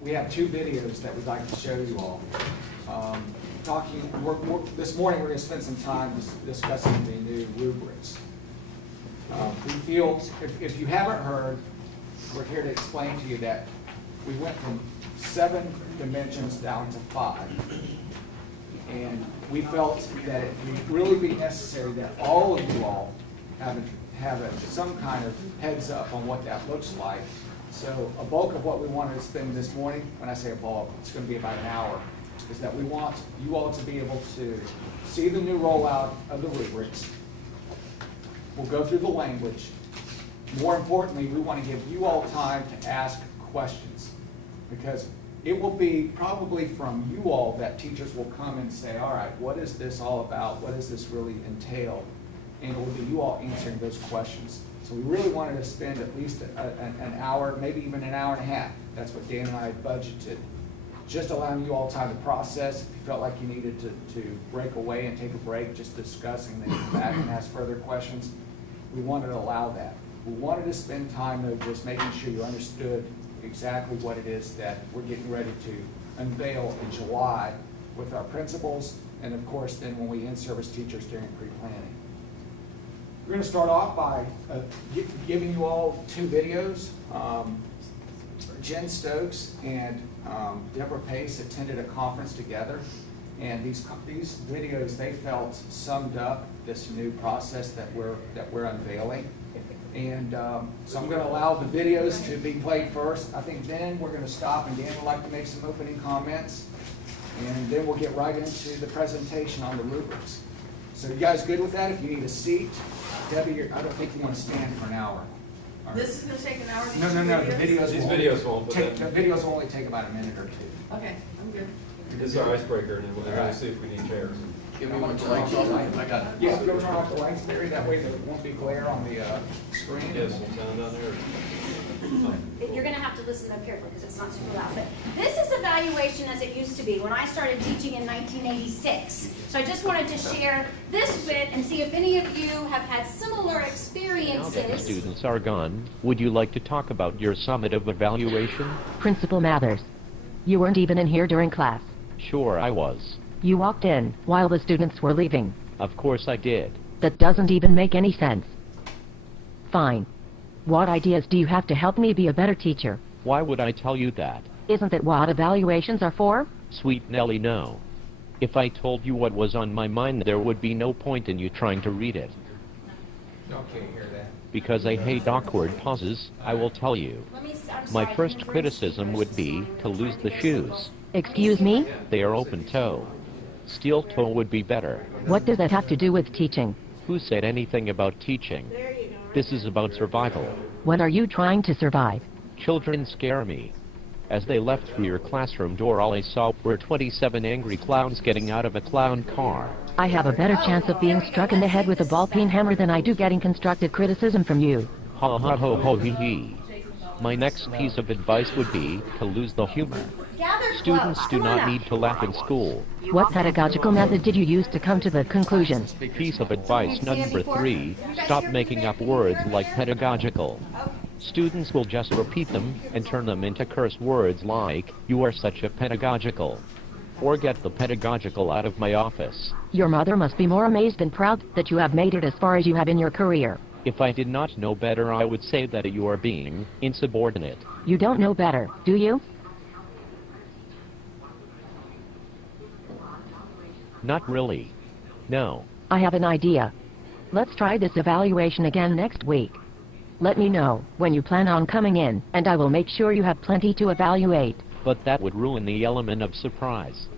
we have two videos that we'd like to show you all. This morning we're going to spend some time discussing the new rubrics. We feel, if you haven't heard, we're here to explain to you that we went from 7 dimensions down to 5. And we felt that it would really be necessary that all of you all have some kind of heads up on what that looks like. So a bulk of what we wanted to spend this morning, when I say a bulk, it's going to be about an hour, is that we want you all to be able to see the new rollout of the rubrics. We'll go through the language. More importantly, we want to give you all time to ask questions, because it will be probably from you all that teachers will come and say, all right, what is this all about? What does this really entail? And it will be you all answering those questions. So we really wanted to spend at least an hour, maybe even an hour and a half. That's what Dan and I had budgeted. Just allowing you all time to process. If you felt like you needed to break away and take a break, just discuss and then come back and ask further questions, we wanted to allow that. We wanted to spend time, though, just making sure you understood exactly what it is that we're getting ready to unveil in July with our principals, and of course then when we in-service teachers during pre-planning. We're going to start off by giving you all 2 videos. Jen Stokes and Deborah Pace attended a conference together, and these videos, they felt summed up this new process that we're unveiling. And so I'm going to allow the videos to be played first. I think then we're going to stop, and Dan would like to make some opening comments, and then we'll get right into the presentation on the rubrics. So you guys good with that? If you need a seat, Debbie, I don't think you want to stand for an hour. This is going to take an hour? No. The videos won't. The videos will only take about a minute or 2. Okay, I'm good. This is our icebreaker, and then we'll see if we need chairs. Give me one to lights off. I got it. Yeah, go turn off the lights, Barry. That way there won't be glare on the screen. Yes, sound down there. You're going to have to listen up carefully because it's not super loud. But this is evaluation as it used to be when I started teaching in 1986. So I just wanted to share this with and see if any of you have had similar experiences. Now that the students are gone, would you like to talk about your summative evaluation? Principal Mathers, you weren't even in here during class. Sure I was. You walked in while the students were leaving. Of course I did. That doesn't even make any sense. Fine. What ideas do you have to help me be a better teacher? Why would I tell you that? Isn't that what evaluations are for? Sweet Nelly, no. If I told you what was on my mind, there would be no point in you trying to read it. Okay, hear that. Because I hate awkward pauses, I will tell you. My first criticism would be to lose the shoes. Excuse me? They are open toe. Steel toe would be better. What does that have to do with teaching? Who said anything about teaching? This is about survival. What are you trying to survive? Children scare me. As they left through your classroom door, all I saw were 27 angry clowns getting out of a clown car. I have a better chance of being struck in the head with a ball-peen hammer than I do getting constructive criticism from you. Ha ha ho ho hee hee. My next piece of advice would be to lose the humor. Students do not need to laugh in school. What pedagogical method did you use to come to the conclusion? Piece of advice number 3, stop making up words like pedagogical. Students will just repeat them and turn them into curse words like, you are such a pedagogical. Or get the pedagogical out of my office. Your mother must be more amazed than proud that you have made it as far as you have in your career. If I did not know better, I would say that you are being insubordinate. You don't know better, do you? Not really. No. I have an idea. Let's try this evaluation again next week. Let me know when you plan on coming in, and I will make sure you have plenty to evaluate. But that would ruin the element of surprise.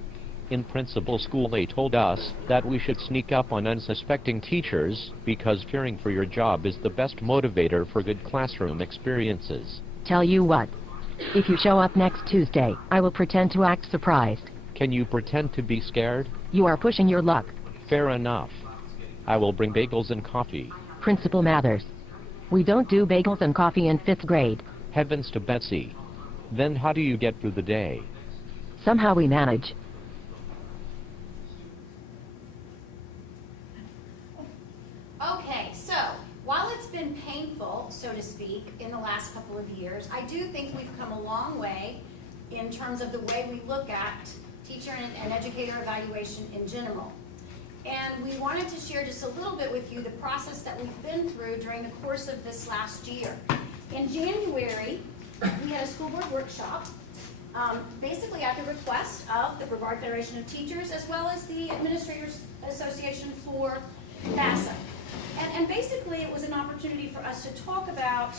In principal school they told us that we should sneak up on unsuspecting teachers because fearing for your job is the best motivator for good classroom experiences. Tell you what. If you show up next Tuesday, I will pretend to act surprised. Can you pretend to be scared? You are pushing your luck. Fair enough. I will bring bagels and coffee. Principal Mathers. We don't do bagels and coffee in 5th grade. Heavens to Betsy. Then how do you get through the day? Somehow we manage. Okay, so while it's been painful, so to speak, in the last couple of years, I do think we've come a long way in terms of the way we look at teacher and educator evaluation in general. And we wanted to share just a little bit with you the process that we've been through during the course of this last year. In January, we had a school board workshop, basically at the request of the Brevard Federation of Teachers as well as the Administrators Association for FASA. And basically it was an opportunity for us to talk about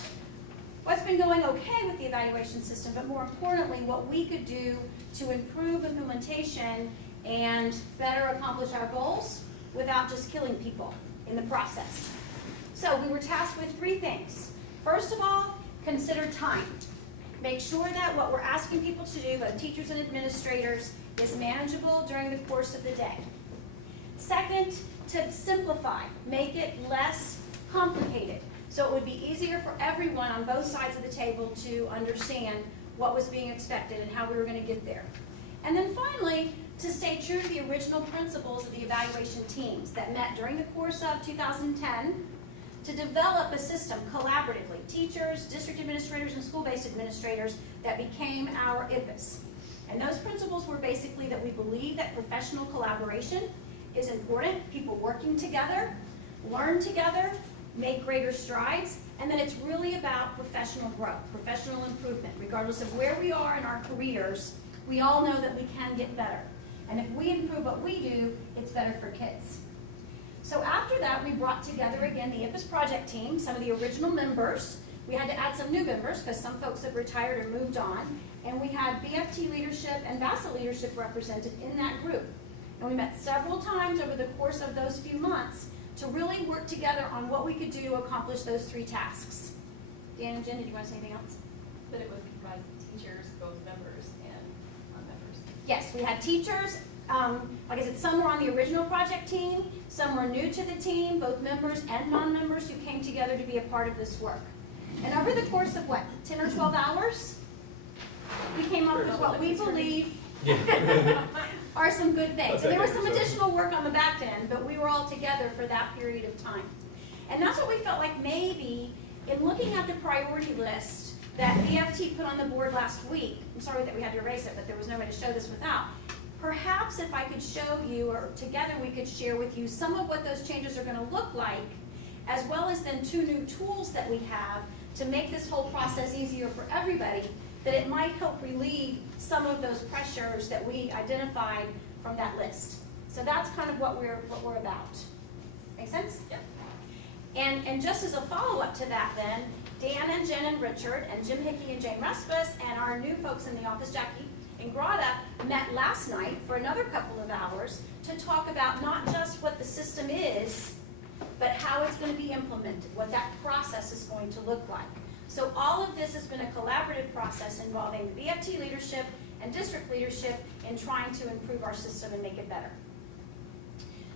what's been going okay with the evaluation system, but more importantly, what we could do to improve implementation and better accomplish our goals without just killing people in the process. So we were tasked with 3 things. First of all, consider time. Make sure that what we're asking people to do, both teachers and administrators, is manageable during the course of the day. Second, to simplify, make it less complicated, so it would be easier for everyone on both sides of the table to understand what was being expected and how we were going to get there. And then finally, to stay true to the original principles of the evaluation teams that met during the course of 2010 to develop a system collaboratively, teachers, district administrators, and school-based administrators, that became our IPAS. And those principles were basically that we believe that professional collaboration is important, people working together, learn together, make greater strides, and then it's really about professional growth, professional improvement. Regardless of where we are in our careers, we all know that we can get better. And if we improve what we do, it's better for kids. So after that, we brought together again the IPAS project team, some of the original members. We had to add some new members because some folks have retired or moved on. And we had BFT leadership and VASA leadership represented in that group. And we met several times over the course of those few months to really work together on what we could do to accomplish those 3 tasks. Dan and Jen, did you want to say anything else? But it was comprised of teachers, both members and non-members. Yes, we had teachers. Like I said, some were on the original project team, some were new to the team, both members and non-members who came together to be a part of this work. And over the course of what, 10 or 12 hours, we came up with what we believe are some good things. And there was some additional work on the back end, but we were all together for that period of time. And that's what we felt like maybe in looking at the priority list that BFT put on the board last week. I'm sorry that we had to erase it, but there was no way to show this without. Perhaps if I could show you, or together we could share with you some of what those changes are going to look like, as well as then 2 new tools that we have to make this whole process easier for everybody, that it might help relieve some of those pressures that we identified from that list. So that's kind of what we're about. Make sense? Yep. And just as a follow-up to that then, Dan and Jen and Richard and Jim Hickey and Jane Respis and our new folks in the office, Jackie and Grada, met last night for another couple of hours to talk about not just what the system is, but how it's going to be implemented, what that process is going to look like. So all of this has been a collaborative process involving the BFT leadership and district leadership in trying to improve our system and make it better.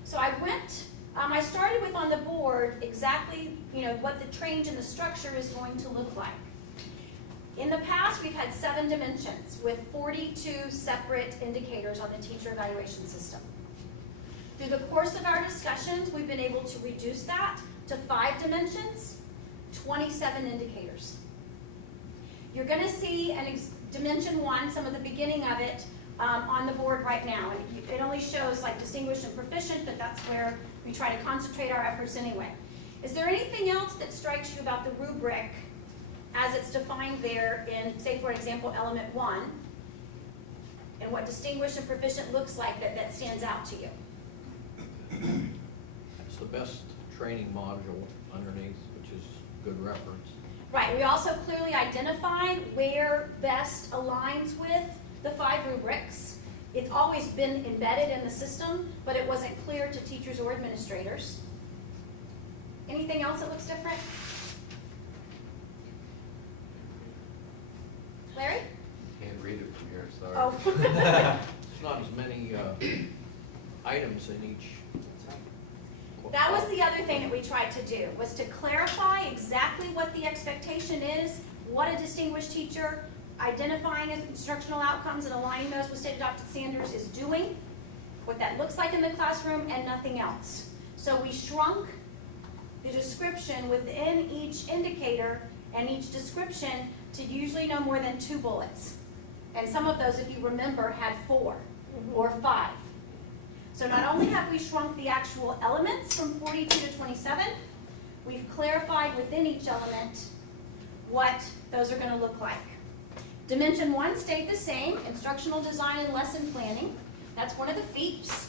So I started with on the board exactly, what the change in the structure is going to look like. In the past, we've had 7 dimensions with 42 separate indicators on the teacher evaluation system. Through the course of our discussions, we've been able to reduce that to 5 dimensions, 27 indicators. You're going to see dimension 1, some of the beginning of it, on the board right now. And it only shows like distinguished and proficient, but that's where we try to concentrate our efforts anyway. Is there anything else that strikes you about the rubric as it's defined there in, say for example, element 1, and what distinguished and proficient looks like that stands out to you? It's the best training module underneath, which is good reference. Right, we also clearly identified where best aligns with the 5 rubrics. It's always been embedded in the system, but it wasn't clear to teachers or administrators. Anything else that looks different? Larry? Can't read it from here, sorry. Oh. It's not as many items in each. That was the other thing that we tried to do, was to clarify exactly what the expectation is, what a distinguished teacher, identifying instructional outcomes and aligning those with state adopted standards is doing, what that looks like in the classroom, and nothing else. So we shrunk the description within each indicator and each description to usually no more than 2 bullets. And some of those, if you remember, had 4 or 5. So not only have we shrunk the actual elements from 42 to 27, we've clarified within each element what those are going to look like. Dimension 1 stayed the same, instructional design and lesson planning. That's one of the FEEPs.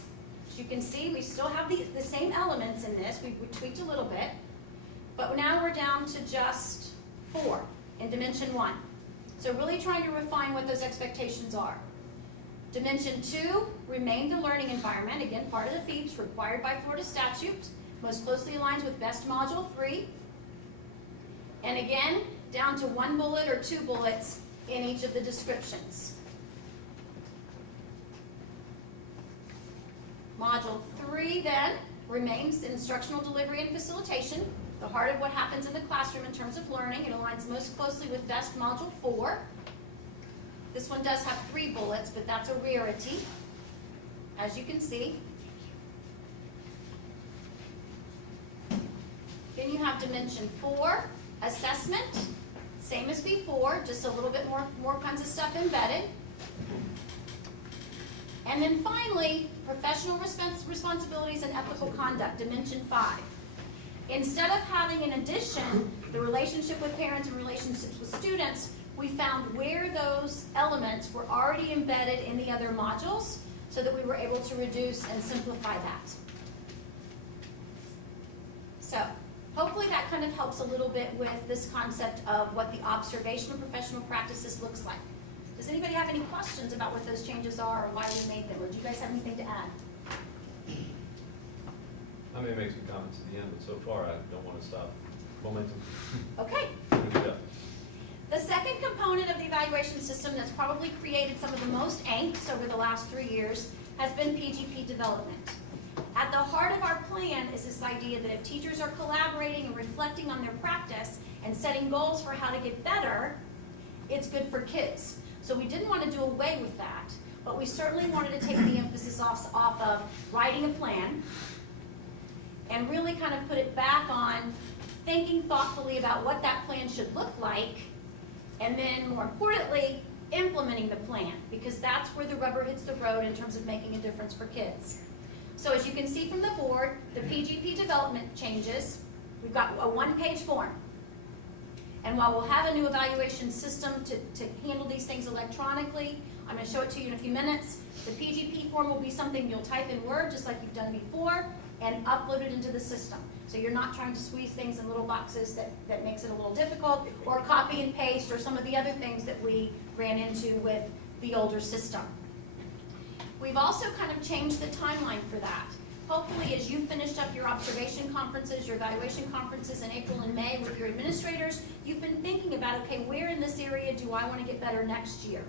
As you can see, we still have the same elements in this. We tweaked a little bit. But now we're down to just 4 in Dimension 1. So really trying to refine what those expectations are. Dimension 2 remained the learning environment. Again, part of the FEEPs required by Florida statute. Most closely aligns with BEST Module 3. And again, down to 1 bullet or 2 bullets in each of the descriptions. Module 3 then remains instructional delivery and facilitation, the heart of what happens in the classroom in terms of learning. It aligns most closely with BEST Module 4. This one does have 3 bullets, but that's a rarity, as you can see. Then you have Dimension 4, assessment. Same as before, just a little bit more kinds of stuff embedded. And then finally, professional responsibilities and ethical conduct, Dimension 5. Instead of having in addition the relationship with parents and relationships with students, we found where those elements were already embedded in the other modules so that we were able to reduce and simplify that. So hopefully that kind of helps a little bit with this concept of what the observation of professional practices looks like. Does anybody have any questions about what those changes are or why we made them? Or do you guys have anything to add? I may make some comments at the end, but so far I don't want to stop momentum. Okay. Good stuff. The second component of the evaluation system that's probably created some of the most angst over the last 3 years has been PGP development. At the heart of our plan is this idea that if teachers are collaborating and reflecting on their practice and setting goals for how to get better, it's good for kids. So we didn't want to do away with that, but we certainly wanted to take the emphasis off of writing a plan and really kind of put it back on thinking thoughtfully about what that plan should look like, and then more importantly, implementing the plan, because that's where the rubber hits the road in terms of making a difference for kids. So as you can see from the board, the PGP development changes. We've got a 1-page form. And while we'll have a new evaluation system to handle these things electronically, I'm going to show it to you in a few minutes. The PGP form will be something you'll type in Word, just like you've done before, and upload it into the system. So you're not trying to squeeze things in little boxes that makes it a little difficult, or copy and paste, or some of the other things that we ran into with the older system. We've also kind of changed the timeline for that. Hopefully, as you finished up your observation conferences, your evaluation conferences in April and May with your administrators, you've been thinking about, okay, where in this area do I want to get better next year?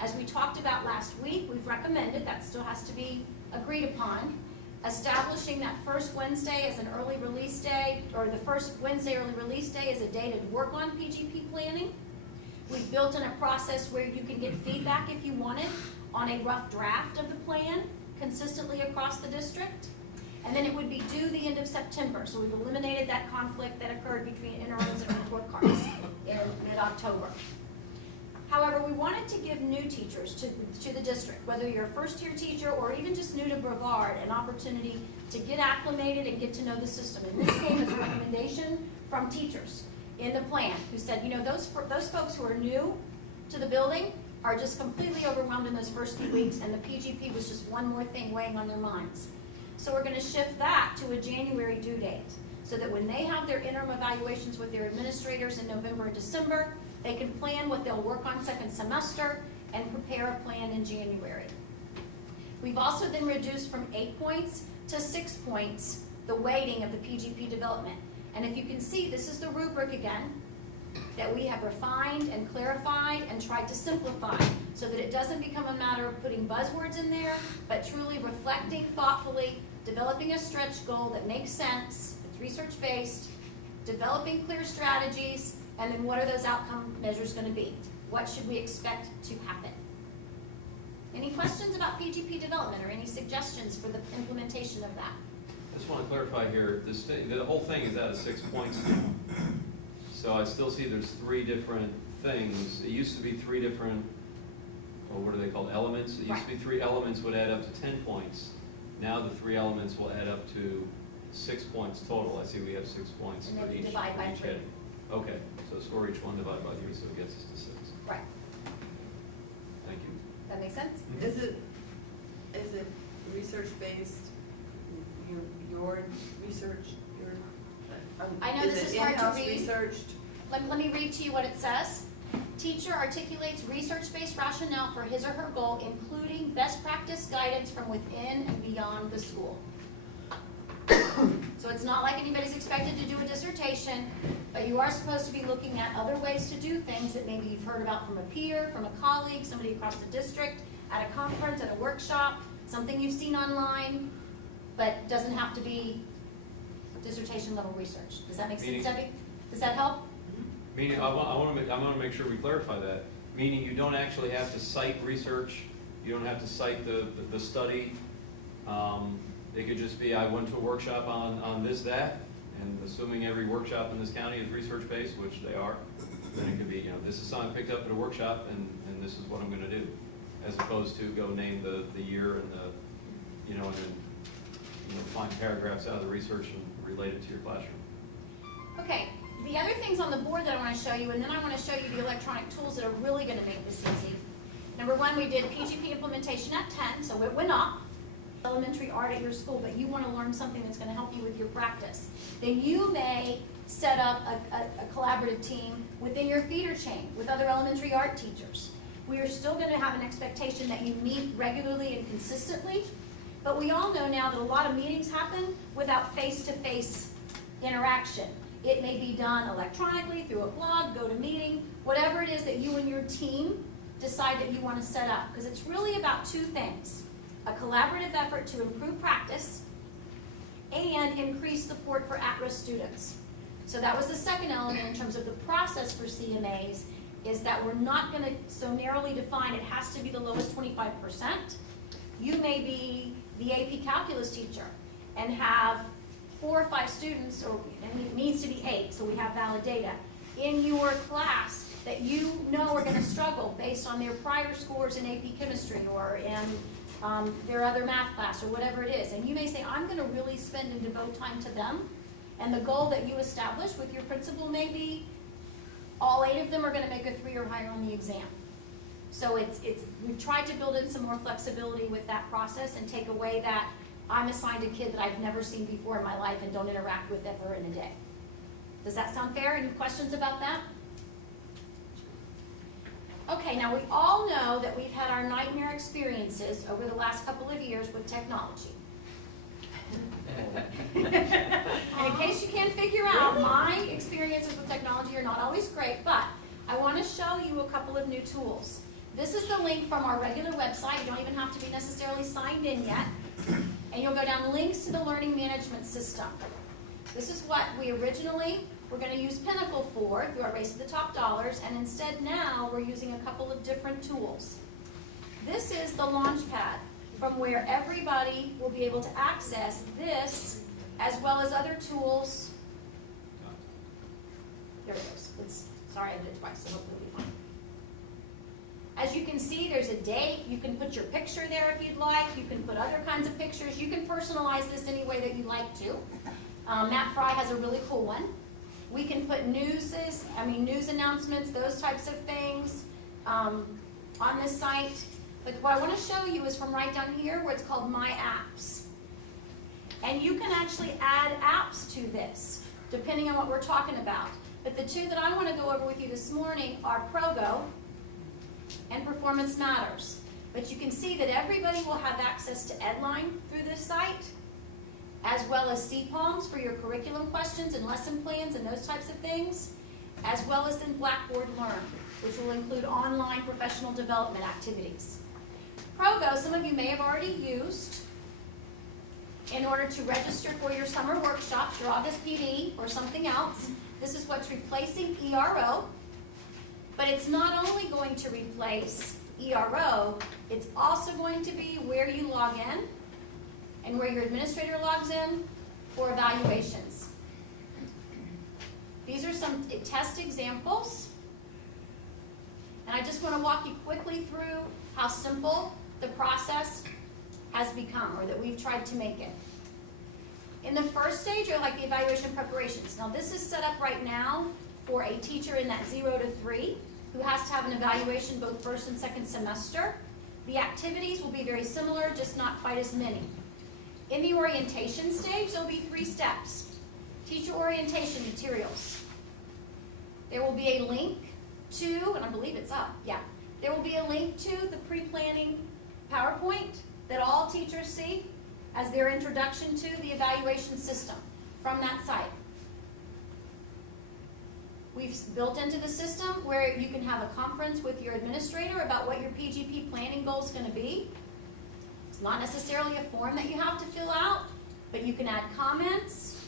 As we talked about last week, we've recommended, that still has to be agreed upon, establishing that first Wednesday as an early release day, or the first Wednesday early release day as a day to work on PGP planning. We've built in a process where you can get feedback if you want it on a rough draft of the plan consistently across the district. And then it would be due the end of September. So we've eliminated that conflict that occurred between interims and report cards in mid-October. However, we wanted to give new teachers to the district, whether you're a first-year teacher or even just new to Brevard, an opportunity to get acclimated and get to know the system. And this came as a recommendation from teachers in the plan who said, you know, those folks who are new to the building are just completely overwhelmed in those first few weeks, and the PGP was just one more thing weighing on their minds. So we're going to shift that to a January due date, so that when they have their interim evaluations with their administrators in November and December, they can plan what they'll work on second semester and prepare a plan in January. We've also then reduced from 8 points to 6 points the weighting of the PGP development. And if you can see, this is the rubric again that we have refined and clarified and tried to simplify so that it doesn't become a matter of putting buzzwords in there, but truly reflecting thoughtfully, developing a stretch goal that makes sense, it's research-based, developing clear strategies, and then what are those outcome measures going to be? What should we expect to happen? Any questions about PGP development or any suggestions for the implementation of that? I just want to clarify here, the whole thing is out of 6 points now. So I still see there's 3 different things. It used to be 3 different or what are they called, elements? It used to be 3 elements would add up to 10 points. Now the 3 elements will add up to 6 points total. I see we have 6 points And for then you each divide by 3. heading. Okay, so score each one divided by 3, so it gets us to 6. Right. Thank you. That makes sense? Is it research-based, your research, I know this is hard to read. in-house researched? Let me read to you what it says. Teacher articulates research-based rationale for his or her goal, including best practice guidance from within and beyond the school. So it's not like anybody's expected to do a dissertation, but you are supposed to be looking at other ways to do things that maybe you've heard about from a peer, from a colleague, somebody across the district, at a conference, at a workshop, something you've seen online, but doesn't have to be dissertation level research. Does that make sense, Debbie? Does that help? Meaning, I want to make sure we clarify that. Meaning you don't actually have to cite research, you don't have to cite the study. It could just be, I went to a workshop on this, that, and assuming every workshop in this county is research-based, which they are, then it could be, this is something I picked up at a workshop, and this is what I'm going to do, as opposed to go name the year and and then find paragraphs out of the research and relate it to your classroom. Okay, the other things on the board that I want to show you, and then I want to show you the electronic tools that are really going to make this easy. Number 1, we did PGP implementation at 10, so it went up. Elementary art at your school, but you want to learn something that's going to help you with your practice. Then you may set up a collaborative team within your feeder chain with other elementary art teachers. We are still going to have an expectation that you meet regularly and consistently, but we all know now that a lot of meetings happen without face-to-face interaction. It may be done electronically, through a blog, go to meeting, whatever it is that you and your team decide that you want to set up, because it's really about 2 things. A collaborative effort to improve practice and increase support for at-risk students. So that was the second element in terms of the process for CMAs, is that we're not going to so narrowly define it has to be the lowest 25%. You may be the AP calculus teacher and have 4 or 5 students, and it needs to be 8, so we have valid data, in your class that you know are going to struggle based on their prior scores in AP chemistry or in their other math class or whatever it is. And you may say, I'm going to really spend and devote time to them. And the goal that you establish with your principal may be all 8 of them are going to make a 3 or higher on the exam. So we've tried to build in some more flexibility with that process and take away that I'm assigned a kid that I've never seen before in my life and don't interact with ever in a day. Does that sound fair? Any questions about that? Okay, now we all know that we've had our nightmare experiences over the last couple of years with technology. And in case you can't figure out, my experiences with technology are not always great, but I want to show you a couple of new tools. This is the link from our regular website. You don't even have to be necessarily signed in yet. And you'll go down links to the learning management system. This is what we originally were going to use Pinnacle for through our Race to the Top dollars, and instead now we're using a couple of different tools. This is the Launchpad, from where everybody will be able to access this as well as other tools. There it goes. Sorry, I did it twice, so hopefully it'll be fine. As you can see, there's a date. You can put your picture there if you'd like. You can put other kinds of pictures. You can personalize this any way that you'd like to. Matt Fry has a really cool one. We can put news announcements, those types of things on this site. But what I want to show you is from right down here where it's called My Apps. And you can actually add apps to this, depending on what we're talking about. But the 2 that I want to go over with you this morning are Progo and Performance Matters. But you can see that everybody will have access to Edline through this site, as well as CPOMs for your curriculum questions and lesson plans and those types of things, as well as in Blackboard Learn, which will include online professional development activities. Progo, some of you may have already used in order to register for your summer workshops, your August PD, or something else. This is what's replacing ERO, but it's not only going to replace ERO, it's also going to be where you log in and where your administrator logs in for evaluations. These are some test examples. And I just want to walk you quickly through how simple the process has become, or that we've tried to make it. In the first stage are like the evaluation preparations. Now this is set up right now for a teacher in that 0 to 3 who has to have an evaluation both first and second semester. The activities will be very similar, just not quite as many. In the orientation stage, there'll be 3 steps. Teacher orientation materials. There will be a link to, and I believe it's up, yeah. There will be a link to the pre-planning PowerPoint that all teachers see as their introduction to the evaluation system from that site. We've built into the system where you can have a conference with your administrator about what your PGP planning goal is going to be. It's not necessarily a form that you have to fill out, but you can add comments,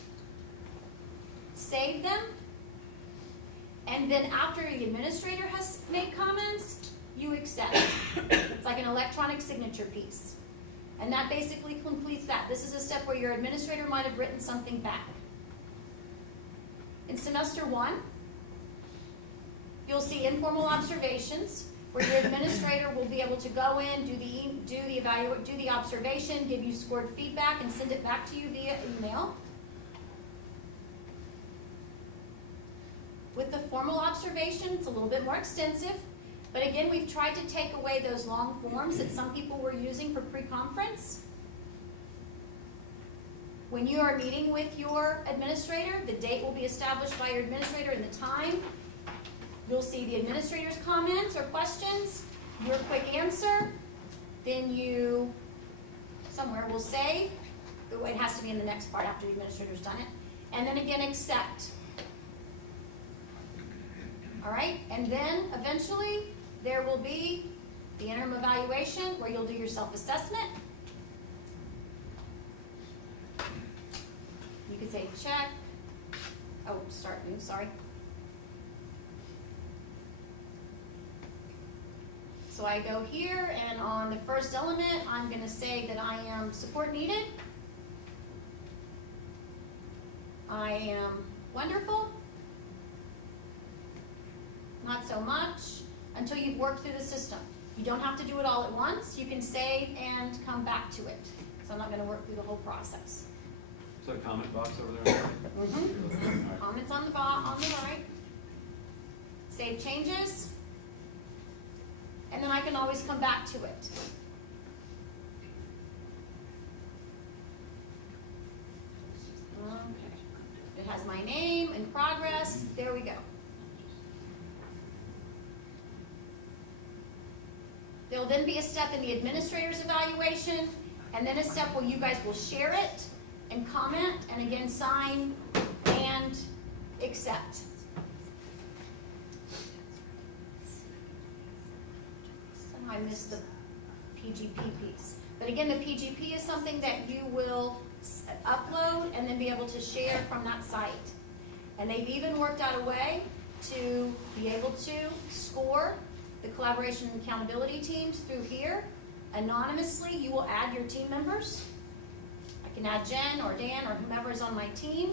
save them, and then after the administrator has made comments, you accept. It's like an electronic signature piece. And that basically completes that. This is a step where your administrator might have written something back. In semester 1, you'll see informal observations where your administrator will be able to go in, do the observation, give you scored feedback, and send it back to you via email. With the formal observation, it's a little bit more extensive. But again, we've tried to take away those long forms that some people were using for pre-conference. When you are meeting with your administrator, the date will be established by your administrator and the time. You'll see the administrator's comments or questions, your quick answer, then you somewhere will save. It has to be in the next part after the administrator's done it. And then again, accept. All right, and then eventually there will be the interim evaluation where you'll do your self-assessment. You could say check. Oh, start new, sorry. So I go here, and on the first element, I'm going to say that I am support needed. I am wonderful. Not so much, until you've worked through the system. You don't have to do it all at once. You can save and come back to it. So I'm not going to work through the whole process. Is that a comment box over there? Comments on the right. Save changes. And then I can always come back to it. Okay. It has my name in progress. There we go. There'll then be a step in the administrator's evaluation, and then a step where you guys will share it and comment, and again sign and accept. Somehow I missed the PGP piece. But again, the PGP is something that you will upload and then be able to share from that site. And they've even worked out a way to be able to score the collaboration and accountability teams through here. Anonymously, you will add your team members. I can add Jen or Dan or whomever is on my team.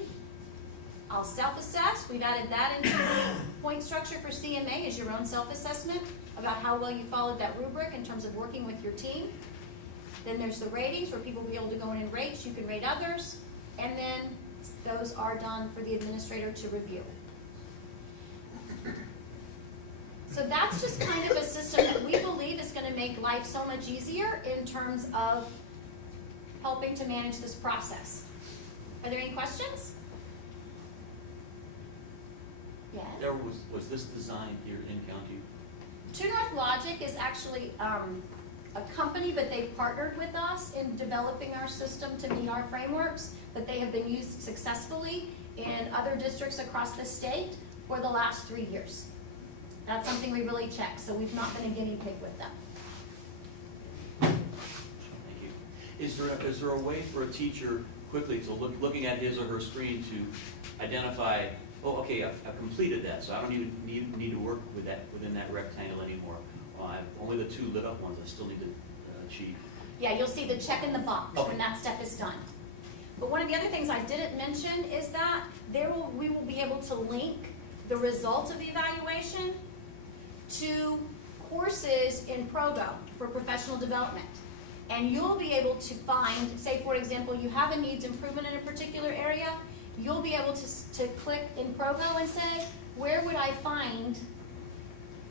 I'll self-assess. We've added that into the point structure for CMA as your own self-assessment about how well you followed that rubric in terms of working with your team. Then there's the ratings where people will be able to go in and rate. You can rate others. And then those are done for the administrator to review. So that's just kind of a system that we believe is going to make life so much easier in terms of helping to manage this process. Are there any questions? Yeah. Was this designed here in county? True North Logic is actually a company, but they've partnered with us in developing our system to meet our frameworks, but they have been used successfully in other districts across the state for the last 3 years. That's something we really check, so we've not been a guinea pig with them. Thank you. Is there a way for a teacher quickly to looking at his or her screen to identify, oh, okay, I've completed that, so I don't even need to work with that within that rectangle anymore. Only the 2 lit up ones I still need to achieve. Yeah, you'll see the check in the box when that step is done. But one of the other things I didn't mention is that we will be able to link the results of the evaluation to courses in Progo for professional development. And you'll be able to find, say for example, you have a needs improvement in a particular area, you'll be able to click in Progo and say, where would I find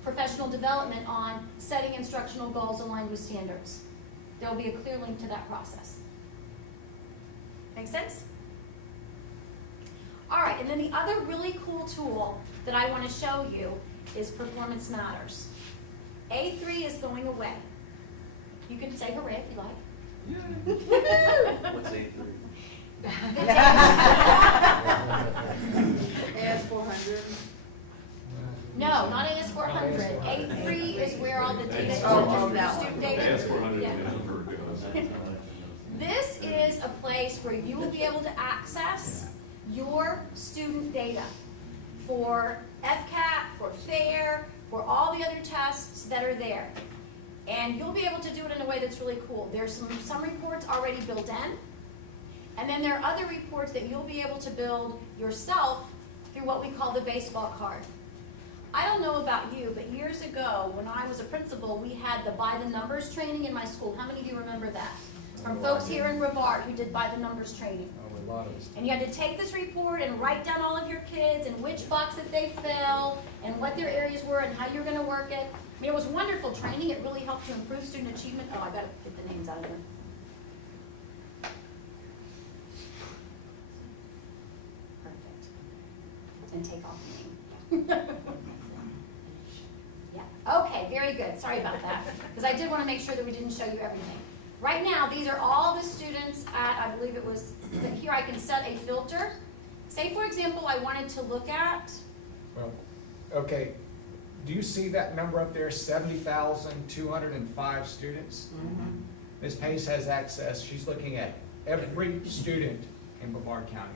professional development on setting instructional goals aligned with standards? There will be a clear link to that process. Make sense? All right, and then the other really cool tool that I want to show you is Performance Matters. A3 is going away. You can say hooray if you like. What's A3? AS400. No, not AS400. A3 is where all the data is, Oh, for that student one. data. Yeah. Yeah. This is a place where you will be able to access your student data for FCAT, for FAIR, for all the other tests that are there. And you'll be able to do it in a way that's really cool. There's some reports already built in, and then there are other reports that you'll be able to build yourself through what we call the baseball card. I don't know about you, but years ago, when I was a principal, we had the by the numbers training in my school. How many of you remember that? From folks here in Brevard who did by the numbers training. Oh, a lot of us. And you had to take this report and write down all of your kids and which box that they fell and what their areas were and how you're going to work it. I mean, it was wonderful training. It really helped to improve student achievement. Oh, I got to get the names out of there. Perfect. And take off the name. Yeah. Okay, very good. Sorry about that. Because I did want to make sure that we didn't show you everything. Right now, these are all the students at, I believe it was, here I can set a filter. Say, for example, I wanted to look at, Well, okay, do you see that number up there, 70,205 students? Ms. Pace has access, she's looking at every student in Brevard County.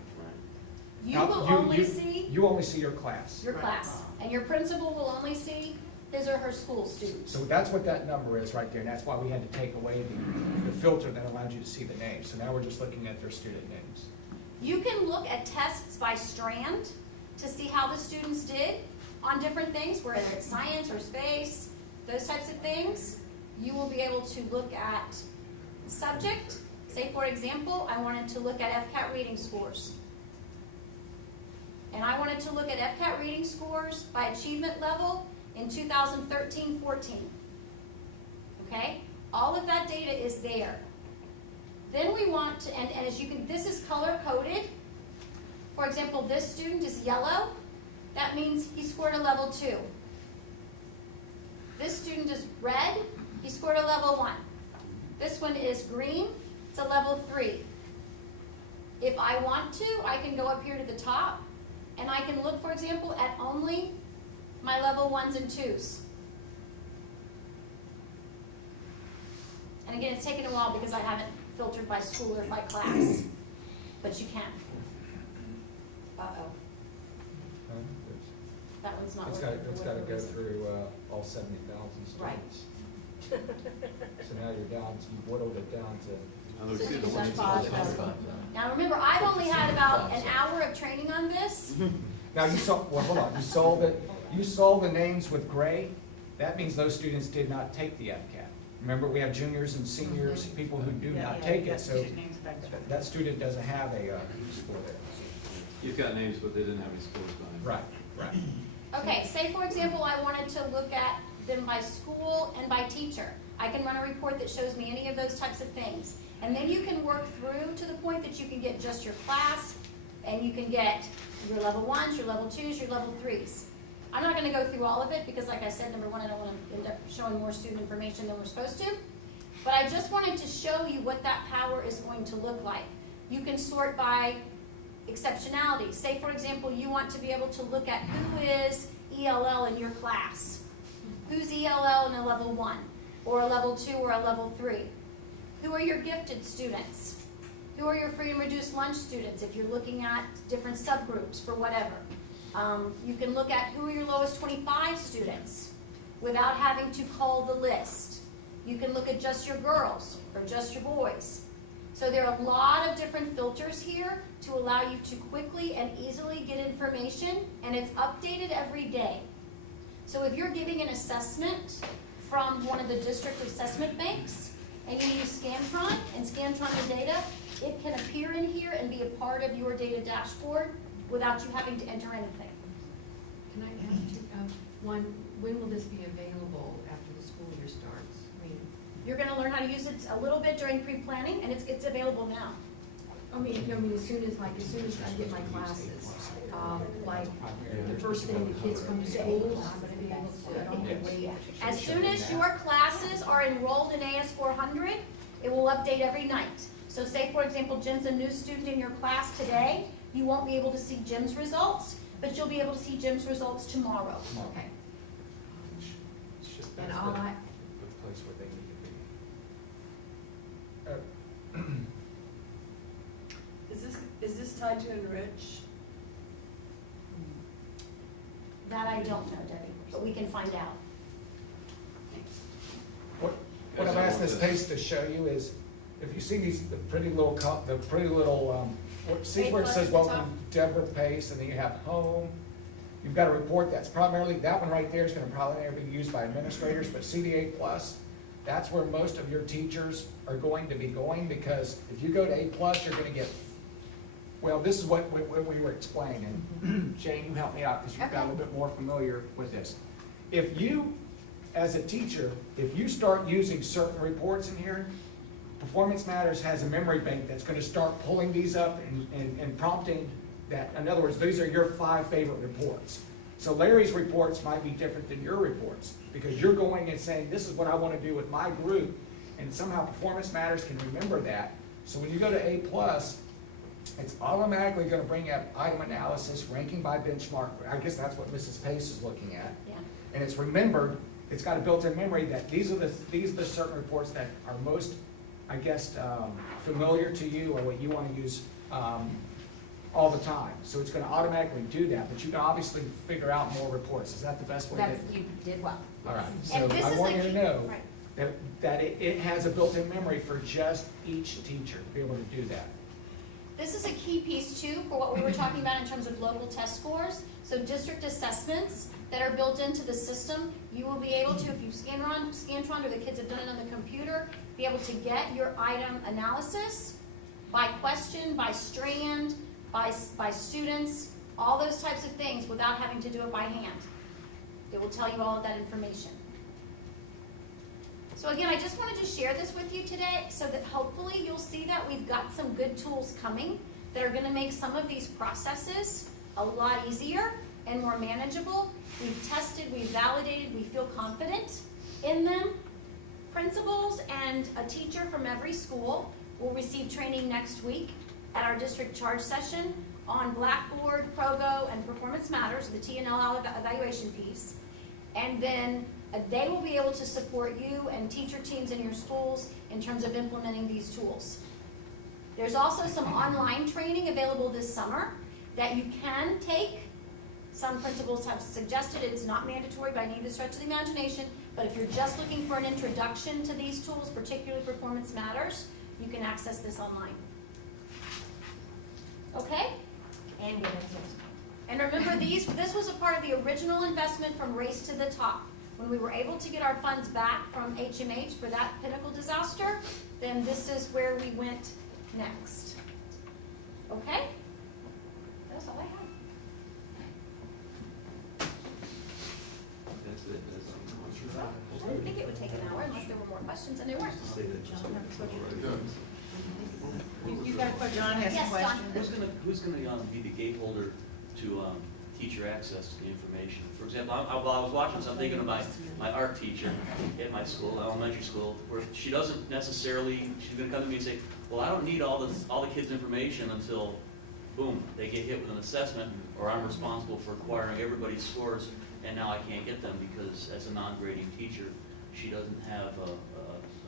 you Now, will only see You only see your class. your class, and your principal will only see his or her school students. So that's what that number is right there, and that's why we had to take away the filter that allowed you to see the names. So now we're just looking at their student names. You can look at tests by strand to see how the students did on different things, whether it's science or space, those types of things. You will be able to look at subject. Say, for example, I wanted to look at FCAT reading scores. And I wanted to look at FCAT reading scores by achievement level in 2013-14. Okay? All of that data is there. Then we want to, and as you can, this is color coded. For example, this student is yellow. That means he scored a level 2. This student is red. He scored a level 1. This one is green. It's a level 3. If I want to, I can go up here to the top, and I can look, for example, at only my level 1s and 2s. And again, it's taken a while because I haven't filtered by school or by class, but you can. Uh-oh, that one's not It's working. got to go through all 70,000 Right. students. So now you're down, you've whittled it down to. Now remember, I've only had about an hour of training on this. Now you saw, well, hold on, you saw the names with gray? That means those students did not take the FCAT. Remember, we have juniors and seniors, people who do not take it, so that student doesn't have a score there. You've got names, but they didn't have any scores behind. Right, right. Okay, say for example, I wanted to look at them by school and by teacher. I can run a report that shows me any of those types of things. And then you can work through to the point that you can get just your class, and you can get your level 1s, your level 2s, your level 3s. I'm not going to go through all of it because, like I said, number one, I don't want to end up showing more student information than we're supposed to. But I just wanted to show you what that power is going to look like. You can sort by exceptionality. Say, for example, you want to be able to look at who is ELL in your class. Who's ELL in a level 1, or a level 2, or a level 3? Who are your gifted students? Who are your free and reduced lunch students if you're looking at different subgroups for whatever? You can look at who are your lowest 25 students without having to call the list. You can look at just your girls or just your boys. So there are a lot of different filters here to allow you to quickly and easily get information, and it's updated every day. So if you're giving an assessment from one of the district assessment banks, and you use Scantron, and Scantron the data, it can appear in here and be a part of your data dashboard without you having to enter anything. Can I ask you, one, when will this be available after the school year starts? I mean, You're gonna learn how to use it a little bit during pre-planning, and it's available now. as soon as I get my classes, like the first day the kids come to school, I'm gonna be able to, I don't have to wait. As soon as your classes are enrolled in AS 400, it will update every night. So say, for example, Jim's a new student in your class today, you won't be able to see Jim's results, but you'll be able to see Jim's results tomorrow. Okay. It's just, And that's all the I, place where they need to be. Is this tied to Enrich? That I don't know, Debbie, but we can find out. What I've asked this pace to show you is, if you see these, the pretty little, see where it says welcome Deborah Pace, and then you have home. You've got a report that's primarily, that one right there is gonna probably never be used by administrators, but CDA plus, that's where most of your teachers are going to be going, because if you go to A plus, you're gonna get, well, this is what we were explaining. Shane, you help me out, because you've got a little bit more familiar with this. If you, as a teacher, if you start using certain reports in here, Performance Matters has a memory bank that's gonna start pulling these up and prompting that. In other words, these are your 5 favorite reports. So Larry's reports might be different than your reports, because you're going and saying, this is what I wanna do with my group, and somehow Performance Matters can remember that. So when you go to A+, it's automatically gonna bring up item analysis, ranking by benchmark. I guess that's what Mrs. Pace is looking at. Yeah. And it's remembered, it's got a built-in memory that these are the certain reports that are most, I guess, familiar to you, or what you want to use all the time. So it's going to automatically do that, but you can obviously figure out more reports. Is that the best way to? You did well. All right, so And this I is want the you to key- know right. that it has a built-in memory for just each teacher to be able to do that. This is a key piece too for what we were talking about in terms of local test scores. So district assessments that are built into the system, you will be able to, if you Scantron, or the kids have done it on the computer, be able to get your item analysis by question, by strand, by students, all those types of things without having to do it by hand. It will tell you all of that information. So again, I just wanted to share this with you today so that hopefully you'll see that we've got some good tools coming that are gonna make some of these processes a lot easier and more manageable. We've tested, we've validated, we feel confident in them. Principals and a teacher from every school will receive training next week at our district charge session on Blackboard, Progo, and Performance Matters, the T&L evaluation piece. And then they will be able to support you and teacher teams in your schools in terms of implementing these tools. There's also some online training available this summer that you can take. Some principals have suggested it's not mandatory by any stretch of the imagination, but if you're just looking for an introduction to these tools, particularly Performance Matters, you can access this online. Okay? And remember, this was a part of the original investment from Race to the Top. When we were able to get our funds back from HMH for that Pinnacle disaster, then this is where we went next. Okay? That's all I have. That's it. I didn't think it would take an hour unless there were more questions, and there weren't. You got a question? John has a Yes, question. John. Who's gonna be the gateholder to teacher access to the information? For example, while I was watching this, I'm thinking of my art teacher at my school, elementary school, where she doesn't necessarily, she's gonna come to me and say, well, I don't need all the kids' information until, boom, they get hit with an assessment, or I'm responsible for acquiring everybody's scores, and now I can't get them because as a non-grading teacher, she doesn't have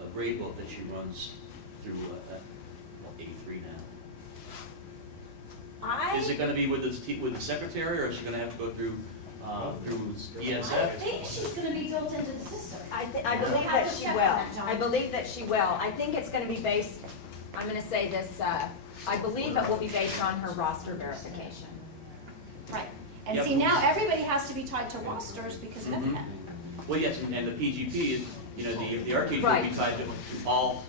a grade book that she runs through A3 now. Is it gonna be with the secretary, or is she gonna have to go through I ESF? think she's gonna be built into the system. I believe We'll have that to she check will. on that, John. I believe that she will. I think it's gonna be based, I'm gonna say this, I believe it will be based on her roster verification. Right. And Yep. see, now everybody has to be tied to rosters because of Mhm. that. Well, yes, and the PGP is, the art teacher will Right. be tied to all,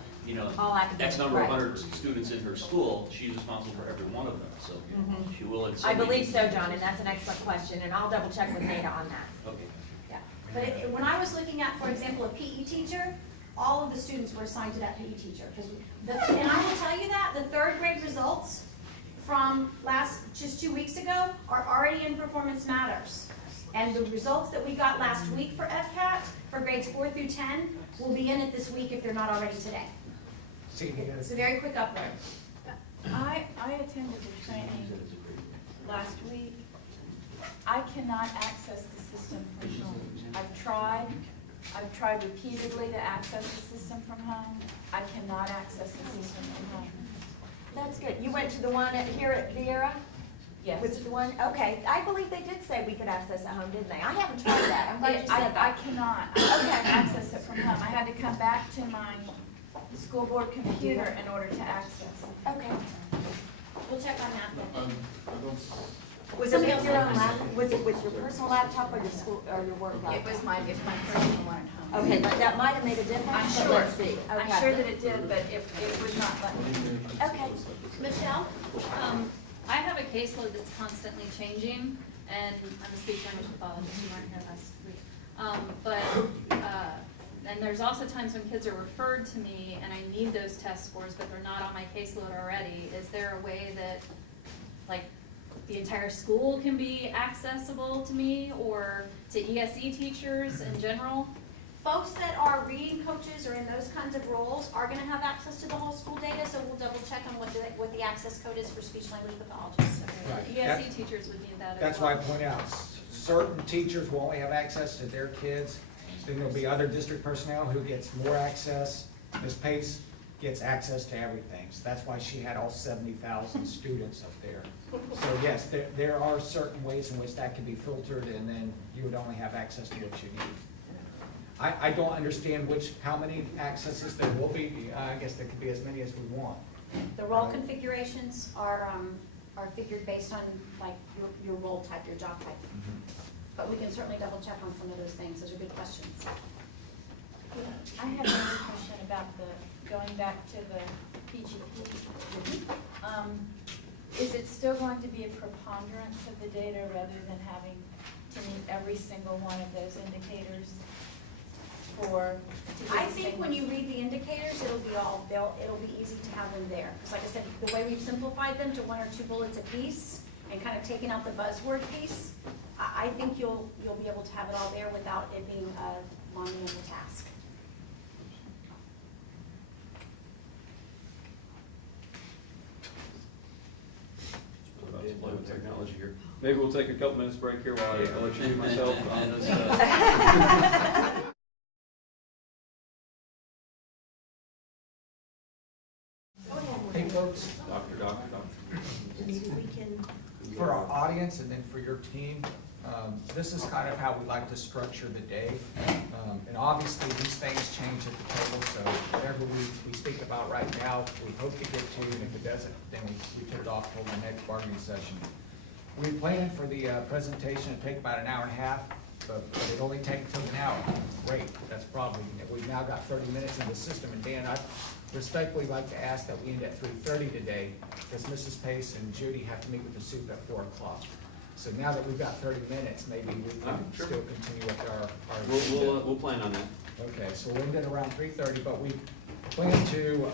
All academic, X number of right. hundred students in her school. She's responsible for every one of them, so she will. in some I believe means- so, John, and that's an excellent question, and I'll double check with Nada on that. Okay. Yeah. But when I was looking at, for example, a PE teacher, all of the students were assigned to that PE teacher. And I will tell you that, the third grade results from just 2 weeks ago are already in Performance Matters. And the results that we got last week for FCAT, for grades 4 through 10, will be in it this week if they're not already today. It's a very quick upload. I attended the training last week. I cannot access the system from home. I've tried repeatedly to access the system from home. I cannot access the system from home. That's good. You went to the one here at Viera? Yes. Was it the one? Okay, I believe they did say we could access at home, didn't they? I haven't tried that. I'm glad you I said that. cannot. I can't access it from home. I had to come back to my school board computer in order to access it. Okay. We'll check on that then. Was it with your own was it with your personal laptop or your school, or your work laptop? It was my personal one at home. Okay, but that might have made a difference. I'm but sure. Let's see. I'm Okay. sure that it did, but it would not let me. Okay. Michelle? I have a caseload that's constantly changing, and I'm a speech language pathologist, you weren't here last week. And there's also times when kids are referred to me and I need those test scores, but they're not on my caseload already. Is there a way that, like, the entire school can be accessible to me, or to ESE teachers in general? Folks that are reading coaches or in those kinds of roles are gonna have access to the whole school data, so we'll double check on what the access code is for speech language pathologists. Right. ESE teachers would need that as well. That's why I point out, certain teachers will only have access to their kids. Then there'll be other district personnel who gets more access. Ms. Pace gets access to everything. So that's why she had all 70,000 students up there. So yes, there are certain ways in which that can be filtered, and then you would only have access to what you need. I don't understand how many accesses there will be. I guess there could be as many as we want. The role configurations are figured based on like your role type, your job type. But we can certainly double check on some of those things. Those are good questions. I have another question about going back to the PGP. Is it still going to be a preponderance of the data rather than having to meet every single one of those indicators I think when you read the indicators, it'll be easy to have them there. Because like I said, the way we've simplified them to 1 or 2 bullets a piece and kind of taken out the buzzword piece, I think you'll be able to have it all there without it being a monumental task. About to play with technology here. Maybe we'll take a couple minutes break here while I let you myself on this. Hey, folks, Doctor. for our audience and then for your team, this is kind of how we like to structure the day. And obviously, these things change at the table, so whatever we speak about right now, we hope to get to, and if it doesn't, then we put it off till the next bargaining session. We planned for the presentation to take about an hour and a half, but it only took an hour. Great, that's probably, we've now got 30 minutes in the system, and Dan, I'd respectfully like to ask that we end at 3:30 today, because Mrs. Pace and Judy have to meet with the soup at 4 o'clock. So now that we've got 30 minutes, maybe we can Sure. still continue with our. We'll plan on that. Okay, so we'll end at around 3:30, but we plan to,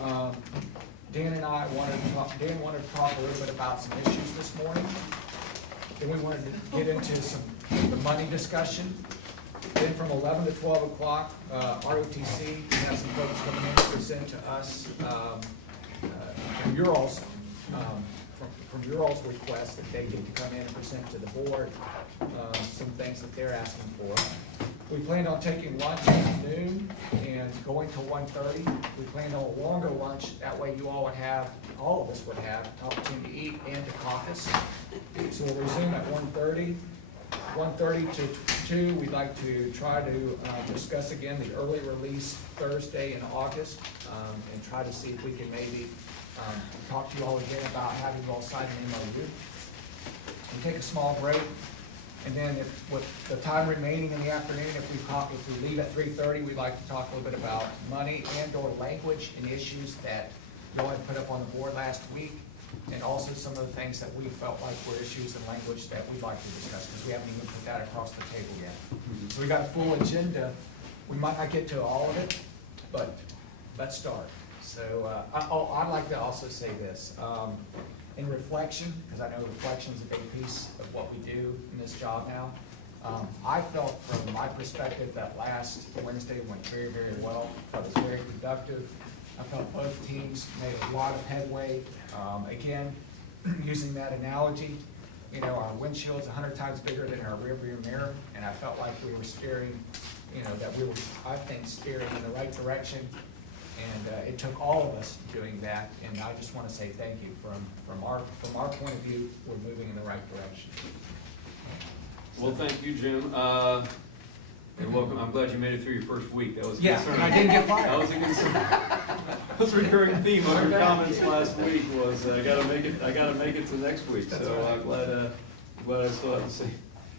Dan wanted to talk a little bit about some issues this morning. Then we wanted to get into the money discussion. Then from 11 to 12 o'clock, ROTC, we have some folks coming in to present to us from your all's request that they get to come in and present to the board some things that they're asking for. We planned on taking lunch at noon and going till 1:30. We planned on a longer lunch, that way you all of us would have an opportunity to eat and to caucus. So we'll resume at 1:30. 1:30 to 2, we'd like to try to discuss again the early release Thursday in August and try to see if we can maybe talk to you all again about having you all sign an MOU. We'll take a small break. And then with the time remaining in the afternoon, if we leave at 3:30, we'd like to talk a little bit about money and/or language and issues that Bill had put up on the board last week, and also some of the things that we felt like were issues in language that we'd like to discuss, because we haven't even put that across the table yet. So we got a full agenda. We might not get to all of it, but let's start. So I'd like to also say this. In reflection, because I know reflection is a big piece of what we do in this job now, I felt from my perspective that last Wednesday went very, very well. I thought it was very productive. I felt both teams made a lot of headway. Again, using that analogy, you know, our windshield's 100 times bigger than our rearview mirror, and I felt like we were steering, you know, that we were, I think, steering in the right direction. And it took all of us doing that, and I just want to say thank you. From our point of view, we're moving in the right direction. Well, thank you, Jim. And welcome. I'm glad you made it through your first week. That was a Yeah, concern. and I didn't get fired. That was a concern. That was a recurring theme of your comments last week was, I gotta make it to next week. That's So right. I'm glad I still have the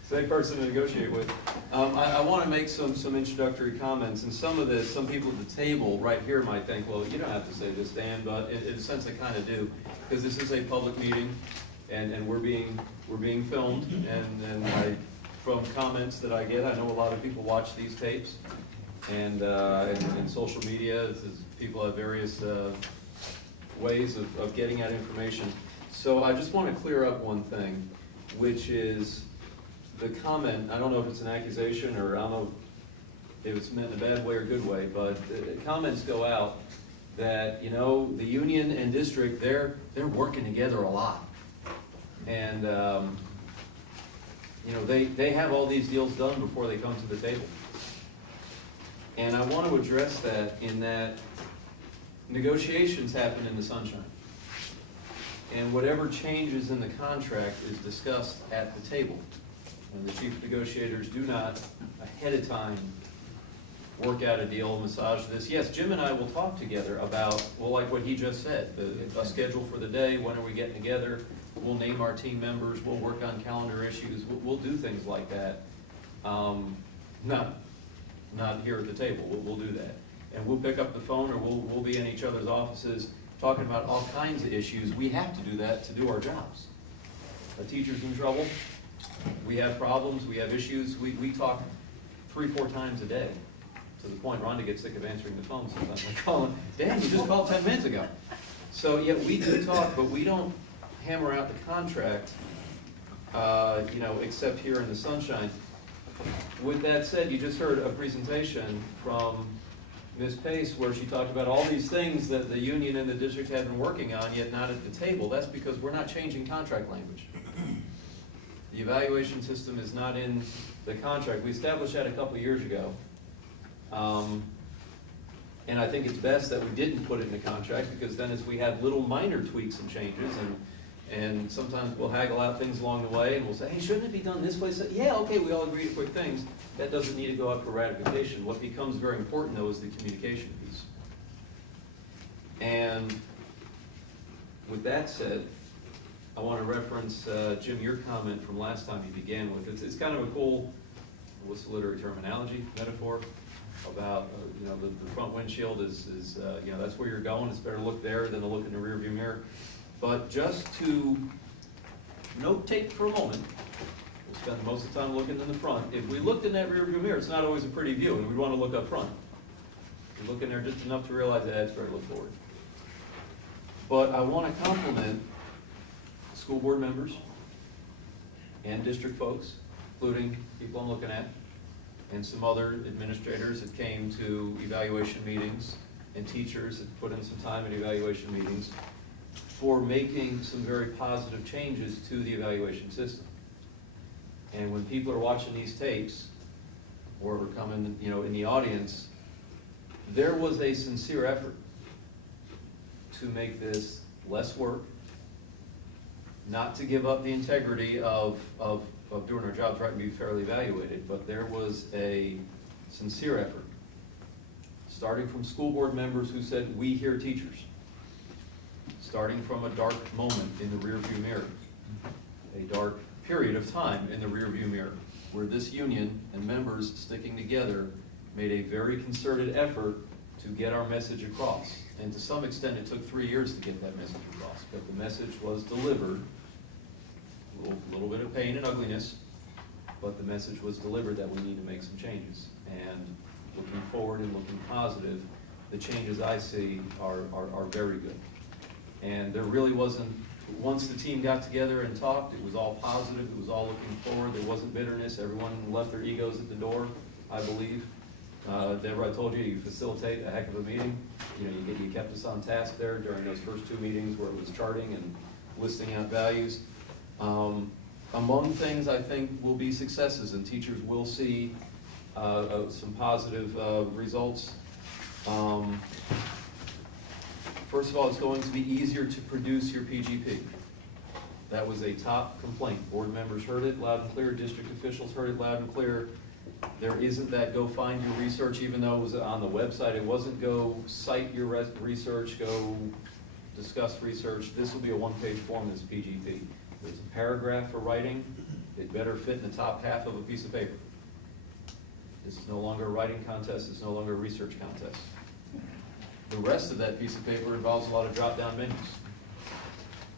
same person to negotiate with. I want to make some introductory comments, and some of this, some people at the table right here might think, well, you don't have to say this, Dan, but in a sense I kind of do, because this is a public meeting, and we're being filmed, and from comments that I get, I know a lot of people watch these tapes, and social media, people have various ways of getting at information. So I just want to clear up one thing, which is the comment. I don't know if it's an accusation, or I don't know if it's meant in a bad way or good way, but comments go out that, you know, the union and district, they're working together a lot. And, you know, they have all these deals done before they come to the table. And I want to address that in that negotiations happen in the sunshine. And whatever changes in the contract is discussed at the table. And the chief negotiators do not, ahead of time, work out a deal, massage this. Yes, Jim and I will talk together about, well, like what he just said, a schedule for the day, when are we getting together, we'll name our team members, we'll work on calendar issues, we'll do things like that. Not here at the table, we'll do that. And we'll pick up the phone, or we'll be in each other's offices talking about all kinds of issues. We have to do that to do our jobs. A teacher's in trouble, we have problems, we have issues, we talk 3-4 times a day, to the point Rhonda gets sick of answering the phone sometimes. I call him, Dan, you just called 10 minutes ago. So yeah, we do talk, but we don't hammer out the contract, you know, except here in the sunshine. With that said, you just heard a presentation from Ms. Pace where she talked about all these things that the union and the district have been working on, yet not at the table. That's because we're not changing contract language. The evaluation system is not in the contract. We established that a couple of years ago. And I think it's best that we didn't put it in the contract, because then as we have little minor tweaks and changes, and sometimes we'll haggle out things along the way, and we'll say, hey, shouldn't it be done this way? So, yeah, okay, we all agree to quick things. That doesn't need to go up for ratification. What becomes very important, though, is the communication piece. And with that said, I want to reference, Jim, your comment from last time you began with. It's kind of a cool, what's the literary terminology, metaphor, about, you know, the front windshield is you know, that's where you're going. It's better to look there than to look in the rearview mirror. But just to notate for a moment, we'll spend most of the time looking in the front. If we looked in that rearview mirror, it's not always a pretty view, and we want to look up front. We look in there just enough to realize that it's better to look forward. But I want to compliment school board members and district folks, including people I'm looking at, and some other administrators that came to evaluation meetings, and teachers that put in some time in evaluation meetings, for making some very positive changes to the evaluation system. And when people are watching these tapes, or coming, you know, in the audience, there was a sincere effort to make this less work, not to give up the integrity of doing our jobs right and be fairly evaluated, but there was a sincere effort, starting from school board members who said, we hear teachers, starting from a dark moment in the rearview mirror, a dark period of time in the rearview mirror, where this union and members sticking together made a very concerted effort to get our message across. And to some extent, it took 3 years to get that message across, but the message was delivered. A little bit of pain and ugliness, but the message was delivered that we need to make some changes. And looking forward and looking positive, the changes I see are very good. And there really wasn't, once the team got together and talked, it was all positive, it was all looking forward, there wasn't bitterness, everyone left their egos at the door, I believe. Deborah, I told you, you facilitate a heck of a meeting. You know, you kept us on task there during those first 2 meetings where it was charting and listing out values. Among things I think will be successes, and teachers will see some positive results. First of all, it's going to be easier to produce your PGP. That was a top complaint. Board members heard it loud and clear, district officials heard it loud and clear. There isn't that go find your research, even though it was on the website. It wasn't go cite your research, go discuss research. This will be a one-page form that's PGP. There's a paragraph for writing. It better fit in the top half of a piece of paper. This is no longer a writing contest. It's no longer a research contest. The rest of that piece of paper involves a lot of drop-down menus.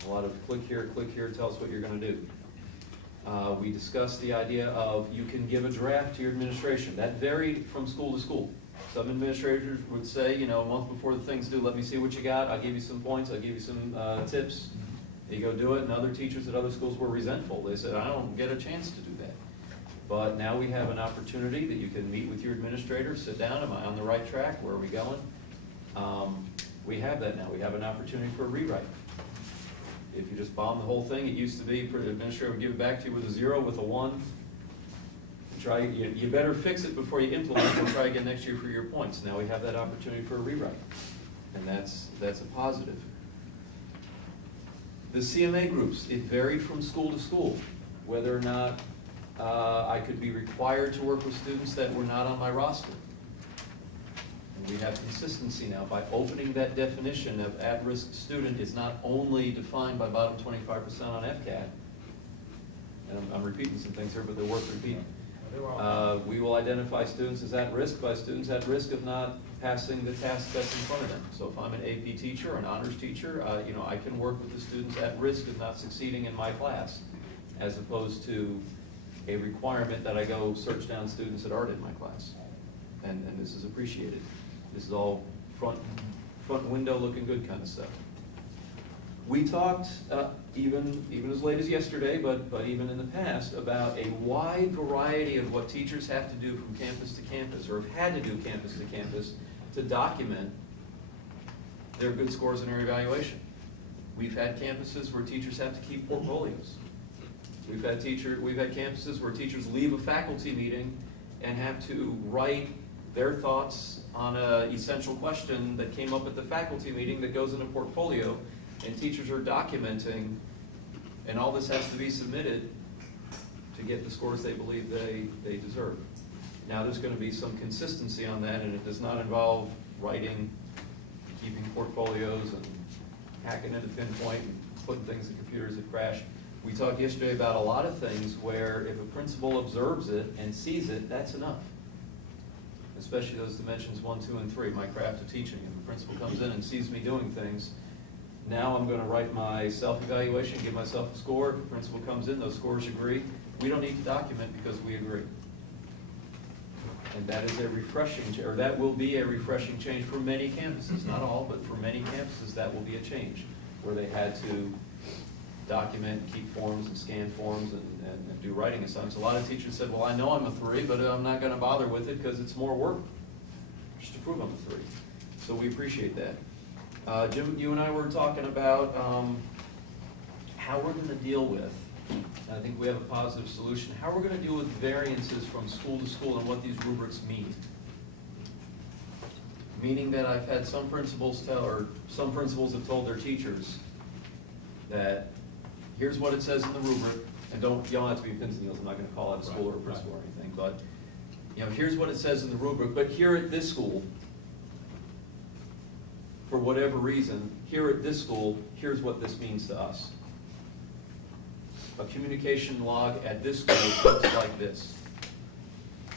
A lot of click here, tell us what you're going to do. We discussed the idea of you can give a draft to your administration. That varied from school to school. Some administrators would say, you know, a month before the thing's due, let me see what you got. I'll give you some points. I'll give you some tips. You go do it. And other teachers at other schools were resentful. They said, I don't get a chance to do that. But now we have an opportunity that you can meet with your administrator, sit down. Am I on the right track? Where are we going? We have that now. We have an opportunity for a rewrite. If you just bomb the whole thing, it used to be the administrator would give it back to you with a 0, with a 1. You better fix it before you implement it and try again next year for your points. Now we have that opportunity for a rewrite, and that's a positive. The CMA groups, it varied from school to school, whether or not I could be required to work with students that were not on my roster. And we have consistency now by opening that definition of at-risk student is not only defined by bottom 25% on FCAT, and I'm repeating some things here, but they're worth repeating. We will identify students as at risk by students at risk of not passing the task that's in front of them. So if I'm an AP teacher or an honors teacher, I can work with the students at risk of not succeeding in my class, as opposed to a requirement that I go search down students that aren't in my class. And this is appreciated. This is all front window looking good kind of stuff. We talked, even as late as yesterday, but even in the past, about a wide variety of what teachers have to do from campus to campus, or have had to do campus to campus, to document their good scores in their evaluation. We've had campuses where teachers have to keep portfolios. We've had campuses where teachers leave a faculty meeting and have to write their thoughts on an essential question that came up at the faculty meeting that goes in a portfolio, and teachers are documenting, and all this has to be submitted to get the scores they believe they deserve. Now there's going to be some consistency on that, and it does not involve writing, keeping portfolios, and hacking into pinpoint and putting things in computers that crash. We talked yesterday about a lot of things where if a principal observes it and sees it, that's enough. Especially those dimensions 1, 2, and 3, my craft of teaching. If a principal comes in and sees me doing things, now I'm going to write my self-evaluation, give myself a score. If the principal comes in, those scores agree. We don't need to document because we agree. And that is a refreshing, or that will be a refreshing change for many campuses. Not all, but for many campuses, that will be a change where they had to document, keep forms, and scan forms, and do writing assignments. A lot of teachers said, well, I know I'm a 3, but I'm not going to bother with it because it's more work just to prove I'm a 3. So we appreciate that. Jim, you and I were talking about how we're going to deal with, and I think we have a positive solution, how we're going to deal with variances from school to school and what these rubrics mean. Meaning that I've had some principals some principals have told their teachers that here's what it says in the rubric, and you don't have to be pins and needles, I'm not going to call out a school or a principal or anything, but here's what it says in the rubric, but here at this school, for whatever reason, here at this school, here's what this means to us. a communication log at this school looks like this.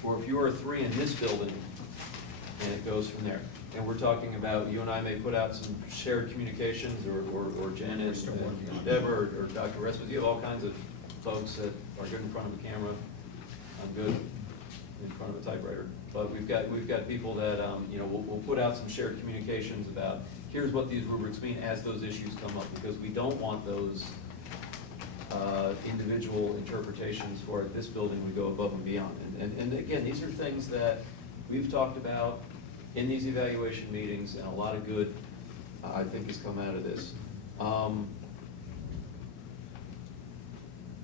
Or if you are a 3 in this building, and it goes from there. And we're talking about, you and I may put out some shared communications, or Janet and Deborah, or Dr. Resmus. You have all kinds of folks that are good in front of a camera. I'm good in front of a typewriter. But we've got people that, we'll put out some shared communications about, here's what these rubrics mean as those issues come up, because we don't want those individual interpretations for it. This building would go above and beyond. And again, these are things that we've talked about in these evaluation meetings, and a lot of good, I think, has come out of this.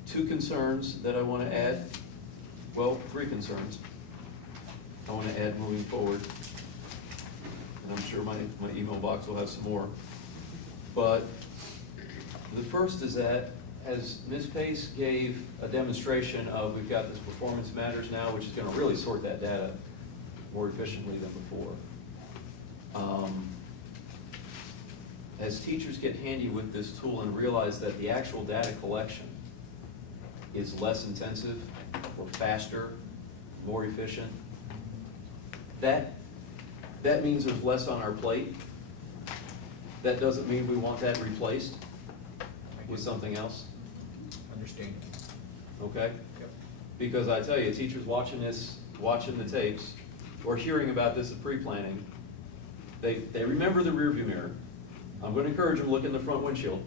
2 concerns that I want to add. Well, 3 concerns I want to add moving forward. And I'm sure my email box will have some more. But the first is that, as Ms. Pace gave a demonstration of, we've got this Performance Matters now, which is going to really sort that data more efficiently than before. As teachers get handy with this tool and realize that the actual data collection is less intensive, or faster, more efficient, that means there's less on our plate. That doesn't mean we want that replaced with something else. Understand. Okay? Yep. Because I tell you, teachers watching this, watching the tapes, or hearing about this at pre-planning, they remember the rearview mirror. I'm going to encourage them to look in the front windshield.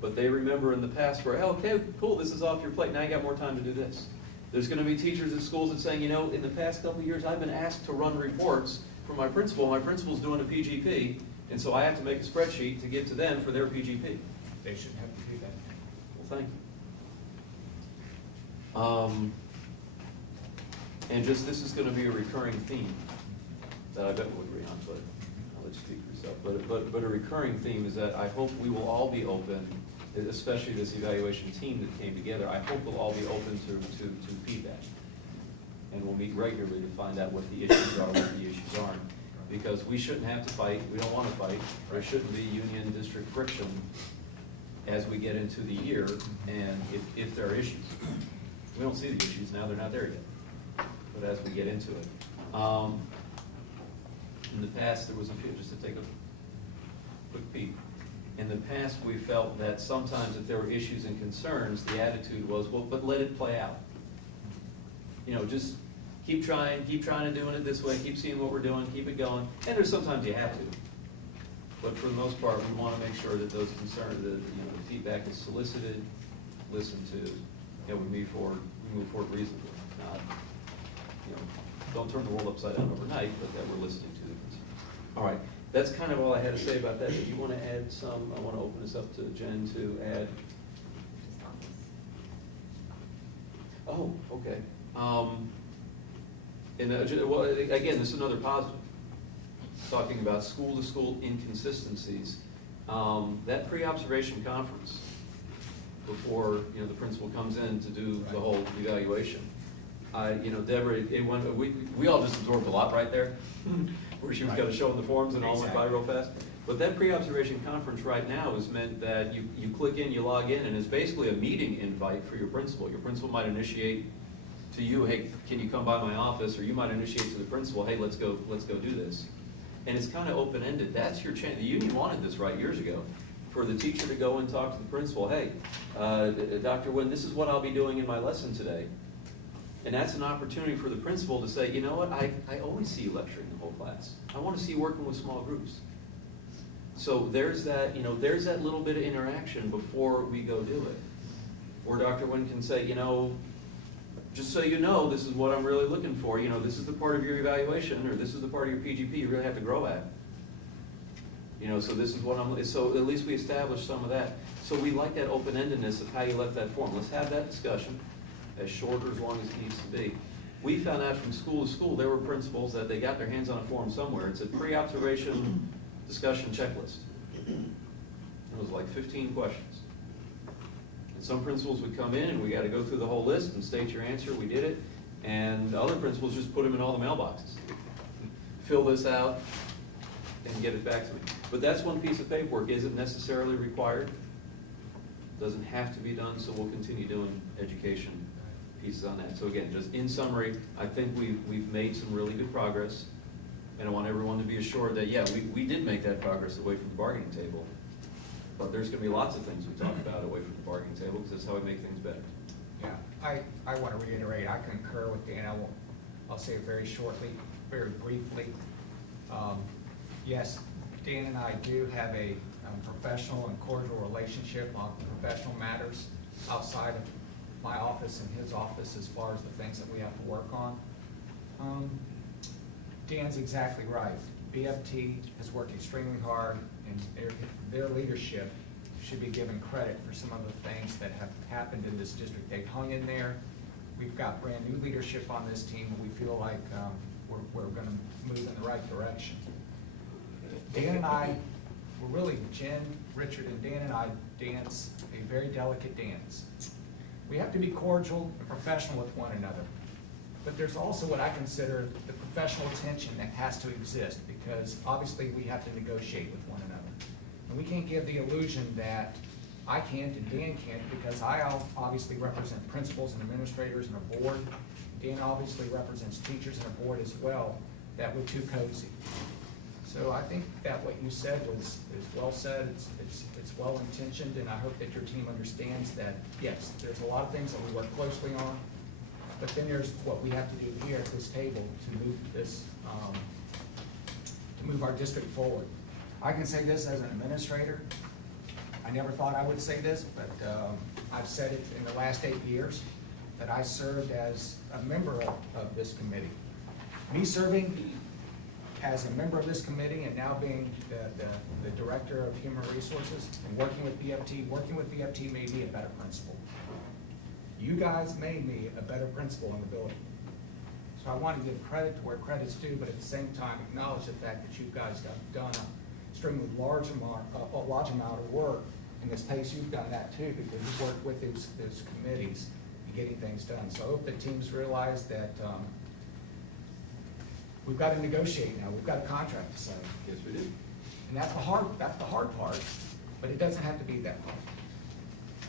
But they remember in the past where, oh, okay, cool, this is off your plate, now you got more time to do this. There's going to be teachers at schools that saying, in the past couple of years, I've been asked to run reports for my principal. My principal's doing a PGP, and so I have to make a spreadsheet to give to them for their PGP. They shouldn't have to do that. Well, thank you. And just, this is going to be a recurring theme that I bet we'll agree on, but I'll let you speak for yourself. But a recurring theme is that I hope we will all be open, especially this evaluation team that came together, I hope we'll all be open to feedback. And we'll meet regularly to find out what the issues are, what the issues aren't. Because we shouldn't have to fight, we don't want to fight, there shouldn't be union district friction as we get into the year, and if there are issues. We don't see the issues now, they're not there yet. But as we get into it. In the past, there was a few, just to take a quick peek. In the past, we felt that sometimes if there were issues and concerns, the attitude was, well, but let it play out. Just keep trying to doing it this way, keep seeing what we're doing, keep it going. And there's sometimes you have to. But for the most part, we want to make sure that those concerns, the feedback is solicited, listened to, we move forward reasonably. Not, don't turn the world upside down overnight, but that we're listening to the concern. All right, that's kind of all I had to say about that. Do you want to add some? I want to open this up to Jen to add. Oh, okay. Well, again, this is another positive. Talking about school-to-school inconsistencies. That pre-observation conference, before the principal comes in to do the whole evaluation, Deborah, we all just absorbed a lot right there, where she was going to show them the forms and all went by real fast. But that pre-observation conference right now has meant that you click in, you log in, and it's basically a meeting invite for your principal. Your principal might initiate to you, hey, can you come by my office? Or you might initiate to the principal, hey, let's go do this. And it's kind of open-ended. That's your chance. The union wanted this right years ago, for the teacher to go and talk to the principal, hey, Dr. Wynn, this is what I'll be doing in my lesson today. And that's an opportunity for the principal to say, you know what, I always see you lecturing the whole class. I want to see you working with small groups. So there's that, there's that little bit of interaction before we go do it. Or Dr. Wynn can say, just so you know, this is what I'm really looking for. This is the part of your evaluation, or this is the part of your PGP you really have to grow at. So this is what so at least we established some of that. So we like that open-endedness of how you let that form. Let's have that discussion, as short or as long as it needs to be. We found out from school to school, there were principals that they got their hands on a form somewhere. It's a pre-observation discussion checklist. It was like 15 questions. And some principals would come in and we got to go through the whole list and state your answer, we did it. And other principals just put them in all the mailboxes. Fill this out and get it back to me. But that's one piece of paperwork. Is it necessarily required? doesn't have to be done, so we'll continue doing education pieces on that. So again, just in summary, I think we've made some really good progress, and I want everyone to be assured that, yeah, we did make that progress away from the bargaining table, but there's gonna be lots of things we talk about away from the bargaining table, because that's how we make things better. Yeah, I want to reiterate, I concur with Dan. I'll say it very shortly, very briefly. Yes, Dan and I do have a professional and cordial relationship on professional matters outside of my office and his office as far as the things that we have to work on. Dan's exactly right. BFT has worked extremely hard, and their leadership should be given credit for some of the things that have happened in this district. They've hung in there. We've got brand new leadership on this team, and we feel like we're going to move in the right direction. Dan and I, we're really, Jen, Richard, and Dan and I dance a very delicate dance. We have to be cordial and professional with one another. But there's also what I consider the professional tension that has to exist, because obviously we have to negotiate with one another. And we can't give the illusion that I can't and Dan can't, because I obviously represent principals and administrators and a board. Dan obviously represents teachers and a board as well, that we're too cozy. So I think that what you said is well said, it's well intentioned, and I hope that your team understands that, yes, there's a lot of things that we work closely on, but then there's what we have to do here at this table to move this, to move our district forward. I can say this as an administrator. I never thought I would say this, but I've said it in the last 8 years, that I served as a member of this committee. Me serving as a member of this committee and now being the director of human resources and working with BFT made me a better principal. You guys made me a better principal in the building. So I want to give credit to where credit's due, but at the same time acknowledge the fact that you guys have done a extremely large amount of work in this pace. You've done that too, because you've worked with those committees and getting things done. So I hope the teams realize that we've got to negotiate now. We've got a contract to sign. Yes, we do. And that's the hard part, but it doesn't have to be that hard.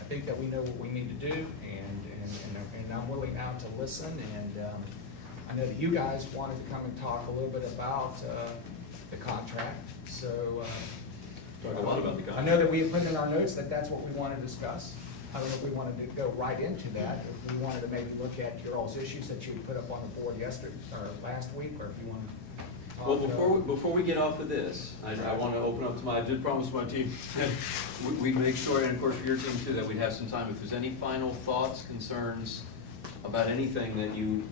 I think that we know what we need to do, and I'm willing now to listen, and I know that you guys wanted to come and talk a little bit about the contract, so. Talk a lot about the contract. I know that we have put in our notes that that's what we want to discuss. I don't know if we wanted to go right into that, if we wanted to maybe look at your all's issues that you put up on the board yesterday, or last week, or if you want to. Well, before we get off of this, I want to open up to I did promise my team that we make sure, and of course for your team too, that we'd have some time. If there's any final thoughts, concerns about anything that you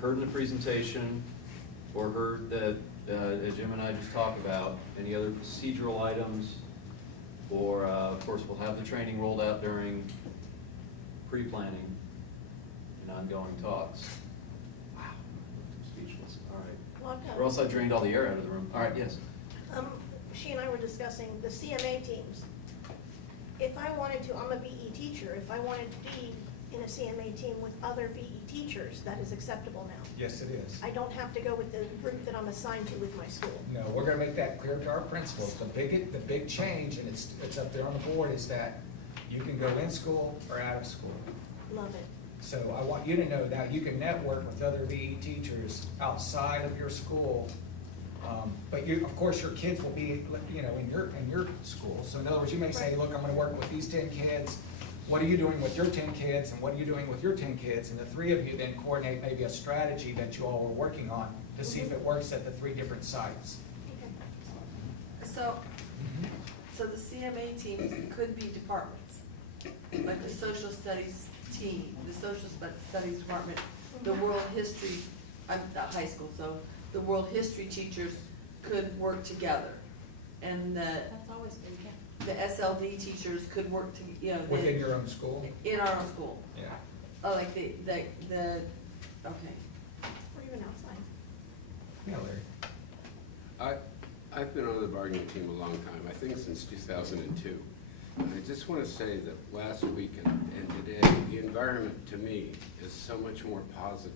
heard in the presentation or heard that Jim and I just talked about, any other procedural items, or of course we'll have the training rolled out during pre-planning and ongoing talks. Wow, I'm speechless. All right. Or else I drained all the air out of the room. All right, yes. She and I were discussing the CMA teams. If I wanted to, I'm a VE teacher, if I wanted to be in a CMA team with other VE teachers, that is acceptable now. Yes, it is. I don't have to go with the group that I'm assigned to with my school. No, we're gonna make that clear to our principals. The big change, and it's up there on the board, is that you can go in school or out of school. Love it. So I want you to know that you can network with other VE teachers outside of your school. But of course, your kids will be, in your school. So in other words, you may say, look, I'm gonna work with these 10 kids. What are you doing with your 10 kids, and what are you doing with your 10 kids? And the three of you then coordinate maybe a strategy that you all were working on to see if it works at the 3 different sites. So the CMA team could be departments, like the social studies team, the social studies department, the world history, I'm at high school, so the world history teachers could work together. And That's always been kept. the SLD teachers could work to, Within your own school? in our own school. Yeah. Oh, like the, okay. Or even outside. Yeah, Larry. I've been on the bargaining team a long time, I think since 2002. And I just want to say that last week and today, the environment to me is so much more positive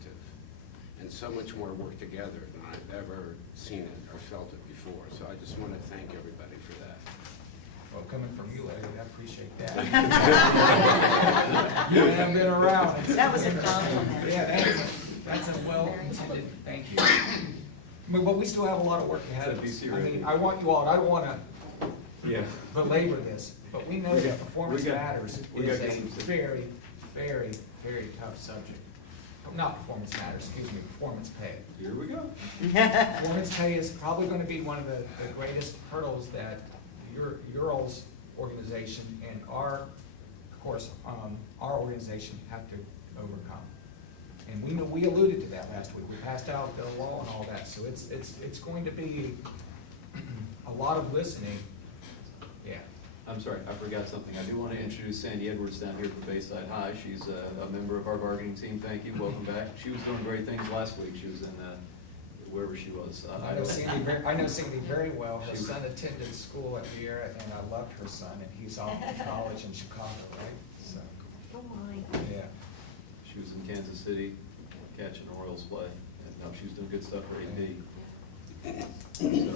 and so much more work together than I've ever seen it or felt it before. So I just want to thank everybody for that. Well, coming from you, Larry, I appreciate that. You haven't been around. That was a compliment. Yeah, that's a well-intended thank you. But we still have a lot of work ahead of us. I mean, I want you all, and I don't want to belabor this, but we know that performance matters is a very, very, very tough subject. Not performance matters, excuse me, performance pay. Here we go. Performance pay is probably going to be one of the greatest hurdles that your all's organization and our organization have to overcome. And we alluded to that last week. We passed out the law and all that, so it's going to be a lot of listening. Yeah. I'm sorry, I forgot something. I do want to introduce Sandy Edwards down here from Bayside High. She's a member of our bargaining team. Thank you, welcome back. She was doing great things last week. She was in wherever she was. I know Sandy very well. Her son attended school at Viera, and I loved her son, and he's off to college in Chicago, right? So. Oh my. Yeah. She was in Kansas City catching the Royals play, and she was doing good stuff for AP. So,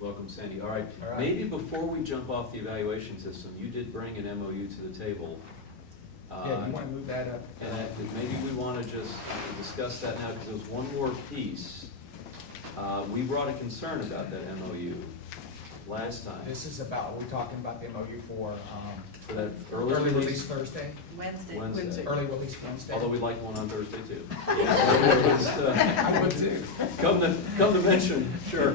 welcome, Sandy. All right, maybe before we jump off the evaluation system, you did bring an MOU to the table. Yeah, you want to move that up? And maybe we want to just discuss that now, because there's one more piece. We brought a concern about that MOU last time. This is about, we're talking about the MOU for that early release Thursday? Wednesday. Early release Wednesday. Although we'd like one on Thursday too. I would too. Come to mention, sure.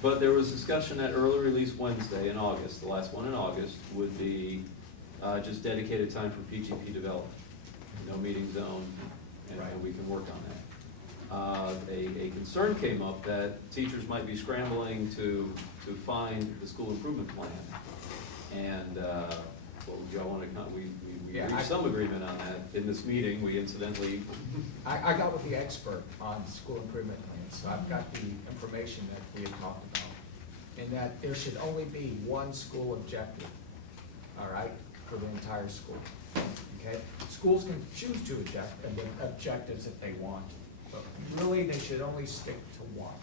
But there was discussion that early release Wednesday in August, the last one in August, would be just dedicated time for PGP development. No meeting zone, and we can work on that. A concern came up that teachers might be scrambling to find the school improvement plan. And we reached some agreement on that in this meeting. We incidentally. I got with the expert on school improvement plans, so I've got the information that we had talked about. And that there should only be one school objective, all right, for the entire school, okay? Schools can choose to objectives if they want, but really they should only stick to one.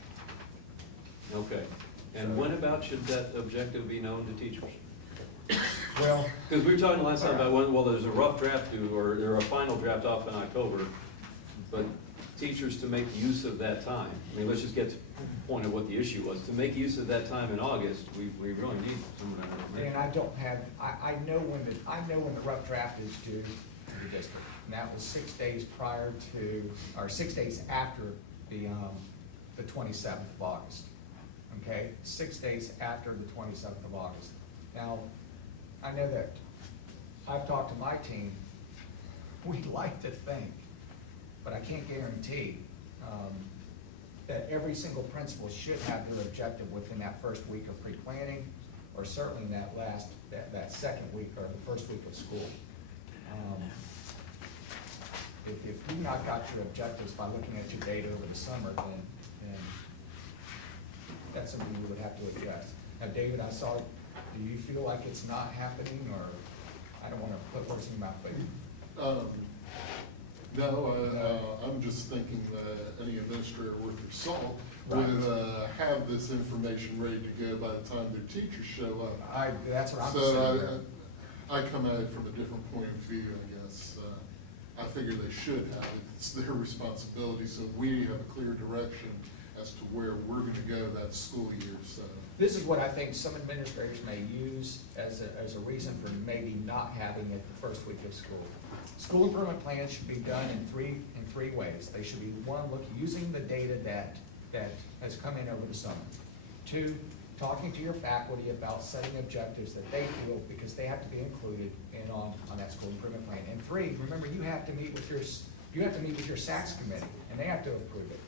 Okay. And when about should that objective be known to teachers? Well, because we were talking last time about when, well, there's a rough draft due, or there a final draft off in October, but teachers to make use of that time. I mean, let's just get to the point of what the issue was. To make use of that time in August, we really need some of that information. And I don't have, I know when the rough draft is due to the district. And that was 6 days prior to, or 6 days after the 27th of August. Okay, 6 days after the 27th of August. Now, I know that I've talked to my team. We'd like to think, but I can't guarantee that every single principal should have their objective within that first week of pre-planning, or certainly in that second week or the first week of school. If you've not got your objectives by looking at your data over the summer, then that's something we would have to address. Now, David, I saw, do you feel like it's not happening, or I don't want to put words in your mouth, but no, I'm just thinking that any administrator worth their salt would have this information ready to go by the time their teachers show up. That's what I'm saying. So I come at it from a different point of view, I guess. I figure they should have it. It's their responsibility, so we have a clear direction as to where we're going to go that school year. So this is what I think some administrators may use as a reason for maybe not having it the first week of school. School improvement plans should be done in three ways. They should be, one, using the data that has come in over the summer. Two, talking to your faculty about setting objectives that they feel, because they have to be included in on that school improvement plan. And three, remember, you have to meet with your SACS committee, and they have to approve it.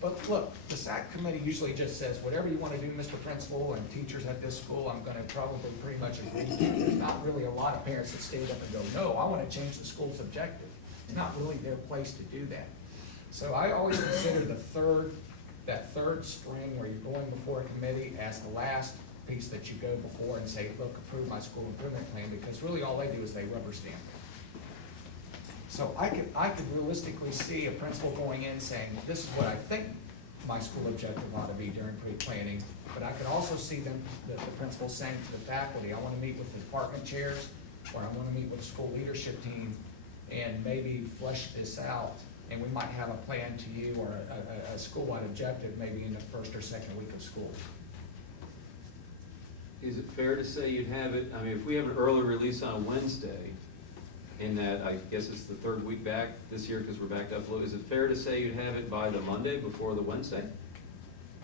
But look, the SAC committee usually just says, whatever you want to do, Mr. Principal, and teachers at this school, I'm going to probably pretty much agree to. There's not really a lot of parents that stand up and go, no, I want to change the school's objective. It's not really their place to do that. So I always consider that third string where you're going before a committee as the last piece that you go before and say, look, approve my school improvement plan, because really all they do is they rubber stamp it. So I could realistically see a principal going in saying, this is what I think my school objective ought to be during pre-planning. But I could also see them, the principal saying to the faculty, I want to meet with the department chairs, or I want to meet with the school leadership team, and maybe flesh this out. And we might have a plan to you, or a school-wide objective, maybe in the first or second week of school. Is it fair to say you'd have it, I mean, if we have an early release on Wednesday, in that, I guess it's the third week back this year because we're backed up a little, is it fair to say you'd have it by the Monday before the Wednesday?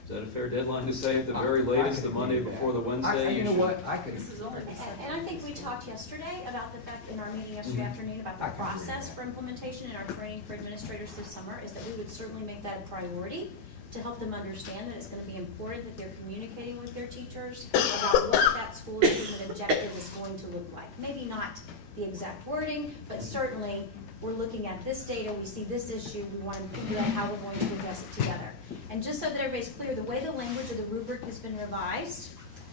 Is that a fair deadline to say at the very latest, the Monday before the Wednesday? You know what, I could. This is only the second. And I think we talked yesterday about the fact, in our meeting yesterday afternoon, about the I can agree with process that. for implementation and our training for administrators this summer, is that we would certainly make that a priority to help them understand that it's gonna be important that they're communicating with their teachers about what that school improvement objective is going to look like. Maybe not the exact wording, but certainly, we're looking at this data, we see this issue, we want to figure out how we're going to address it together. And just so that everybody's clear, the way the language of the rubric has been revised,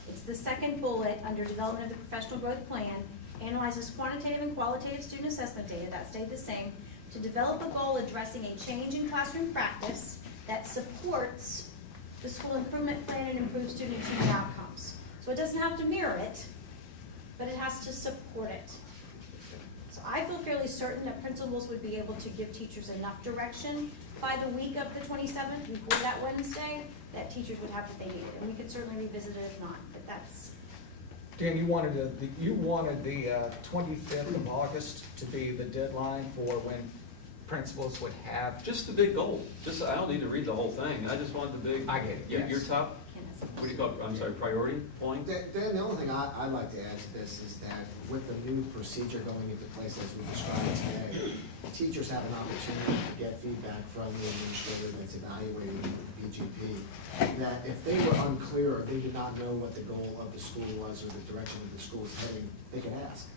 it's the second bullet under development of the professional growth plan, analyzes quantitative and qualitative student assessment data, that stayed the same, to develop a goal addressing a change in classroom practice that supports the school improvement plan and improves student achievement outcomes. So it doesn't have to mirror it, but it has to support it. So I feel fairly certain that principals would be able to give teachers enough direction by the week of the 27th, before that Wednesday, that teachers would have what they needed. And we could certainly revisit it if not, but that's. Dan, you wanted the 25th of August to be the deadline for when principals would have. Just the big goal, just, I don't need to read the whole thing, I just want the big. I get it, Your yes. top, what do you call it, I'm sorry, priority point? Dan, the only thing I'd like to add to this is that with the new procedure going into place as we described today, teachers have an opportunity to get feedback from the administrator that's evaluating the BGP. That if they were unclear or they did not know what the goal of the school was or the direction that the school was heading, they could ask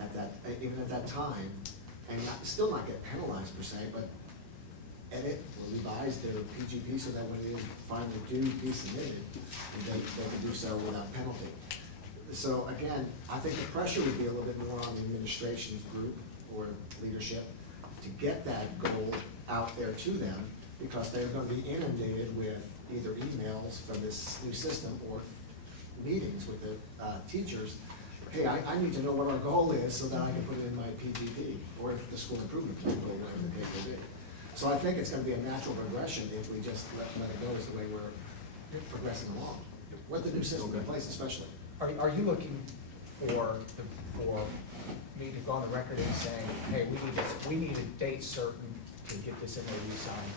at that, even at that time, and still not get penalized per se, but edit or revise their PGP so that when it is finally due to be submitted, they can do so without penalty. So again, I think the pressure would be a little bit more on the administration group or leadership to get that goal out there to them, because they're going to be inundated with either emails from this new system or meetings with the teachers. Hey, I need to know what our goal is so that I can put it in my PGP, or if the school improvement plan goal, whatever the case may be. So I think it's going to be a natural progression if we just let it go as the way we're progressing along, with the new system in place especially. Are you looking for me to go on the record and saying, hey, we need a date certain to get this in there re-signed?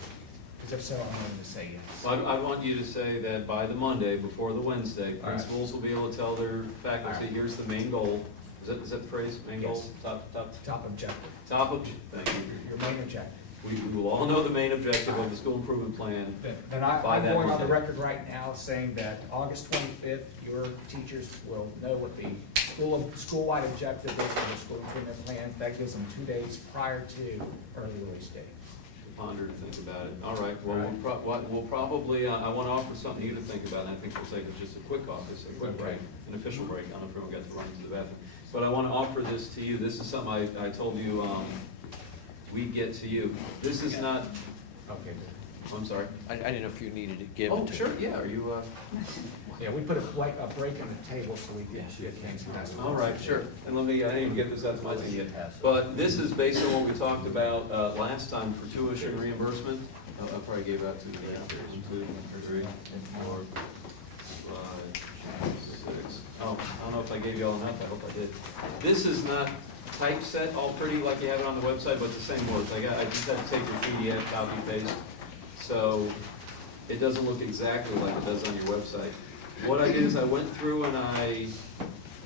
Because if so, I'm going to say yes. Well, I want you to say that by the Monday, before the Wednesday, All right. principals will be able to tell their faculty, here's the main goal. Is that the phrase, main goal? Yes. Top objective. thank you. Your main objective. We will all know the main objective of the school improvement plan. Then I'm by that going on the Monday. record right now saying that August 25th, your teachers will know what the school-wide objective is for the school improvement plan. That gives them 2 days prior to early release date. Ponder and think about it. All right, well, we'll probably, I want to offer something you to think about, and I think we'll take just a quick break, an official break. I don't know if everyone got to run to the bathroom. But I want to offer this to you. This is something I told you we'd get to you. This is not, Okay. I'm sorry. I didn't know if you needed to give it Oh, to sure, me. yeah, are you, Yeah, we put a break in the table so we can get things passed. all right, sure. And let me, I didn't even get this out to my team yet. But this is based on what we talked about last time for tuition reimbursement. I probably gave that to you there. 1, 2, 3, 4, 5, 6. Oh, I don't know if I gave you all enough. I hope I did. This is not typeset all pretty like you have it on the website, but it's the same words. I just had to take your PDF, copy, paste. So it doesn't look exactly like it does on your website. What I did is I went through and I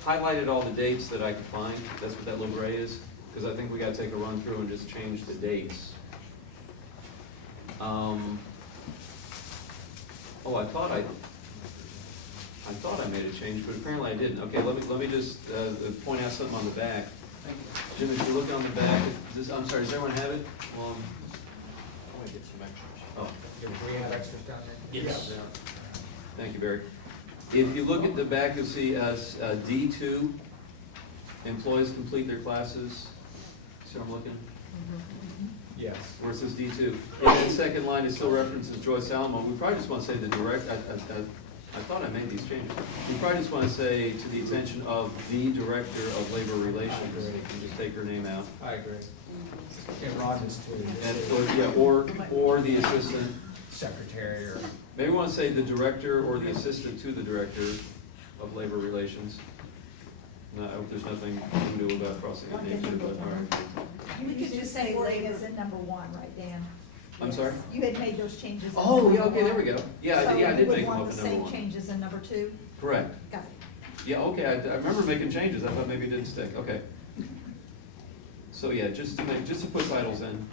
highlighted all the dates that I could find. That's what that little gray is, because I think we got to take a run through and just change the dates. Oh, I thought I made a change, but apparently I didn't. Okay, let me just point out something on the back. Jim, if you look on the back, I'm sorry, does everyone have it? I want to get some extras. Oh, Do we have extras down there? yes. Thank you, Barry. If you look at the back, you'll see D2, employees complete their classes. See what I'm looking? Yes. where it says D2. And then second line, it still references Joyce Alamo. We probably just want to say the I thought I made these changes. We probably just want to say to the attention of the Director of Labor Relations, and just take her name out. I agree. And Rhonda's too. And, or the Assistant Secretary or. Maybe we want to say the Director or the Assistant to the Director of Labor Relations. No, there's nothing you can do about crossing that name, but, all right. We could just say wording is in number 1, right, Dan? I'm sorry? You had made those changes. in Oh, number yeah, okay, there we one. go. Yeah, I did make them up in So number you would want the same 1. changes in number 2? Correct. Got it. Yeah, okay, I remember making changes, I thought maybe it didn't stick, okay. So yeah, just to put titles in,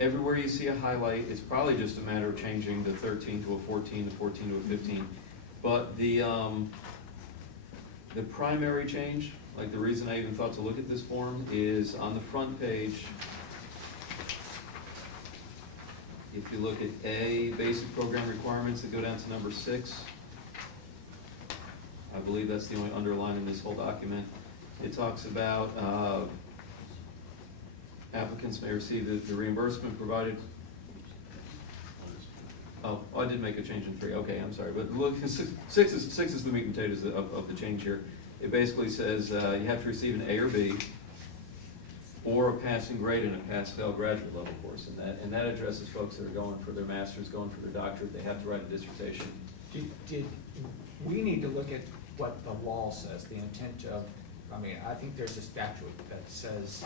everywhere you see a highlight, it's probably just a matter of changing the 13 to a 14, the 14 to a 15. But the primary change, like the reason I even thought to look at this form, is on the front page. If you look at A, basic program requirements that go down to number 6, I believe that's the only underline in this whole document. It talks about applicants may receive the reimbursement provided. Oh, I did make a change in 3, okay, I'm sorry, but look, 6 is the meat and potatoes of the change here. It basically says you have to receive an A or B, or a passing grade in a pass-fail graduate level course, and that addresses folks that are going for their master's, going for their doctorate, they have to write a dissertation. We need to look at what the law says, the intent of, I mean, I think there's a statute that says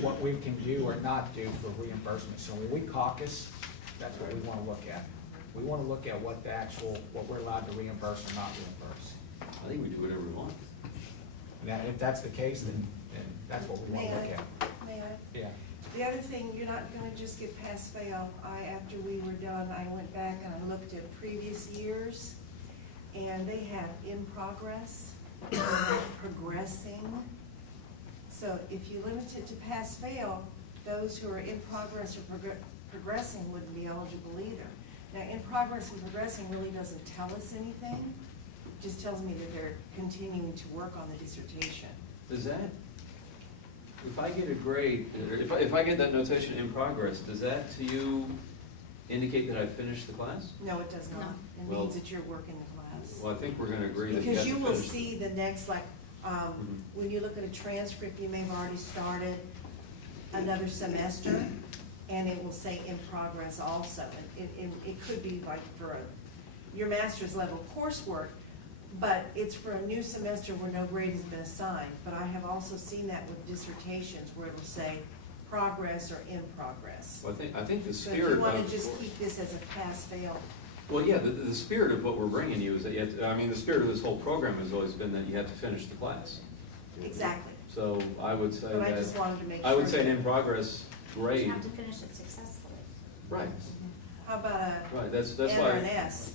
what we can do or not do for reimbursement. So when we caucus, that's what we want to look at. We want to look at what what we're allowed to reimburse or not reimburse. I think we do whatever we want. And if that's the case, then that's what we want to look at. May I? Yeah. The other thing, you're not gonna just get pass-fail. After we were done, I went back and I looked at previous years, and they have in progress, progressing. So if you limit it to pass-fail, those who are in progress or progressing wouldn't be eligible either. Now, in progress and progressing really doesn't tell us anything. It just tells me that they're continuing to work on the dissertation. Does that, if I get a grade, or if I get that notation in progress, does that to you indicate that I finished the class? No, it does not. No. It Well- means that you're working the class. Well, I think we're gonna agree that you have Because to you finish. will see the next, like, when you look at a transcript, you may have already started another semester, and it will say in progress also. It could be like for your master's level coursework, but it's for a new semester where no grade has been assigned. But I have also seen that with dissertations where it will say progress or in progress. Well, I think the So if spirit you want of. to just keep this as a pass-fail, Well, yeah, the spirit of what we're bringing you is that you have to, I mean, the spirit of this whole program has always been that you have to finish the class. exactly. So I would say But I just that, wanted to make I would sure say an that- in progress grade. You have to finish it successfully. Right, How about a right, that's N or an why, S?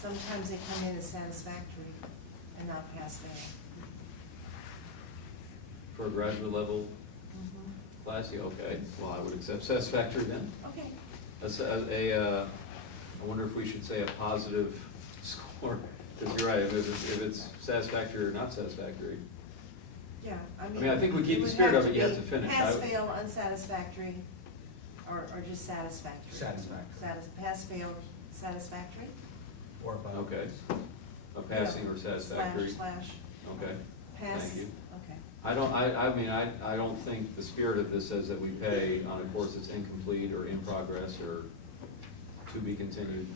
Sometimes they come in as satisfactory and not pass-fail. for a graduate level class, yeah, okay, well, I would accept satisfactory then. Okay. I wonder if we should say a positive score, because you're right, if it's satisfactory or not satisfactory. Yeah, I mean. I mean, I think we keep it the would spirit of it, you have be to finish. Pass-fail, unsatisfactory, or just satisfactory. Satisfactory. Pass-fail, satisfactory? Or both. Okay, a passing or satisfactory. Slash, Okay, pass, thank you. okay. I don't think the spirit of this says that we pay on a course that's incomplete or in progress or to be continued.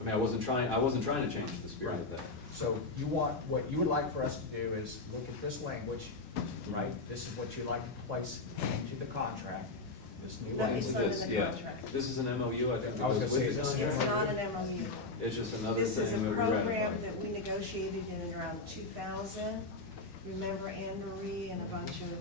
I mean, I wasn't trying to change the spirit of that. So what you would like for us to do is look at this language, right? This is what you'd like to place into the contract, this new That language. is under the Yeah. contract. This is an MOU, I think. I was gonna say, with the is this an It's contract. not an MOU. It's just another This is a thing that we program ratified. that we negotiated in around 2000. Remember Anne Marie and a bunch of,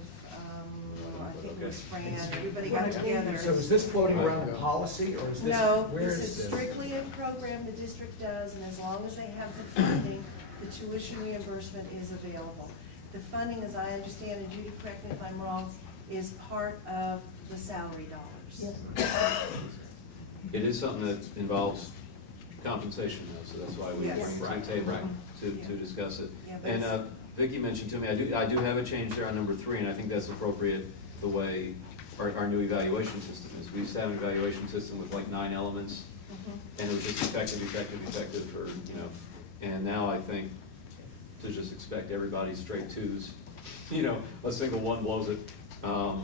I think it was Fran, everybody got together. So is this floating around the policy, or is this, No, where this is is strictly a program the district does, and as long as they have the funding, the tuition reimbursement is available. The funding, as I understand, and Judy, correct me if I'm wrong, is part of the salary dollars. It is something that involves compensation though, so that's why we bring Yes. it to the table to discuss it. Yeah, but And it's- Vicki mentioned to me, I do have a change there on number 3, and I think that's appropriate the way our new evaluation system is. We used to have an evaluation system with like 9 elements, and it was just effective for, you know, and now I think to just expect everybody straight 2s, you know, a single 1 blows it. I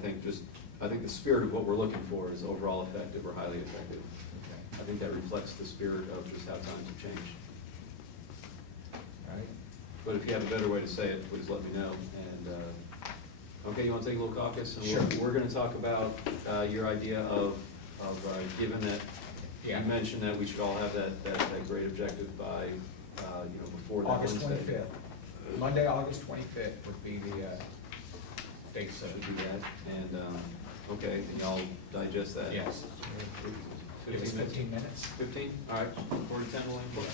think the spirit of what we're looking for is overall effective or highly effective. I think that reflects the spirit of just how times have changed. All right. But if you have a better way to say it, please let me know. And, okay, you want to take a little caucus? And Sure. We're going to talk about your idea of given that you mentioned that we should all have that great objective by, you know, before that August Wednesday. 25th. Monday, August 25th would be the date set. Should do that. And, okay, and y'all digest that? Yes. It was 15 minutes. 15? All right, 4 to 10 will aim for.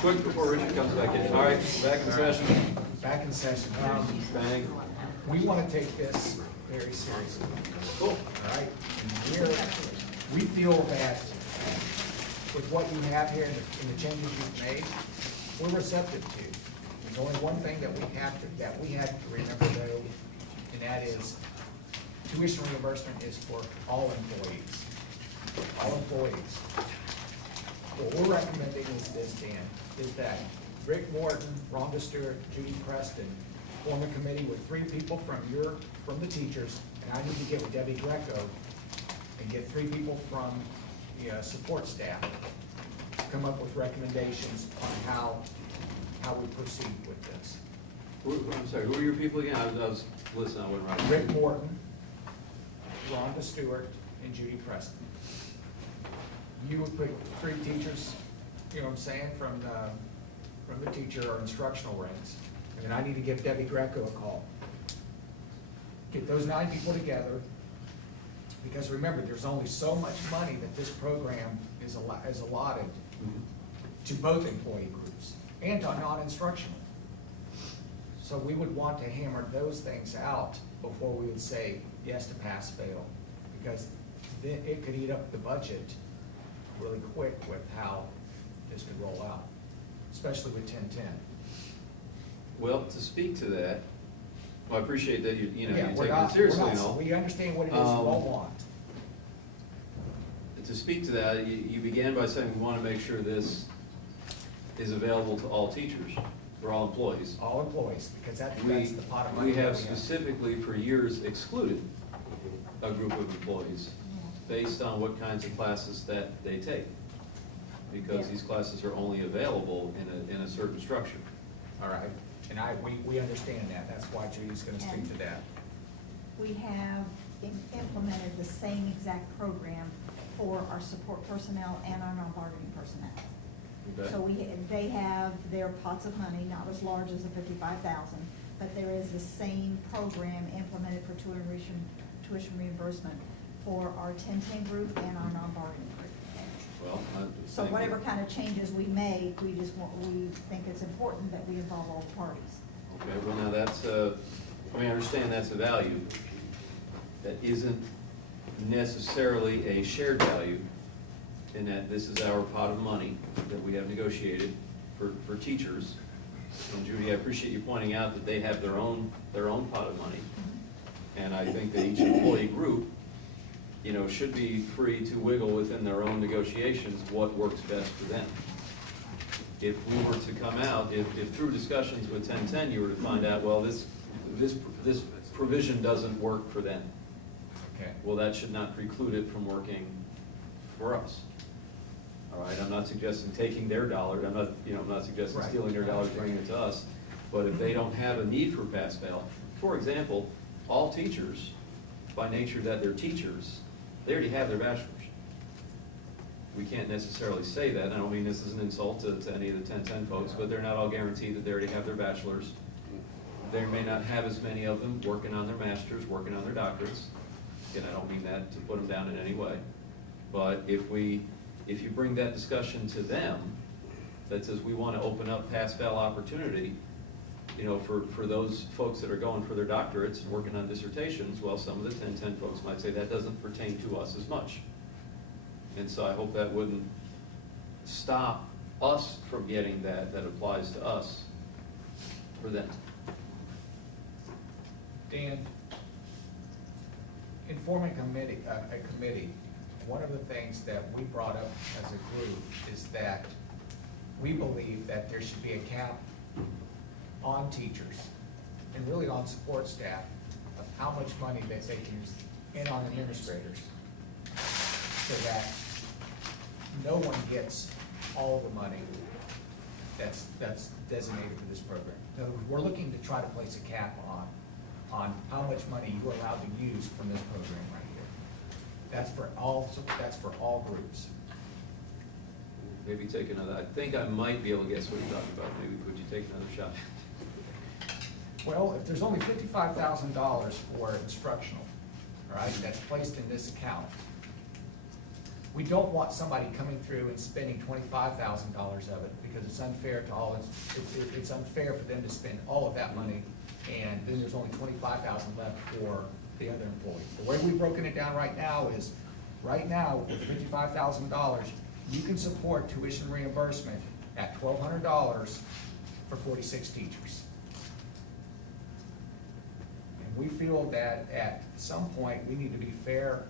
Quick before Richard comes back in. All right, back in session. Back in session. Bang. We want to take this very seriously. Cool. All right? And we feel that with what you have here and the changes you've made, we're receptive to. There's only one thing that we have to remember though, and that is tuition reimbursement is for all employees. All employees. What we're recommending is this, Dan, is that Rick Morton, Rhonda Stewart, Judy Preston form a committee with 3 people from the teachers, and I need to get with Debbie Greco and get 3 people from the support staff, come up with recommendations on how we proceed with this. I'm sorry, who are your people again? I was listening, I wasn't right. Rick Morton, Rhonda Stewart, and Judy Preston. You would put 3 teachers, you know what I'm saying, from the teacher or instructional ranks. And then I need to give Debbie Greco a call. Get those 9 people together, because remember, there's only so much money that this program is allotted to both employee groups and to non-instructional. So we would want to hammer those things out before we would say yes to pass, fail, because then it could eat up the budget really quick with how this could roll out, especially with 10-10. Well, to speak to that, well, I appreciate that you Yeah, take we're it not- seriously we're and not- all. We understand what it is you all want. To speak to that, you began by saying we want to make sure this is available to all teachers, or all employees. All employees, because that's the pot of money. We that have specifically for years excluded a group of employees based on what kinds of classes that they take. Because these classes are only available in a certain structure. All right, and we understand that, that's why Judy's gonna speak to that. We have implemented the same exact program for our support personnel and our non-bargaining personnel. Okay. So they have their pots of money, not as large as the 55,000, but there is the same program implemented for tuition reimbursement for our 10-10 group and our non-bargaining group. Well, So whatever kind of changes we make, we think it's important that we involve all parties. Okay, well now that's, I understand that's a value. That isn't necessarily a shared value in that this is our pot of money that we have negotiated for teachers. And Judy, I appreciate you pointing out that they have their own pot of money. And I think that each employee group, you know, should be free to wiggle within their own negotiations what works best for them. If we were to come out, if through discussions with 1010, you were to find out, well, this provision doesn't work for them. Okay. Well, that should not preclude it from working for us. All right, I'm not suggesting taking their dollar, I'm not suggesting stealing their dollars, bringing it to us. But if they don't have a need for pass-fail, for example, all teachers, by nature that they're teachers, they already have their bachelor's. We can't necessarily say that. I don't mean this is an insult to any of the 1010 folks, but they're not all guaranteed that they already have their bachelor's. They may not have as many of them working on their masters, working on their doctorates. Again, I don't mean that to put them down in any way. But if you bring that discussion to them, that says we want to open up pass-fail opportunity, you know, for those folks that are going for their doctorates and working on dissertations, well, some of the 1010 folks might say that doesn't pertain to us as much. And so I hope that wouldn't stop us from getting that applies to us for them. Dan, in forming a committee, one of the things that we brought up as a group is that we believe that there should be a cap on teachers and really on support staff of how much money that they can use, and on administrators, so that no one gets all the money that's designated for this program. So we're looking to try to place a cap on how much money you're allowed to use from this program right here. That's for all groups. Maybe take another, I think I might be able to guess what you're talking about. Maybe could you take another shot? Well, if there's only $55,000 for instructional, all right, that's placed in this account, we don't want somebody coming through and spending $25,000 of it, because it's unfair to all, it's unfair for them to spend all of that money, and then there's only $25,000 left for the other employees. The way we've broken it down right now is, right now, with $55,000, you can support tuition reimbursement at $1,200 for 46 teachers. And we feel that at some point, we need to be fair,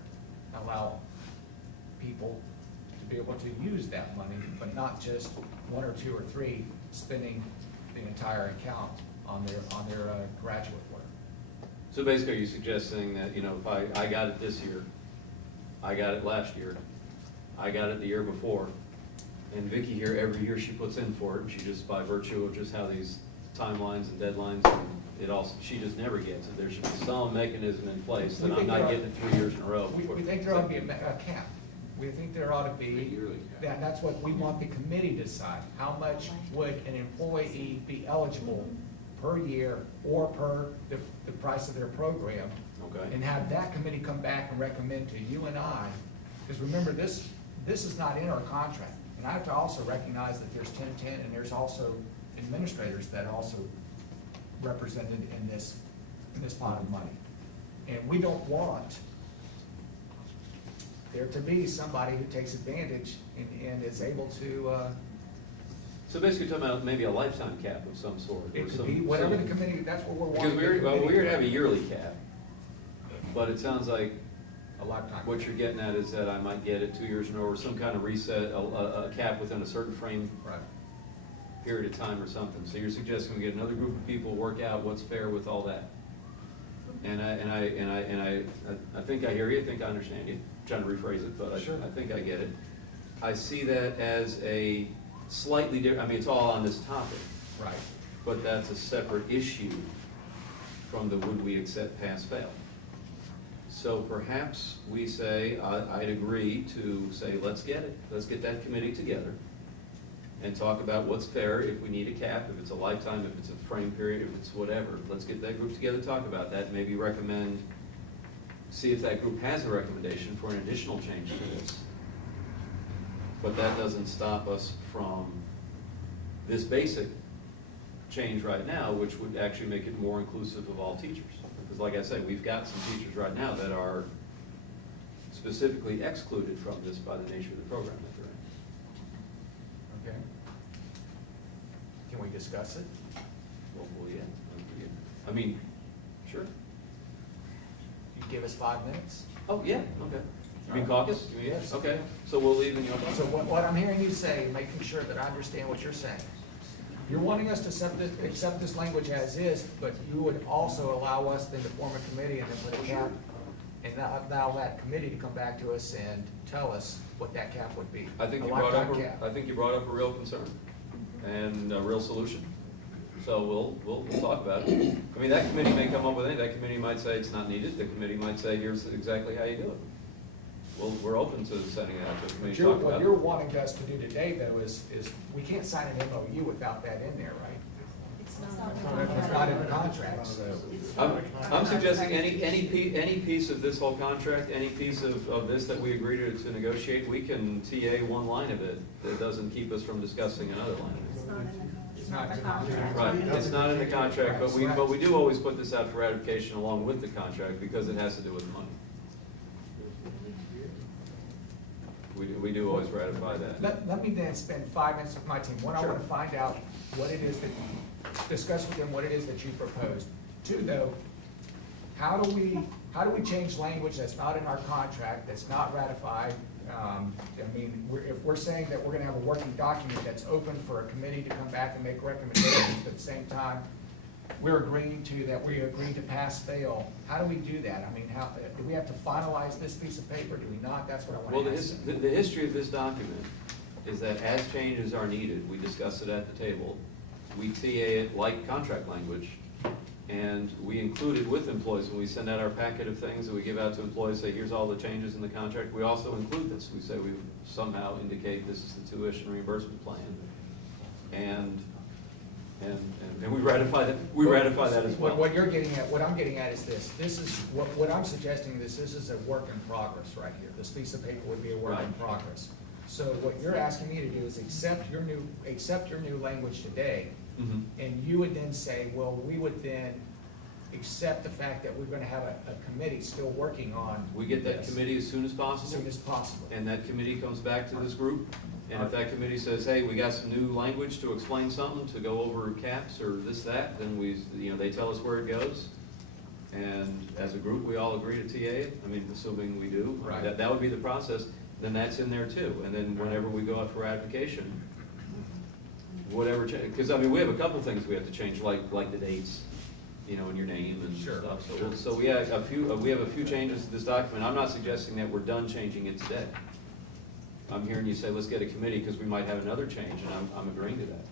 allow people to be able to use that money, but not just one or two or three spending the entire account on their graduate work. So basically, are you suggesting that, you know, if I got it this year, I got it last year, I got it the year before, and Vicki here, every year she puts in for it, and she just, by virtue of just how these timelines and deadlines, it also, she just never gets it. There should be some mechanism in place that I'm not getting it 3 years in a row. We think there ought to be a cap. We think there ought to be, that's what we want the committee to decide. How much would an employee be eligible per year or per the price of their program? Okay. And have that committee come back and recommend to you and I, because remember, this is not in our contract. And I have to also recognize that there's 1010 and there's also administrators that are also represented in this pot of money. And we don't want there to be somebody who takes advantage and is able to, So basically, talking about maybe a lifetime cap of some sort. it could be whatever the committee, that's what we're wanting. Because we're going to have a yearly cap, but it sounds like a lifetime. What you're getting at is that I might get it 2 years in a row, or some kind of reset, a cap within a certain frame period of time or something. So you're suggesting we get another group of people, work out what's fair with all that. And I think I hear you, I think I understand you. I'm trying to rephrase it, but I think I get it. I see that as a slightly different, I mean, it's all on this topic. Right. But that's a separate issue from the would we accept pass fail. So perhaps we say, I'd agree to say, let's get that committee together and talk about what's fair, if we need a cap, if it's a lifetime, if it's a frame period, if it's whatever. Let's get that group together, talk about that, maybe recommend, see if that group has a recommendation for an additional change to this. But that doesn't stop us from this basic change right now, which would actually make it more inclusive of all teachers. Because like I said, we've got some teachers right now that are specifically excluded from this by the nature of the program that they're in. Okay. Can we discuss it? Well, yeah. I mean, sure. You give us 5 minutes? Oh, yeah, okay. You mean caucus? You mean, Yes. Okay, so we'll leave in your. So what I'm hearing you say, making sure that I understand what you're saying, you're wanting us to accept this language as is, but you would also allow us then to form a committee and then put a cap, and allow that committee to come back to us and tell us what that cap would be. I think A you brought up, lifetime cap. I think you brought up a real concern and a real solution. So we'll talk about it. I mean, that committee may come up with it. That committee might say it's not needed. The committee might say, here's exactly how you do it. We're open to sending it out to the committee. What you're wanting us to do today, though, is we can't sign an MOU without that in there, right? It's not in the contract, so. I'm suggesting any piece of this whole contract, any piece of this that we agree to negotiate, we can TA one line of it that doesn't keep us from discussing another line of it. It's not in the contract. Right, it's not in the contract, but we do always put this out for ratification along with the contract because it has to do with money. We do always ratify that. Let me then spend 5 minutes with my team. One, I Sure. want to find out what it is that, discuss with them what it is that you proposed. Two, though, how do we change language that's not in our contract, that's not ratified? I mean, if we're saying that we're gonna have a working document that's open for a committee to come back and make recommendations, but at the same time, we're agreeing to pass, fail, how do we do that? I mean, do we have to finalize this piece of paper, do we not? That's what I Well, want to ask. the history of this document is that as changes are needed, we discuss it at the table. We TA it like contract language, and we include it with employees. When we send out our packet of things that we give out to employees, say, here's all the changes in the contract, we also include this. We say we somehow indicate this is the tuition reimbursement plan. And we ratify that as well. What you're getting at, what I'm getting at is this. This is, what I'm suggesting is this is a work in progress right here. This piece of paper would be a work in progress. So what you're asking me to do is accept your new language today, Mhm. and you would then say, well, we would then accept the fact that we're gonna have a committee still working on We get that this committee as soon as possible. as soon as possible. And that committee comes back to this group, and if that committee says, hey, we got some new language to explain something, to go over caps or this, that, then they tell us where it goes. And as a group, we all agree to TA it, I mean, assuming we do. Right. That would be the process, then that's in there too. And then whenever we go out for ratification, whatever, because I mean, we have a couple things we have to change, like the dates, in your name and Sure. stuff. So we have a few changes to this document. I'm not suggesting that we're done changing it today. I'm hearing you say, let's get a committee, because we might have another change, and I'm agreeing to that.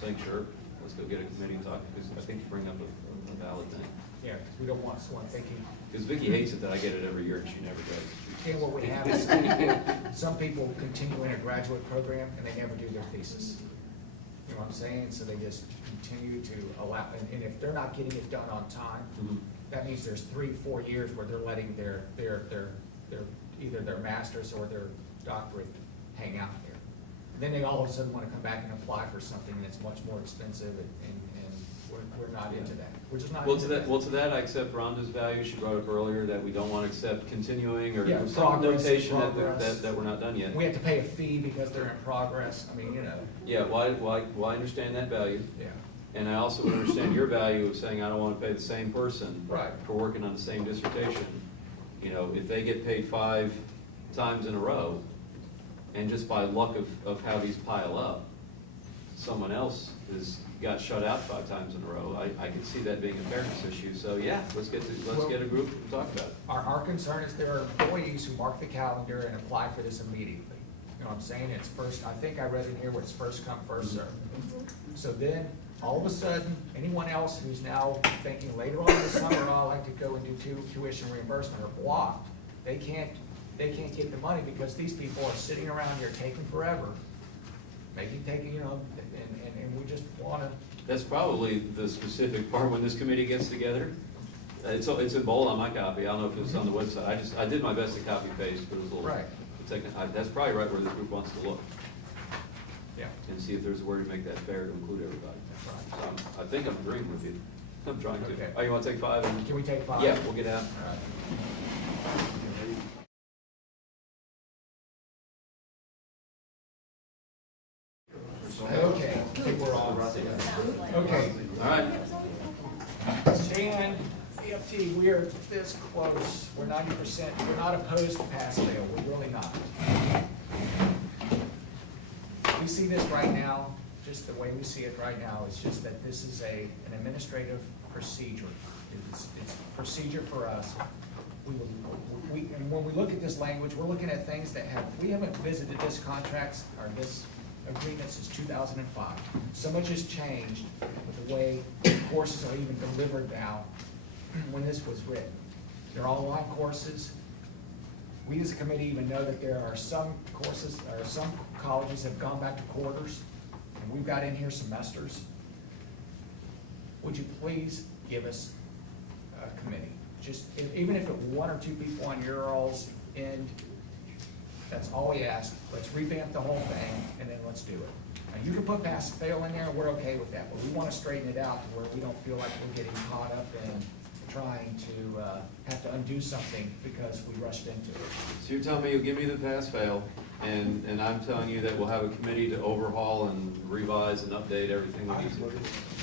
Saying, sure, let's go get a committee and talk, because I think you bring up a valid thing. Yeah, because we don't want someone thinking, Because Vicki hates it that I get it every year, and she never does. and what we have is some people continue in a graduate program and they never do their thesis. You know what I'm saying? So they just continue to allow, and if they're not getting it done on time, Mhm. that means there's 3-4 years where they're letting their either their master's or their doctorate hang out there. And then they all of a sudden want to come back and apply for something that's much more expensive, and we're not into that. We're just not Well, into to that. that, I accept Rhonda's value. She brought up earlier that we don't want to accept continuing or Yeah, some progress, notation progress. that we're not done yet. We have to pay a fee because they're in progress. I mean, Yeah, well, I understand that value. Yeah. And I also understand your value of saying, I don't want to pay the same person Right. for working on the same dissertation. If they get paid 5 times in a row, and just by luck of how these pile up, someone else got shut out 5 times in a row, I can see that being a fairness issue. So yeah, let's get a group and talk about it. Our concern is there are employees who mark the calendar and apply for this immediately. You know what I'm saying? It's first, I think I read in here where it's first come, first served. So then, all of a sudden, anyone else who's now thinking later on in the summer, oh, I'd like to go and do tuition reimbursement or blocked, they can't get the money because these people are sitting around here taking forever, and we just wanna. That's probably the specific part when this committee gets together. It's in bold on my copy. I don't know if it's on the website. I did my best to copy paste, but it was a little. Right. That's probably right where this group wants to look. Yeah. And see if there's a way to make that fair to include everybody. So I think I'm agreeing with you. I'm trying to. Okay. Oh, you want to take 5? Can we take 5? Yeah, we'll get out. All right. Okay, I think we're all right. Okay. All right. And BFT, we are this close. We're 90%. We're not opposed to pass fail. We're really not. We see this right now, just the way we see it right now, is just that this is an administrative procedure. It's procedure for us. And when we look at this language, we're looking at things that we haven't visited this contracts or this agreement since 2005. So much has changed with the way courses are even delivered now when this was written. They're all online courses. We as a committee even know that there are some courses, or some colleges have gone back to quarters, and we've got in here semesters. Would you please give us a committee? Just, even if it's 1 or 2 people on your all's end, that's all we ask. Let's revamp the whole thing, and then let's do it. Now, you can put pass fail in there, we're okay with that, but we want to straighten it out to where we don't feel like we're getting caught up in trying to have to undo something because we rushed into it. So you're telling me you'll give me the pass-fail, and I'm telling you that we'll have a committee to overhaul and revise and update everything we need to?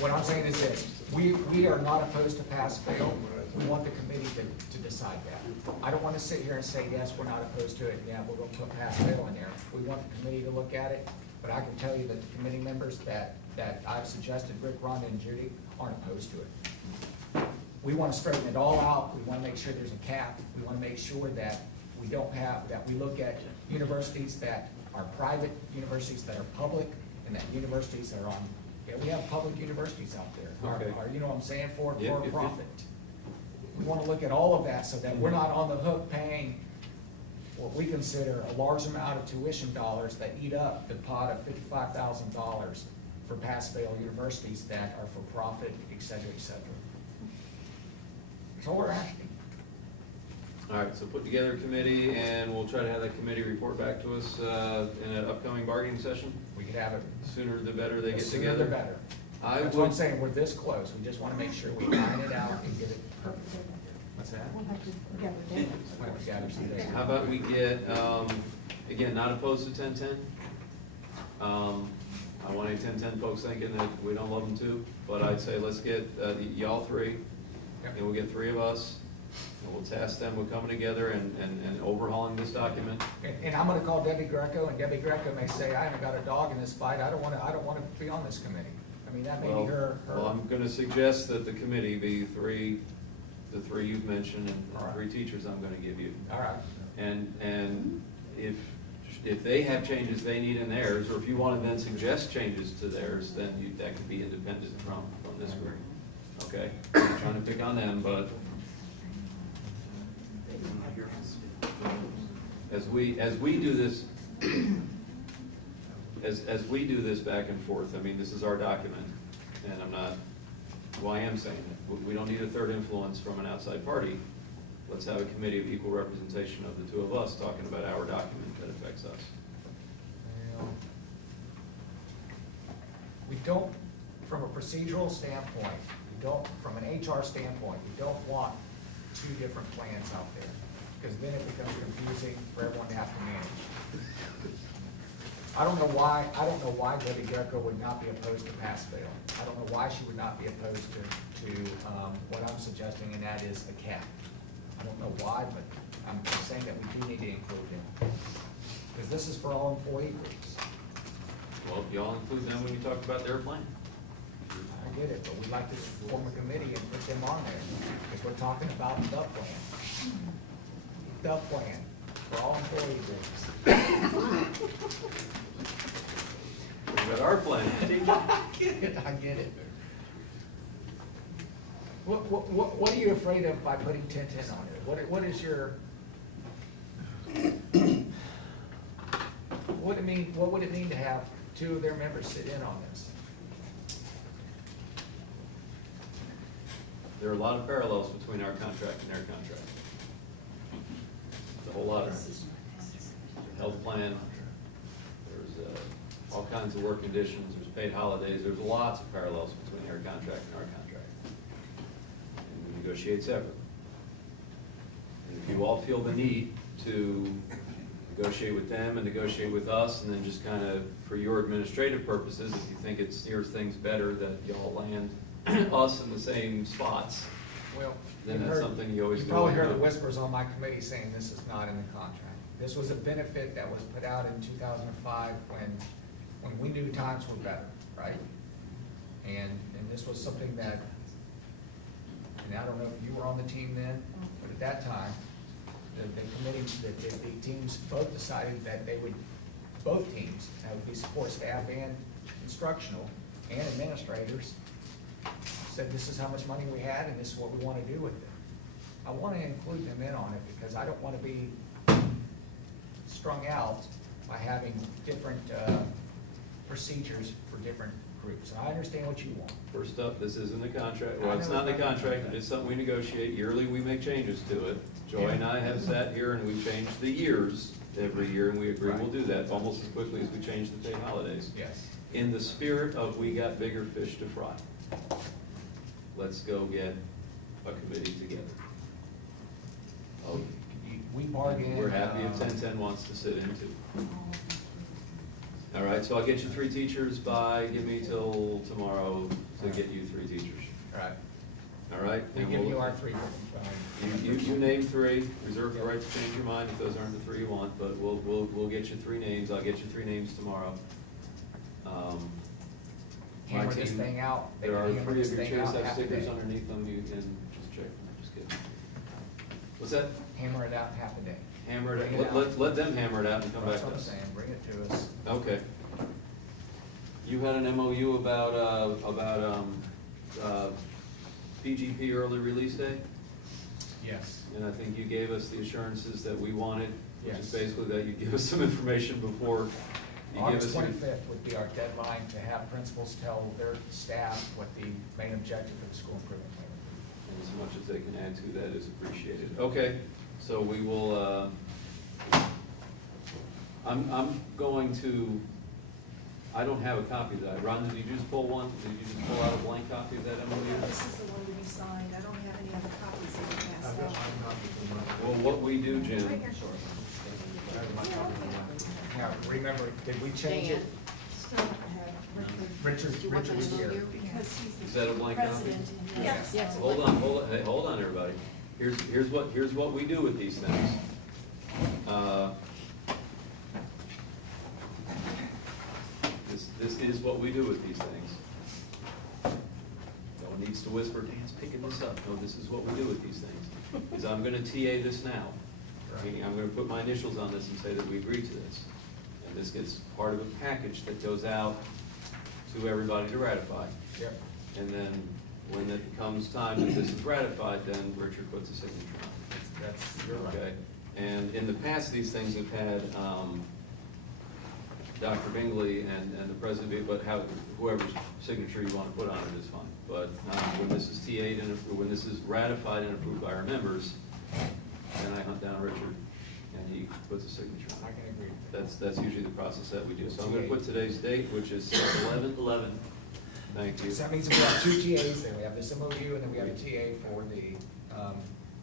What I'm saying is this, we are not opposed to pass-fail. We want the committee to decide that. I don't want to sit here and say, yes, we're not opposed to it, yeah, we're going to put pass-fail in there. We want the committee to look at it, but I can tell you that the committee members that I've suggested, Rick, Rhonda, and Judy, aren't opposed to it. We want to straighten it all out. We want to make sure there's a cap. We want to make sure that we don't have, that we look at universities that are private, universities that are public, and that universities that are on, yeah, we have public universities out there. Okay. You know what I'm saying, for Yep. profit. We want to look at all of that so that we're not on the hook paying what we consider a large amount of tuition dollars that eat up the pot of $55,000 for pass-fail universities that are for profit, et cetera, et cetera. That's all we're asking. All right, so put together a committee, and we'll try to have that committee report back to us in an upcoming bargaining session. We could have it. Sooner the better they The get sooner together. the better. I That's what I'm would, saying, we're this close, we just want to make sure we iron it out and get it perfect. What's that? We'll have to gather data. We'll have to gather some data. how about we get, again, not opposed to 10-10. I want any 10-10 folks thinking that we don't love them too, but I'd say let's get y'all three, and we'll get three of us, and we'll task them with coming together and overhauling this document. And I'm gonna call Debbie Greco, and Debbie Greco may say, I haven't got a dog in this fight, I don't wanna be on this committee. I mean, that may be her. Well, I'm gonna suggest that the committee be the three you've mentioned, and All right. 3 teachers I'm gonna give you. All right. And if they have changes they need in theirs, or if you want to then suggest changes to theirs, then that could be independent from this group. Okay? I'm not trying to pick on them, but as we do this, as we do this back and forth, I mean, this is our document, and I am saying it. We don't need a third influence from an outside party. Let's have a committee of equal representation of the two of us talking about our document that affects us. We don't, from a procedural standpoint, from an HR standpoint, we don't want 2 different plans out there, because then it becomes confusing for everyone to have to manage. I don't know why Debbie Greco would not be opposed to pass-fail. I don't know why she would not be opposed to what I'm suggesting, and that is a cap. I don't know why, but I'm saying that we do need to include them. Because this is for all employee groups. Well, y'all include them when you talk about their plan. I get it, but we'd like to form a committee and put them on there, because we're talking about the plan. The plan for all employee groups. We've got our plan. I get it. What are you afraid of by putting 10-10 on it? What is your, what would it mean to have 2 of their members sit in on this? There are a lot of parallels between our contract and their contract. There's a whole lot of health plan, there's all kinds of work conditions, there's paid holidays, there's lots of parallels between their contract and our contract. And we negotiate separately. And if you all feel the need to negotiate with them and negotiate with us, and then just kind of, for your administrative purposes, if you think it steers things better that y'all land us in the same spots, Well, then that's something you always do. You probably heard the whispers on my committee saying this is not in the contract. This was a benefit that was put out in 2005 when we knew times were better, right? And this was something that, and I don't know if you were on the team then, but at that time, the committee, the teams both decided that they would, both teams, that would be support staff and instructional and administrators, said this is how much money we had and this is what we want to do with it. I want to include them in on it because I don't want to be strung out by having different procedures for different groups. And I understand what you want. First up, this isn't the contract, well, it's not the contract, it's something we negotiate yearly, we make changes to it. Joy and I have sat here and we change the years every year, and we agree we'll do that almost as quickly as we change the paid holidays. Yes. In the spirit of we got bigger fish to fry. Let's go get a committee together. Oh, We bargain. we're happy if 1010 wants to sit in too. All right, so I'll get you 3 teachers give me till tomorrow to get you 3 teachers. Right. All right? We and give we'll- you our 3. You name 3, reserve the right to change your mind if those aren't the 3 you want, but we'll get you 3 names, I'll get you 3 names tomorrow. My Hammer this team- thing out. They There can are hammer 3 this of your thing chairs out have half a stickers day. underneath them, you can just check, just kidding. What's that? Hammer it out in half a day. Hammer Bring it, out. let them hammer it out and come back That's to what I'm us. saying, bring it to us. Okay. You had an MOU about, PGP early release day? Yes. And I think you gave us the assurances that we wanted, which is Yes. basically that you give us some information before you give August us your. 25th would be our deadline to have principals tell their staff what the main objective of the school improvement plan would And as much as they can add to that is appreciated. Okay, so we will, I'm going to, I don't have a copy of that. Rhonda, did you just pull one? Did you just pull out a blank copy of that MOU? This is the one to be signed. I don't have any other copies that you passed out. Well, what we do, Jim, be. Now, remember, did we change it? Still have Richard. Richard was here. Because he's is that a blank copy? president. and Yes. Yes. Hold on, hey, hold on, everybody. Here's what we do with these things. This is what we do with these things. No one needs to whisper, Dan's picking this up. No, this is what we do with these things. Is I'm gonna TA this now. Meaning I'm gonna put my initials on this and say that we agree to this. And this gets part of a package that goes out to everybody to ratify. Yep. And then when it comes time that this is ratified, then Richard puts a signature on it. That's, you're right. Okay? And in the past, these things have had Dr. Bingley and the president, but whoever's signature you want to put on it is fine. But when this is TA'd and when this is ratified and approved by our members, then I hunt down Richard and he puts a signature I on it. can agree. That's usually the process that we do. So I'm going to put today's date, which is 6/11. Thank you. So that means we have 2 TAs, then we have this MOU, and then we have a TA for the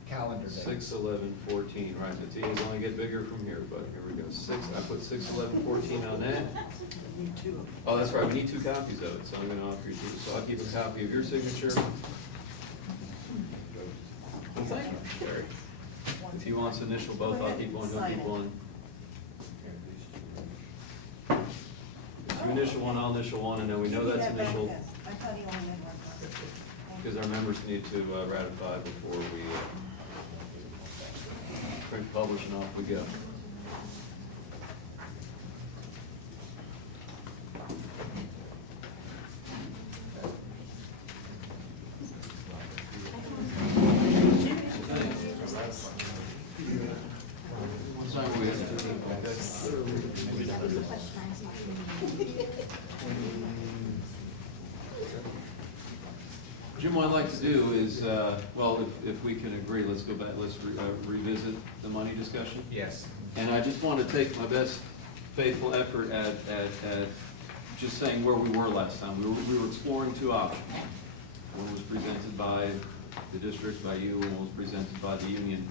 calendar day. 6/11/14, right, the TAs only get bigger from here, but here we go. I put 6/11/14 on that. Oh, that's right, we need 2 copies of it, so I'm gonna offer you 2. So I'll keep a copy of your signature. Thank you, Terry. If he wants to initial both, I'll keep one, he'll keep one. If you initial one, I'll initial one, and then we know Give me that's that back initial, then. I thought he only made one copy. because our members need to ratify before we print, publish, and off we go. Jim, what I'd like to do is, well, if we can agree, let's go back, let's revisit the money discussion. Yes. And I just want to take my best faithful effort at just saying where we were last time. We were exploring 2 options. One was presented by the district, by you, and one was presented by the union.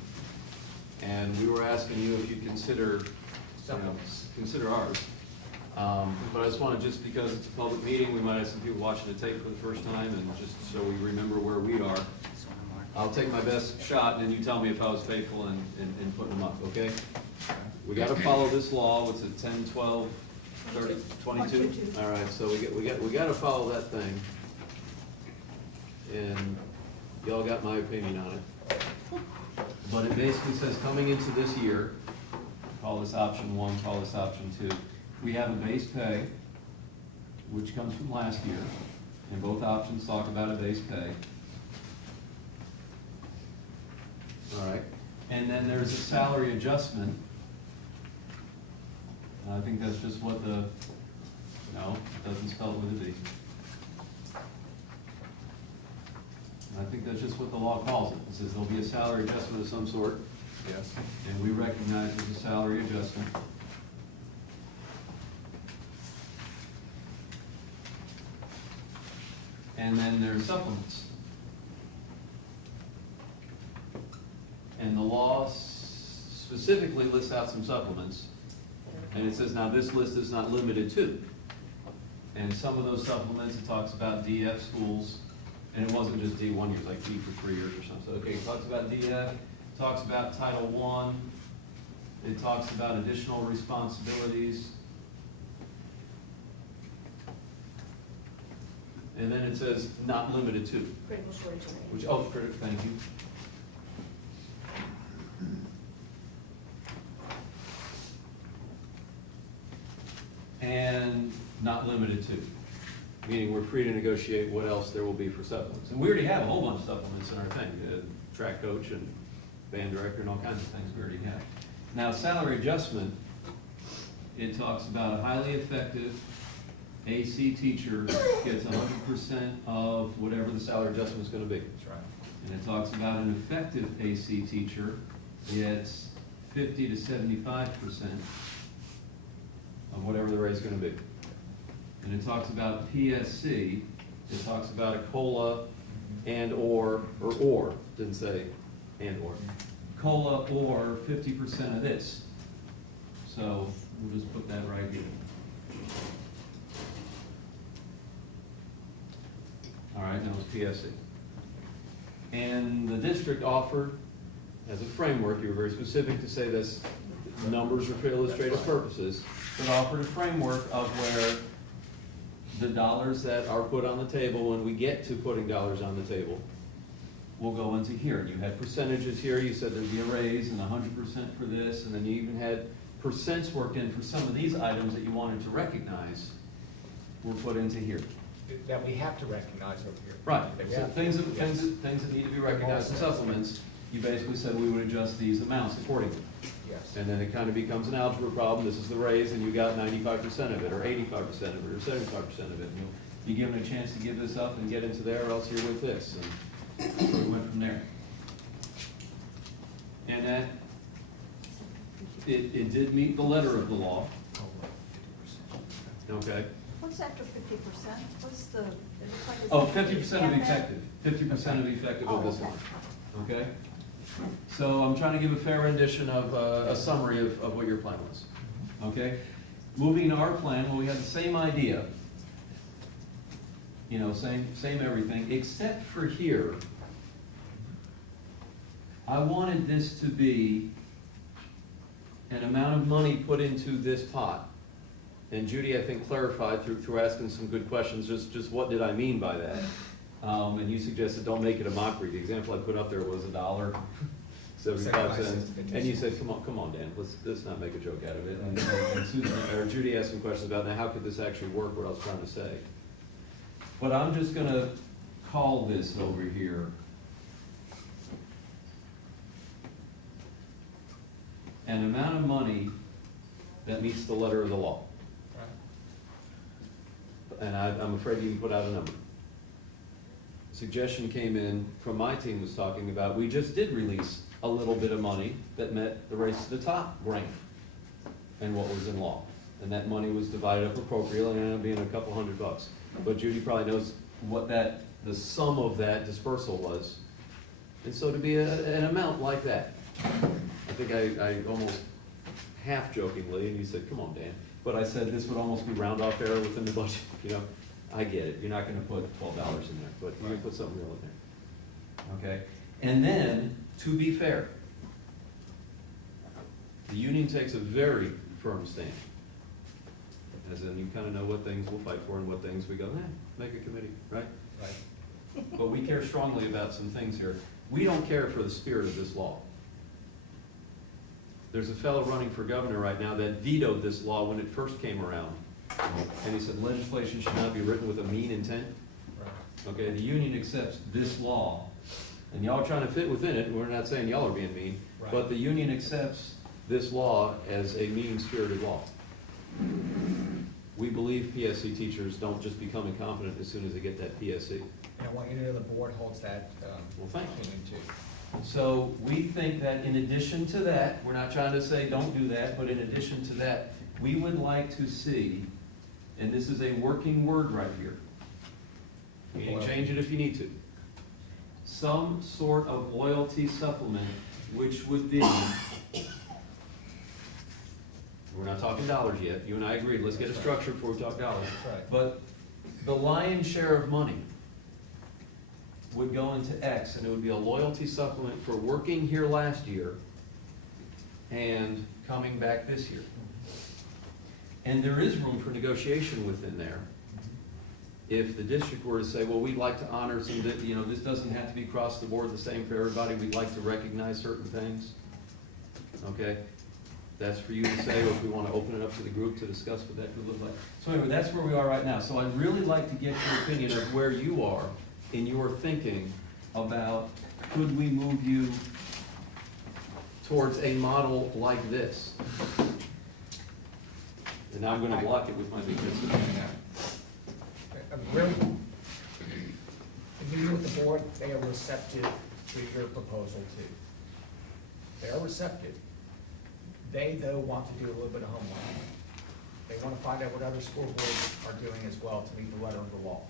And we were asking you if you'd consider ours. But I just want to, just because it's a public meeting, we might have some people watching the tape for the first time, and just so we remember where we are. I'll take my best shot, and then you tell me if I was faithful in putting them up, okay? We got to follow this law. What's it, 10, 12, 30, 22? All right, so we got to follow that thing. And y'all got my opinion on it. But it basically says coming into this year, call this option 1, call this option 2. We have a base pay, which comes from last year, and both options talk about a base pay. All right, and then there's a salary adjustment. I think that's just what no, it doesn't spell it with a D. I think that's just what the law calls it. It says there'll be a salary adjustment of some sort. Yes. And we recognize there's a salary adjustment. And then there's supplements. And the law specifically lists out some supplements. And it says, now this list is not limited to. And some of those supplements, it talks about DF schools, and it wasn't just D1 years, like D for 3 years or something. So, okay, it talks about DF, it talks about Title I, it talks about additional responsibilities. And then it says, not limited to. Critical shortage of aid. Which, oh, critical, thank you. And not limited to, meaning we're free to negotiate what else there will be for supplements. And we already have a whole bunch of supplements in our thing, track coach and band director and all kinds of things we already have. Now, salary adjustment, it talks about a highly effective AC teacher gets 100% of whatever the salary adjustment is going to be. That's right. And it talks about an effective AC teacher gets 50 to 75% of whatever the rate's going to be. And it talks about PSC, it talks about a COLA and or, didn't say and or. COLA or 50% of this. So we'll just put that right here. All right, that was PSC. And the district offered, as a framework, you were very specific to say this, numbers are for illustrative purposes, but offered a framework of where the dollars that are put on the table, when we get to putting dollars on the table, will go into here. You had percentages here, you said there'd be a raise and 100% for this, and then you even had percents worked in for some of these items that you wanted to recognize were put into here. That we have to recognize over here. Right, That we so have to. things that Yes. need to be recognized in supplements, you basically said we would adjust these amounts accordingly. Yes. And then it kind of becomes an algebra problem, this is the raise, and you got 95% of it, or 85% of it, or 75% of it. And you give them a chance to give this up and get into there, or else you're with this. And so we went from there. And that, it did meet the letter of the law. Okay? What's after 50%? What's the, it looks like it's. Oh, 50% of effective, 50% of effective of this Oh, one. Okay? So I'm trying to give a fair rendition of a summary of what your plan was. Okay? Moving to our plan, well, we had the same idea. You know, same everything, except for here. I wanted this to be an amount of money put into this pot. And Judy, I think, clarified through asking some good questions, just what did I mean by that? And you suggested don't make it a mockery. The example I put up there was $1.75. And you said, come on, Dan, let's not make a joke out of it. And Susan, or Judy asked some questions about, now how could this actually work, what I was trying to say. But I'm just gonna call this over here an amount of money that meets the letter of the law. And I'm afraid you can put out a number. Suggestion came in from my team was talking about, we just did release a little bit of money that met the race to the top grant and what was in law. And that money was divided up appropriately and ended up being a couple $100. But Judy probably knows what the sum of that dispersal was. And so to be an amount like that, I think I almost half jokingly, and you said, come on, Dan. But I said this would almost be round off error within the budget. You know, I get it. You're not going to put $12 in there, but you're going to put something real in there. Okay? And then, to be fair, the union takes a very firm stand. As in, you kind of know what things we'll fight for and what things we go, make a committee, right? Right. But we care strongly about some things here. We don't care for the spirit of this law. There's a fellow running for governor right now that vetoed this law when it first came around. And he said legislation should not be written with a mean intent. Okay, the union accepts this law, and y'all are trying to fit within it, and we're not saying y'all are being mean, but the union accepts this law as a mean-spirited law. We believe PSC teachers don't just become incompetent as soon as they get that PSC. And I want you to know the board holds that Well, thank you. opinion too. So we think that in addition to that, we're not trying to say don't do that, but in addition to that, we would like to see, and this is a working word right here, meaning change it if you need to, some sort of loyalty supplement which would be, we're not talking dollars yet, you and I agreed, let's get a structure before we talk dollars. That's right. But the lion's share of money would go into X, and it would be a loyalty supplement for working here last year and coming back this year. And there is room for negotiation within there. If the district were to say, well, we'd like to honor some, this doesn't have to be across the board the same for everybody, we'd like to recognize certain things. Okay? That's for you to say, or if we want to open it up to the group to discuss what that could look like. So anyway, that's where we are right now. So I'd really like to get your opinion of where you are in your thinking about, could we move you towards a model like this? And now I'm going to block it with my big fist. Really, in meeting with the board, they are receptive to your proposal too. They are receptive. They, though, want to do a little bit of homework. They want to find out what other school boards are doing as well to meet the letter of the law.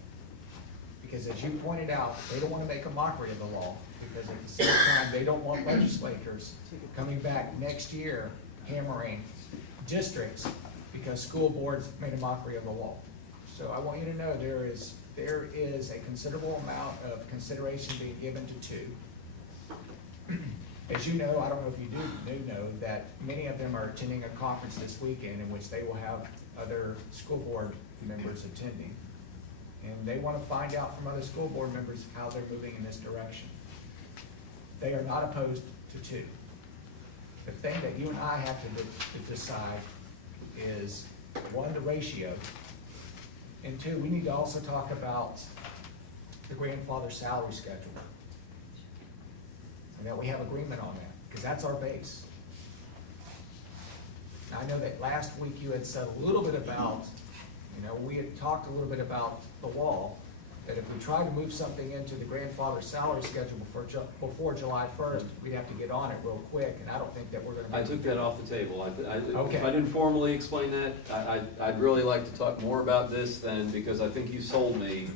Because as you pointed out, they don't want to make a mockery of the law, because at the same time, they don't want legislators coming back next year hammering districts because school boards made a mockery of the law. So I want you to know there is a considerable amount of consideration being given to two. As you know, I don't know if you do know that many of them are attending a conference this weekend in which they will have other school board members attending. And they want to find out from other school board members how they're moving in this direction. They are not opposed to two. The thing that you and I have to decide is, one, the ratio, and two, we need to also talk about the grandfather salary schedule. And that we have agreement on that, because that's our base. Now, I know that last week you had said a little bit about, we had talked a little bit about the law, that if we try to move something into the grandfather salary schedule before July 1st, we'd have to get on it real quick, and I don't think that we're gonna. I took that off the table. Okay. If I didn't formally explain that, I'd really like to talk more about this then, because I think you sold me.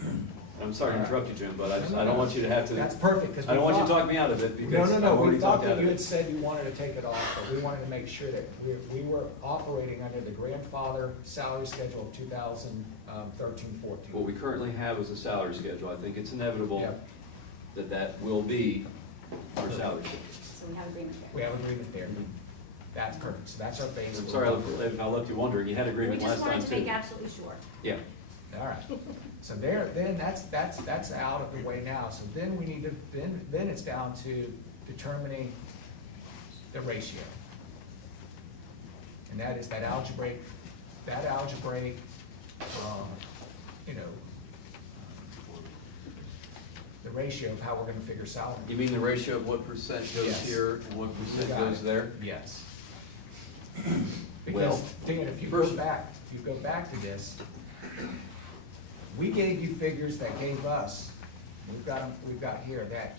I'm sorry to interrupt you, Jim, but I don't want you to have to. That's perfect, because I don't want you to talk me out of it, because I've No, we already thought talked out that of you it. had said you wanted to take it off, but we wanted to make sure that we were operating under the grandfather salary schedule of 2013-14. What we currently have is a salary schedule. I think it's inevitable Yep. that will be our salary schedule. So we have agreement there. We have agreement there. That's perfect, so that's our base. I'm sorry I left you wondering. You had We agreement just last time wanted too. to make absolutely sure. Yeah. All right, so then that's out of the way now, so then we need to, then it's down to determining the ratio. And that is that algebraic, the ratio of how we're gonna figure salary. You mean the ratio of what percent goes Yes. here and what You percent got goes it. there? Yes. Well, Because, Dan, if you go back to this, we gave you figures that gave us, we've got here, that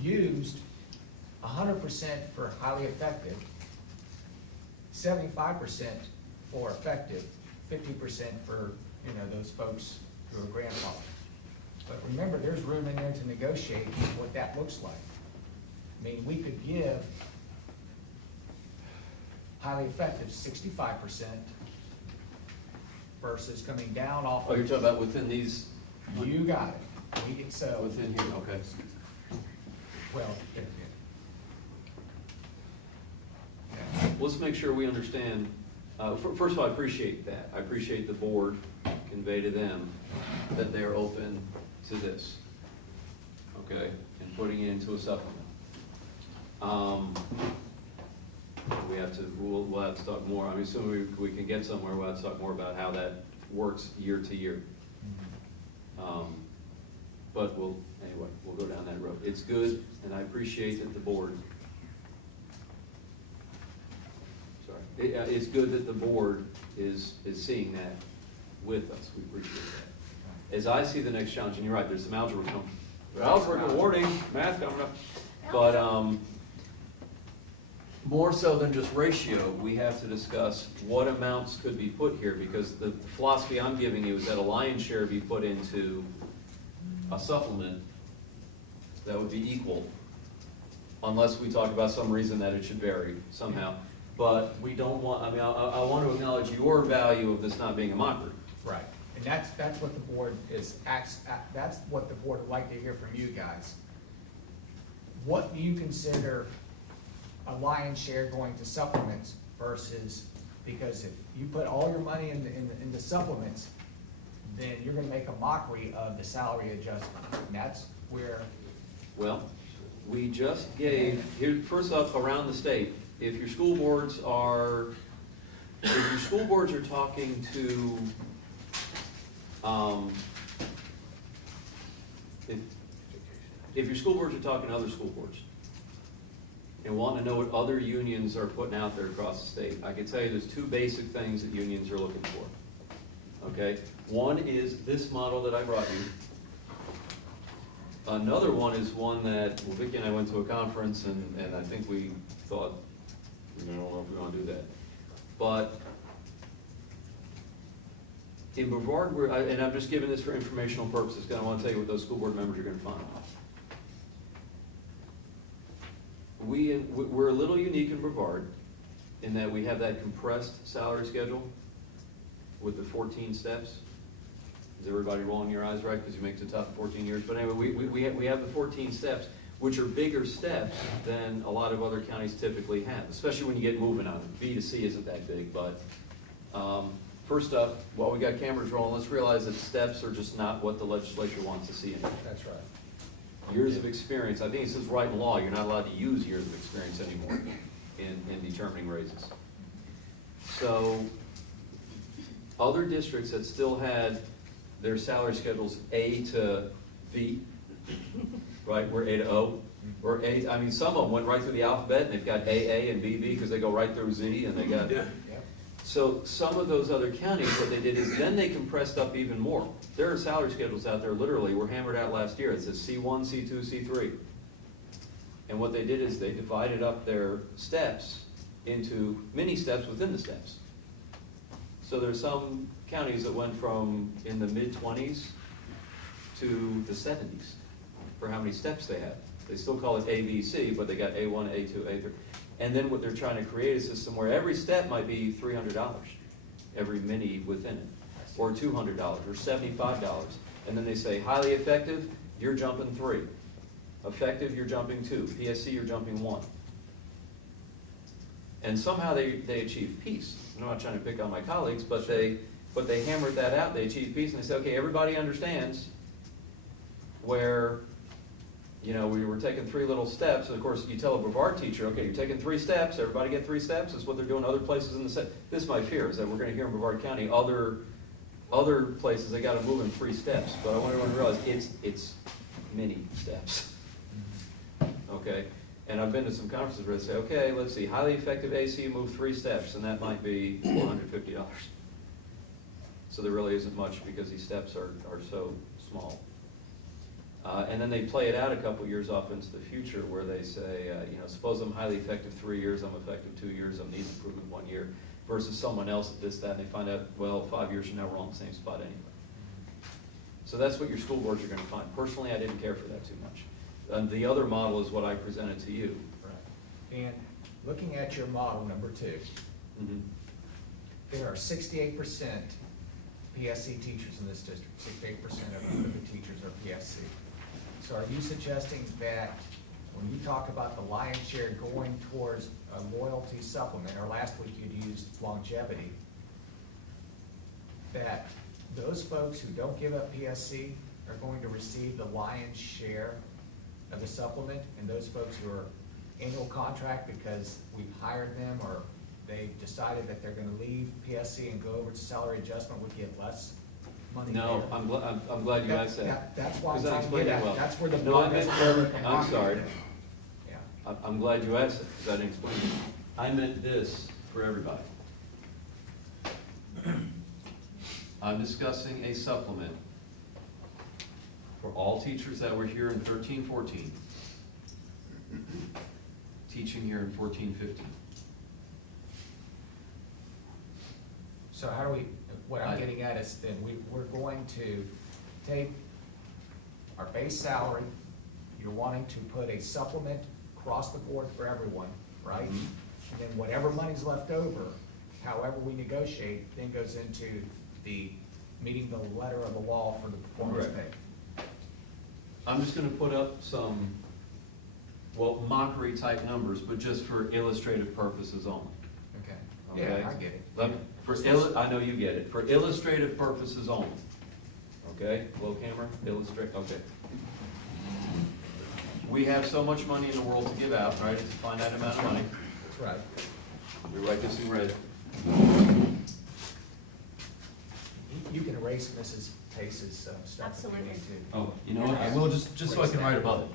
used 100% for highly effective, 75% for effective, 50% for, those folks who are grandfathered. But remember, there's room in there to negotiate what that looks like. I mean, we could give highly effective 65% versus coming down off. Oh, you're talking about within these? You got it. We can, so. Within here, okay. Well, Let's make sure we understand. First of all, I appreciate that. I appreciate the board convey to them that they're open to this, okay, and putting it into a supplement. We'll have to talk more. I mean, soon we can get somewhere. We'll have to talk more about how that works year to year. But anyway, we'll go down that road. It's good, and I appreciate that the board, it's good that the board is seeing that with us. We appreciate that. As I see the next challenge, and you're right, there's some algebra coming. Algebra, warning, math coming up. But more so than just ratio, we have to discuss what amounts could be put here, because the philosophy I'm giving you is that a lion's share be put into a supplement that would be equal unless we talk about some reason that it should vary somehow. But we don't want, I mean, I want to acknowledge your value of this not being a mockery. Right, and that's what the board is, that's what the board would like to hear from you guys. What do you consider a lion's share going to supplements versus, because if you put all your money in the supplements, then you're gonna make a mockery of the salary adjustment, and that's where. Well, we just gave, here, first off, around the state, if your school boards are talking to, if your school boards are talking to other school boards and want to know what other unions are putting out there across the state, I can tell you there's two basic things that unions are looking for, okay? One is this model that I brought you. Another one is one that, well, Vicki and I went to a conference and I think we thought, I don't know if we want to do that. But in Brevard, and I'm just giving this for informational purposes, because I want to tell you what those school board members are going to find. We're a little unique in Brevard in that we have that compressed salary schedule with the 14 steps. Is everybody rolling your eyes right because you make the top 14 years? But anyway, we have the 14 steps, which are bigger steps than a lot of other counties typically have, especially when you get moving on it. B to C isn't that big, but first up, while we got cameras rolling, let's realize that steps are just not what the legislature wants to see in it. That's right. Years of experience, I think it says right in law, you're not allowed to use years of experience anymore in determining raises. So, other districts that still had their salary schedules A to V, right, we're A to O, or A, I mean, some of them went right through the alphabet and they've got AA and BB because they go right through Z and they got, so some of those other counties, what they did is then they compressed up even more. There are salary schedules out there, literally, were hammered out last year. It says C1, C2, C3. And what they did is they divided up their steps into mini steps within the steps. So there's some counties that went from in the mid-20s to the 70s for how many steps they had. They still call it ABC, but they got A1, A2, A3. And then what they're trying to create is a system where every step might be $300, every mini within it, or $200, or $75. And then they say, highly effective, you're jumping 3. Effective, you're jumping 2. PSC, you're jumping 1. And somehow they achieve peace. I'm not trying to pick on my colleagues, but they hammered that out. They achieved peace, and they said, okay, everybody understands where, you know, we were taking 3 little steps, and of course, you tell a Brevard teacher, okay, you're taking 3 steps, everybody get 3 steps, that's what they're doing other places in the state. This is my fear, is that we're gonna hear in Brevard County, other places, they gotta move in 3 steps, but I want everyone to realize, it's mini steps, okay? And I've been to some conferences where they say, okay, let's see, highly effective AC, move 3 steps, and that might be $450. So there really isn't much because these steps are so small. And then they play it out a couple years off into the future where they say, you know, suppose I'm highly effective 3 years, I'm effective 2 years, I'm needs improvement 1 year, versus someone else that does that, and they find out, well, 5 years from now, we're on the same spot anyway. So that's what your school boards are going to find. Personally, I didn't care for that too much. And the other model is what I presented to you. Right. And looking at your model number 2, there are 68% PSC teachers in this district. 68% of the teachers are PSC. So are you suggesting that when you talk about the lion's share going towards a loyalty supplement, or last week you'd used longevity, that those folks who don't give up PSC are going to receive the lion's share of the supplement, and those folks who are annual contract because we've hired them or they decided that they're gonna leave PSC and go over to salary adjustment would get less money? No, there? I'm glad you asked that. That's why I'm Because I trying to explained get it at, well. that's where the No, board I meant, has. I'm sorry. Yeah. I'm glad you asked it, because I didn't explain it. I meant this for everybody. I'm discussing a supplement for all teachers that were here in 13-14, teaching here in 14-15. So how do we, what I'm getting at is then we're going to take our base salary, you're wanting to put a supplement across the board for everyone, right? And then whatever money's left over, however we negotiate, then goes into the meeting the letter of the law for the performance Correct. pay. I'm just gonna put up some, well, mockery type numbers, but just for illustrative purposes only. Okay. Okay? Yeah, I get it. Let me, I know you get it, for illustrative purposes only. Okay, low camera, illustrate, okay. We have so much money in the world to give out, right? It's a finite amount of money. That's right. We write this in red. You can erase Mrs. Pace's stuff if you Absolutely. need to. Oh, you know what, I will just so I can write above it.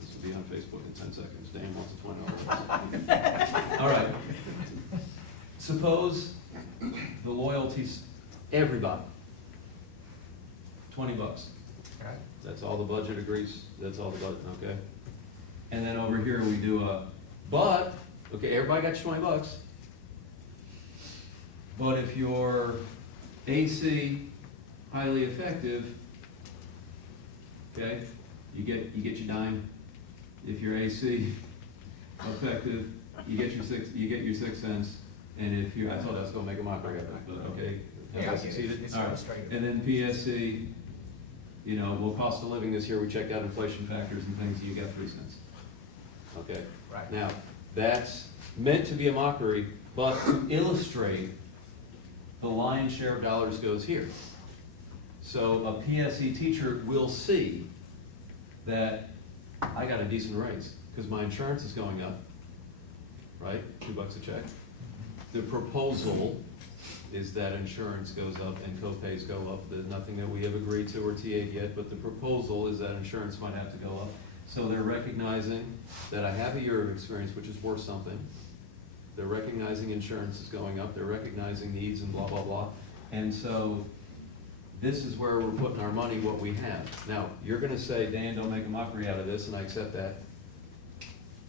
This will be on Facebook in 10 seconds. Dan wants a $20. All right. Suppose the loyalties, everybody, $20. Okay. That's all the budget agrees, that's all the budget, okay? And then over here, we do a, but, okay, everybody got your $20. But if you're AC highly effective, okay, you get your dime. If you're AC effective, you get your 6 cents. And if you, I thought I was gonna make a mockery of it, but okay. Have Yeah, I I get it. succeeded? It's All right. illustrative. And then PSC, you know, well, cost of living this year, we checked out inflation factors and things, you got 3 cents. Okay? Right. Now, that's meant to be a mockery, but to illustrate, the lion's share of dollars goes here. So a PSE teacher will see that I got a decent raise, because my insurance is going up, right? $2 a check. The proposal is that insurance goes up and co-pays go up. There's nothing that we have agreed to or TA'd yet, but the proposal is that insurance might have to go up. So they're recognizing that I have a year of experience, which is worth something. They're recognizing insurance is going up. They're recognizing needs and blah, blah, blah. And so this is where we're putting our money, what we have. Now, you're gonna say, Dan, don't make a mockery out of this, and I accept that.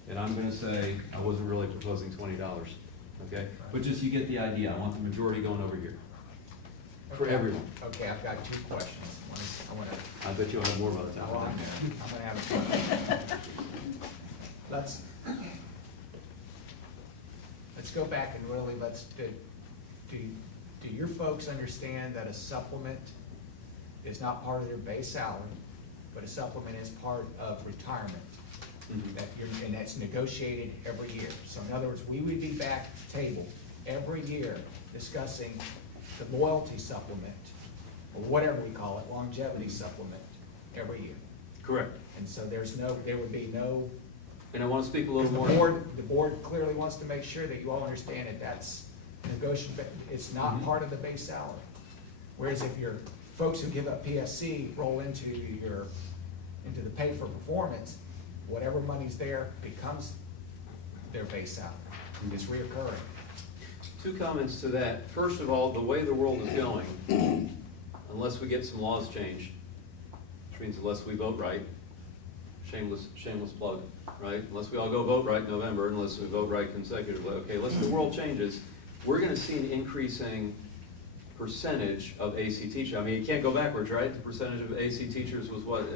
And I'm gonna say, I wasn't really proposing $20, okay? But just, you get the idea. I want the majority going over here. For Okay. everyone. Okay, I've got 2 questions. I want to. I bet you'll have more by the time. Well, I'm gonna have a Let's go back and really do your folks understand that a supplement is not part of their base salary, but a supplement is part of retirement? Mhm. And that's negotiated every year. So in other words, we would be back at the table every year discussing the loyalty supplement, or whatever we call it, longevity supplement, every year. Correct. And so there would be no. And I want to speak a little more. The board clearly wants to make sure that you all understand that that's negotiable, it's not part of the base salary. Whereas if your folks who give up PSC roll into the pay for performance, whatever money's there becomes their base salary. It's reoccurring. 2 comments to that. First of all, the way the world is going, unless we get some laws changed, which means unless we vote right, shameless plug, right? Unless we all go vote right in November, unless we vote right consecutively, okay, unless the world changes, we're gonna see an increasing percentage of AC teachers. I mean, you can't go backwards, right? The percentage of AC teachers was what,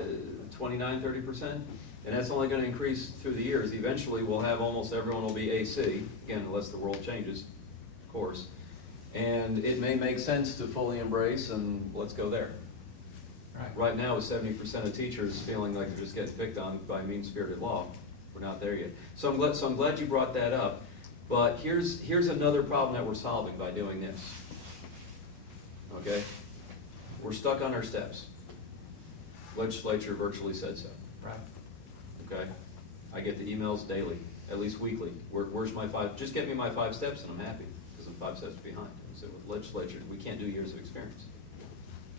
29, 30%? And that's only gonna increase through the years. Eventually, we'll have almost everyone will be AC, again, unless the world changes, of course. And it may make sense to fully embrace, and let's go there. Right now, with 70% of teachers feeling like they're just getting picked on by mean-spirited law, we're not there yet. So I'm glad you brought that up. But here's another problem that we're solving by doing this. Okay? We're stuck on our steps. Legislature virtually said so. Right. Okay? I get the emails daily, at least weekly. Where's my 5? Just get me my 5 steps and I'm happy, because I'm 5 steps behind. So with legislature, we can't do years of experience.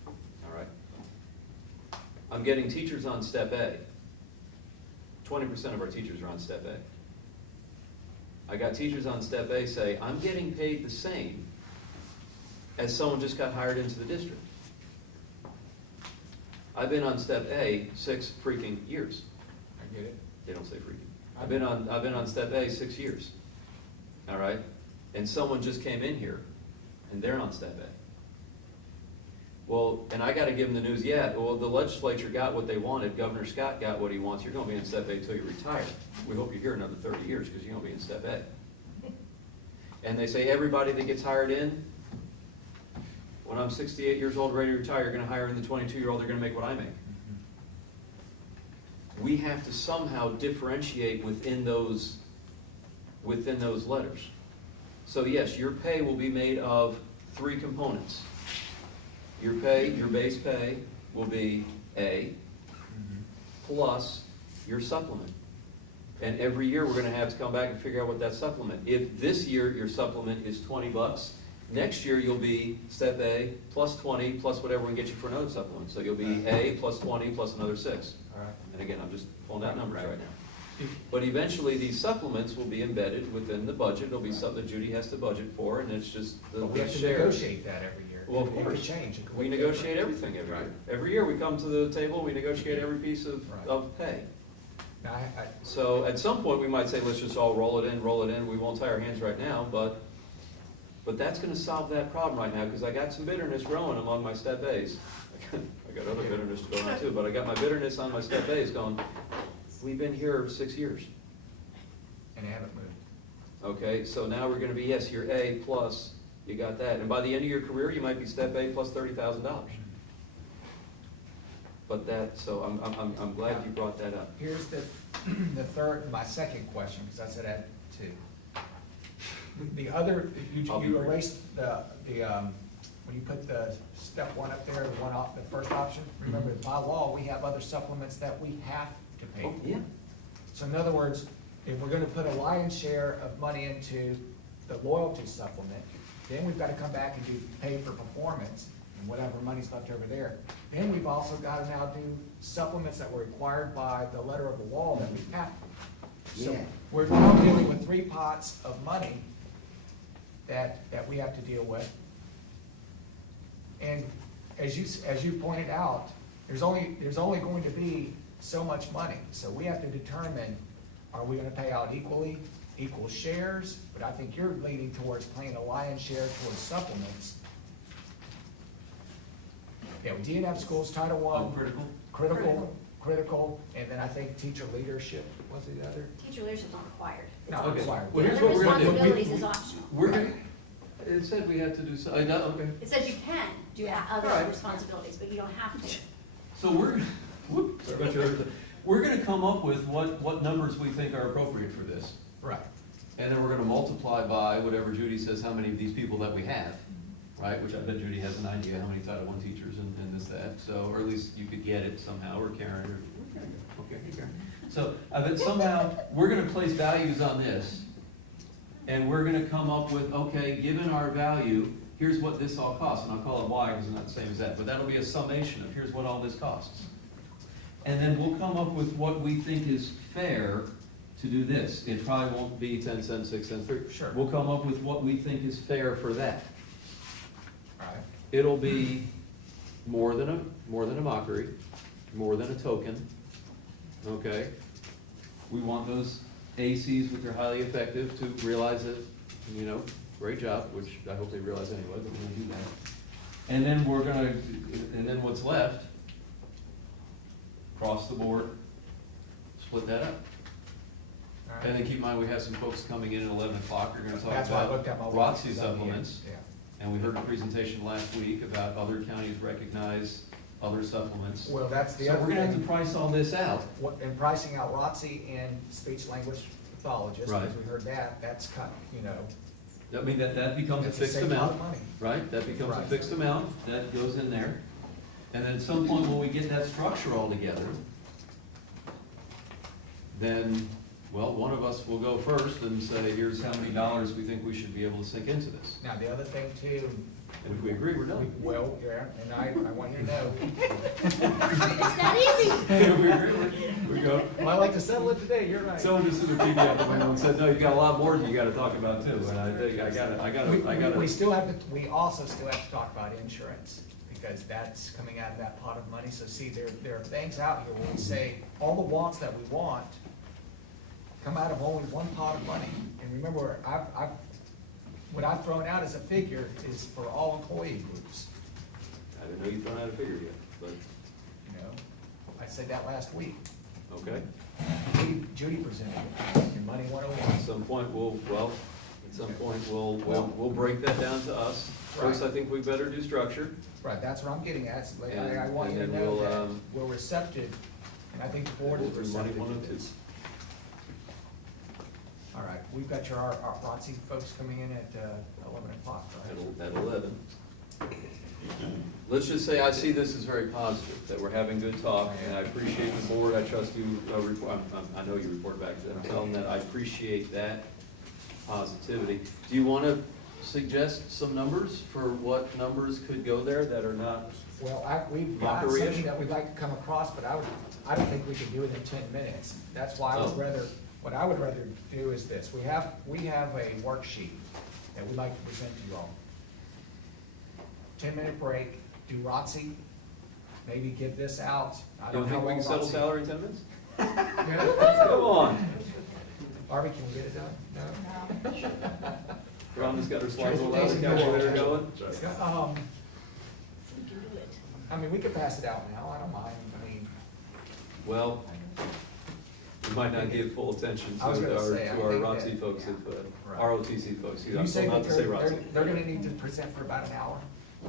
All right? I'm getting teachers on step A. 20% of our teachers are on step A. I got teachers on step A say, I'm getting paid the same as someone just got hired into the district. I've been on step A 6 freaking years. I get it. They don't say freaking. I've been on step A 6 years. All right? and someone just came in here, and they're on step A. Well, and I gotta give them the news, yeah, well, the legislature got what they wanted, Governor Scott got what he wants, you're gonna be in step A till you retire. We hope you're here another 30 years, because you're gonna be in step A. And they say everybody that gets hired in, when I'm 68 years old, ready to retire, you're gonna hire in the 22-year-old, they're gonna make what I make. We have to somehow differentiate within those letters. So yes, your pay will be made of 3 components. Your pay, your base pay will be A, plus your supplement. And every year, we're gonna have to come back and figure out what that supplement. If this year, your supplement is $20, next year, you'll be step A plus 20 plus whatever we can get you for another supplement. So you'll be A plus 20 plus another 6. And again, I'm just pulling out numbers right now. But eventually, these supplements will be embedded within the budget. It'll be something that Judy has to budget for, and it's just the But we have to shares. negotiate that every year. Well, of It could course. change. It could We look negotiate different. everything every year. Every year, we come to the table, we negotiate every piece of pay. Now, So at some point, we might say, let's just all roll it in, we won't tie our hands right now, but that's gonna solve that problem right now, because I got some bitterness growing among my step A's. I got other bitterness to go on too, but I got my bitterness on my step A's going, we've been here 6 years. And they haven't moved. Okay, so now we're gonna be, yes, you're A plus, you got that, and by the end of your career, you might be step A plus $30,000. But that, so I'm glad you brought that up. Here's my second question, because I said I had 2. The other, you erased when you put the step 1 up there, the one off, the first option, remember, by law, we have other supplements that we have to pay for. Yeah. So in other words, if we're gonna put a lion's share of money into the loyalty supplement, then we've gotta come back and do pay for performance, and whatever money's left over there. Then we've also gotta now do supplements that were required by the letter of the law that we have. So Yeah. we're now dealing with 3 pots of money that we have to deal with. And as you pointed out, there's only going to be so much money. So we have to determine, are we gonna pay out equal shares? But I think you're leaning towards paying a lion's share towards supplements. Yeah, we did have schools, Title I. Critical, and then I think teacher leadership was the other. Teacher leadership's not required. It's Not optional. required. Well, here's The what we're gonna do. responsibilities is optional. We're gonna, it said we had to do okay. It says you can do other All right. responsibilities, but you don't have to. So we're gonna come up with what numbers we think are appropriate for this. Right. And then we're gonna multiply by whatever Judy says, how many of these people that we have, right? Which I bet Judy has an idea how many Title I teachers and this, that, so, or at least you could get it somehow, or Karen, or, okay, Karen. So, I bet somehow, we're gonna place values on this, and we're gonna come up with, okay, given our value, here's what this all costs, and I'll call it Y, because it's not the same as that, but that'll be a summation of here's what all this costs. And then we'll come up with what we think is fair to do this. It probably won't be 10 cents, 6 cents, 3. Sure. We'll come up with what we think is fair for that. Right. It'll be more than a mockery, more than a token, okay? We want those ACs, which are highly effective, to realize that, great job, which I hope they realize anyway, but we're gonna do that. And then what's left, across the board, split that up. All right. And then keep in mind, we have some folks coming in at 11 o'clock, we're gonna talk That's why I looked at about my watch. ROTC supplements. Yeah. And we heard a presentation last week about other counties recognize other supplements. Well, that's the So other we're gonna have to thing. price all this out. And pricing out ROTC and speech language pathologists, Right. because we heard that's cut, I mean, that becomes a That's a fixed same amount amount, of money. right? That becomes a Right. fixed amount, that goes in there. And then at some point, when we get that structure all together, then, well, one of us will go first and say, here's how many dollars we think we should be able to sink into this. Now, the other thing too. And if we agree, we're done. Well, yeah, and I want you to know. It's that easy. If we agree, we go. Well, I like to settle it today, you're right. Someone just threw a TV out the window and said, no, you've got a lot more than you gotta talk about too. And I think I gotta. We also still have to talk about insurance, because that's coming out of that pot of money. So see, there are things out here where we say, all the wants that we want come out of only one pot of money. And remember, what I've thrown out as a figure is for all employee groups, I didn't know you'd thrown out a figure yet, but, you know? I said that last week. okay. Judy presented it in Money 101. At some point, we'll break that down to us. First, I think we better do structure. Right, that's what I'm getting at. So, like, And- I want you and to then know we'll, that we're receptive, and I think the board is We'll do Money receptive to 102. this. All right, we've got our ROTC folks coming in at 11 o'clock, right? At 11. Let's just say I see this as very positive, that we're having good talk, and I appreciate the board, I trust you, I know you report back to them, tell them that I appreciate that positivity. Do you want to suggest some numbers for what numbers could go there that are not? Well, we've got Mockery-ish? something that we'd like to come across, but I don't think we can do it in 10 minutes. That's why what I would rather do is this. We have a worksheet that we'd like to present to you all. 10-minute break, do ROTC, maybe get this out. I You don't don't know think we can how settle long salary in 10 minutes? ROTC. Come on. Barbie, can we get it done? No? Rhonda's got her slides all out, the calculator going. I mean, we could pass it out now, I don't mind, I mean. Well, we might not give full attention to I our was gonna say, I think ROTC that- folks, yeah. if, Right. ROTC folks, You I'm say told not that to say ROTC. they're gonna need to present for about an hour? I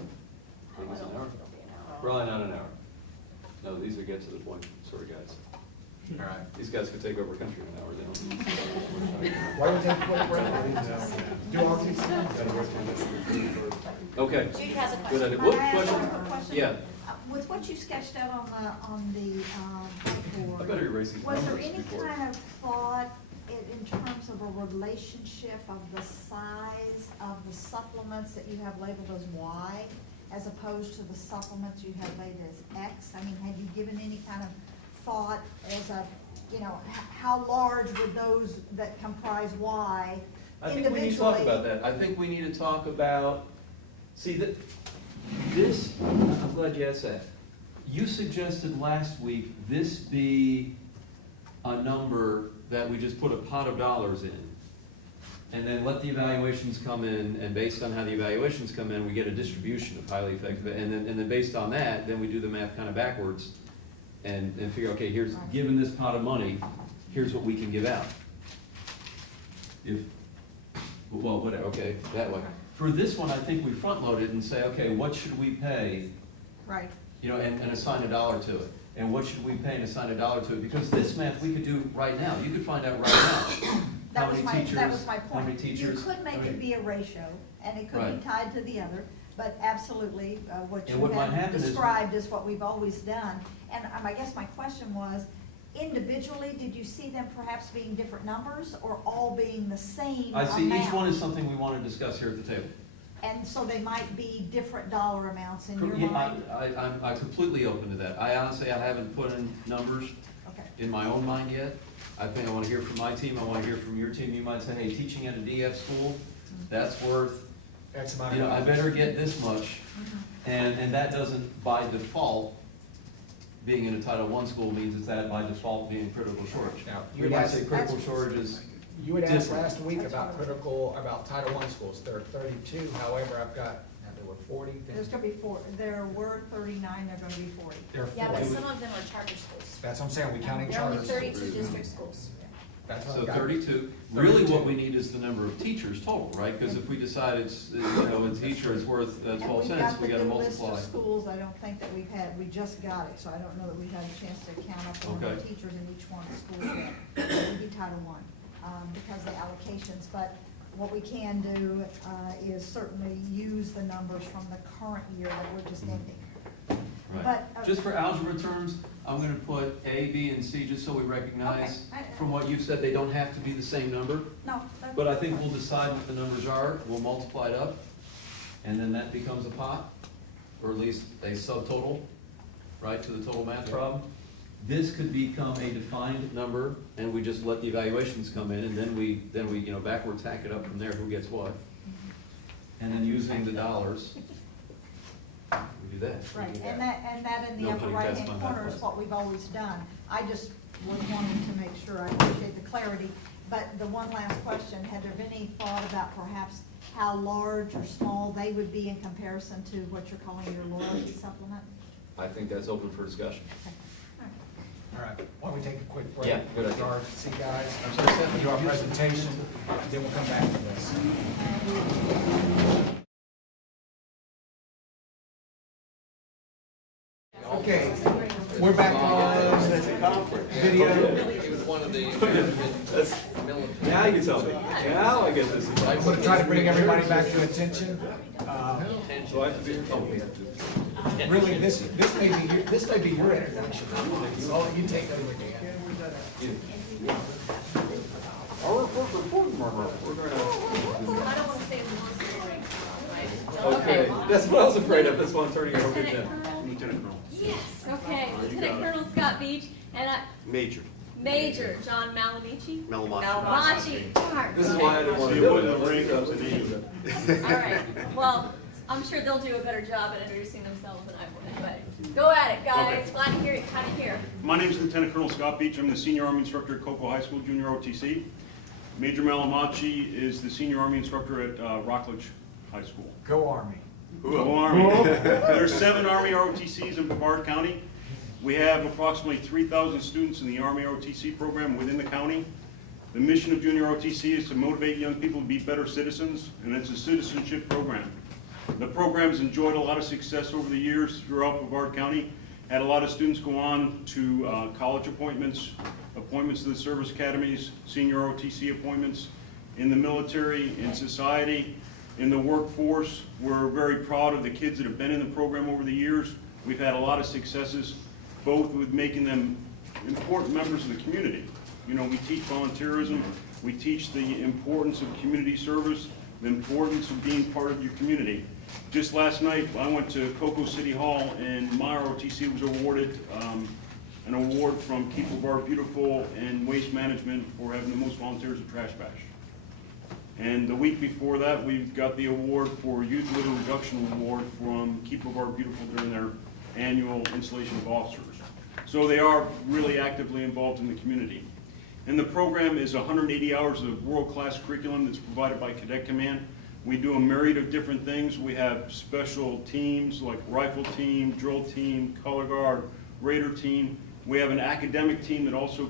think it's an hour. Probably not an hour. No, these are get to the point sort of guys. All right. These guys could take over a country in an hour, they don't. Why don't we take a quick break? Do ROTC? Okay. Judy has a Good idea. question. What I have question? a question. Yeah. With what you sketched out on the I whiteboard, better erase these was there numbers any before. kind of thought in terms of a relationship of the size of the supplements that you have labeled as Y as opposed to the supplements you have labeled as X? I mean, had you given any kind of thought as a, how large would those that comprise Y I think individually? we need to talk about that. I think we need to talk about, see, this, I'm glad you asked that. You suggested last week this be a number that we just put a pot of dollars in, and then let the evaluations come in, and based on how the evaluations come in, we get a distribution of highly effective, and then based on that, then we do the math kind of backwards, and figure, okay, here's, given this pot of money, here's what we can give out. Well, whatever, okay, that way. For this one, I think we front load it and say, okay, what should we pay? Right. And assign a dollar to it. And what should we pay and assign a dollar to it? Because this math we could do right now. You could find out right now. That was my How many point. teachers? You could make it be a ratio, and it could Right. be tied to the other, but absolutely, what And you what might have happen is- described is what we've always done. And I guess my question was, individually, did you see them perhaps being different numbers, or all being the same I see each amount? one is something we want to discuss here at the table. And so they might be different dollar amounts in your Yeah, mind? I'm completely open to that. I honestly, I haven't put in numbers Okay. in my own mind yet. I think I want to hear from my team, I want to hear from your team. You might say, hey, teaching at a DF school, that's worth, X amount of I dollars. better get this much. And that doesn't by default, being in a Title I school means it's that by default being critical shortage. Now, We might say critical shortage is You had asked different. last week about Title I schools. There are 32, however, I've got, now there were 40. There's gonna be there were 39, there are gonna be 40. There are Yeah, but 40. some of them are charter schools. That's what I'm saying, we counting There are only charters. 32 district schools. That's what So I've got. 32. Really what we need is the number of teachers total, right? Because if we decide it's, a teacher is worth 12 cents, we got to And we've got the new list multiply. of schools, I don't think that we just got it, so I don't know that we've had a chance to count up the number of Okay. teachers in each one of the schools yet. It would be Title I, because of the allocations, but what we can do, is certainly use the numbers from the current year that we're just ending. Right. But, Just for algebra terms, I'm going to put A, B, and C, just so we recognize Okay. from what you've said, they don't have to be the same number. No. But I think we'll decide what the numbers are, we'll multiply it up, and then that becomes a pot, or at least a subtotal, right, to the total math problem. This could become a defined number, and we just let the evaluations come in, and then we backwards hack it up from there, who gets what. And then using the dollars, we do that. Right, and that in the upper Nobody right-hand tests my corner math is what we've always done. I just was wanting to make sure, I appreciate the clarity, but the one last question, had there been any thought about perhaps how large or small they would be in comparison to what you're calling your loyalty supplement? I think that's open for discussion. All right, why don't we take a quick break? Yeah, good idea. Start, see guys, do our presentation, then we'll come back to this. Okay, we're back on video. He was one of the. Now you tell me. Now I get this. I'm going to try to bring everybody back to attention. So I have to be, oh, we have to. Really, this may be your introduction. So you take over, Dan. Our report, we're gonna. I don't want to say Okay, that's what I was afraid of, that's why I'm turning it over to Jen. Lieutenant Colonel. Yes, okay, Lieutenant Colonel Scott Beach, and Major John Malamici. Malamachi. This is why I didn't want to do it. All right, well, I'm sure they'll do a better job at introducing themselves than I would, but go at it, guys. Okay. Glad to hear it, kind of here. My name is Lieutenant Colonel Scott Beach. I'm the Senior Army Instructor at Cocoa High School, Junior OTC. Major Malamachi is the Senior Army Instructor at Rockledge High School. Go Army. Go Army. There's 7 Army ROTCs in Brevard County. We have approximately 3,000 students in the Army ROTC program within the county. The mission of Junior OTC is to motivate young people to be better citizens, and it's a citizenship program. The program's enjoyed a lot of success over the years throughout Brevard County. Had a lot of students go on to college appointments to the service academies, senior OTC appointments, in the military, in society, in the workforce. We're very proud of the kids that have been in the program over the years. We've had a lot of successes, both with making them important members of the community. You know, we teach volunteerism, we teach the importance of community service, the importance of being part of your community. Just last night, I went to Cocoa City Hall, and my ROTC was awarded an award from Keep Brevard Beautiful and Waste Management for having the most volunteers at Trash Bash. And the week before that, we got the award for Youth Litter Reduction Award from Keep Brevard Beautiful during their annual installation of officers. So they are really actively involved in the community. And the program is 180 hours of world-class curriculum that's provided by Cadet Command. We do a myriad of different things. We have special teams like rifle team, drill team, color guard, raider team. We have an academic team that also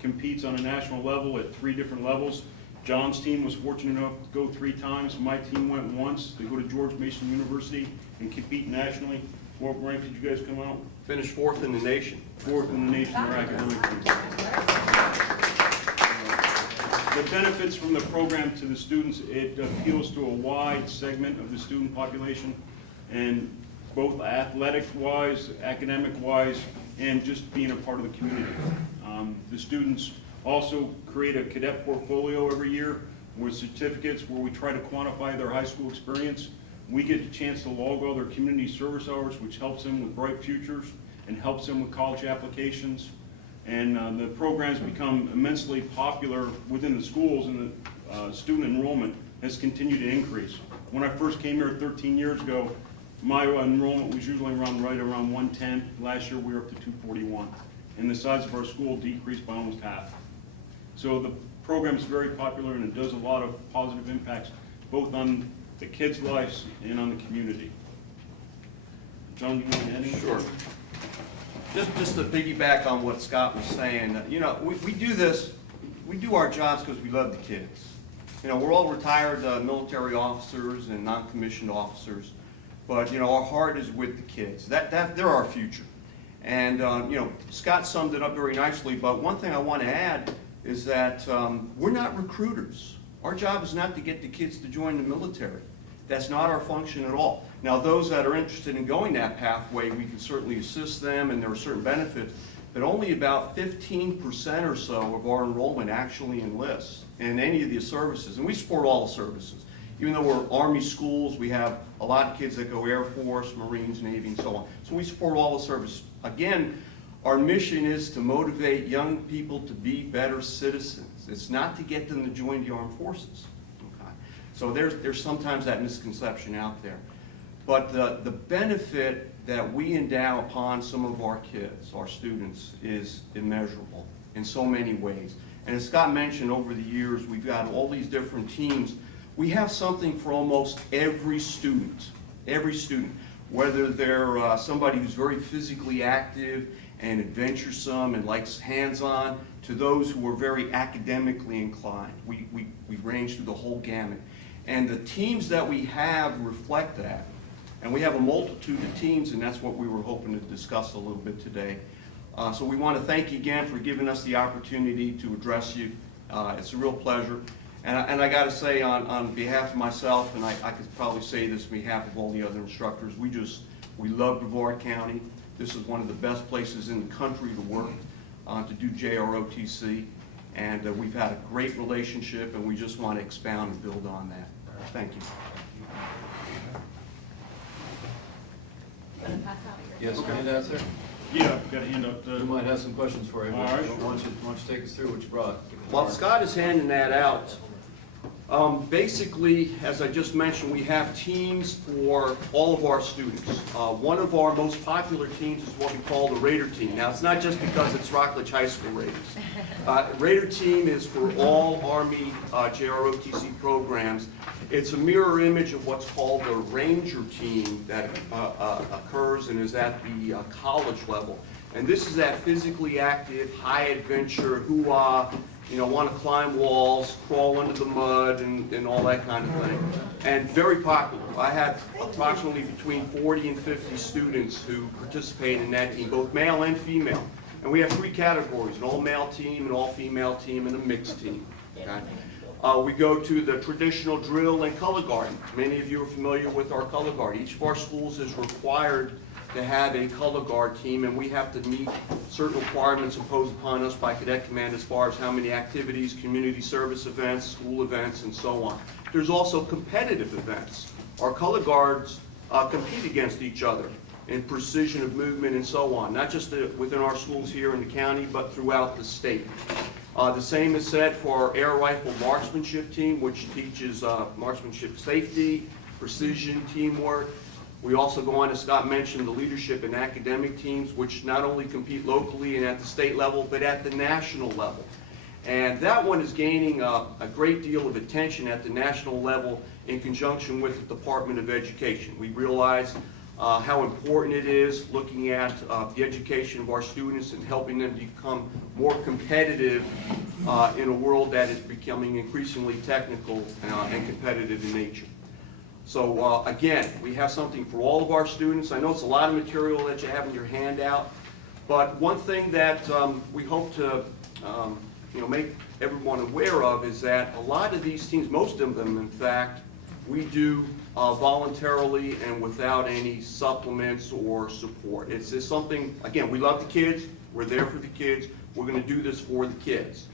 competes on a national level at 3 different levels. John's team was fortunate enough to go 3 times. My team went once. They go to George Mason University and compete nationally. What rank did you guys come out? Finished 4th in the nation. 4th in the nation for academic team. The benefits from the program to the students, it appeals to a wide segment of the student population, and both athletic-wise, academic-wise, and just being a part of the community. The students also create a cadet portfolio every year with certificates where we try to quantify their high school experience. We get a chance to log all their community service hours, which helps them with bright futures and helps them with college applications. And the program's become immensely popular within the schools, and the student enrollment has continued to increase. When I first came here 13 years ago, my enrollment was usually right around 110. Last year we were up to 241. And the size of our school decreased by almost half. So the program is very popular, and it does a lot of positive impacts, both on the kids' lives and on the community. John, you want to add anything? Sure. Just to piggyback on what Scott was saying, you know, we do this, we do our jobs because we love the kids. You know, we're all retired military officers and non-commissioned officers, but, you know, our heart is with the kids. They're our future. And, you know, Scott summed it up very nicely, but one thing I want to add is that we're not recruiters. Our job is not to get the kids to join the military. That's not our function at all. Now, those that are interested in going that pathway, we can certainly assist them, and there are certain benefits, but only about 15% or so of our enrollment actually enlists in any of the services, and we support all the services. Even though we're Army schools, we have a lot of kids that go Air Force, Marines, Navy, and so on. So we support all the services. Again, our mission is to motivate young people to be better citizens. It's not to get them to join the armed forces. Okay? So there's sometimes that misconception out there. But the benefit that we endow upon some of our kids, our students, is immeasurable in so many ways. And as Scott mentioned, over the years, we've got all these different teams. we have something for almost every student, whether they're somebody who's very physically active and adventuresome and likes hands-on, to those who are very academically inclined. We range through the whole gamut. And the teams that we have reflect that. And we have a multitude of teams, and that's what we were hoping to discuss a little bit today. So we want to thank you again for giving us the opportunity to address you. It's a real pleasure. And I got to say, on behalf of myself, and I could probably say this on behalf of all the other instructors, we love Brevard County. This is one of the best places in the country to work, to do JROTC. And we've had a great relationship, and we just want to expound and build on that. Thank you. Yes, handout, sir? Yeah, I've got a handout. We might have some questions for you. All right. Why don't you take us through what you brought? While Scott is handing that out, basically, as I just mentioned, we have teams for all of our students. One of our most popular teams is what we call the Raider team. Now, it's not just because it's Rockledge High School Raiders. Raider team is for all Army JROTC programs. It's a mirror image of what's called the Ranger team that occurs and is at the college level. And this is that physically active, high adventure, hoo-ah, want to climb walls, crawl into the mud, and all that kind of thing. And very popular. I had approximately between 40 and 50 students who participate in that team, both male and female. And we have 3 categories, an all-male team, an all-female team, and a mixed team. Okay? We go to the traditional drill and color guard. Many of you are familiar with our color guard. Each of our schools is required to have a color guard team, and we have to meet certain requirements imposed upon us by Cadet Command as far as how many activities, community service events, school events, and so on. There's also competitive events. Our color guards compete against each other in precision of movement and so on, not just within our schools here in the county, but throughout the state. The same is said for our air rifle marksmanship team, which teaches marksmanship safety, precision, teamwork. We also go on, as Scott mentioned, the leadership and academic teams, which not only compete locally and at the state level, but at the national level. And that one is gaining a great deal of attention at the national level in conjunction with the Department of Education. We realize how important it is looking at the education of our students and helping them become more competitive in a world that is becoming increasingly technical and competitive in nature. So again, we have something for all of our students. I know it's a lot of material that you have in your handout, but one thing that we hope to make everyone aware of is that a lot of these teams, most of them in fact, we do voluntarily and without any supplements or support. It's just something, again, we love the kids, we're there for the kids, we're going to do this for the kids.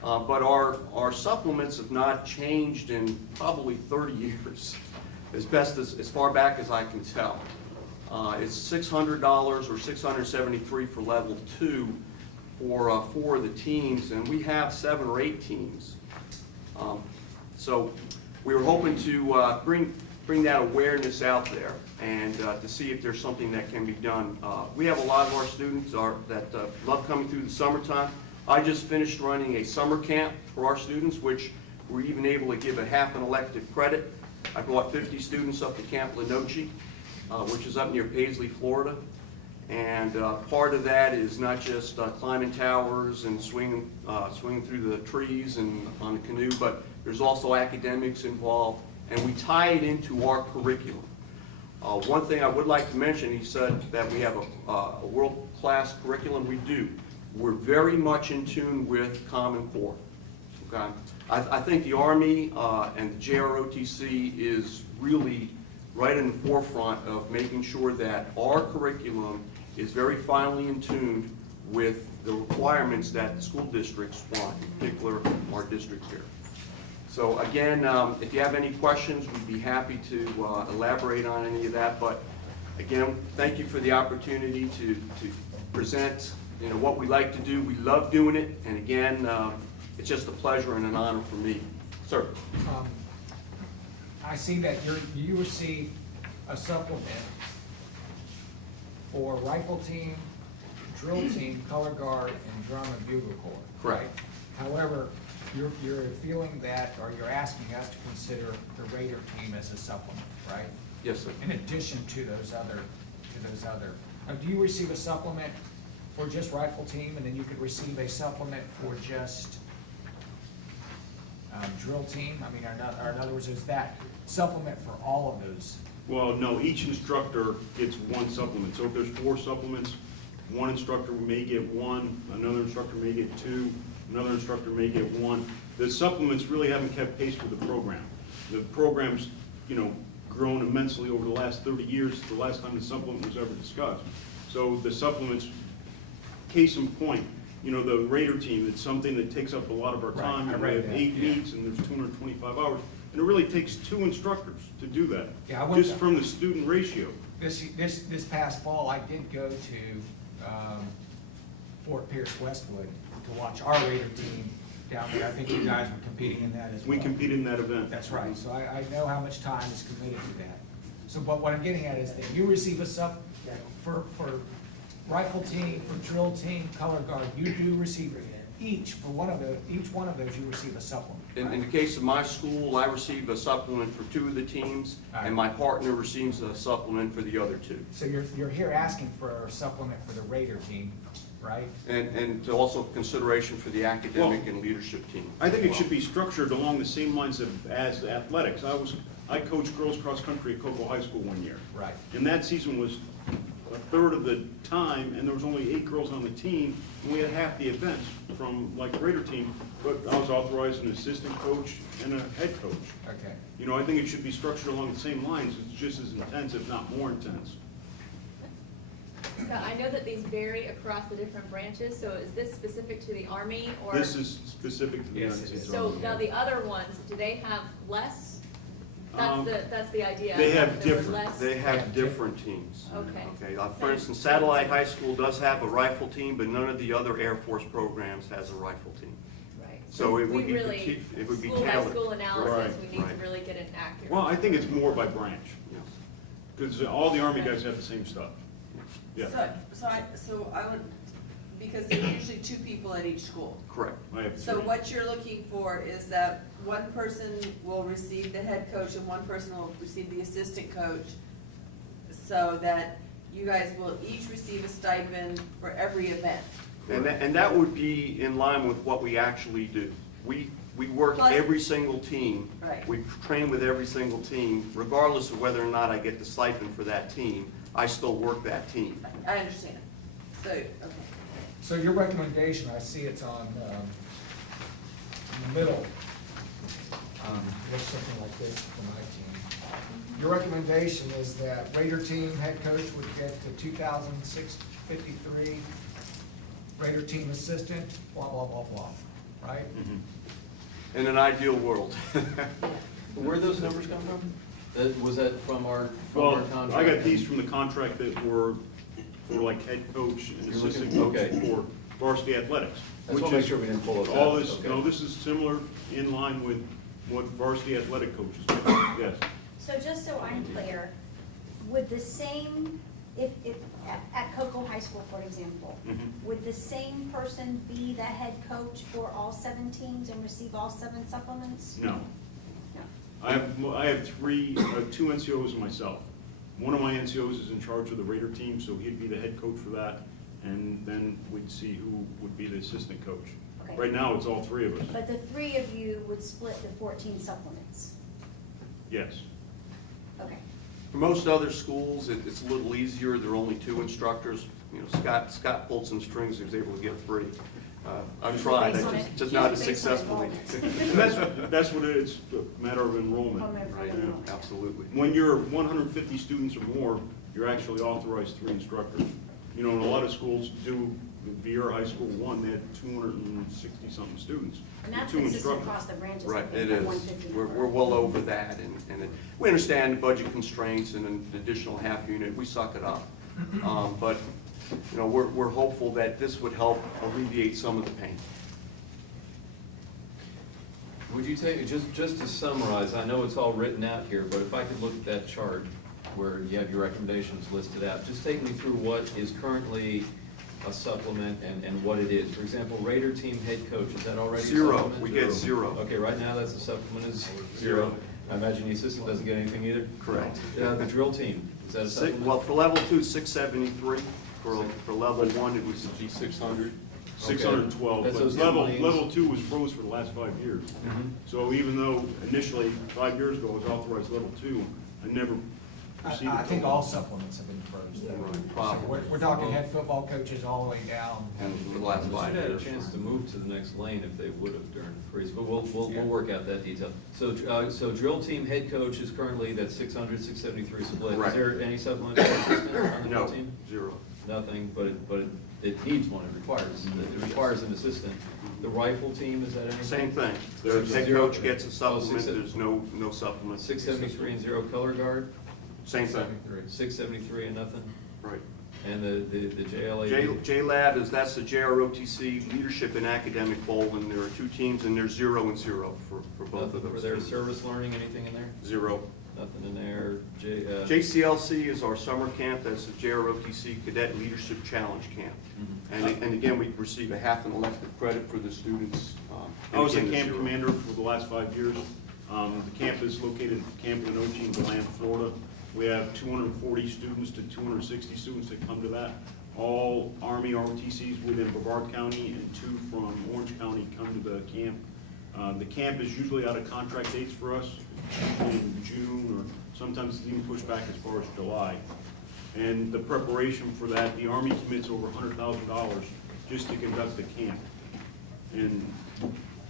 But our supplements have not changed in probably 30 years, as far back as I can tell. It's $600 or $673 for level 2 for 4 of the teams, and we have 7 or 8 teams. So we were hoping to bring that awareness out there and to see if there's something that can be done. We have a lot of our students that love coming through the summertime. I just finished running a summer camp for our students, which we're even able to give a half an elective credit. I brought 50 students up to Camp Lenoche, which is up near Paisley, Florida. And part of that is not just climbing towers and swinging through the trees and on a canoe, but there's also academics involved, and we tie it into our curriculum. One thing I would like to mention, he said that we have a world-class curriculum. We do. We're very much in tune with Common Core. Okay? I think the Army and the JROTC is really right in the forefront of making sure that our curriculum is very finely in tune with the requirements that the school districts want, in particular our district here. So again, if you have any questions, we'd be happy to elaborate on any of that. But again, thank you for the opportunity to present what we like to do. We love doing it, and again, it's just a pleasure and an honor for me. Sir. I see that you received a supplement for rifle team, drill team, color guard, and drum and bugle corps. Correct. However, you're feeling that, or you're asking us to consider the Raider team as a supplement, right? Yes, sir. In addition to those other, do you receive a supplement for just rifle team, and then you could receive a supplement for just drill team? I mean, or in other words, is that supplement for all of those? Well, no, each instructor gets one supplement. So if there's 4 supplements, one instructor may get 1, another instructor may get 2, another instructor may get 1. The supplements really haven't kept pace with the program. The program's, grown immensely over the last 30 years, the last time the supplement was ever discussed. So the supplements, case in point, the Raider team, it's something that takes up a lot of our time. And we have 8 meets and there's 225 hours. And it really takes 2 instructors to do that, just from the student ratio. This past fall, I did go to Fort Pierce Westwood to watch our Raider team down there. I think you guys were competing in that as well. We competed in that event. That's right. So I know how much time is committed to that. So, but what I'm getting at is that you receive a for rifle team, for drill team, color guard, you do receive each one of those you receive a supplement. In the case of my school, I receive a supplement for 2 of the teams, and my partner receives a supplement for the other 2. So you're here asking for a supplement for the Raider team, right? And also consideration for the academic and leadership team. I think it should be structured along the same lines as athletics. I coached girls cross country at Cocoa High School one year. Right. And that season was a third of the time, and there was only 8 girls on the team, and we had half the events from like the Raider team, but I was authorized an assistant coach and a head coach. Okay. I think it should be structured along the same lines. It's just as intense, if not more intense. So I know that these vary across the different branches, so is this specific to the Army or? This is specific to the United States So Army. now the other ones, do they have less? That's the idea. They have There were different. less? They have different teams. Okay. For instance, Satellite High School does have a rifle team, but none of the other Air Force programs has a rifle team. Right. So it would be, really, it would be school by tailored. school analysis, Right. we need to really get it accurate. Well, I think it's more by branch, Yes. because all the Army guys have the same stuff. Yeah, So I would, because there's usually 2 people at each school. Correct. I have So 3. what you're looking for is that one person will receive the head coach and one person will receive the assistant coach, so that you guys will each receive a stipend for every event. And that would be in line with what we actually do. We work Plus- every single team. Right. We train with every single team, regardless of whether or not I get the stipend for that team. I still work that team. I understand. So, okay. So your recommendation, I see it's on the middle. Looks something like this for my team. Your recommendation is that Raider team head coach would get the 2,653, Raider team assistant, blah, blah, blah, blah, right? In an ideal world. Where'd those numbers come from? Was that from our contract? I got these from the contract that were for like head coach and assistant coach for varsity athletics. I just wanna make sure we didn't pull those all out. this, Okay. no, this is similar in line with what varsity athletic coaches do. Yes. So just so I'm clear, would the same, if at Cocoa High School, for example, would the same person be the head coach for all 7 teams and receive all 7 supplements? No. No. I have 2 NCOs and myself. One of my NCOs is in charge of the Raider team, so he'd be the head coach for that, and then we'd see who would be the assistant coach. Okay. Right now, it's all 3 of us. But the 3 of you would split the 14 supplements? Yes. Okay. For most other schools, it's a little easier. There are only 2 instructors. Scott pulled some strings. He was able to get 3. I've tried, just not as successfully. And that's what it is, a matter of enrollment. Right, Yeah. absolutely. When you're 150 students or more, you're actually authorized 3 instructors. And a lot of schools do, Viera High School 1, they had 260-something students. And that's 2 consistent instructors. across the branches? I Right, think, it that is. 150 We're number. well over that, and we understand the budget constraints and an additional half unit. We suck it up. But, we're hopeful that this would help alleviate some of the pain. Would you take, just to summarize, I know it's all written out here, but if I could look at that chart where you have your recommendations listed out, just take me through what is currently a supplement and what it is? For example, Raider team head coach, is that already a Zero. supplement? We get zero. Okay, right now that's the supplement is zero. I imagine the assistant doesn't get anything either? Correct. The drill team, is that a supplement? Well, for level 2, 673. For level 1, it was 600. 612, That's but those level 2 2 was froze for the last 5 years. So even though initially, 5 years ago, it was authorized level 2, I never proceeded. I think all supplements have been frozen. Right, So probably. we're talking head football coaches all the way down. For the last They 5 should have had a years. chance to move to the next lane if they would have during the freeze, but we'll work out that detail. So, so drill team head coach is currently that 600, 673 split. Is Right. there any supplement for assistant on the No, drill team? zero. Nothing, but it needs one, it requires an assistant. The rifle team, is that anything? Same thing. The head Zero? coach gets a supplement, Oh, there's no supplement. 673 and 0 color guard? Same thing. 673 and nothing? Right. And the JLA? JLab that's the JROTC Leadership and Academic Bowl, and there are 2 teams, and there's 0 and 0 for both of Nothing those. for their teams. service learning, anything in there? 0. Nothing in there? JCLC is our summer camp, that's the JROTC Cadet Leadership Challenge Camp. And again, we receive a half an elective credit for the students. I was a and again, camp 0. commander for the last 5 years. The camp is located at Camp Lenoche in Deland, Florida. We have 240 students to 260 students that come to that. All Army ROTCs within Brevard County and 2 from Orange County come to the camp. The camp is usually out of contract dates for us, usually in June, or sometimes it's even pushed back as far as July. And the preparation for that, the Army commits over $100,000 just to conduct the camp. And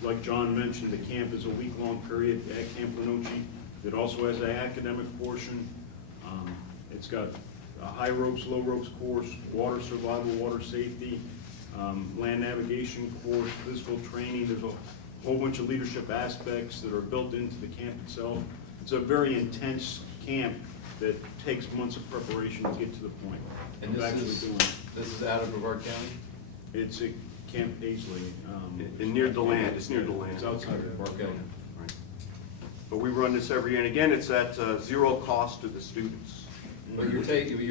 like John mentioned, the camp is a week-long period at Camp Lenoche. It also has an academic portion. It's got a high ropes, low ropes course, water survival, water safety, land navigation course, physical training. There's a whole bunch of leadership aspects that are built into the camp itself. It's a very intense camp that takes months of preparation to get to the point And of actually doing it. this is out of Brevard County? It's at Camp Paisley. And near DeLand, it's near DeLand. It's outside of Brevard County. Right. But we run this every year, and again, it's at 0 cost to the students. But you're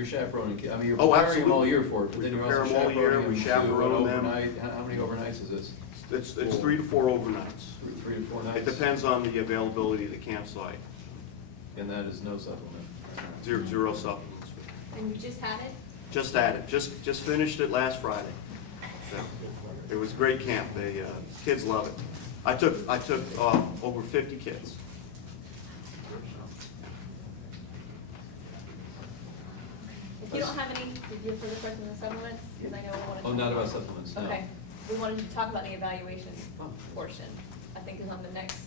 chaperoning, I mean, you're Oh, preparing them all absolutely. year for it, but We then you're prepare also them all year, chaperoning we them to chaperone an them. overnight. How many overnights is this? It's 3 to 4 overnights. 3 to 4 nights? It depends on the availability of the campsite. And that is no supplement? Zero supplements. And you just had it? Just added, just finished it last Friday. So, it was a great camp. They, kids love it. I took over 50 kids. If you don't have any, did you have further questions on supplements? Because I know we wanted to. Oh, not about supplements, no. Okay, we wanted to talk about the evaluation portion, I think is on the next,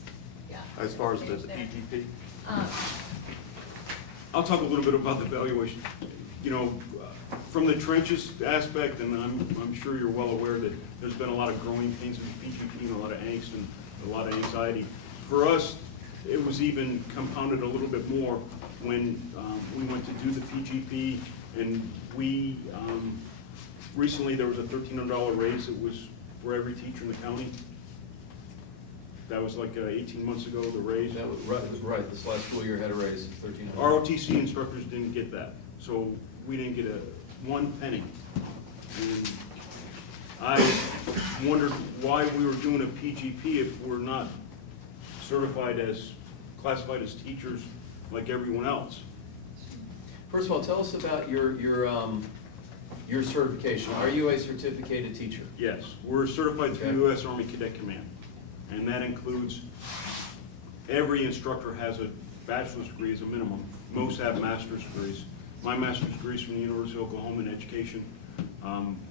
yeah. As far as the page there. PGP. I'll talk a little bit about the evaluation. You know, from the trenches aspect, and I'm sure you're well aware that there's been a lot of growing pains in the PGP and a lot of angst and a lot of anxiety. For us, it was even compounded a little bit more when we went to do the PGP, and we, recently there was a $1,300 raise. It was for every teacher in the county. That was like 18 months ago, the raise. That was, right, this last school year had a raise of $1,300. ROTC instructors didn't get that, so we didn't get one penny. And I wondered why we were doing a PGP if we're not classified as teachers like everyone else. First of all, tell us about your certification. Are you a certificated teacher? Yes, we're certified through Okay. U.S. Army Cadet Command, and that includes every instructor has a bachelor's degree as a minimum. Most have master's degrees. My master's degree is from the University of Oklahoma in education.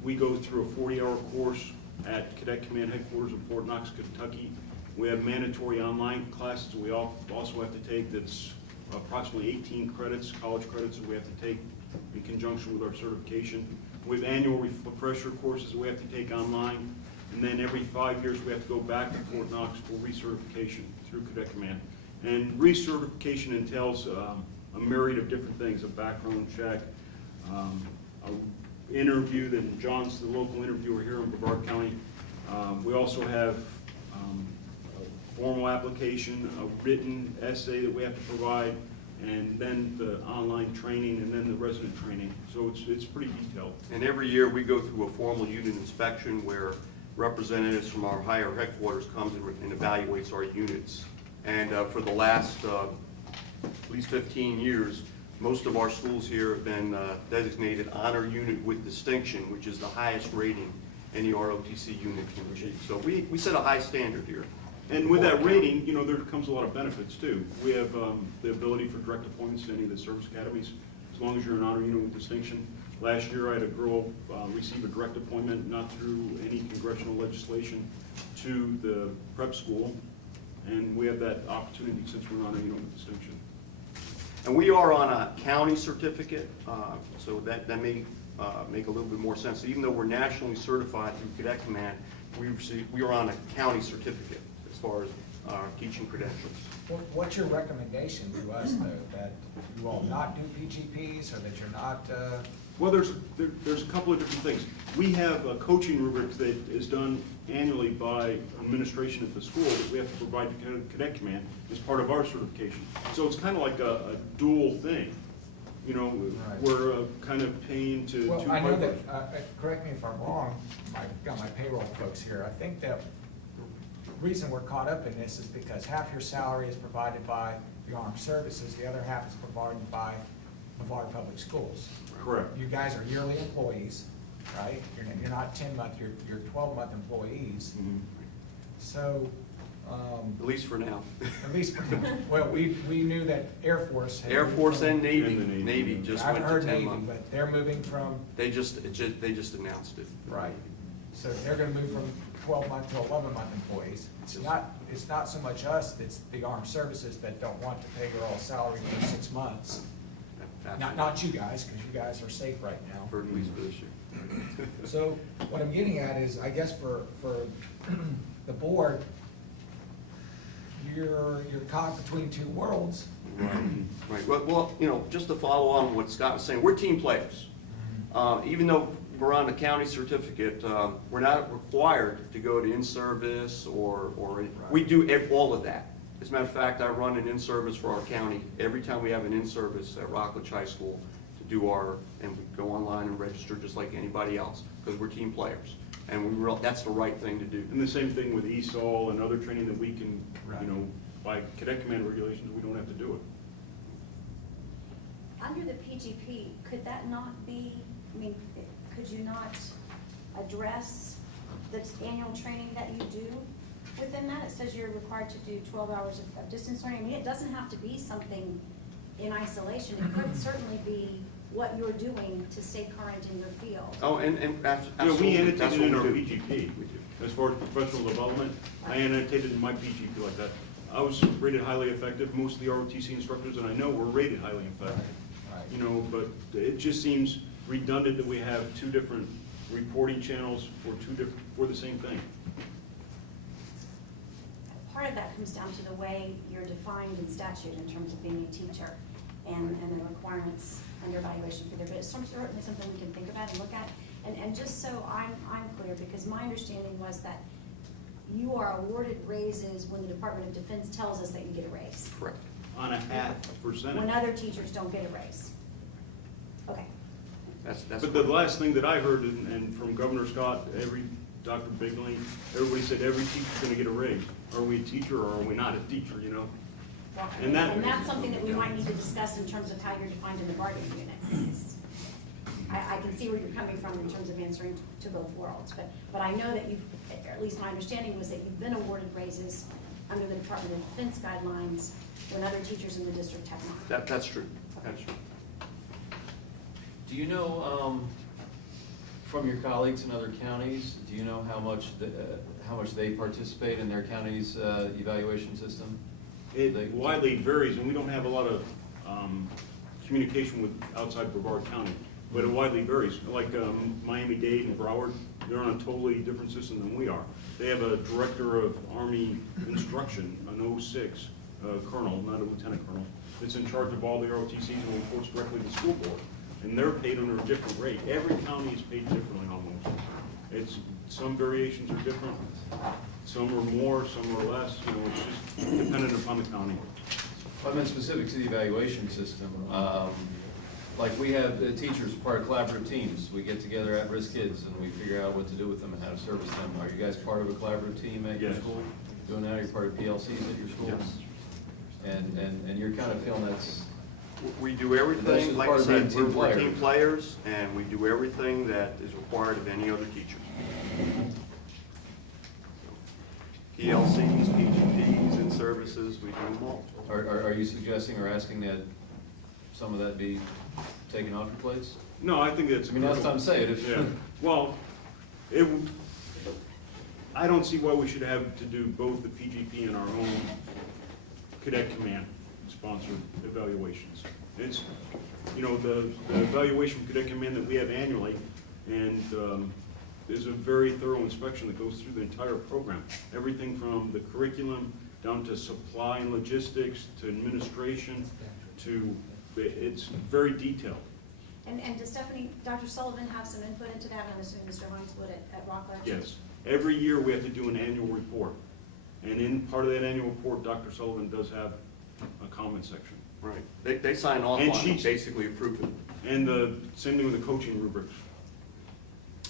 We go through a 40-hour course at Cadet Command headquarters in Fort Knox, Kentucky. We have mandatory online classes we also have to take that's approximately 18 credits, college credits that we have to take in conjunction with our certification. We have annual refresher courses we have to take online, and then every 5 years we have to go back to Fort Knox for recertification through Cadet Command. And recertification entails a myriad of different things, a background check, an interview, then John's the local interviewer here in Brevard County. We also have a formal application, a written essay that we have to provide. and then the online training, and then the resident training. So it's pretty detailed. And every year, we go through a formal unit inspection where representatives from our higher headquarters comes and evaluates our units. And for the last at least 15 years, most of our schools here have been designated honor unit with distinction, which is the highest rating any ROTC unit can achieve. So we set a high standard here. And with that rating, you know, there comes a lot of benefits too. We have the ability for direct appointments to any of the service academies, as long as you're an honor unit with distinction. Last year, I had a girl receive a direct appointment, not through any congressional legislation, to the prep school. And we have that opportunity since we're honor unit with distinction. And we are on a county certificate, so that may make a little bit more sense. Even though we're nationally certified through Cadet Command, we are on a county certificate as far as our teaching credentials. What's your recommendation to us, though, that you all not do PGPs, or that you're not? Well, there's a couple of different things. We have a coaching rubric that is done annually by administration at the school that we have to provide to Cadet Command as part of our certification. So it's kind of like a dual thing. You know, Right. we're kind of paying to. Well, I know that, correct me if I'm wrong, I've got my payroll folks here. I think that the reason we're caught up in this is because half your salary is provided by the armed services, the other half is provided by Brevard Public Schools. Correct. You guys are yearly employees, right? You're not 10-month, you're 12-month employees. Mm-hmm. So. At least for now. At least, well, we knew that Air Force. Air Force and Navy. And the Navy. Navy just I've went to heard 10 Navy, months. but they're moving from. They just announced it. Right. So they're gonna move from 12-month to 11-month employees. It's not so much us, it's the armed services that don't want to pay your all salary for 6 months. Not you guys, because you guys are safe right now. For at least for this year. So what I'm getting at is, I guess for the board, you're caught between two worlds. Right. Well, you know, just to follow on what Scott was saying, we're team players. Even though we're on the county certificate, we're not required to go to in-service or we do all of that. As a matter of fact, I run an in-service for our county every time we have an in-service at Rockledge High School to do and we go online and register just like anybody else, because we're team players. And that's the right thing to do. And the same thing with ESOL and other training that we can, you know, by Cadet Command regulations, we don't have to do it. Under the PGP, could that not be, I mean, could you not address the annual training that you do within that? It says you're required to do 12 hours of distance learning. I mean, it doesn't have to be something in isolation. It could certainly be what you're doing to stay current in your field. Oh, and We annotated that's in what our we do. PGP. As far as professional development, I annotated in my PGP like that. I was rated highly effective. Most of the ROTC instructors, and I know, were rated highly effective. Right. You know, but it just seems redundant that we have two different reporting channels for the same thing. Part of that comes down to the way you're defined in statute in terms of being a teacher and the requirements and your evaluation for there. But it's certainly something we can think about and look at. And just so I'm clear, because my understanding was that you are awarded raises when the Department of Defense tells us that you get a raise. Correct. On a half percentage. When other teachers don't get a raise. Okay. But the last thing that I heard, and from Governor Scott, Dr. Bigley, everybody said every teacher's gonna get a raise. Are we a teacher or are we not a teacher, you know? Well, And that's something that we might need to discuss in terms of how you're defined in the bargaining unit. I can see where you're coming from in terms of answering to both worlds, but I know that or at least my understanding was that you've been awarded raises under the Department of Defense guidelines when other teachers in the district have not. That's true. That's true. Do you know, from your colleagues in other counties, do you know how much they participate in their county's evaluation system? It widely varies, and we don't have a lot of communication with outside Brevard County, but it widely varies. Like Miami-Dade and Broward, they're on a totally different system than we are. They have a director of Army instruction, an 06 colonel, not a lieutenant colonel, that's in charge of all the ROTCs and reports directly to the school board. And they're paid under a different rate. Every county is paid differently almost. Some variations are different. Some are more, some are less. You know, it's just dependent upon the county. I meant specific to the evaluation system. Like we have the teachers, part of collaborative teams. We get together at-risk kids and we figure out what to do with them and how to service them. Are you guys part of a collaborative team at your Yes. school? Doing that? You're part of PLCs at your school? Yes. And you're kind of feeling that's, We do That's everything, just like part I of being said, team we're players. team players, and we do everything that is required of any other teacher. PLCs, PGPs, and services, we do them all. are you suggesting or asking that some of that be taken off your plates? No, I think it's. I mean, that's what I'm saying. If- Yeah, well, I don't see why we should have to do both the PGP and our own cadet command sponsored evaluations. It's, you know, the evaluation cadet command that we have annually, and there's a very thorough inspection that goes through the entire program. Everything from the curriculum down to supply and logistics, to administration, to, it's very detailed. And does Dr. Sullivan have some input into that? I'm assuming Mr. Holmes would at Rockledge? Yes. Every year, we have to do an annual report. And in part of that annual report, Dr. Sullivan does have a comment section. Right. They sign off on And it, she's- basically approve it. And the same thing with the coaching rubrics.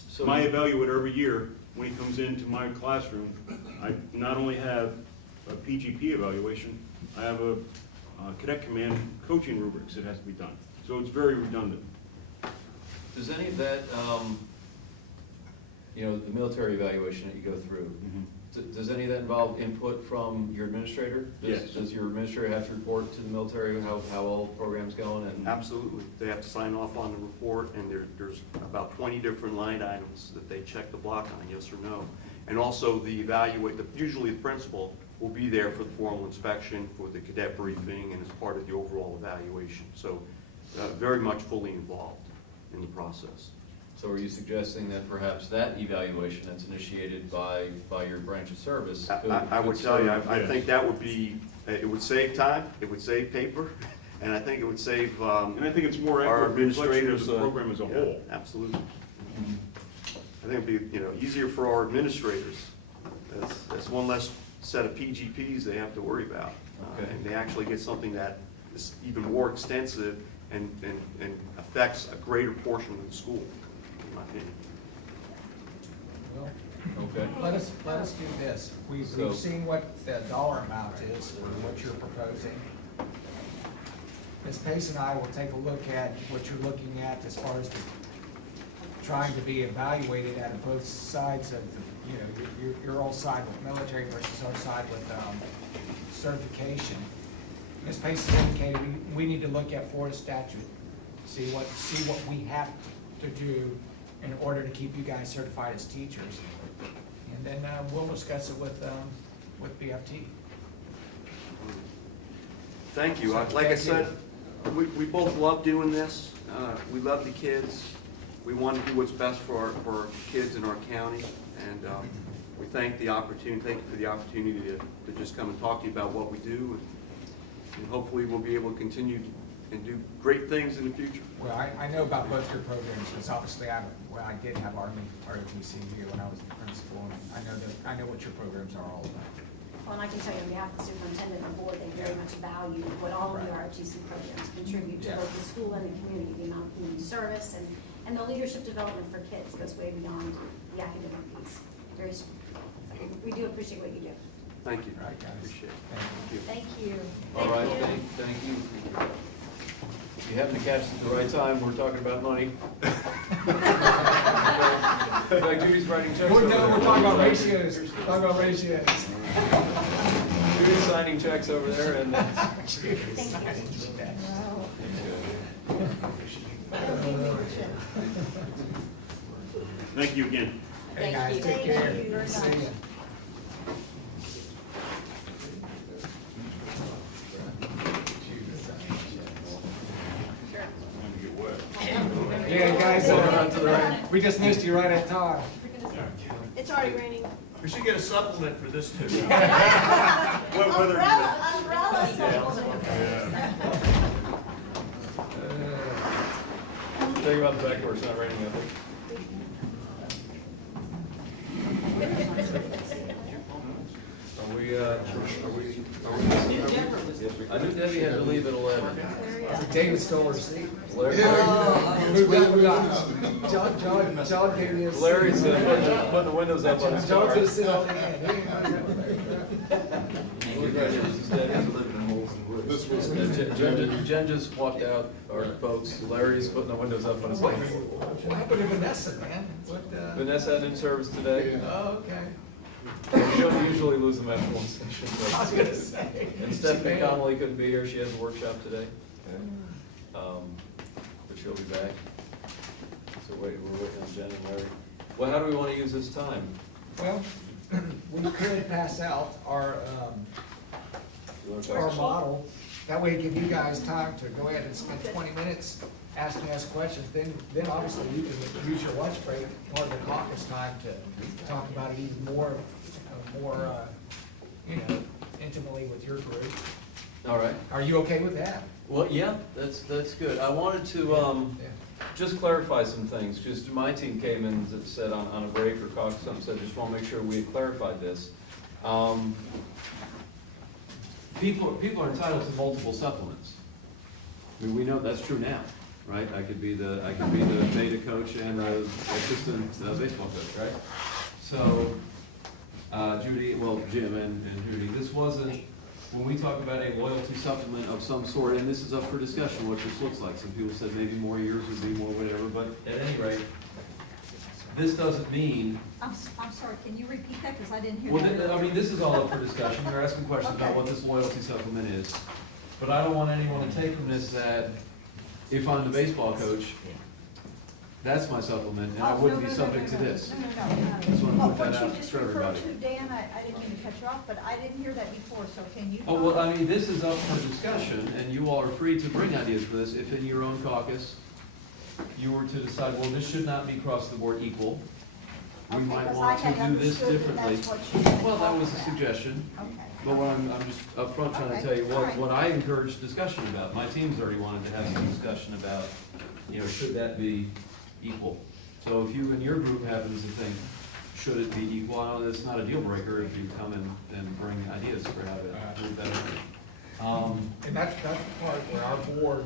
So My evaluator every year, when he comes into my classroom, I not only have a PGP evaluation, I have a cadet command coaching rubrics that has to be done. So it's very redundant. Does any of that, you know, the military evaluation that you go through, does any of that involve input from your administrator? Yes. Does your administrator have to report to the military how all the program's going? And Absolutely. They have to sign off on the report, and there's about 20 different line items that they check the block on, yes or no. And also the usually the principal will be there for the formal inspection, for the cadet briefing, and as part of the overall evaluation. So very much fully involved in the process. So are you suggesting that perhaps that evaluation that's initiated by your branch of service? I would tell you, I think that would be, it would save time, it would save paper, and I think it would save And I think it's more our accurate reflection of administrators. the program as a Yeah, whole. absolutely. I think it'd be, easier for our administrators. That's one less set of PGPs they have to worry about. Okay. And they actually get something that is even more extensive and affects a greater portion of the school, in my opinion. Okay. Let us do this. We've seen what the dollar amount is for what you're proposing. Ms. Pace and I will take a look at what you're looking at as far as trying to be evaluated at both sides of, your old side with military versus our side with certification. Ms. Pace has indicated we need to look at Florida statute, see what we have to do in order to keep you guys certified as teachers. And then we'll discuss it with BFT. Thank you. So, Like I thank said, we both love doing this. We love the kids. We want to do what's best for our kids in our county. And we thank you for the opportunity to just come and talk to you about what we do. And hopefully we'll be able to continue and do great things in the future. Well, I know about both your programs, because obviously I did have Army ROTC here when I was the principal, and I know what your programs are all about. Well, and I can tell you on behalf of the superintendent and the board, they very much value what all of the ROTC programs contribute to both the school and the community, the amount of community service and the leadership development for kids goes way beyond the academic piece. We do appreciate what you do. Thank you. All right, guys. Appreciate it. Thank you. All right, thank you. If you happen to catch it at the right time, we're talking about money. In fact, Judy's writing checks over there. We're talking about ratios. We're talking about ratios. Judy's signing checks over there, and Thank you again. Hey, guys, take care. See ya. Yeah, guys, we just missed you right at time. It's already raining. We should get a supplement for this too. Umbrella supplement. Tell you about the back door, it's not raining out there. Are we I knew Debbie had to leave at 11. David stole her seat. Larry- John gave me a seat. Larry's putting the windows up on his car. John's gonna sit on the end. He ain't gonna- This was. Jen just walked out, our folks, Larry's putting the windows up on his car. What happened to Vanessa, man? What, Vanessa had in service today. Oh, okay. She'll usually lose them after one session. I was gonna say. And Stephanie Connolly couldn't be here, she has a workshop today. But she'll be back. So we're waiting on Jen and Larry. Well, how do we want to use this time? Well, we could pass out our model. That way give you guys time to go ahead and spend 20 minutes asking us questions. Then obviously you can use your lunch break, part of the caucus time, to talk about it even more, intimately with your group. All right. Are you okay with that? Well, yeah, that's good. I wanted to just clarify some things. Just my team came in and said on a break or caucus, something, said, just want to make sure we had clarified this. People are entitled to multiple supplements. I mean, we know that's true now, right? I could be the beta coach and the assistant baseball coach, right? So, Jim and Judy, this wasn't, when we talk about a loyalty supplement of some sort, and this is up for discussion, what this looks like. Some people said maybe more years would be more whatever, but at any rate, this doesn't mean. I'm sorry, can you repeat that, because I didn't hear Well, that. I mean, this is all up for discussion. You're asking questions about Okay. what this loyalty supplement is. But I don't want anyone to take from this that if I'm the baseball coach, that's my supplement, and I wouldn't be subject to this. No. Just want to put that out What you just for referred everybody. to, Dan, I didn't mean to cut you off, but I didn't hear that before, so can you? Oh, well, I mean, this is up for discussion, and you all are free to bring ideas for this. If in your own caucus, you were to decide, well, this should not be across the board equal. We Okay, might 'cause want I to had do this understood that differently. that's what you had Well, that was a talked about. suggestion. Okay. But what I'm just upfront trying to Okay, tell you, all right. what I encouraged discussion about, my team's already wanted to have some discussion about, should that be equal? So if you and your group happens to think, should it be equal, I know that's not a deal breaker if you come and bring ideas for how to do better. And that's the part where our board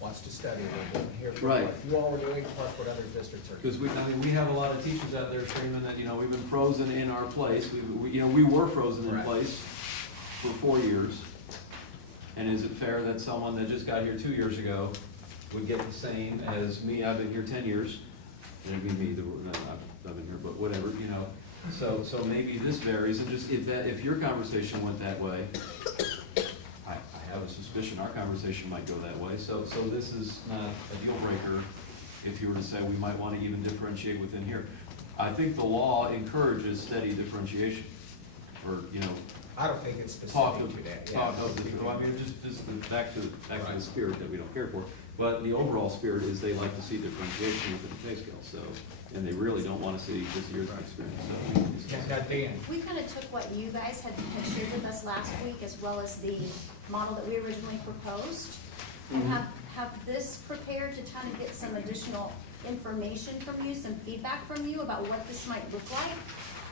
wants to study, we're here for Right. what you all are doing, plus what other districts are doing. Because we have a lot of teachers out there screaming that, we've been frozen in our place. We were frozen in Right. place for 4 years. And is it fair that someone that just got here 2 years ago would get the same as me? I've been here 10 years. And it'd be me, I've been here, but whatever, So maybe this varies, and just if your conversation went that way, I have a suspicion our conversation might go that way. So this is not a deal breaker if you were to say we might want to even differentiate within here. I think the law encourages steady differentiation, or, I don't think it's talk specific of, to that. talk of the, well, I mean, just back to the spirit that we don't care for. But the overall spirit is they like to see differentiation within the pay scale, so, and they really don't want to see just years of experience, so. Now, Dan, We kind of took what you guys had shared with us last week, as well as the model that we originally proposed, and have this prepared to kind of get some additional information from you, some feedback from you about what this might look like.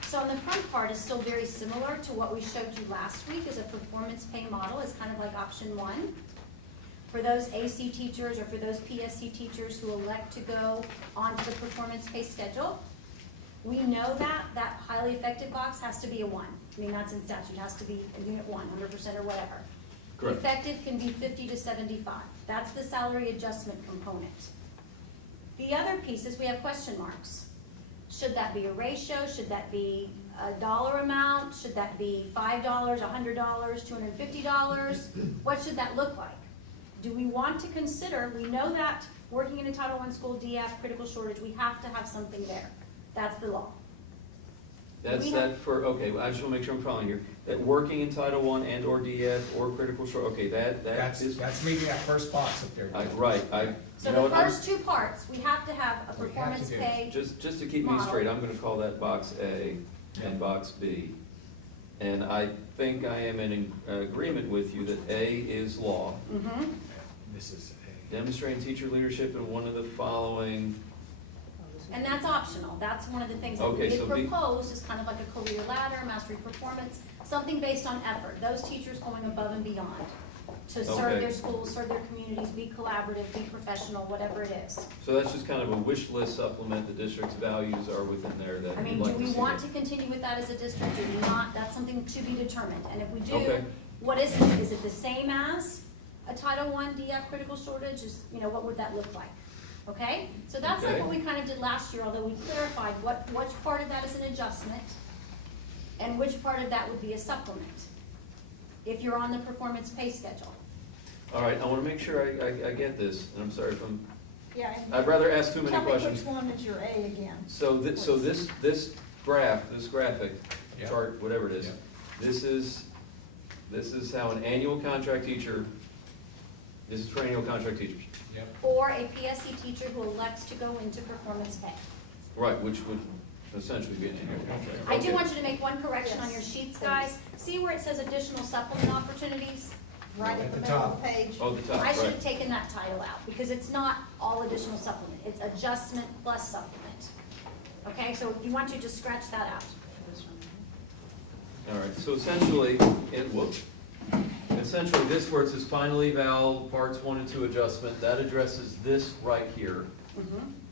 So on the front part is still very similar to what we showed you last week as a performance pay model. It's kind of like option one. For those AC teachers or for those PSC teachers who elect to go onto the performance pay schedule, we know that highly effective box has to be a 1. I mean, that's in statute, it has to be a unit 1, 100% or whatever. Correct. Effective can be 50 to 75. That's the salary adjustment component. The other piece is we have question marks. Should that be a ratio? Should that be a dollar amount? Should that be $5, $100, $250? What should that look like? Do we want to consider, we know that working in a Title I school, DF, critical shortage, we have to have something there. That's the law. That's okay, I just want to make sure I'm following you. That working in Title I and or DF or critical short, okay, that's meeting that first box up there. Right, So the first two parts, we have to have a We have performance to do. pay. Just to keep me model. straight, I'm gonna call that box A and box B. And I think I am in agreement with you that A is law. Mhm. This is Demonstrating teacher leadership in one of the following. And that's optional. That's one of the things that Okay, we so proposed is kind of like a career ladder, mastery performance, something based on effort. Those teachers going above and beyond. to serve Okay. their schools, serve their communities, be collaborative, be professional, whatever it is. So that's just kind of a wish list supplement, the district's values are within there that I you'd mean, do like to we see. want to continue with that as a district, do we not? That's something to be determined. And if we do, Okay. what is it? Is it the same as a Title I DF critical shortage? Is, you know, what would that look like? Okay? So that's like Okay. what we kind of did last year, although we clarified which part of that is an adjustment and which part of that would be a supplement, if you're on the performance pay schedule. All right, I want to make sure I get this, and I'm sorry if I'm, Yeah. I'd rather ask too many Tell me questions. which one is your A again. So this graph, this graphic, Yeah. chart, whatever it is, Yeah. this is how an annual contract teacher, this is for annual contract teachers. Yep. Or a PSC teacher who elects to go into performance pay. Right, which would essentially be an annual contract. I do Okay. want you to make one correction on your sheets, guys. See where it says additional supplement opportunities? Right at the middle of the page. Oh, the top, I should right. have taken that title out, because it's not all additional supplement, it's adjustment plus supplement. Okay, so if you want to, just scratch that out. All right, so essentially, essentially this where it says final eval, parts 1 and 2 adjustment, that addresses this right here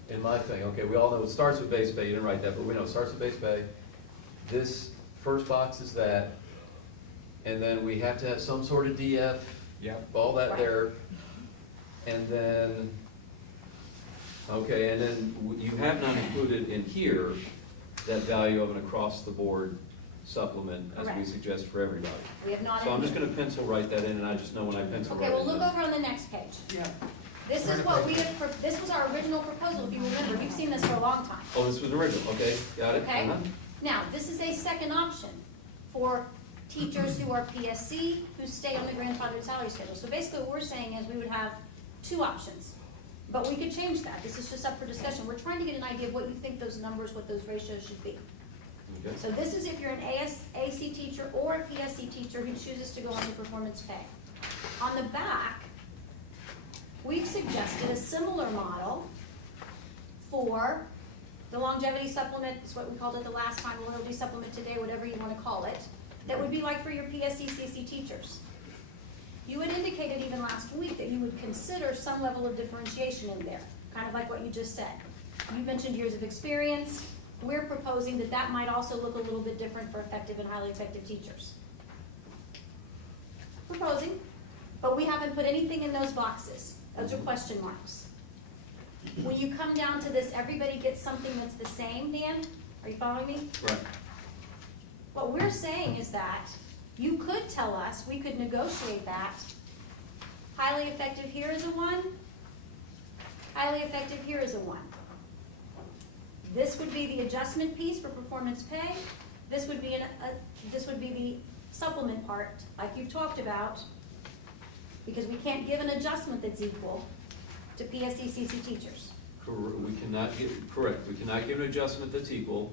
in my thing. Okay, we all know it starts with base pay, you didn't write that, but we know it starts with base pay. This first box is that, and then we have to have some sort of DF, Yep. all that Right. there. And then, okay, and then you have not included in here that value of an across-the-board supplement, as we Correct. suggest for everybody. We have not. So I'm just gonna pencil write that in, and I just know when I pencil Okay, write well, it look in. over on the next page. Yeah. This is what we have, this was our original proposal, if you remember, you've seen this for a long time. Oh, this was original, okay, got it. Okay? Uh-huh. Now, this is a second option for teachers who are PSC, who stay on the grandfathered salary schedule. So basically, what we're saying is we would have two options, but we could change that. This is just up for discussion. We're trying to get an idea of what you think those numbers, what those ratios should be. Okay. So this is if you're an AC teacher or a PSC teacher who chooses to go on the performance pay. On the back, we've suggested a similar model for the longevity supplement, is what we called it the last time, loyalty supplement today, whatever you want to call it, that would be like for your PSC, CC teachers. You had indicated even last week that you would consider some level of differentiation in there, kind of like what you just said. You mentioned years of experience. We're proposing that that might also look a little bit different for effective and highly effective teachers. Proposing, but we haven't put anything in those boxes. Those are question marks. When you come down to this, everybody gets something that's the same, Dan? Are you following me? Right. What we're saying is that you could tell us, we could negotiate that. Highly effective here is a 1. Highly effective here is a 1. This would be the adjustment piece for performance pay. This would be this would be the supplement part, like you've talked about, because we can't give an adjustment that's equal to PSC, CC teachers. We cannot give an adjustment that's equal.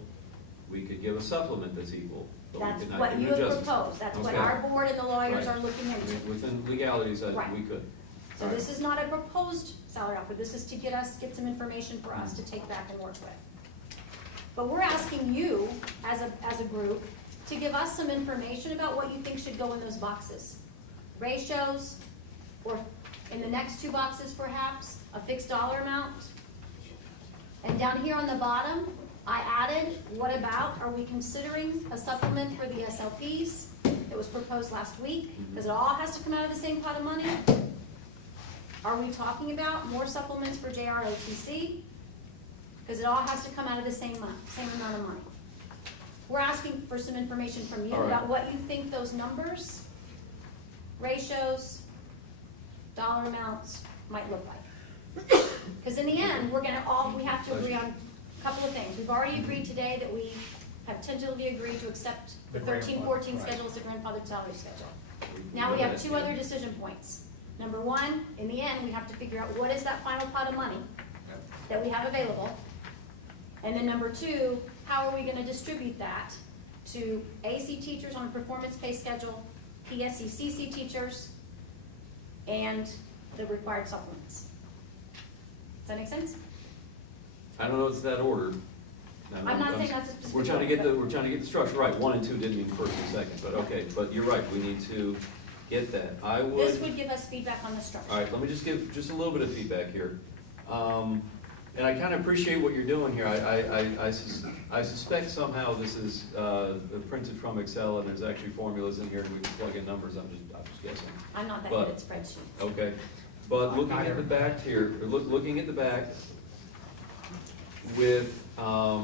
We could give a supplement that's equal, but we That's could not what give you an have adjustment. proposed. That's what Okay. our board and the lawyers Right. are looking into. Within legalities, Right. we could. So All right. this is not a proposed salary offer, this is to get some information for us to take back and work with. But we're asking you, as a group, to give us some information about what you think should go in those boxes. Ratios, or in the next 2 boxes perhaps, a fixed dollar amount. And down here on the bottom, I added, what about, are we considering a supplement for the SLPs? It was proposed last week, because it all has to come out of the same pot of money. Are we talking about more supplements for JROTC? Because it all has to come out of the same amount of money. We're asking for some information from you All right. about what you think those numbers, ratios, dollar amounts might look like. Because in the end, we have to agree on a couple of things. We've already agreed today that we have tentatively agreed to accept the 13-14 Right. schedule as the grandfathered salary schedule. Now we have 2 other decision points. Number 1, in the end, we have to figure out what is that final pot of money that we have available. And then number 2, how are we gonna distribute that to AC teachers on a performance pay schedule, PSC, CC teachers, and the required supplements? Does that make sense? I don't know if it's that order. I'm not saying that's a specific We're trying to order, get the structure right. 1 and 2 didn't mean first and second, but okay, but you're right, we need to get that. I would. This would give us feedback on the structure. All right, let me just give just a little bit of feedback here. And I kind of appreciate what you're doing here. I suspect somehow this is printed from Excel and there's actually formulas in here and we can plug in numbers. I'm just guessing. I'm not that But- good at spreadsheets. Okay, but looking at the back here, or looking at the back with a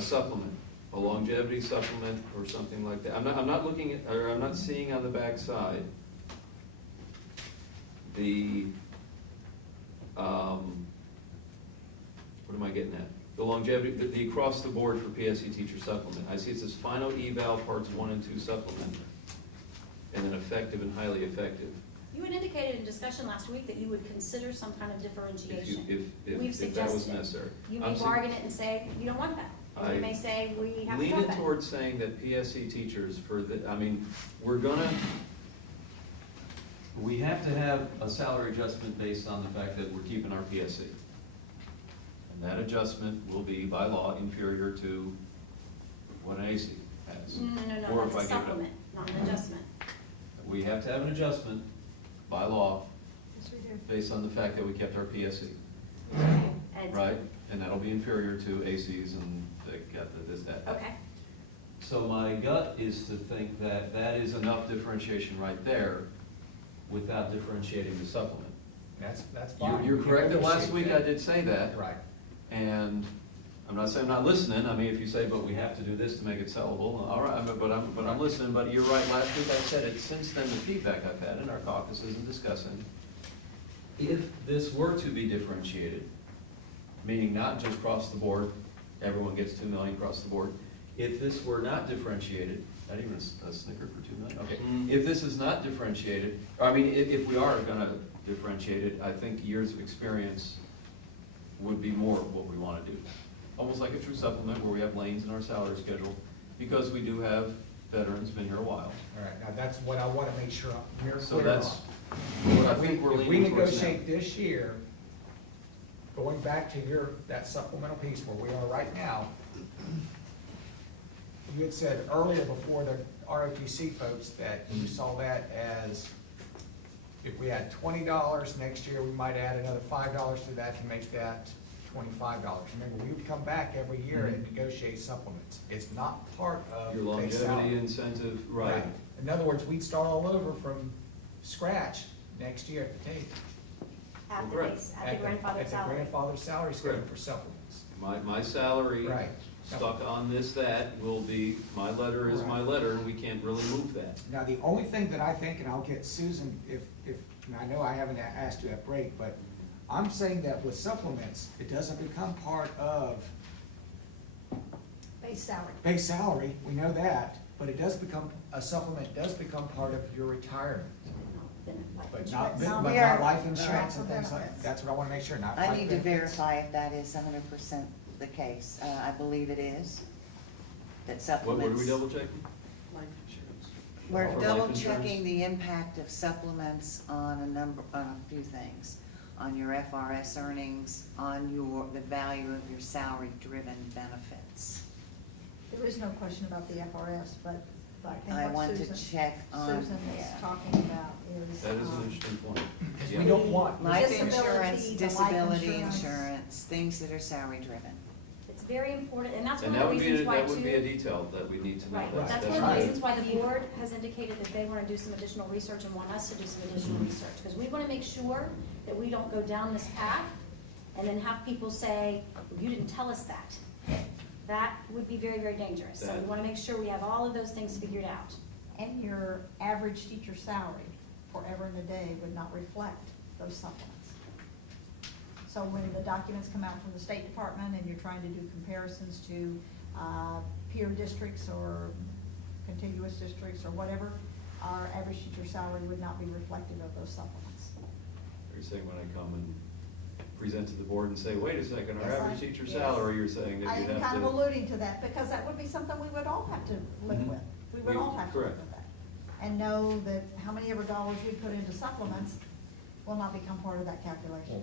supplement, a longevity supplement or something like that. I'm not looking at, or I'm not seeing on the back side the, what am I getting at? The longevity, the across the board for PSE teacher supplement. I see it says final eval parts 1 and 2 supplement, and then effective and highly effective. You had indicated in discussion last week that you would consider some kind of differentiation. If We've that was suggested it. necessary. You I'm may bargain it and say, you don't want that. And I you may say, we have to leaning drop that. towards saying that PSE teachers for the, I mean, we have to have a salary adjustment based on the fact that we're keeping our PSE. And that adjustment will be by law inferior to what an AC has. No, Or if that's I a give it supplement, not an adjustment. We have to have an adjustment by law Yes, we do. based on the fact that we kept our PSE, And- right? And that'll be inferior to ACs and they got this, that. Okay. So my gut is to think that that is enough differentiation right there without differentiating the supplement. That's fine. You're We can correct that last negotiate week that. I did say that. Right. And I'm not saying I'm not listening, I mean, if you say, but we have to do this to make it sellable, all right, but I'm listening, but you're right, last week I said it, since then, the feedback I've had in our caucuses and discussing, if this were to be differentiated, meaning not just across the board, everyone gets 2 million across the board, if this were not differentiated, not even a snicker for 2 million, okay, if this is not differentiated, or I mean, if we are gonna differentiate it, I think years of experience would be more of what we wanna do. Almost like a true supplement where we have lanes in our salary schedule, because we do have veterans been here a while. All right, now that's what I want to make sure we're So clear on. that's what I think we're If we leaning towards now. negotiate this year, going back to that supplemental piece where we are right now, you had said earlier before the ROTC folks that you saw that as, if we had $20 next year, we might add another $5 to that to make that $25. Remember, we would come back every year and negotiate supplements. It's not part of Your base salary. longevity incentive, right. In other words, we'd start all over from scratch next year at the table. At the Correct. base, at the grandfather At the salary. grandfather salary schedule Correct. for supplements. My salary, Right. stuck on this, that, will be, my letter is my letter, and we can't really move that. Now, the only thing that I think, and I'll get Susan, and I know I haven't asked you at break, but I'm saying that with supplements, it doesn't become part of Base salary. base salary, we know that, but it does become, a supplement does become part of your retirement. But not, No, but we not are- life insurance and things like, benefits. that's what I wanna make sure, not I life need to benefits. verify if that is 100% the case. I believe it is, that What supplements. are we double checking? Life insurance. We're Or life double insurance? checking the impact of supplements on a few things. On your FRS earnings, on the value of your salary-driven benefits. There is no question about the FRS, but I I think want what to Susan, check on, Susan is yeah. talking about is. That is an interesting point. Because Yeah. we don't want. Life Disability, insurance, the life disability insurance. insurance, things that are salary-driven. It's very important, and that's And one that of would the be, reasons why that would be a too. detail that we need to know. Right, that's one of the right. reasons why the board has indicated that they wanna do some additional research and want us to do some additional research. Because we wanna make sure that we don't go down this path and then have people say, well, you didn't tell us that. That would be very, very dangerous. So we That- wanna make sure we have all of those things figured out. And your average teacher salary forever and a day would not reflect those supplements. So when the documents come out from the State Department and you're trying to do comparisons to peer districts or contiguous districts or whatever, our average teacher salary would not be reflective of those supplements. Are you saying when I come and present to the board and say, wait a second, our Yes, average teacher yes. salary, you're saying that I you'd am have kind to. of alluding to that, because that would be something we would all have to live Mhm. with. We would We- all have to live correct. with that. And know that how many ever dollars we put into supplements will not become part of that calculation.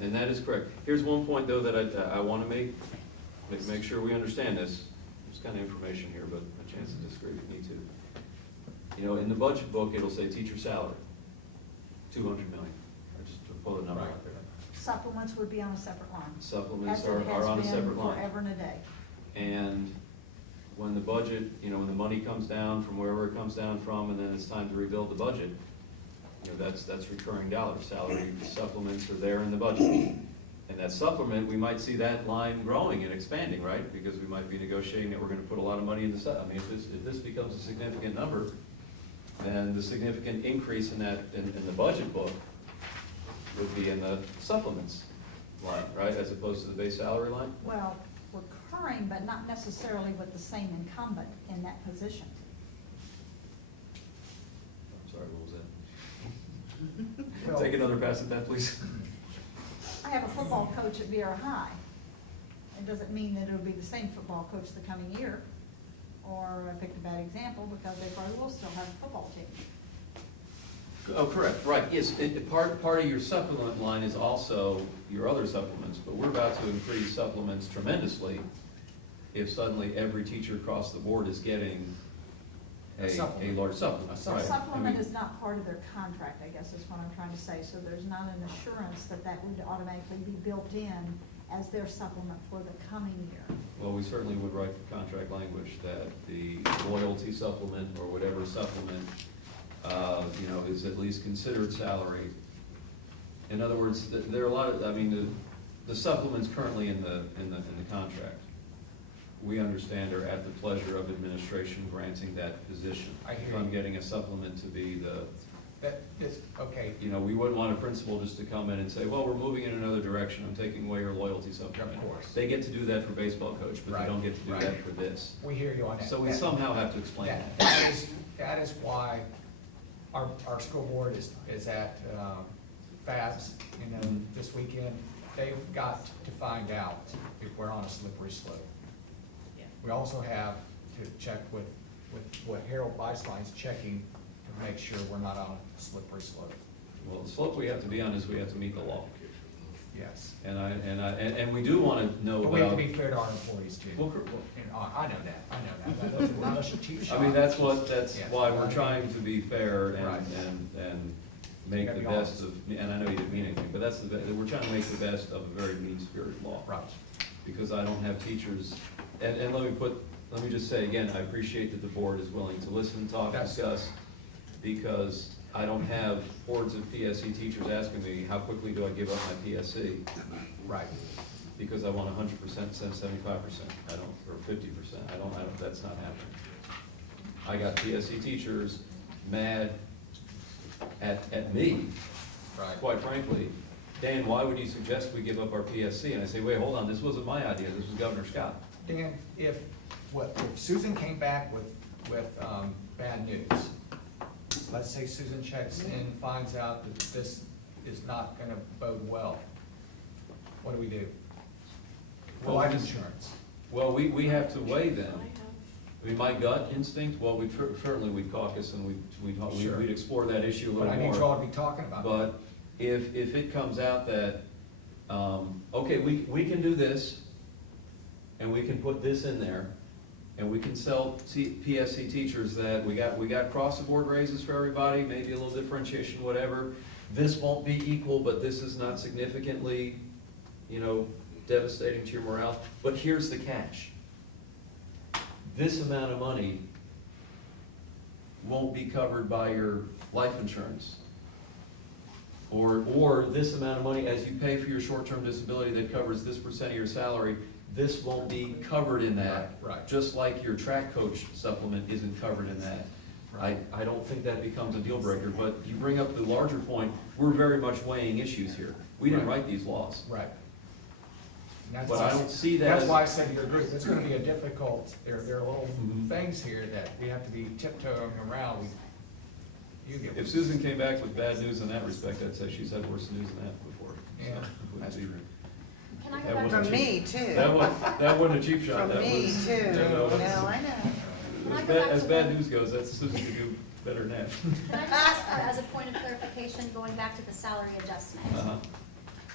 And that is correct. Here's one point, though, that I want to make sure we understand this. There's kind of information here, but a chance to disagree if you need to. You know, in the budget book, it'll say teacher salary, 200 million. I just put a number out there. Supplements would be on a separate line. Supplements As it are on a has separate been line. forever and a day. And when the budget, you know, when the money comes down from wherever it comes down from, and then it's time to rebuild the budget, you know, that's recurring dollars. Salary supplements are there in the budget. And that supplement, we might see that line growing and expanding, right? Because we might be negotiating that we're gonna put a lot of money in the I mean, if this becomes a significant number, then the significant increase in that, in the budget book would be in the supplements line, right? As opposed to the base salary line? Well, recurring, but not necessarily with the same incumbent in that position. I'm sorry, what was that? Take another pass at that, please. I have a football coach at Vera High. It doesn't mean that it'll be the same football coach the coming year. Or I picked a bad example because they probably will still have a football team. Oh, correct, right, yes, part of your supplement line is also your other supplements, but we're about to increase supplements tremendously if suddenly every teacher across the board is getting a large supplement. So right? supplement is not part of their contract, I guess is what I'm trying to say. So there's not an assurance that that would automatically be built in as their supplement for the coming year. Well, we certainly would write the contract language that the loyalty supplement or whatever supplement, you know, is at least considered salary. In other words, there are a lot of, I mean, the supplements currently in the contract, we understand are at the pleasure of administration granting that position. I hear If I'm you. getting a supplement to be the, That is, okay. you know, we wouldn't want a principal just to come in and say, well, we're moving in another direction, I'm taking away your loyalty supplement. Of course. They get to do that for baseball coach, but Right, they don't get to do right. that for this. We hear you on that. So we somehow have to explain that. That is why our school board is at FABS, you know, this weekend. They've got to find out if we're on a slippery slope. We also have to check with what Harold Weissline's checking to make sure we're not on a slippery slope. Well, the slope we have to be on is we have to meet the law. Yes. And we do want to know But we have to about. be fair to our employees too. Well, And I know that. That's not a cheap shot. I mean, that's Yeah. why we're trying to be fair Right. and make Gotta the be best honest. of, and I know you didn't mean anything, but we're trying to make the best of a very mean-spirited law. Right. Because I don't have teachers, and let me just say again, I appreciate that the board is willing to listen, talk, discuss, because I don't have hordes of PSC teachers asking me, how quickly do I give up my PSC? Right. Because I want 100% instead of 75%, I don't, or 50%, I don't, that's not happening. I got PSC teachers mad at me, Right. quite frankly. Dan, why would you suggest we give up our PSC? And I say, wait, hold on, this wasn't my idea, this was Governor Scott. Dan, if Susan came back with bad news, let's say Susan checks in, finds out that this is not gonna bode well, what do we do? Well, Life insurance. Well, we have to weigh them. I mean, my gut instinct, well, certainly we'd caucus and Sure. we'd explore that issue a little But more. I need you all to be talking about that. But if it comes out that, okay, we can do this, and we can put this in there, and we can sell PSC teachers that we got cross-the-board raises for everybody, maybe a little differentiation, whatever. This won't be equal, but this is not significantly, you know, devastating to your morale. But here's the catch. This amount of money won't be covered by your life insurance. Or this amount of money, as you pay for your short-term disability that covers this percent of your salary, this won't be covered in that. Right. Just like your track coach supplement isn't covered in that. I don't think that becomes a deal breaker, but you bring up the larger point, we're very much weighing issues here. We didn't write these laws. Right. But I don't see that That's as- why I said you're good. It's gonna be a difficult, there are little things here that we have to be tiptoeing around. If Susan came back with bad news in that respect, I'd say she's had worse news than that before. Yeah, that's true. Can I That go back wasn't to? From cheap. me, too. That wasn't a cheap shot. From That me was- too. No, No, I know. Can I As go back as to bad one- news goes, that's Susan could do better than that. Can I just ask, as a point of clarification, going back to the salary adjustment? Uh-huh.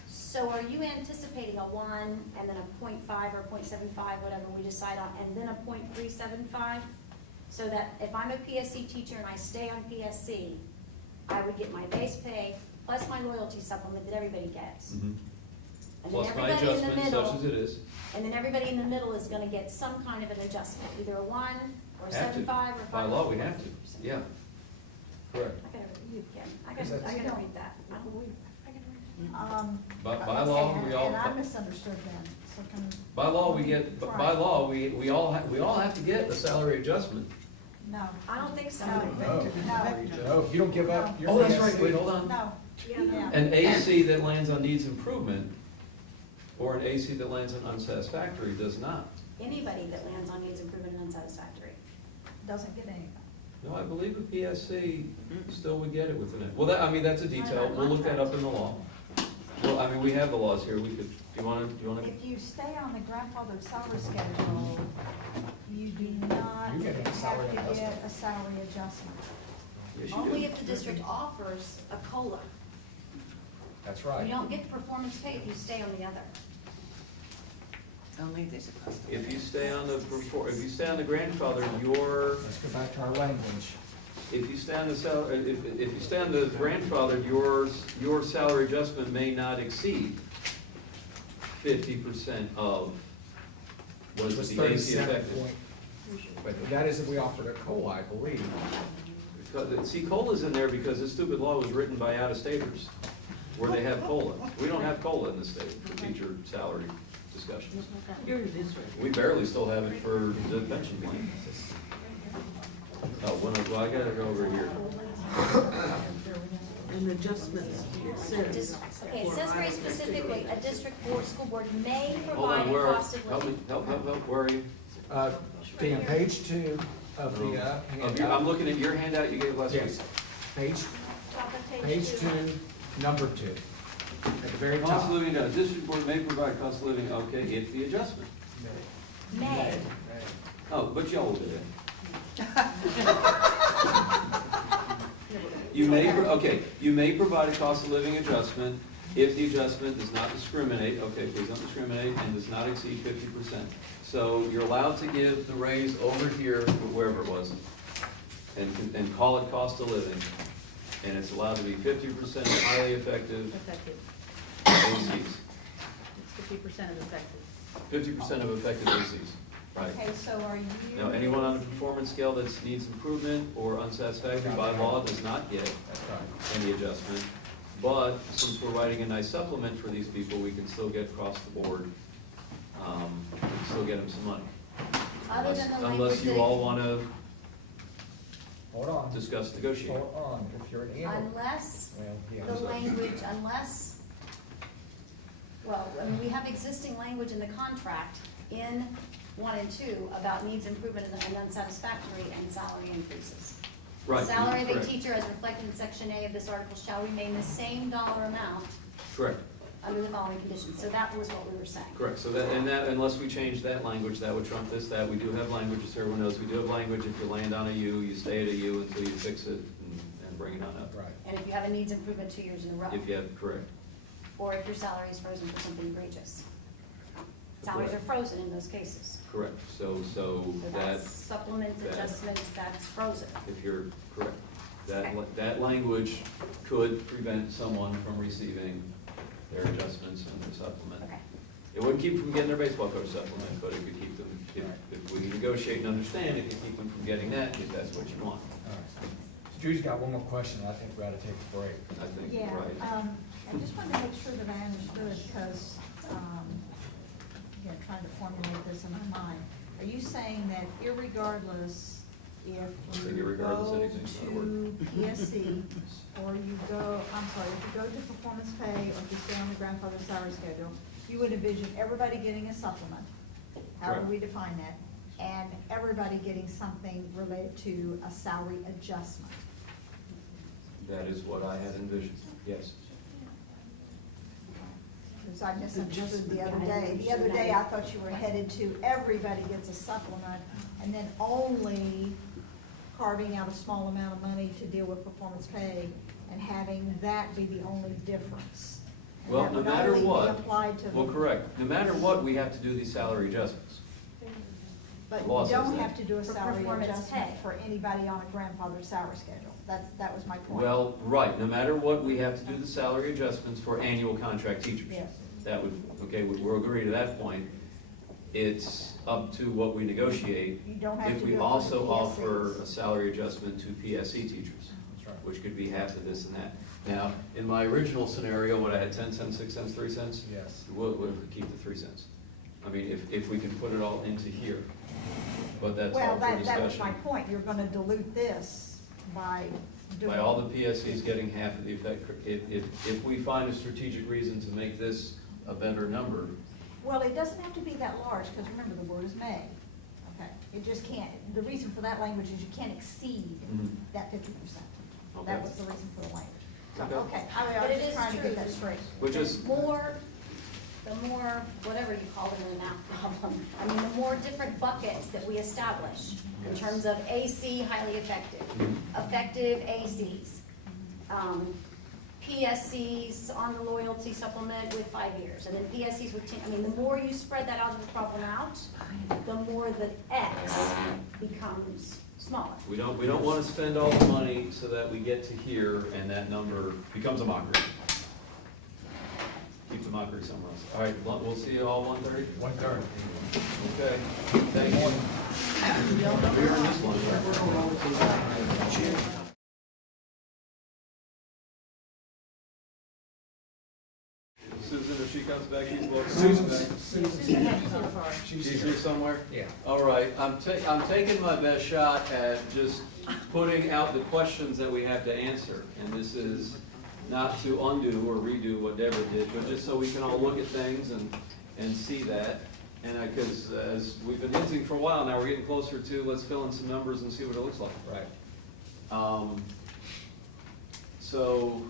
So are you anticipating a 1 and then a 0.5 or 0.75, whatever we decide on, and then a 0.375? So that if I'm a PSC teacher and I stay on PSC, I would get my base pay plus my loyalty supplement that everybody gets. And then Plus my everybody in the adjustment, middle, such as it is. and then everybody in the middle is gonna get some kind of an adjustment, either a 1 or Have to. 7.5 or 5. By law, we have to, yeah. Correct. I gotta read that. By law, we all. And I misunderstood then, so can. By law, by law, we all have to get a salary adjustment. No. I don't think so. No, if you don't give up your. Oh, that's right, PSC. wait, hold on. No. Yeah. An AC that lands on needs improvement, or an AC that lands on unsatisfactory does not. Anybody that lands on needs improvement and unsatisfactory. Doesn't get anything. No, I believe a PSC still would get it within it. Well, that's a detail, we'll look that up in the law. Well, we have the laws here, do you wanna? If you stay on the grandfathered salary schedule, you do not You get a salary have to adjustment. get a salary adjustment. Yes, you Only do. if the district offers a COLA. That's You right. don't get the performance pay if you stay on the other. Only there's a cost of If you living. stay on the grandfather, Let's go back to our language. if you stay on if you stay on the grandfather, your salary adjustment may not exceed 50% of was Was the AC 37 effective. point. But that is if we offered a COLA, I believe. See, COLA's in there because this stupid law was written by out-of-staters, where they have COLA. We don't have COLA in the state for teacher salary discussions. We barely still have it for the pension plan. Oh, well, I gotta go over here. And adjustments, it says. Okay, it says very specifically, a district board, school board may Hold provide on, a where, cost of help me, living. help, where are you? Dan, page 2 of the handout. I'm looking at your handout you gave last week. Yes, page, Top of page 2, number 2, at the very Cost top. of living, a district board may provide cost of living, okay, it's the adjustment. May. Oh, but y'all did it. You may provide a cost of living adjustment if the adjustment does not discriminate, okay, please don't discriminate, and does not exceed 50%. So you're allowed to give the raise over here, or wherever it was, and call it cost of living. And it's allowed to be 50% highly effective Effective. ACs, It's 50% of effective. 50% of effective ACs, right? Okay, so are you? Now, anyone on a performance scale that needs improvement or unsatisfactory by law does not get That's right. any adjustment. But since we're writing a nice supplement for these people, we can still get across the board, we can still get them some money. Other than the language Unless you that- all want to Hold on. discuss negotiating. Hold on, if you're an animal. Unless Well, yeah. the language, well, I mean, we have existing language in the contract in 1 and 2 about needs improvement and unsatisfactory and salary increases. Right, The salary of a correct. teacher as reflected in section A of this article shall remain the same dollar amount Correct, under the following conditions. So that was what we were saying. correct. So that, unless we change that language, that would trump this, that. We do have language, as everyone knows, we do have language. If you land on a U, you stay at a U until you fix it and bring it on up. Right. And if you have a needs improvement 2 years in a row, If you have, correct. or if your salary is frozen for something egregious. Salaries are frozen in those cases. Correct, so So that, that's supplements, that- adjustments, that's frozen. if you're correct, Okay. that language could prevent someone from receiving their adjustments and their supplement. Okay. It wouldn't keep them from getting their baseball coach supplement, but it could keep them, if we negotiate and understand, it could keep them from getting that, if that's what you want. All right. Judy's got one more question, and I think we ought to take a break. I think, Yeah, right. I just wanted to make sure that I understood, because, again, trying to formulate this in my mind. Are you saying that irregardless if Saying you irregardless go anything's not a word. to PSC, or you go, if you go to performance pay, or if you stay on the grandfather salary schedule, you would envision everybody getting a supplement, however Correct. we define that, and everybody getting something related to a salary adjustment? That is what I had envisioned, yes. Because I misunderstood the other day. The other day, I thought you were headed to everybody gets a supplement, and then only carving out a small amount of money to deal with performance pay, and having that be the only difference. And Well, that no would matter only be what, applied to well, the- correct, no matter what, we have to do these salary adjustments. But The law you says don't that. have to do a For salary performance adjustment pay. for anybody on a grandfathered salary schedule. That was my point. Well, right, no matter what, we have to do the salary adjustments for annual contract teachers. Yes. That would, okay, we're agreeing to that point. It's up to what we negotiate. You don't have If to we do it for also the offer PSCs. a salary adjustment to PSC teachers, which could be half of this and that. Now, in my original scenario, what I had 10 cents, 6 cents, 3 cents? Yes. We'll keep the 3 cents. I mean, if we can put it all into here, but that's Well, all for that was my discussion. point. You're gonna dilute this by doing. By all the PSCs getting half of the effect, if we find a strategic reason to make this a better number, Well, it doesn't have to be that large, because remember, the word is may. Okay, it just can't, the reason for that language is you can't exceed Mhm. that 50%. Okay. That was the reason for the language. So, Okay. okay, I But was it just is trying to true, get that straight. which is, the more, whatever you call it in a math problem, I mean, the more different buckets that we establish in terms of AC, highly effective, effective ACs, PSCs on the loyalty supplement with 5 years, and then PSCs with 10, I mean, the more you spread that algebra problem out, the more the X becomes smaller. we don't want to spend all the money so that we get to here and that number becomes a mockery. Keep the mockery somewhere else. All right, we'll see you all 1:30? 1:30. Okay, thank you. We earned this one, right? Susan, if she comes back, she's welcome. She's here somewhere? Yeah. All right, I'm taking my best shot at just putting out the questions that we have to answer. And this is not to undo or redo what Deborah did, but just so we can all look at things and see that. And because as we've been hinting for a while now, we're getting closer to, let's fill in some numbers and see what it looks like. Right. So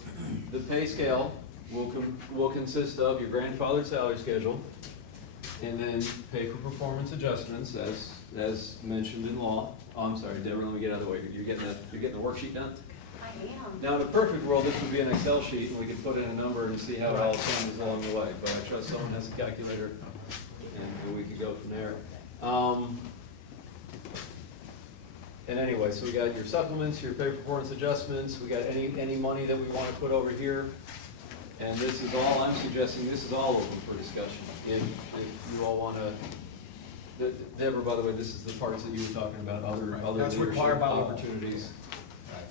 the pay scale will consist of your grandfathered salary schedule, and then pay for performance adjustments as mentioned in law. Oh, I'm sorry, Deborah, let me get out of the way. You're getting the worksheet done? I am. Now, in a perfect world, this would be an Excel sheet, and we could put in a number and see how it all comes along the way. But I trust someone has a calculator, and we could go from there. And anyway, so we got your supplements, your pay performance adjustments, we got any money that we want to put over here. And this is all, I'm suggesting this is all open for discussion. If you all want to, Deborah, by the way, this is the parts that you were talking about, other That's leadership required by law. opportunities. Right.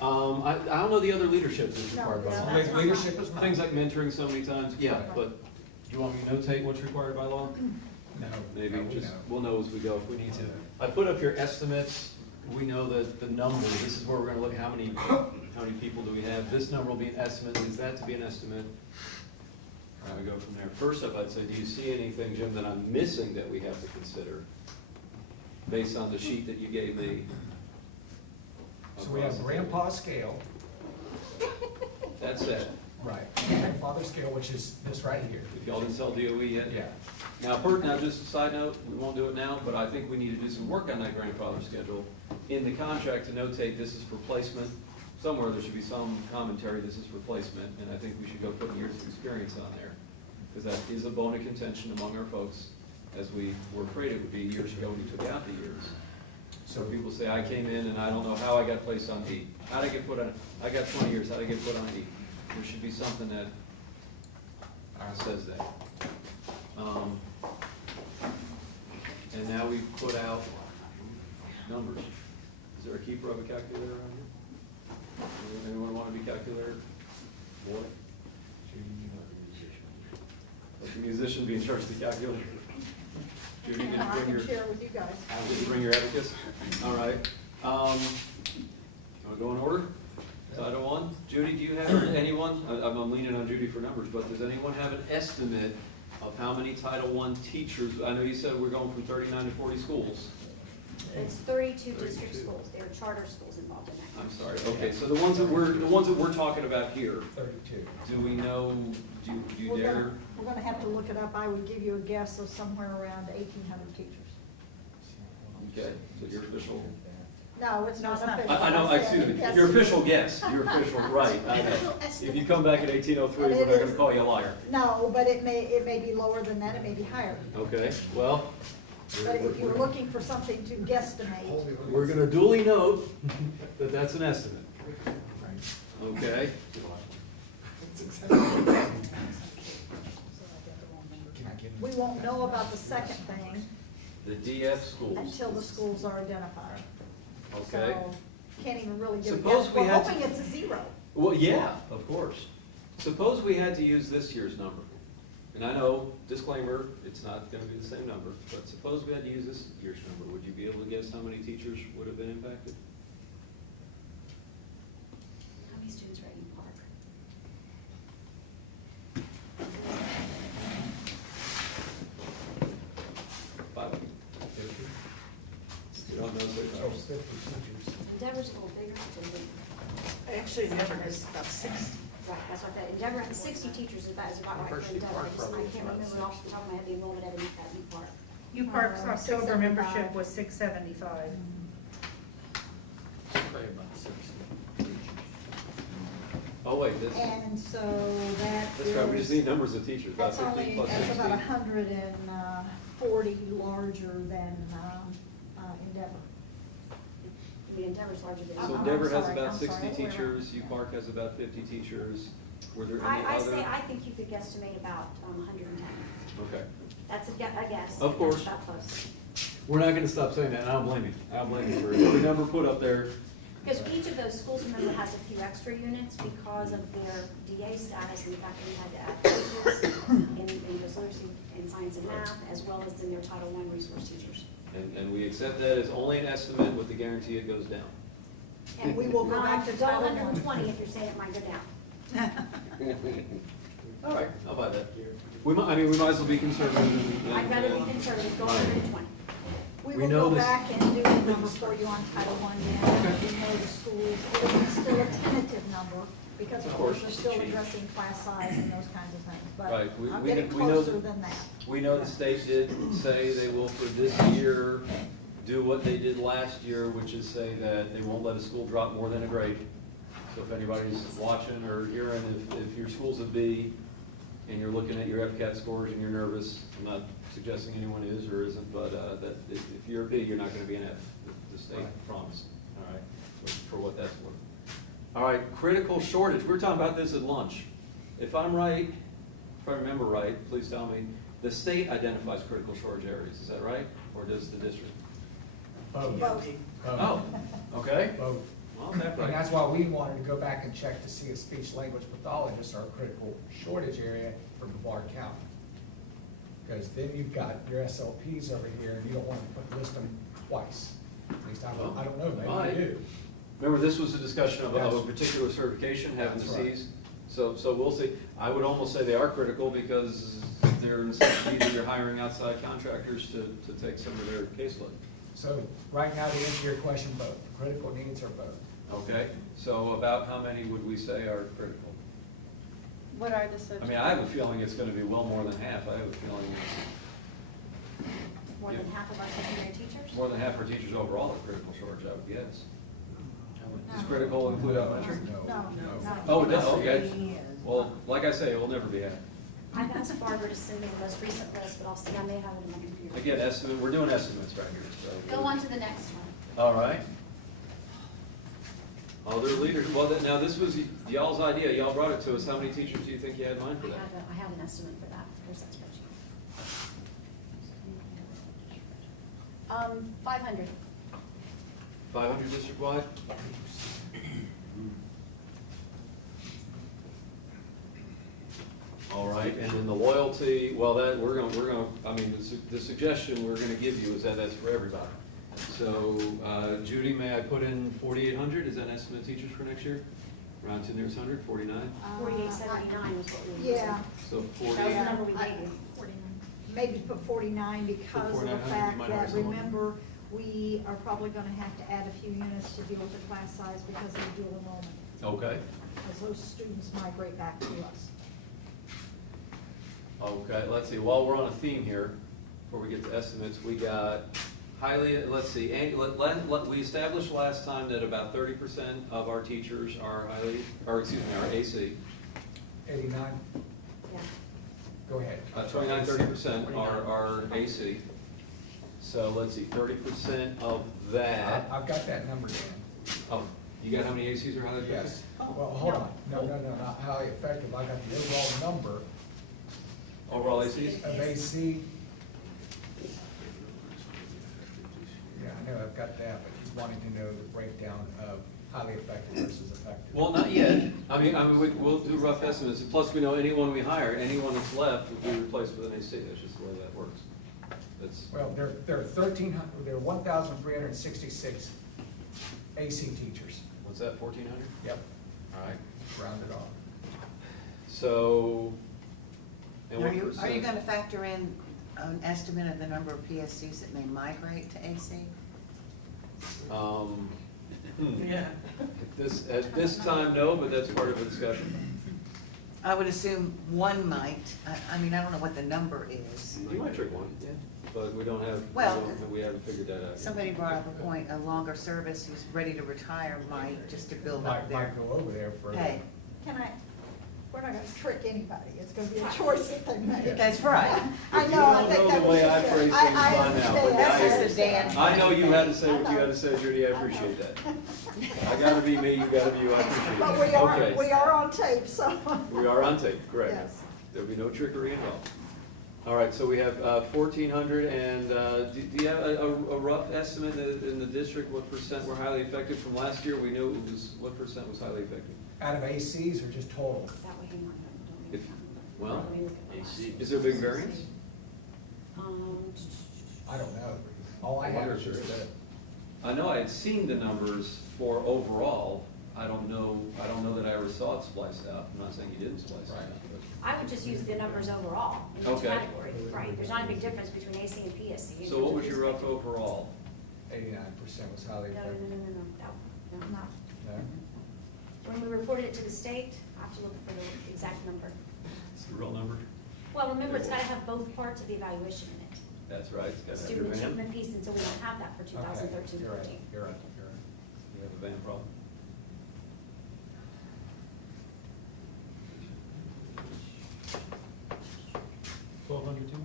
I don't know the other leadership that's required by No, law. that's not Leadership is not. Things like mentoring so many times, yeah, Right. but do you want me to notate what's required by law? No. Maybe no, we just, know. we'll know as we go if we need to. I put up here estimates, we know that the number, this is where we're gonna look at how many people do we have. This number will be an estimate, is that to be an estimate? We go from there. First up, I'd say, do you see anything, Jim, that I'm missing that we have to consider based on the sheet that you gave me? So we have grandpa scale, That's it. right, grandfather scale, which is this right here. If y'all didn't tell DOE yet? Yeah. Now, just a side note, we won't do it now, but I think we need to do some work on that grandfather schedule in the contract to notate this is for placement. Somewhere there should be some commentary, this is for placement, and I think we should go put years of experience on there. Because that is a bone of contention among our folks, as we were afraid it would be years ago when we took out the years. So people say, I came in and I don't know how I got placed on E. How'd I get put on, I got 20 years, how'd I get put on E? There should be something that says that. And now we've put out numbers. Is there a keeper of a calculator around here? Anyone want to be calculator? Boy? Let the musician be in charge of the calculator. Judy, did you I bring can your, share with you guys. did you bring your abacus? All right. Want to go in order? Title one. Judy, do you have anyone? I'm leaning on Judy for numbers, but does anyone have an estimate of how many Title I teachers? I know you said we're going from 39 to 40 schools. It's 32 district schools, there are charter schools involved in that. I'm sorry. Okay, so the ones that we're talking about here, 32. do we know? Do you We're dare? gonna- We're gonna have to look it up. I would give you a guess of somewhere around 1,800 teachers. Okay, so your official. No, it's not official. I know. said Excuse me. yes. Your official guess. Your official right. I know. If you come back at 1803, we're not going to call you a liar. No, but it may be lower than that, it may be higher. Okay. Well, But if you're looking for something to guesstimate, We're gonna duly note that that's an estimate. Okay? we won't know about the second thing The DF schools. until the schools are identified. Okay? So, can't even really give a Suppose guess. we We're had to- hoping it's a zero. Well, yeah, of course. Suppose we had to use this year's number. And I know, disclaimer, it's not gonna be the same number, but suppose we had to use this year's number. Would you be able to guess how many teachers would have been impacted? How many students are at Eden Park? Five? You don't know so far. Endeavor's a little bigger than we. Actually, Endeavor has about 60. Right, that's what that, Endeavor has 60 teachers is about right for Endeavor. I can't remember off the top of my head the enrollment at Eden Park. U Park's October 675. membership was 675. Oh, wait, this, And so that that's right, we just is, need numbers of teachers, about that's 50 only, plus that's 60. about 140 larger than Endeavor. I mean, Endeavor's larger than. So I'm Endeavor has sorry, about I'm 60 sorry, wait, teachers, U Park has about 50 teachers. Were there any I other? say, I think you could guesstimate about 110. Okay. That's a guess. Of course. That's about close. We're not gonna stop saying that, and I don't blame you. I don't blame you for every number put up there. Because each of those schools, remember, has a few extra units because of their DA status and the fact that we had to add teachers in English literacy and science and math, as well as in their Title I resource teachers. And we accept that as only an estimate with the guarantee it goes down. And we will go back to Go Title I. 120 if you're saying it might go down. All right, I'll buy that. We might, I mean, we might as well be conservative. and- I'd rather be conservative, go 120. We We will know go this- back and do a number for you on Title I, Dan. We know the schools, it is still a tentative number, because of course, we're still addressing class size and those kinds of things. But Right, we- I'm we getting know closer that- than that. We know the state did say they will for this year do what they did last year, which is say that they won't let a school drop more than a grade. So if anybody's watching or hearing, if your school's a B and you're looking at your FCAT scores and you're nervous, I'm not suggesting anyone is or isn't, but that if you're a B, you're not gonna be an F, the state promised, all right, for what that's worth. All right, critical shortage, we were talking about this at lunch. If I'm right, if I remember right, please tell me, the state identifies critical shortage areas, is that right? Or does the district? Both. Oh, okay. Both. Well, that's And right. that's why we wanted to go back and check to see if speech language pathologists are a critical shortage area for Brevard County. Because then you've got your SLPs over here, and you don't want to list them twice. At least I don't know, Right. maybe you do. Remember, this was a discussion of a That's- particular certification having the That's right. Cs. So we'll see. I would almost say they are critical because they're in such need that you're hiring outside contractors to take some of their caseload. So right now, to answer your question, both. Critical needs are both. Okay, so about how many would we say are critical? What are the I subjects? mean, I have a feeling it's gonna be well more than half. I have a feeling More than half of our secondary teachers? more than half our teachers overall are critical shortage, I would guess. Does critical include elementary? No. Oh, it does, okay. Well, like I say, it will never be half. I've asked Barbara to send me the most recent list, but I'll see, I may have it in my computer. Again, estimate, we're doing estimates right here, so. Go on to the next one. All right. Other leaders, well, now this was y'all's idea, y'all brought it to us. How many teachers do you think you had in mind for that? I have an estimate for that. Here's that spreadsheet. 500. 500 district-wide? All right, and then the loyalty, well, that, I mean, the suggestion we're gonna give you is that that's for everybody. So, Judy, may I put in 4,800, is that an estimate of teachers for next year? Around to near 100, 49? 4879 was what we were using. Yeah. So That was the 48, number we gave you. Maybe put 49 because of the 4,900, you fact might have that, someone. remember, we are probably gonna have to add a few units to deal with the class size because of the dual enrollment, okay, as those students migrate back to us. okay, let's see, while we're on a theme here, before we get to estimates, we got highly, let's see, we established last time that about 30% of our teachers are highly, or excuse me, are AC. 89? Yeah. Go ahead. 29, 30% are AC. So let's see, 30% of that. I've got that number down. Oh, you got how many ACs are highly effective? Yes. Well, hold on. No, not highly effective. I got the overall number Overall ACs? of AC. Yeah, I know I've got that, but he's wanting to know the breakdown of highly effective versus effective. Well, not yet. I mean, we'll do rough estimates. Plus, we know anyone we hire, anyone that's left will be replaced with an AC. That's just the way that works. That's, Well, there are 1,366 AC teachers. what's that, 1,400? Yep, All right. rounded off. So, and Are what you percent? gonna factor in an estimate of the number of PSCs that may migrate to AC? Yeah. At this time, no, but that's part of the discussion. I would assume one might, I mean, I don't know what the number is. You might trick one, yeah, but we don't have, Well, we haven't figured that out yet. Somebody brought up a point, a longer service who's ready to retire might, just to build up Might their go over there for. pay. We're not gonna trick anybody, it's gonna be a choice that they make. That's right. I If know, I think You don't that know the was way I just, phrase I things by now, but understand. now That's you're- just a Dan. I know you had to say what you had to say, Judy, I appreciate that. I gotta be me, you gotta be you, I appreciate But it. Okay. we are on tape, so. We are on tape, correct. Yes. There'll be no trickery involved. All right, so we have 1,400, and do you have a rough estimate in the district, what percent were highly effective from last year? We knew it was, what percent was highly effective? Out of ACs or just total? If, well, AC. is there a big variance? I don't know. All I have is just the, I know I had seen the numbers for overall. I don't know that I ever saw it spliced out. I'm not saying you didn't splice it out. I would just use the numbers overall in each Okay. category, right? There's not a big difference between AC and PSC. So what was your rough overall? 89% was highly No, effective. no. No? When we reported it to the state, I have to look for the exact number. It's the real number? Well, remember, it's gotta have both parts of the evaluation in it. That's right. It's got to have Student your band. achievement piece, and so we don't have that for 2013-14. You're right, you're right. You have a band problem? $1,202?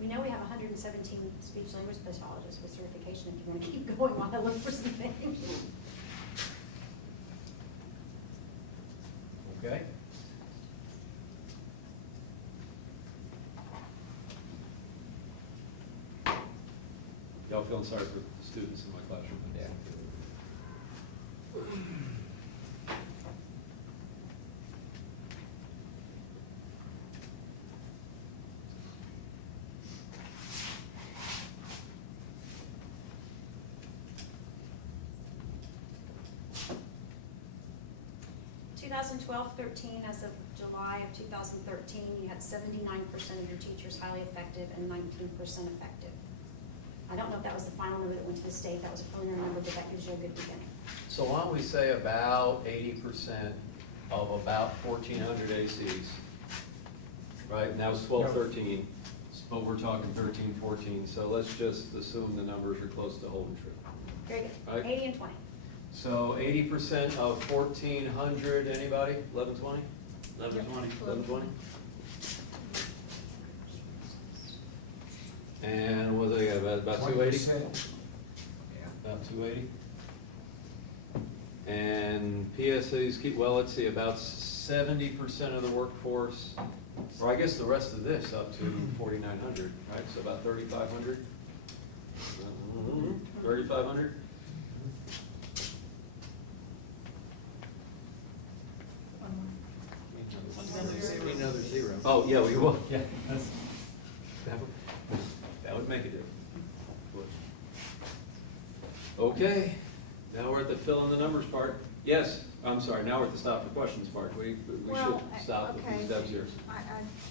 We know we have 117 speech language pathologists with certification, if you want to keep going while I look for some things. Okay. Y'all feeling sorry for the students in my classroom? Yeah. 2012-13, as of July of 2013, you had 79% of your teachers highly effective and 19% effective. I don't know if that was the final number that went to the state, that was a preliminary number, but that gives you a good beginning. So why don't we say about 80% of about 1,400 ACs, right? And that was 12, 13, but we're talking 13, 14, so let's just assume the numbers are close to holding true. Very good, Right. 80 and 20. So 80% of 1,400, anybody? 1120? 1120. 1120? And what do they got, about 280? 20%. About 280? And PSAs keep, well, let's see, about 70% of the workforce, or I guess the rest of this up to 4,900, right? So about 3,500? 3,500? Another zero. Oh, yeah, we will, yeah. That would make a difference. Okay, now we're at the fill in the numbers part. Yes, I'm sorry, now we're at the stop for questions part. We should stop a few steps here. I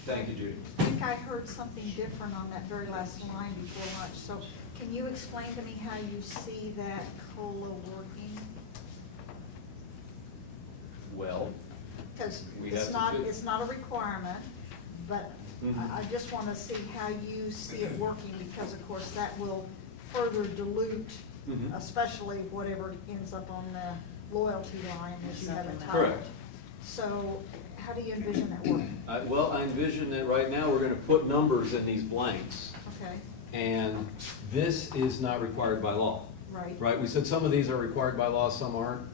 Thank you, Judy. think I heard something different on that very last line before lunch, so can you explain to me how you see that COLA working? Well, Because We have it's to not, fit- it's not a requirement, but I just want to see how you see it working, because of course that will further dilute, Mhm. especially whatever ends up on the loyalty line as you have it titled. Correct. So how do you envision that working? Well, I envision that right now we're gonna put numbers in these blanks, Okay, and this is not required by law. right. Right, we said some of these are required by law, some aren't.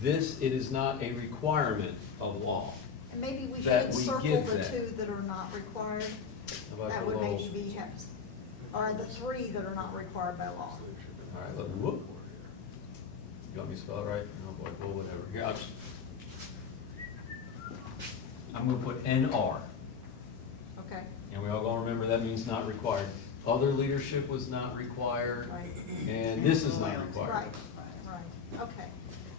This, it is not a requirement of law. And maybe we that should we circle give the that. two that are not required. How about That the would laws? maybe be, or the three that are not required by law. All right, let me, whoop. You want me to spell it right? No, boy, well, whatever. Here, I'm gonna put NR, Okay, and we all gonna remember that means not required. Other leadership was not required, right. and this is not required. Right, right, okay.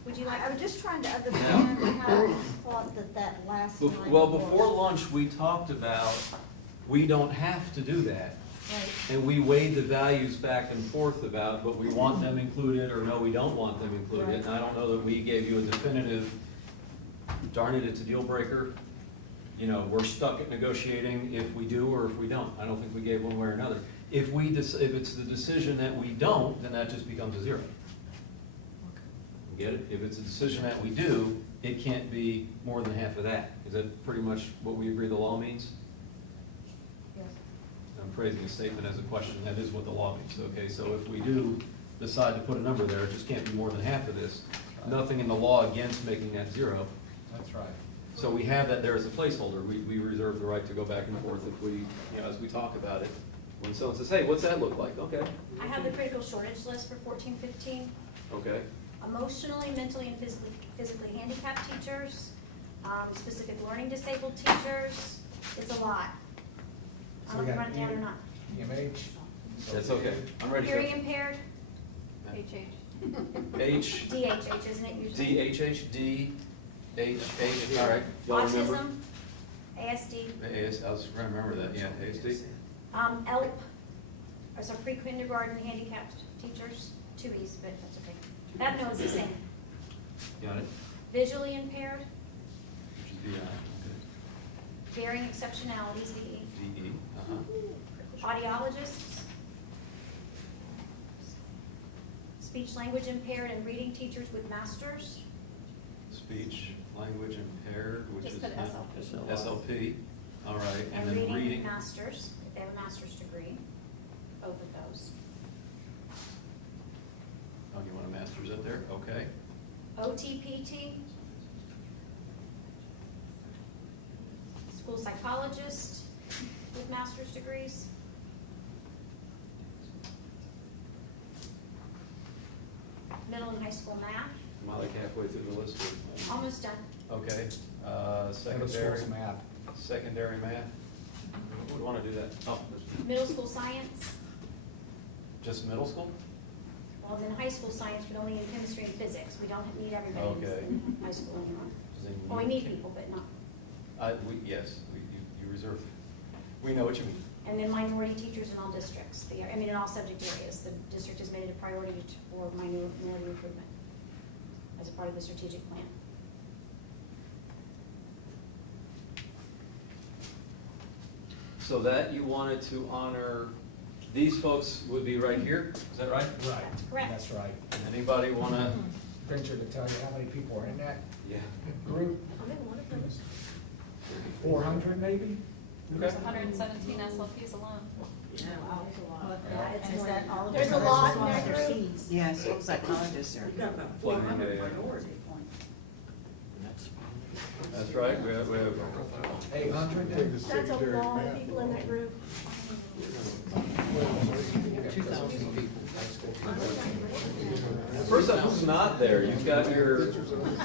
Would you like? I was just trying to understand how you thought that last line Well, would before work. lunch, we talked about, we don't have to do that. Right. And we weighed the values back and forth about, but we want them included, or no, we don't want them included. And I don't know that we gave you a definitive, darn it, it's a deal breaker. You know, we're stuck at negotiating if we do or if we don't. I don't think we gave one way or another. If it's the decision that we don't, then that just becomes a zero. Get it? If it's a decision that we do, it can't be more than half of that. Is that pretty much what we agree the law means? Yes. I'm phrasing a statement as a question, that is what the law means, okay? So if we do decide to put a number there, it just can't be more than half of this. Nothing in the law against making that zero. That's right. So we have that there as a placeholder. We reserve the right to go back and forth if we, you know, as we talk about it. When someone says, hey, what's that look like? Okay, I have the critical shortage list for 14-15. okay. Emotionally, mentally, and physically handicapped teachers, specific learning disabled teachers. It's a lot. I don't know if you run it down or not. EMH. That's okay. I'm ready to Hearing go. impaired, H, DHH, isn't it usually? D, H, H, D, H, H, all right. Y'all remember? Autism, ASD, AS, I was trying to remember that, yeah, ASD. ELP, or some pre-kindergarten handicapped teachers, two E's, but that's okay. That knows the same. Got it? Visually impaired, Which is VI, okay. varying exceptionalities, VE. DE, uh-huh. Audiologists, speech language impaired and reading teachers with masters, Speech, language impaired, which Just is put not- SLP. SLP, all right, and and then reading reading. masters, if they have a master's degree, both of those. Oh, you want a master's up there? Okay. OTPT, school psychologist with master's degrees. Middle and high school math, Am I like halfway through the list? or- almost done. Okay, Middle secondary, school's math. secondary math? Would want to do that? Oh, Middle school science, just middle school? well, then high school science, but only in chemistry and physics. We don't need everybody Okay. in high school anymore. Then you Well, we need people, but not. Yes, you reserve, we know what you mean. And then minority teachers in all districts, in all subject areas. The district has made it a priority for minority improvement as a part of the strategic plan. So that you wanted to honor, these folks would be right here, is that right? Right. That's correct. That's right. Anybody want to? Venture to tell you how many people are in that Yeah. group? I'm in one of those. 400 maybe? There's 117 SLPs alone. Yeah, it's Is more that than- all of There's a them? lot in All that of group. their Cs? Yeah, school psychologists are. That's right, we have 800? That's a lot of people in that group. 2,000 people. First up, who's not there? You've got your,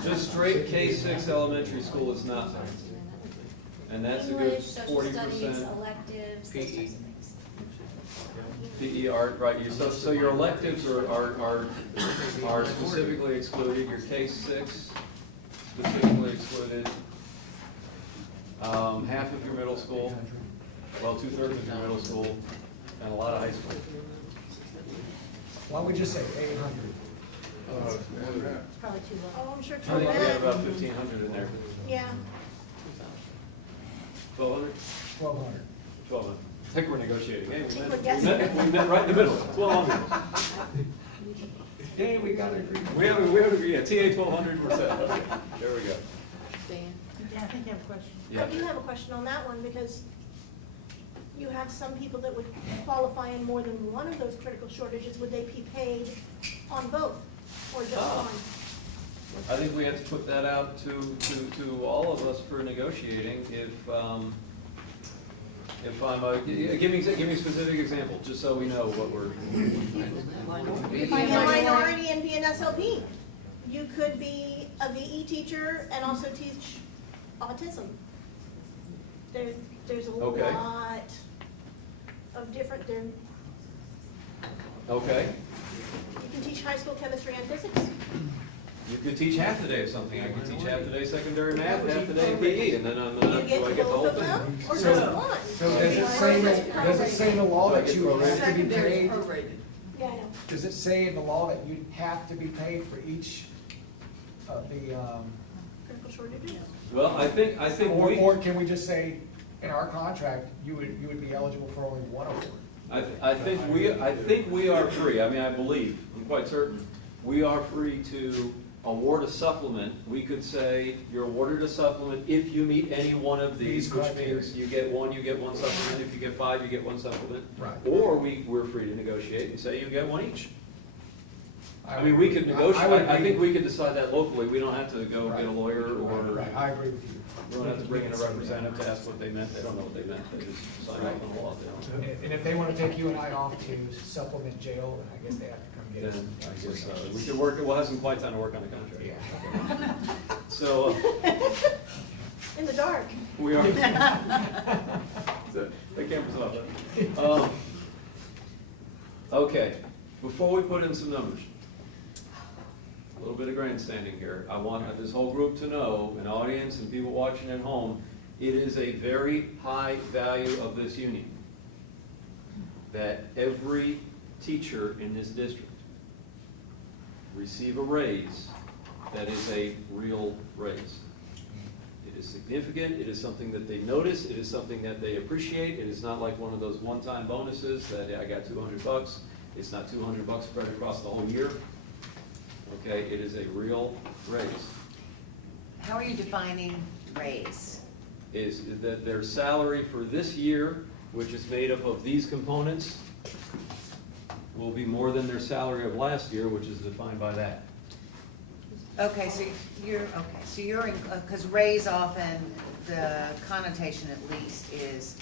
just straight K-6 elementary school is not there. And that's a good English, social 40%. studies, electives, those types of things. PE art, right, so your electives are specifically excluded, your K-6 specifically excluded. Half of your middle school, well, 2/3 of your middle school, and a lot of high school. Why would you say 800? It's probably too low. Oh, I'm sure I too think we had low. about 1,500 in there. Yeah. 1,200? 1,200. 1200. I think we're negotiating. Hey, think we we're met, guessing. we met right in the middle, 1200. Hey, we got it. We have an agreement. TA 1200, we're set. Okay, there we go. Dan? I think you have a question. Yeah. I do have a question on that one, because you have some people that would qualify in more than one of those critical shortages. Would they be paid on both, or just Ah. one? I think we have to put that out to all of us for negotiating. If I'm, give me a specific example, just so we know what we're. Be a minority and be an SLP. You could be a VE teacher and also teach autism. There's a Okay. lot of different, Okay, you can teach high school chemistry and physics. you could teach half the day of something. I could teach half the day secondary math, half the day PE, and then You do I get get the both whole of thing? them, or So- just one? So does it say in the law that you have to be paid? Yeah, I know. Does it say in the law that you have to be paid for each of the, Critical shortages. Well, I think or can we just say, in our contract, you would be eligible for only one award? I think we are free, I mean, I believe, I'm quite certain, we are free to award a supplement. We could say, you're awarded a supplement if you meet any one of these, These which criteria. means you get one supplement, if you get 5, you get one supplement. Right. Or we're free to negotiate and say you get one each. I mean, would we agree. could negotiate, would I agree think with we could decide that locally, we don't have to go get a lawyer or. Right, I agree with you. We don't have to bring in a representative to ask what they meant, they don't know what they meant, they just sign off on the law, they don't. And if they want to take you and I off to supplement jail, then I guess they have to come get us. Then I guess, we could work, we'll have some quiet time to work on the contract. Yeah. So, In the dark. we are. The camera's off. Okay, before we put in some numbers, a little bit of grandstanding here. I want this whole group to know, an audience and people watching at home, it is a very high value of this union that every teacher in this district receive a raise that is a real raise. It is significant, it is something that they notice, it is something that they appreciate. It is not like one of those one-time bonuses that I got $200. It's not $200 spread across the whole year. Okay, it is a real raise. How are you defining raise? Is that their salary for this year, which is made up of these components, will be more than their salary of last year, which is defined by that. Okay, so you're in, because raise often, the connotation at least is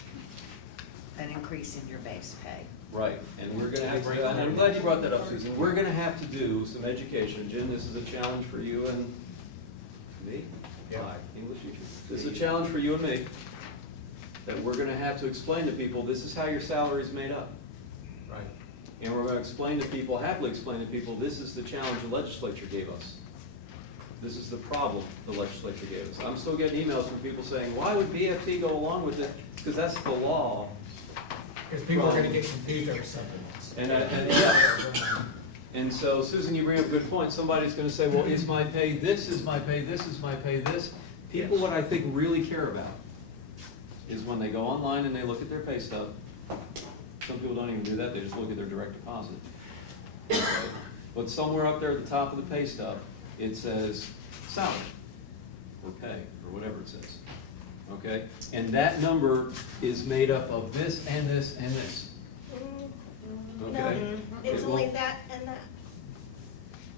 an increase in your base pay. Right, and we're gonna have to, and I'm glad you brought that up, Susan, we're gonna have to do some education. Jim, this is a challenge for you and me? Yeah. Hi, English teacher. This is a challenge for you and me, that we're gonna have to explain to people, this is how your salary is made up. Right. And we're gonna explain to people, happily explain to people, this is the challenge the legislature gave us. This is the problem the legislature gave us. I'm still getting emails from people saying, why would BFT go along with it? Because that's the law. Because people are gonna get confused over supplements. And so, Susan, you bring up a good point. Somebody's gonna say, well, is my pay this, is my pay this, is my pay this? People, what I think really care about is when they go online and they look at their pay stub. Some people don't even do that, they just look at their direct deposit. But somewhere up there at the top of the pay stub, it says salary, or pay, or whatever it says. Okay? And that number is made up of this and this and this. Okay? No, it's It only will- that and that.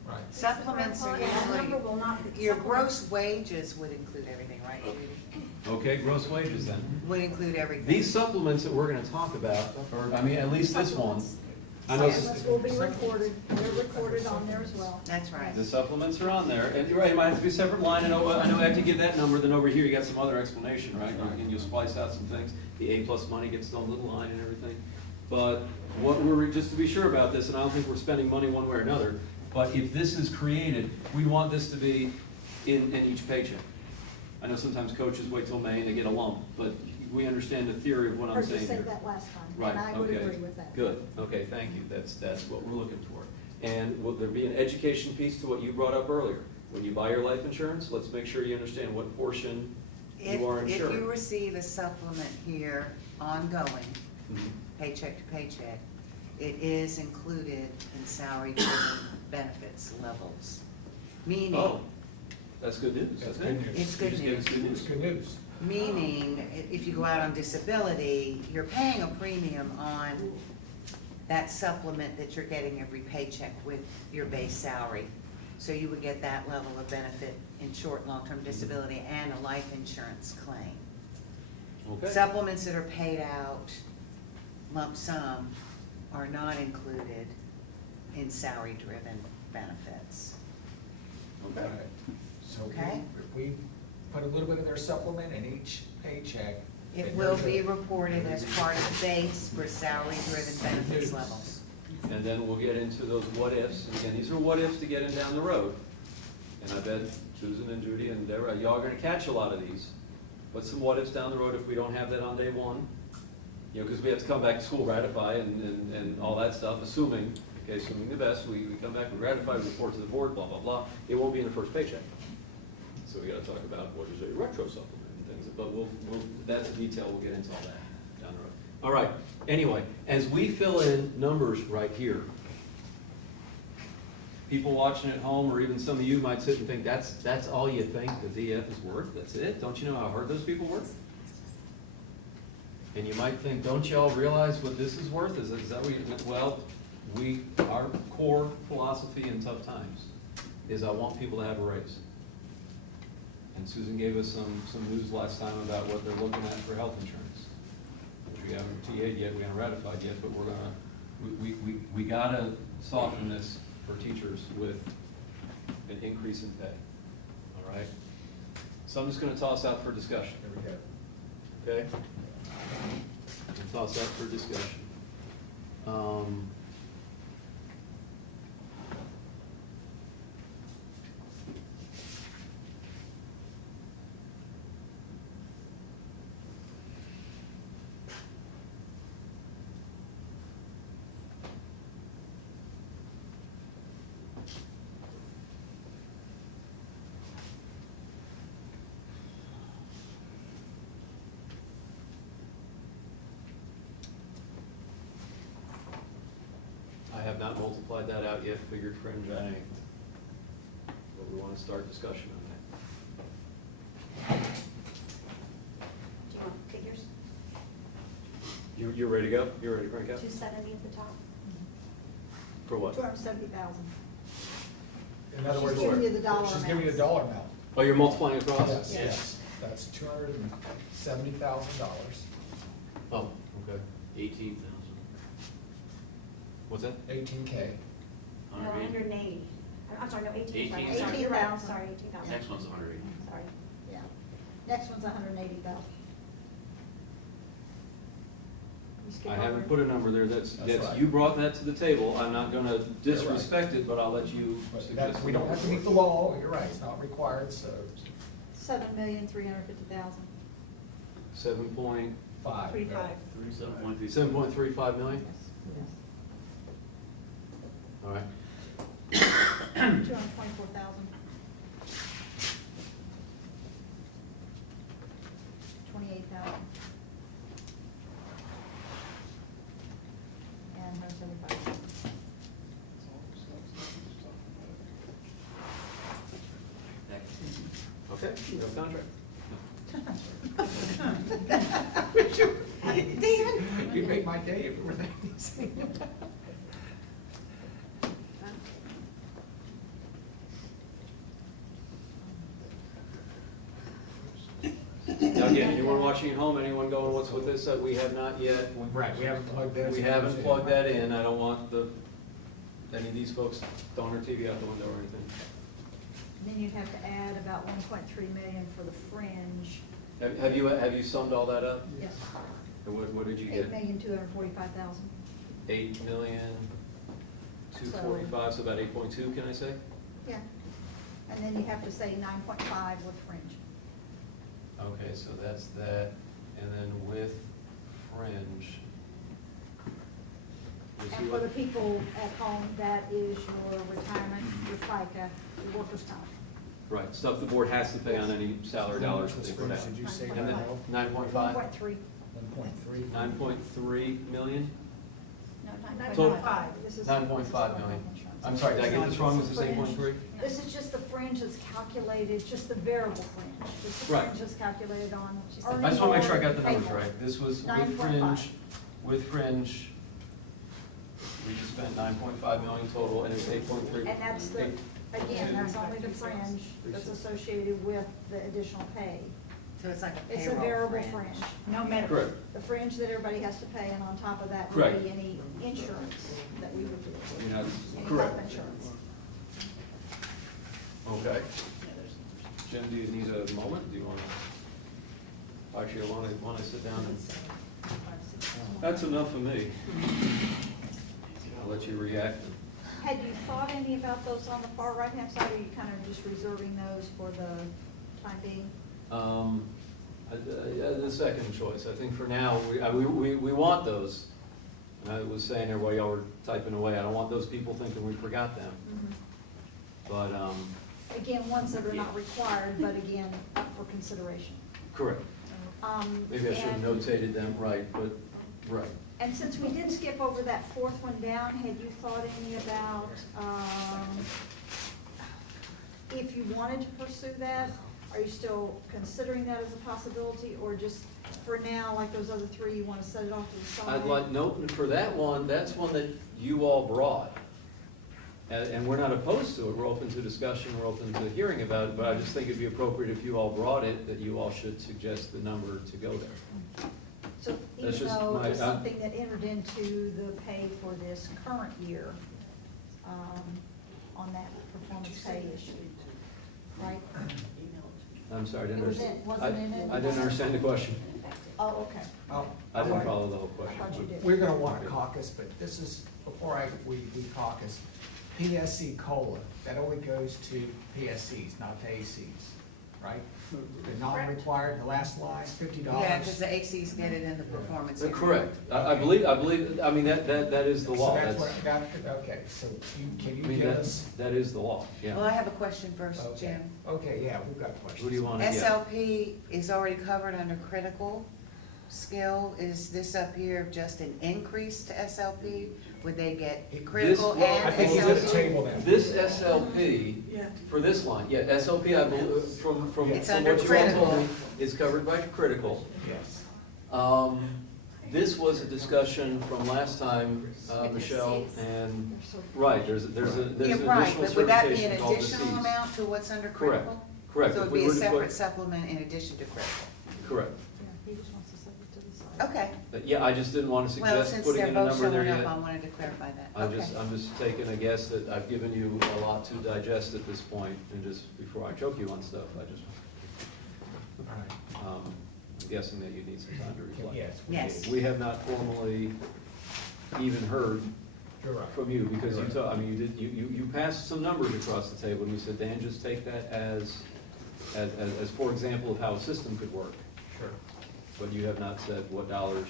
Right. Supplements are That number will not usually, be your supplements. gross wages would include everything, right? Okay, gross wages then. Would include everything. These supplements that we're gonna talk about, or, I mean, at least this one, I know Supplements will be recorded, they're recorded on there as well. That's right. the supplements are on there, and you're right, it might have to be a separate line, I know I have to give that number, then over here you got some other explanation, right? And you'll splice out some things, the A+ money gets its own little line and everything. But what we're, just to be sure about this, and I don't think we're spending money one way or another, but if this is created, we want this to be in each paycheck. I know sometimes coaches wait till May and they get a lump, but we understand the theory of what I'm Heard you saying say here. that last time, Right, and I would okay. agree with that. Good, okay, thank you, that's what we're looking for. And will there be an education piece to what you brought up earlier? When you buy your life insurance, let's make sure you understand what portion you are If insured. you receive a supplement here ongoing, Mhm. paycheck to paycheck, it is included in salary-driven benefits levels. Meaning, Oh, that's good news. That's isn't good it? news. It's good You just gave news. us good It's good news. meaning, if you go out on disability, you're paying a premium on that supplement that you're getting every paycheck with your base salary. So you would get that level of benefit in short, long-term disability and a life insurance claim. Okay. Supplements that are paid out lump sum are not included in salary-driven benefits. Okay. So Okay. if we put a little bit of their supplement in each paycheck. It will be reported as part of the base for salary-driven benefits levels. And then we'll get into those what-ifs. Again, these are what-ifs to get in down the road. And I bet Susan and Judy and Deborah, y'all are gonna catch a lot of these. But some what-ifs down the road if we don't have that on day one. You know, because we have to come back to school, ratify, and all that stuff, assuming the best, we come back, we ratify, we report to the board, blah, blah, blah. It won't be in the first paycheck. So we gotta talk about what is a retro supplement and things, but that's a detail, we'll get into all that down the road. All right, anyway, as we fill in numbers right here, people watching at home, or even some of you might sit and think, that's all you think the DF is worth? That's it? Don't you know how hard those people work? And you might think, don't y'all realize what this is worth? Is that what you, well, our core philosophy in tough times is I want people to have a raise. And Susan gave us some news last time about what they're looking at for health insurance, which we haven't TA'd yet, we haven't ratified yet, but we gotta soften this for teachers with an increase in pay, all right? So I'm just gonna toss out for discussion. There we go. Okay? I'll toss that for discussion. I have not multiplied that out yet, figured fringe I, but we want to start discussion on that. Do you want figures? You're ready to go? You're ready to crank out? 270 at the top. For what? 270,000. In other She's words, giving you the dollar she's giving you a amounts. dollar amount. Oh, you're multiplying across? Yes, yes. That's $270,000. Oh, okay. 18,000. What's that? 18K. No, 180. I'm sorry, no, 18. Sorry, 18. sorry, you're right. 18,000. Sorry, 18,000. Next one's 180. Sorry. Yeah. Next one's 180,000. You skip I over. haven't put a number there. That's, right. you brought that to the table. I'm not gonna disrespect it, but I'll let you But suggest. that, we don't have to meet the law, you're right, it's not required, so 7,350,000. 7.35 35. million? Yes. All right. 224,000. 28,000. And 175,000. Okay, you have a contract. Dan, you'd make my day if it were that easy. Now, again, anyone watching at home, anyone going, what's with this? We have not yet. Right, we haven't plugged that. We haven't plugged that in. I don't want any of these folks throwing their TV out the window or anything. Then you'd have to add about 1.3 million for the fringe. Have you summed all that up? Yes. And what did you get? 8,245,000. 8,245,000, so about 8.2, can I say? Yeah. And then you have to say 9.5 with fringe. Okay, so that's that, and then with fringe. you see And for what- the people at home, that is your retirement, your FICA, your workers' comp. Right, stuff the board has to pay on any salary dollars that they put out. Did you say And then 9.5? 9.5? 1.3. 9.3 million? No, Total- 9.5. This is- 9.5 million. I'm sorry, did I get this wrong? Was this 8.3? This is just the fringe that's calculated, just the variable fringe. Just the Right. fringe that's calculated on. I just want to make sure I got the numbers payroll. right. This was with 9.5. fringe, we just spent 9.5 million total, and it's 8.3. And that's the, again, that's only the fringe that's associated with the additional pay. So it's like a It's a payroll variable fringe. fringe, no matter. Correct. The fringe that everybody has to pay, and on top of that Correct. would be any insurance that we would do. You know, Any correct. health insurance. Okay. Jim, do you need a moment? Do you want to, actually, I want to sit down and, that's enough of me. I'll let you react. Had you thought any about those on the far right-hand side, or are you kind of just reserving those for the time being? The second choice, I think for now, we want those. And I was saying there while y'all were typing away, I don't want those people thinking we forgot them. But, Again, ones that are not required, but again, up for consideration. correct. Maybe I should have And- notated them right, but, right. And since we did skip over that fourth one down, had you thought any about, if you wanted to pursue that, are you still considering that as a possibility, or just for now, like those other three, you want to set it off to the side? I'd like, no, for that one, that's one that you all brought. And we're not opposed to it, we're open to discussion, we're open to hearing about it, but I just think it'd be appropriate if you all brought it, that you all should suggest the number to go there. So That's even just though my- it's something that entered into the pay for this current year, on that performance pay issue, right? I'm sorry, I didn't It was understand. in- wasn't in it? I didn't understand the question. Oh, okay. I didn't follow the whole question. I thought you did. We're gonna want a caucus, but this is, before we caucus, PSC COLA, that only goes to PSCs, not to ACs, right? The non-required, the last line, $50. Yeah, because the ACs get it in the performance. area. Correct. I believe, I mean, that is the law. So that's That's- what, okay, so can I you mean, give that, us? that is the law, yeah. Well, I have a question first, Okay. Jim. Okay, yeah, we've got questions. Who do you want to get? SLP is already covered under critical skill. Is this up here just an increase to SLP? Would they get critical This- and I think he's SLP? gonna table that. This SLP, Yeah. for this line, yeah, SLP, I believe, from It's what you under all told critical. me, is covered by critical. Yes. This was a discussion from last time, Michelle, and, right, there's Yeah, an right, additional but would that be an certification called the additional Cs. amount to what's under Correct. critical? Correct. So If it'd we be a were to put- separate supplement in addition to critical? Correct. Yeah, he just wants to set it to the side. Okay. But yeah, I just didn't want to Well, suggest since putting they're in a both number there showing yet. up, I wanted to clarify that. I'm Okay. just taking a guess that I've given you a lot to digest at this point, and just before I choke you on stuff, I just, All right. I'm guessing that you need some time to reflect. Yes. Yes. We have not formally even heard You're right. from you, because you You're told, I mean, you passed some numbers across the table, and you said, Dan, just take that as for example of how a system could work. Sure. But you have not said what dollars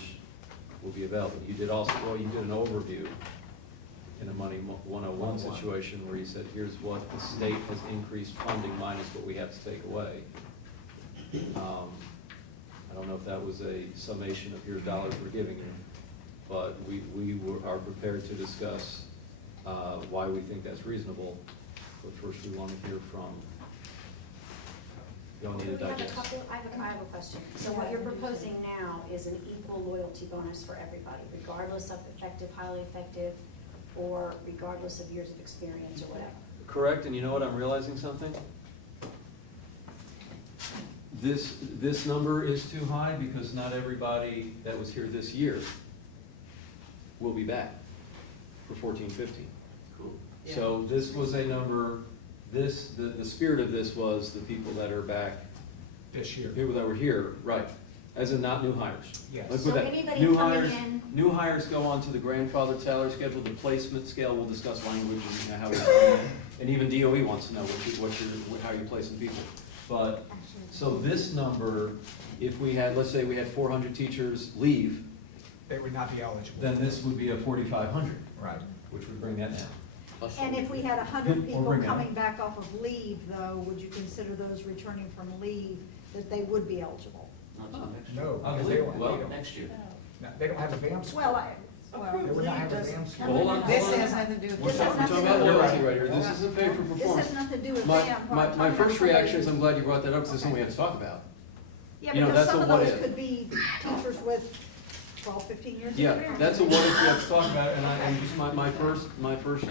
will be available. You did also, well, you did an overview in a Money 101 situation where you said, here's what the state has increased funding minus what we have to take away. I don't know if that was a summation of here's dollars we're giving you, but are prepared to discuss why we think that's reasonable. But first, we want to hear from, y'all need to We have a digest. couple, I have a question. So what you're proposing now is an equal loyalty bonus for everybody, regardless of effective, highly effective, or regardless of years of experience or whatever. Correct, and you know what, I'm realizing something? This number is too high because not everybody that was here this year will be back for 14-15. Cool. So this was a number, the spirit of this was the people that are back, This year. people that were here, right, as in not new hires. Yes. Like So with that, anybody new coming hires- in- New hires go on to the grandfather salary schedule, the placement scale, we'll discuss language and how we're doing that. And even DOE wants to know how you're placing people. But, so this number, if we had, let's say we had 400 teachers leave, They would not be eligible. then this would be a 4,500, Right. which would bring that down. And if we had 100 Or people bring it up. coming back off of leave, though, would you consider those returning from leave, that they would be eligible? No, I because they believe, don't, well, they don't, Next year. no, they don't have a BAM school. Well, They would not have a BAM school. Well, hold on, This hold on. has nothing to do with. We're This has talking nothing to about do with loyalty that. right here. This isn't pay for this performance. has nothing to do with My, BAM. my first reaction is I'm glad you brought that up because it's something we have to talk about. Yeah, you know, because that's some a of what those if. could be teachers with 12, 15 years Yeah, experience. that's a what if we have to talk about it, and just my first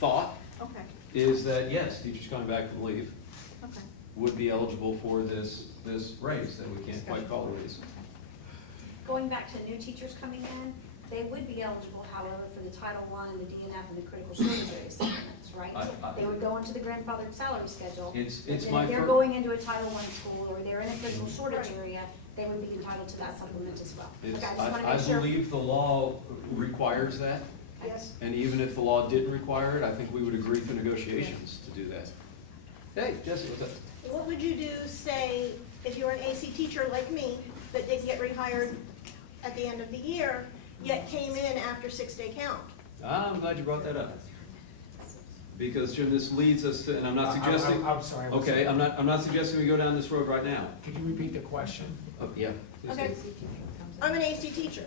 thought Okay, is that, yes, teachers coming back from leave okay. would be eligible for this raise that we can't quite call a raise. Going back to new teachers coming in, they would be eligible, however, for the Title I and the DNF and the critical shortage area supplements, right? They would go into the grandfathered salary schedule. It's And my if they're fir- going into a Title I school or they're in a critical shortage area, they would be entitled to that supplement as well. It's, Okay, I just wanna I make sure. believe the law requires that, Yes. and even if the law didn't require it, I think we would agree through negotiations to do that. Hey, Jesse, what's up? What would you do, say, if you're an AC teacher like me, that did get rehired at the end of the year, yet came in after 6-day count? I'm glad you brought that up. Because Jim, this leads us to, and I'm not suggesting. I'm sorry. Okay, I'm not suggesting we go down this road right now. Could you repeat the question? Yeah. please do. Okay. I'm an AC teacher.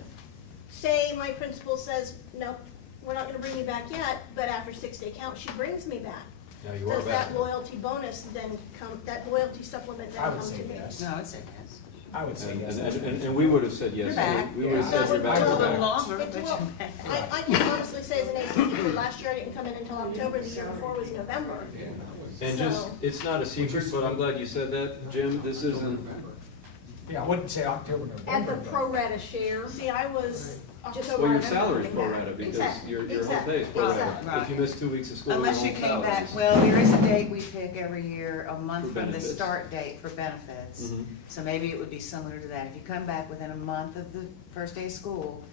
Say my principal says, nope, we're not gonna bring you back yet, but after 6-day count, she brings me back. Now you are Does back. that loyalty bonus then come, that loyalty supplement I then would come say to me? yes. No, I would say yes. I would say And, yes. and we would have said yes. You're back. We would have Yeah. said So you're back. it's you're a little back. longer, It's but well, you're I can honestly say as an AC teacher, last year I didn't come in until October, the year before was November. And just, So- it's not a secret, but I'm glad you said that, Jim, this isn't, Yeah, I wouldn't say October, At the November. pro rata share, See, I was October. well, your November. salary's pro rata because Exactly. your whole Exactly. pay is pro rata. Exactly. If you miss 2 weeks of school, your Unless whole you came salary back, is- well, there is a date we pick every year, a month For from the benefits. start date for benefits. Mhm. So maybe it would be similar to that. If you come back within a month of the first day of school,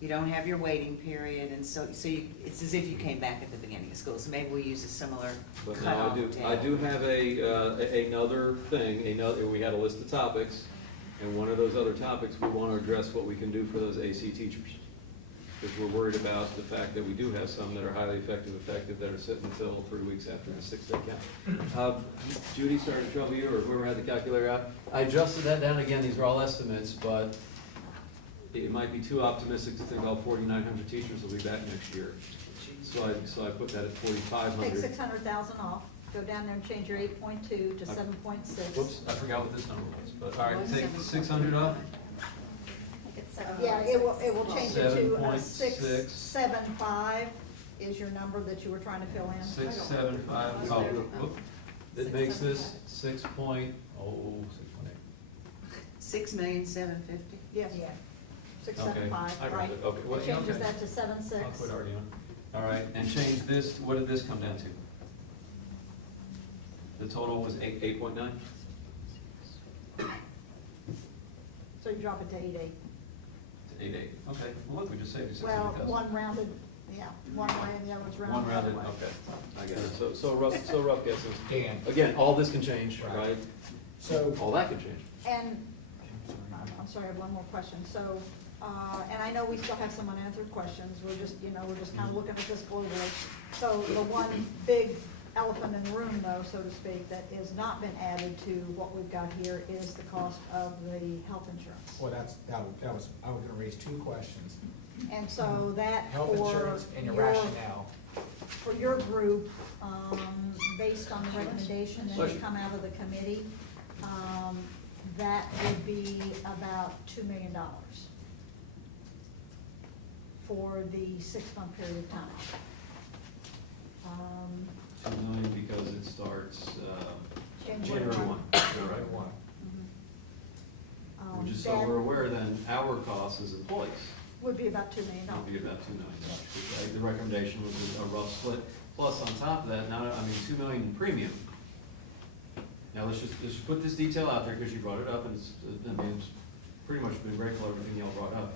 you don't have your waiting period, and so it's as if you came back at the beginning of school. So maybe we use a similar But now cutoff date. I do have another thing, we had a list of topics, and one of those other topics, we want to address what we can do for those AC teachers. Because we're worried about the fact that we do have some that are highly effective, that are sitting until 3 weeks after the 6-day count. Judy, sorry to trouble you, or whoever had the calculator out. I adjusted that down again, these are all estimates, but it might be too optimistic to think all 4,900 teachers will be back next year. So I put that at take 4,500. 600,000 off, go down there and change your 8.2 to 7.6. Whoops, I forgot what this number was, but all right, take 600 off. Yeah, it will change it to 7.6. 675 is your number that you were trying to fill in. 675, oh, whoop. That makes this 6.8. 6,750,000. Yes, Okay, 675, I read right? it, okay, well, It changes okay. that to 7.6. I'll quit arguing. All right, and change this, what did this come down to? The total was 8.9? So you drop it to 8.8. 8.8, okay, well, look, we just saved you Well, 600,000. one rounded, yeah, one way and the other one's rounded. One rounded, the other way. okay, I get it, so rough guesses. Dan. Again, all this can change, right? So, All that can change. And, I'm sorry, I have one more question. So, and I know we still have some unanswered questions. We're just kind of looking at this globally. So the one big elephant in the room, though, so to speak, that has not been added to what we've got here is the cost of the health insurance. well, I was gonna raise two questions. And so that Health for insurance and your your, rationale. for your group, based on the recommendation that Bless has you. come out of the committee, that would be about $2 million for the 6-month period of time. 2 million because it starts, January January 1. 1. Right. One. Which is so That we're aware then, our cost as employees would be about $2 million. would be about $2 million. Right? The recommendation was a rough split. Plus, on top of that, now, $2 million in premium. Now, let's just put this detail out there because you brought it up, and it's pretty much been grateful for everything y'all brought up.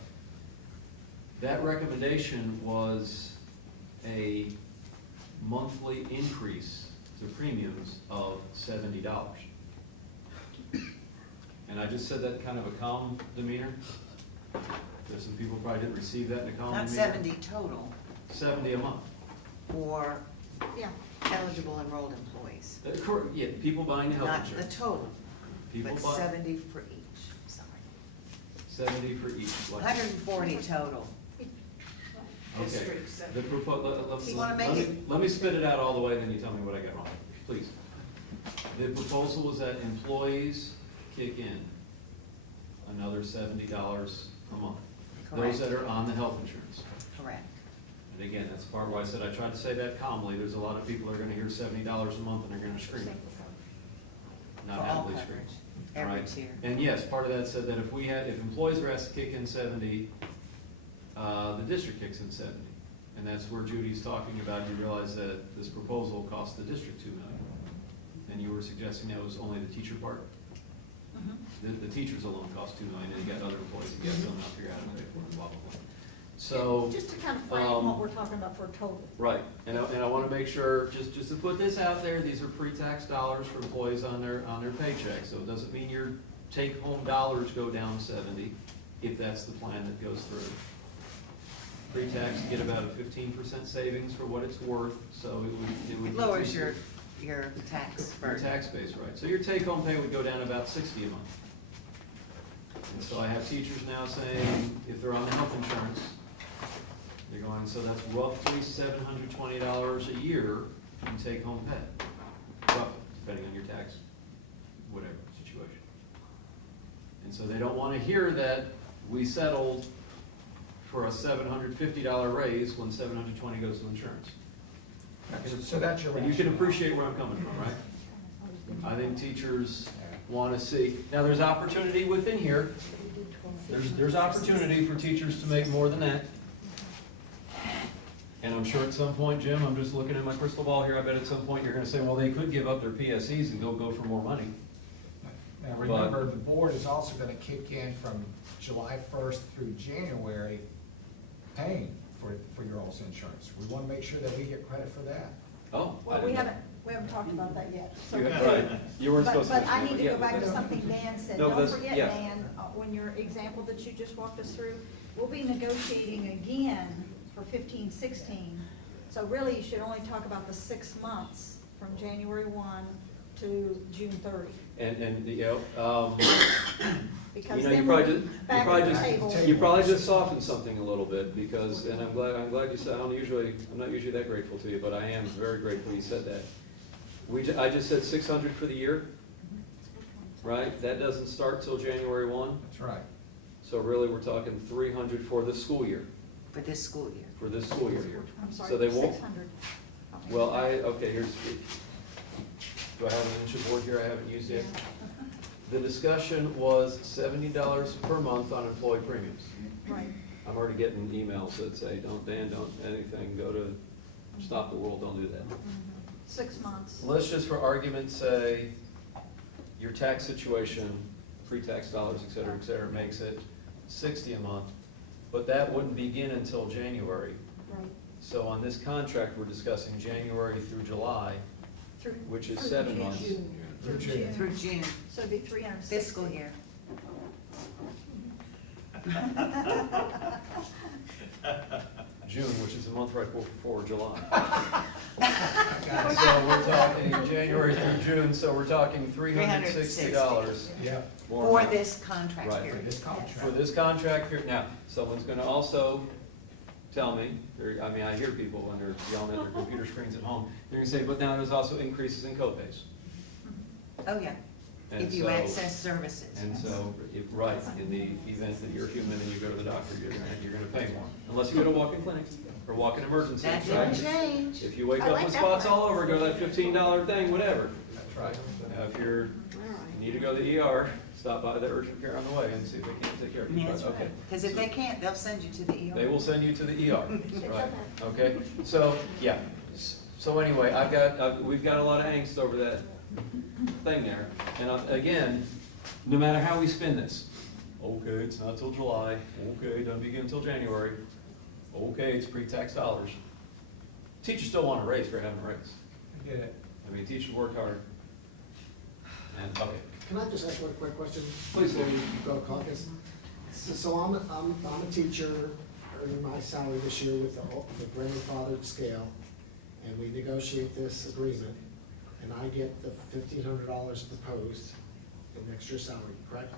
That recommendation was a monthly increase to premiums of $70. And I just said that kind of a calm demeanor. There's some people probably didn't receive that in a calm demeanor. Not 70 total 70 a month. for Yeah. eligible enrolled employees. Correct, yeah, people buying health Not the insurance. total, People but buy, 70 for each, sorry. 70 for each. Like- 140 total. Okay. The You wanna make it- let me spit it out all the way, and then you tell me what I got wrong, please. The proposal was that employees kick in another $70 a month. Correct. Those that are on the health insurance. Correct. And again, that's part why I said I tried to say that calmly. There's a lot of people that are gonna hear $70 a month and they're gonna scream. Not For all happily scream. coverage, every Right? tier. And yes, part of that said that if employees are asked to kick in 70, the district kicks in 70. And that's where Judy's talking about, you realize that this proposal cost the district $2 million. And you were suggesting that was only the teacher part? The teachers alone cost $2 million, and you got other employees, you got some out figure out how to pay for it, blah, blah, blah. So. Just to kind of frame what we're talking about for a total. Right, and I want to make sure, just to put this out there, these are pre-tax dollars for employees on their paycheck. So it doesn't mean your take-home dollars go down 70, if that's the plan that goes through. Pre-tax, you get about a 15% savings for what it's worth, so it would. Lowers your tax Your burden. tax base, right. So your take-home pay would go down about 60 a month. And so I have teachers now saying, if they're on the health insurance, they're going, so that's roughly $720 a year in take-home pay. Roughly, depending on your tax, whatever situation. And so they don't want to hear that we settled for a $750 raise when $720 goes to insurance. So that's your And you can rationale. appreciate where I'm coming from, right? I think teachers want to see, now there's opportunity within here. There's opportunity for teachers to make more than that. And I'm sure at some point, Jim, I'm just looking at my crystal ball here, I bet at some point you're gonna say, well, they could give up their PSEs and go for more money. Now, remember, the board is also gonna kick in from July 1st through January, paying for your all's insurance. We wanna make sure that we get credit for that. Oh. I Well, we didn't know. haven't talked about that yet. So- Right, you weren't supposed to. But I need to Yeah, go back to yeah. something Dan said. No, Don't that's- forget, yeah. Dan, when your example that you just walked us through, we'll be negotiating again for 15-16. So really, you should only talk about the 6 months from January 1 to June 30. And, Because you know, then you we're probably back at the table. you probably just softened something a little bit, because, and I'm glad you said, I'm not usually that grateful to you, but I am very grateful you said that. I just said 600 for the year, right? That doesn't start till January 1. That's right. So really, we're talking 300 for this school year, For this school year. for this school year. I'm sorry, So they won't, 600. well, okay, here's, do I have an inch of board here I haven't used yet? The discussion was $70 per month on employee premiums. Right. I'm already getting emails that say, don't anything, go to Stop the World, don't do that. 6 months. Let's just for argument's say, your tax situation, pre-tax dollars, et cetera, makes it 60 a month, but that wouldn't begin until January. Right. So on this contract, we're discussing January through July, Through- which is through 7 June. months. Through June. Through June, So it'd be 360. fiscal year. June, which is a month right before July. So we're talking January through June, so we're talking $360. Yeah. For this contract Right. period. For this contract. For this contract period. Now, someone's gonna also tell me, I hear people when they're yelling at their computer screens at home, they're gonna say, but now there's also increases in co-pays. Oh, yeah. And If you so- access services. And so, right, in the event that you're human and you go to the doctor, you're gonna pay more. Unless you go to walk-in clinics or walk-in emergency. That right? didn't change. If you wake I up like with that spots part. all over, go to that $15 thing, whatever. That's right. Now, if you need to go to the ER, stop by the urgent care on the way and see if they can't take care of you. That's But, okay. right. Because if they can't, they'll send you to the ER. They will send you to the ER, right, okay? So, yeah, so anyway, we've got a lot of angst over that thing there. And again, no matter how we spin this, okay, it's not till July, okay, it doesn't begin until January, okay, it's pre-tax dollars. Teachers still want a raise for having a raise. I get it. I mean, teachers work hard. And, okay, Can I just ask one quick question? Please. Before you go to caucus? So I'm a teacher, earning my salary this year with the grandfathered scale, and we negotiate this agreement, and I get the $1,500 proposed in next year's salary, correct?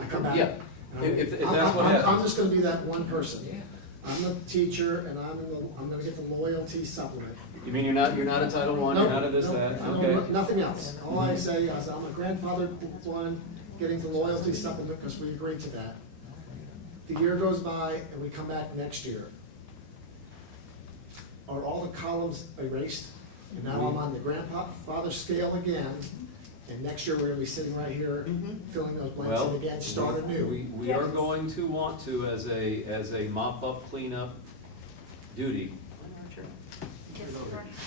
I come back, Yeah. If that's I'm- what I'm happens. just gonna be that one person. I'm a teacher, and I'm gonna get the loyalty supplement. You mean you're not a Title I, you're not a this, Nope, that, I don't okay? want nothing else. All I say is I'm a grandfathered one, getting the loyalty supplement because we agreed to that. The year goes by and we come back next year. Are all the columns erased? And now I'm on the grandfather scale again, and next year we're gonna be sitting right here filling those blanks in again, start anew. We are going to want to, as a mop-up, cleanup duty,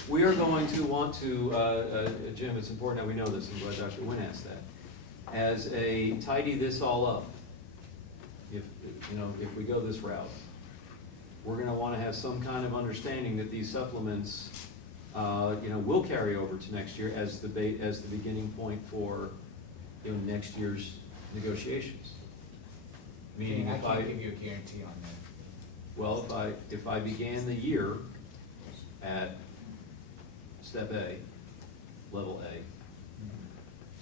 we are going to want to, Jim, it's important that we know this, I'm glad Dr. Wynn asked that, as a tidy this all up, if we go this route, we're gonna wanna have some kind of understanding that these supplements, will carry over to next year as the beginning point for, next year's negotiations. Meaning I if can't give you a guarantee on that. well, if I began the year at step A, level A,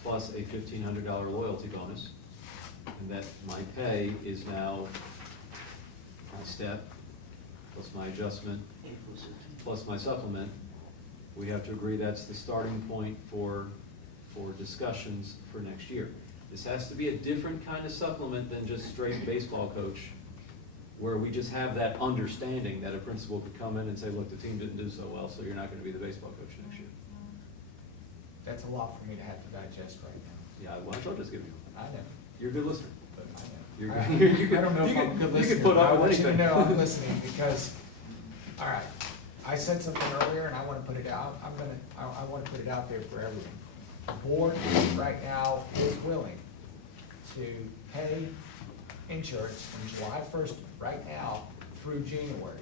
plus a $1,500 loyalty bonus, and that my pay is now my step, plus my adjustment, plus my supplement, we have to agree that's the starting point for discussions for next year. This has to be a different kind of supplement than just straight baseball coach, where we just have that understanding that a principal could come in and say, look, the team didn't do so well, so you're not gonna be the baseball coach next year. That's a lot for me to have to digest right now. Yeah, well, I told you to give you. I know. You're a good listener. But I know. You're I good. I don't know if I'm a good You listener. can put but up I with want you to anything. know I'm listening because, all right, I said something earlier and I want to put it out, I want to put it out there for everyone. The board right now is willing to pay insurance from July 1st right now through January.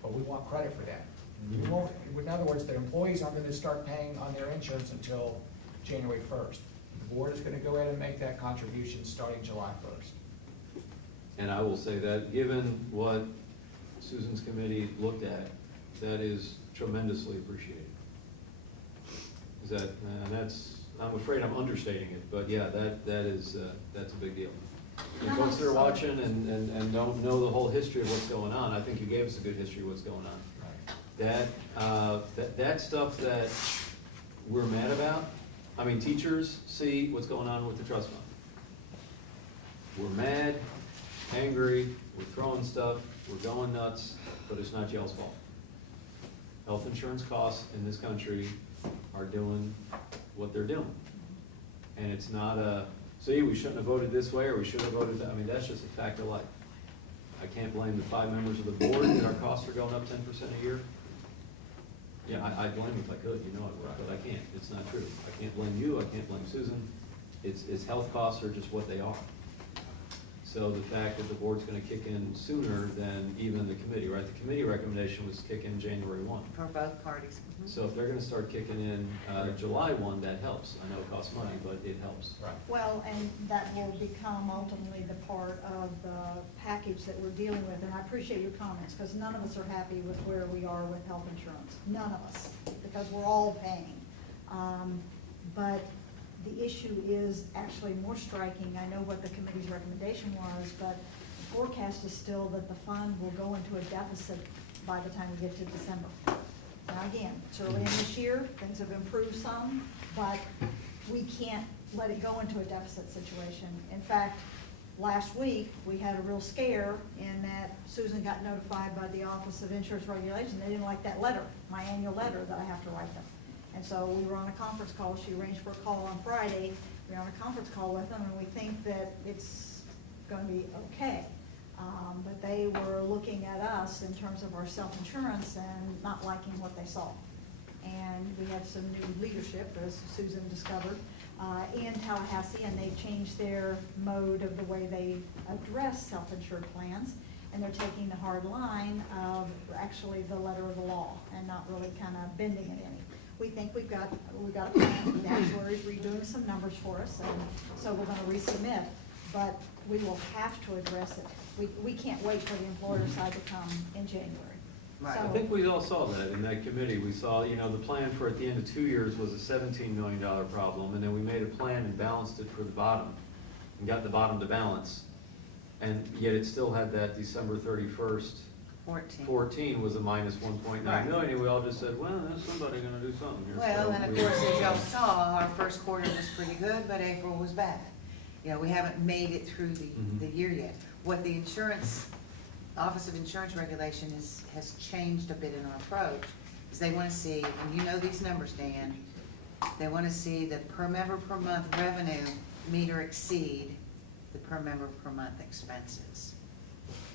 But we want credit for that. We won't, in other words, the employees aren't gonna start paying on their insurance until January 1st. The board is gonna go ahead and make that contribution starting July 1st. And I will say that, given what Susan's committee looked at, that is tremendously appreciated. Is that, and that's, I'm afraid I'm understating it, but yeah, that's a big deal. And folks that are watching and don't know the whole history of what's going on, I think you gave us a good history of what's going on. That stuff that we're mad about, I mean, teachers see what's going on with the trust fund. We're mad, angry, we're throwing stuff, we're going nuts, but it's not y'all's fault. Health insurance costs in this country are doing what they're doing. And it's not a, see, we shouldn't have voted this way, or we should have voted that, I mean, that's just a fact of life. I can't blame the 5 members of the board that our costs are going up 10% a year. Yeah, I'd blame them if I could, you know I would, but I can't, it's not true. I can't blame you, I can't blame Susan. It's health costs are just what they are. So the fact that the board's gonna kick in sooner than even the committee, right? The committee recommendation was kick in January 1. For both parties. So if they're gonna start kicking in July 1, that helps. I know it costs money, but it helps. Right. Well, and that will become ultimately the part of the package that we're dealing with, and I appreciate your comments, because none of us are happy with where we are with health insurance, none of us, because we're all paying. But the issue is actually more striking. I know what the committee's recommendation was, but the forecast is still that the fund will go into a deficit by the time we get to December. Now, again, it's early in this year, things have improved some, but we can't let it go into a deficit situation. In fact, last week, we had a real scare in that Susan got notified by the Office of Insurance Regulation. They didn't like that letter, my annual letter that I have to write them. And so we were on a conference call. She arranged for a call on Friday. We were on a conference call with them, and we think that it's going to be okay. But they were looking at us in terms of our self-insurance and not liking what they saw. And we have some new leadership, as Susan discovered, in Tallahassee, and they've changed their mode of the way they address self-insured plans. And they're taking the hard line of actually the letter of the law and not really kind of bending it any. We think we've got a plan. The actuary's redoing some numbers for us, and so we're going to resubmit. But we will have to address it. We can't wait for the employer side to come in January. I think we all saw that in that committee. We saw, the plan for at the end of 2 years was a $17 million problem, and then we made a plan and balanced it for the bottom, and got the bottom to balance. And yet it still had that December 31st, 14 was a minus 1.9 Right. million, and we all just said, well, there's somebody gonna do something here. Well, So and of we- course, as y'all saw, our first quarter was pretty good, but April was bad. You know, we haven't made it through the year yet. What the Office of Insurance Regulation has changed a bit in our approach, is they wanna see, and you know these numbers, Dan, they wanna see the per member per month revenue meet or exceed the per member per month expenses.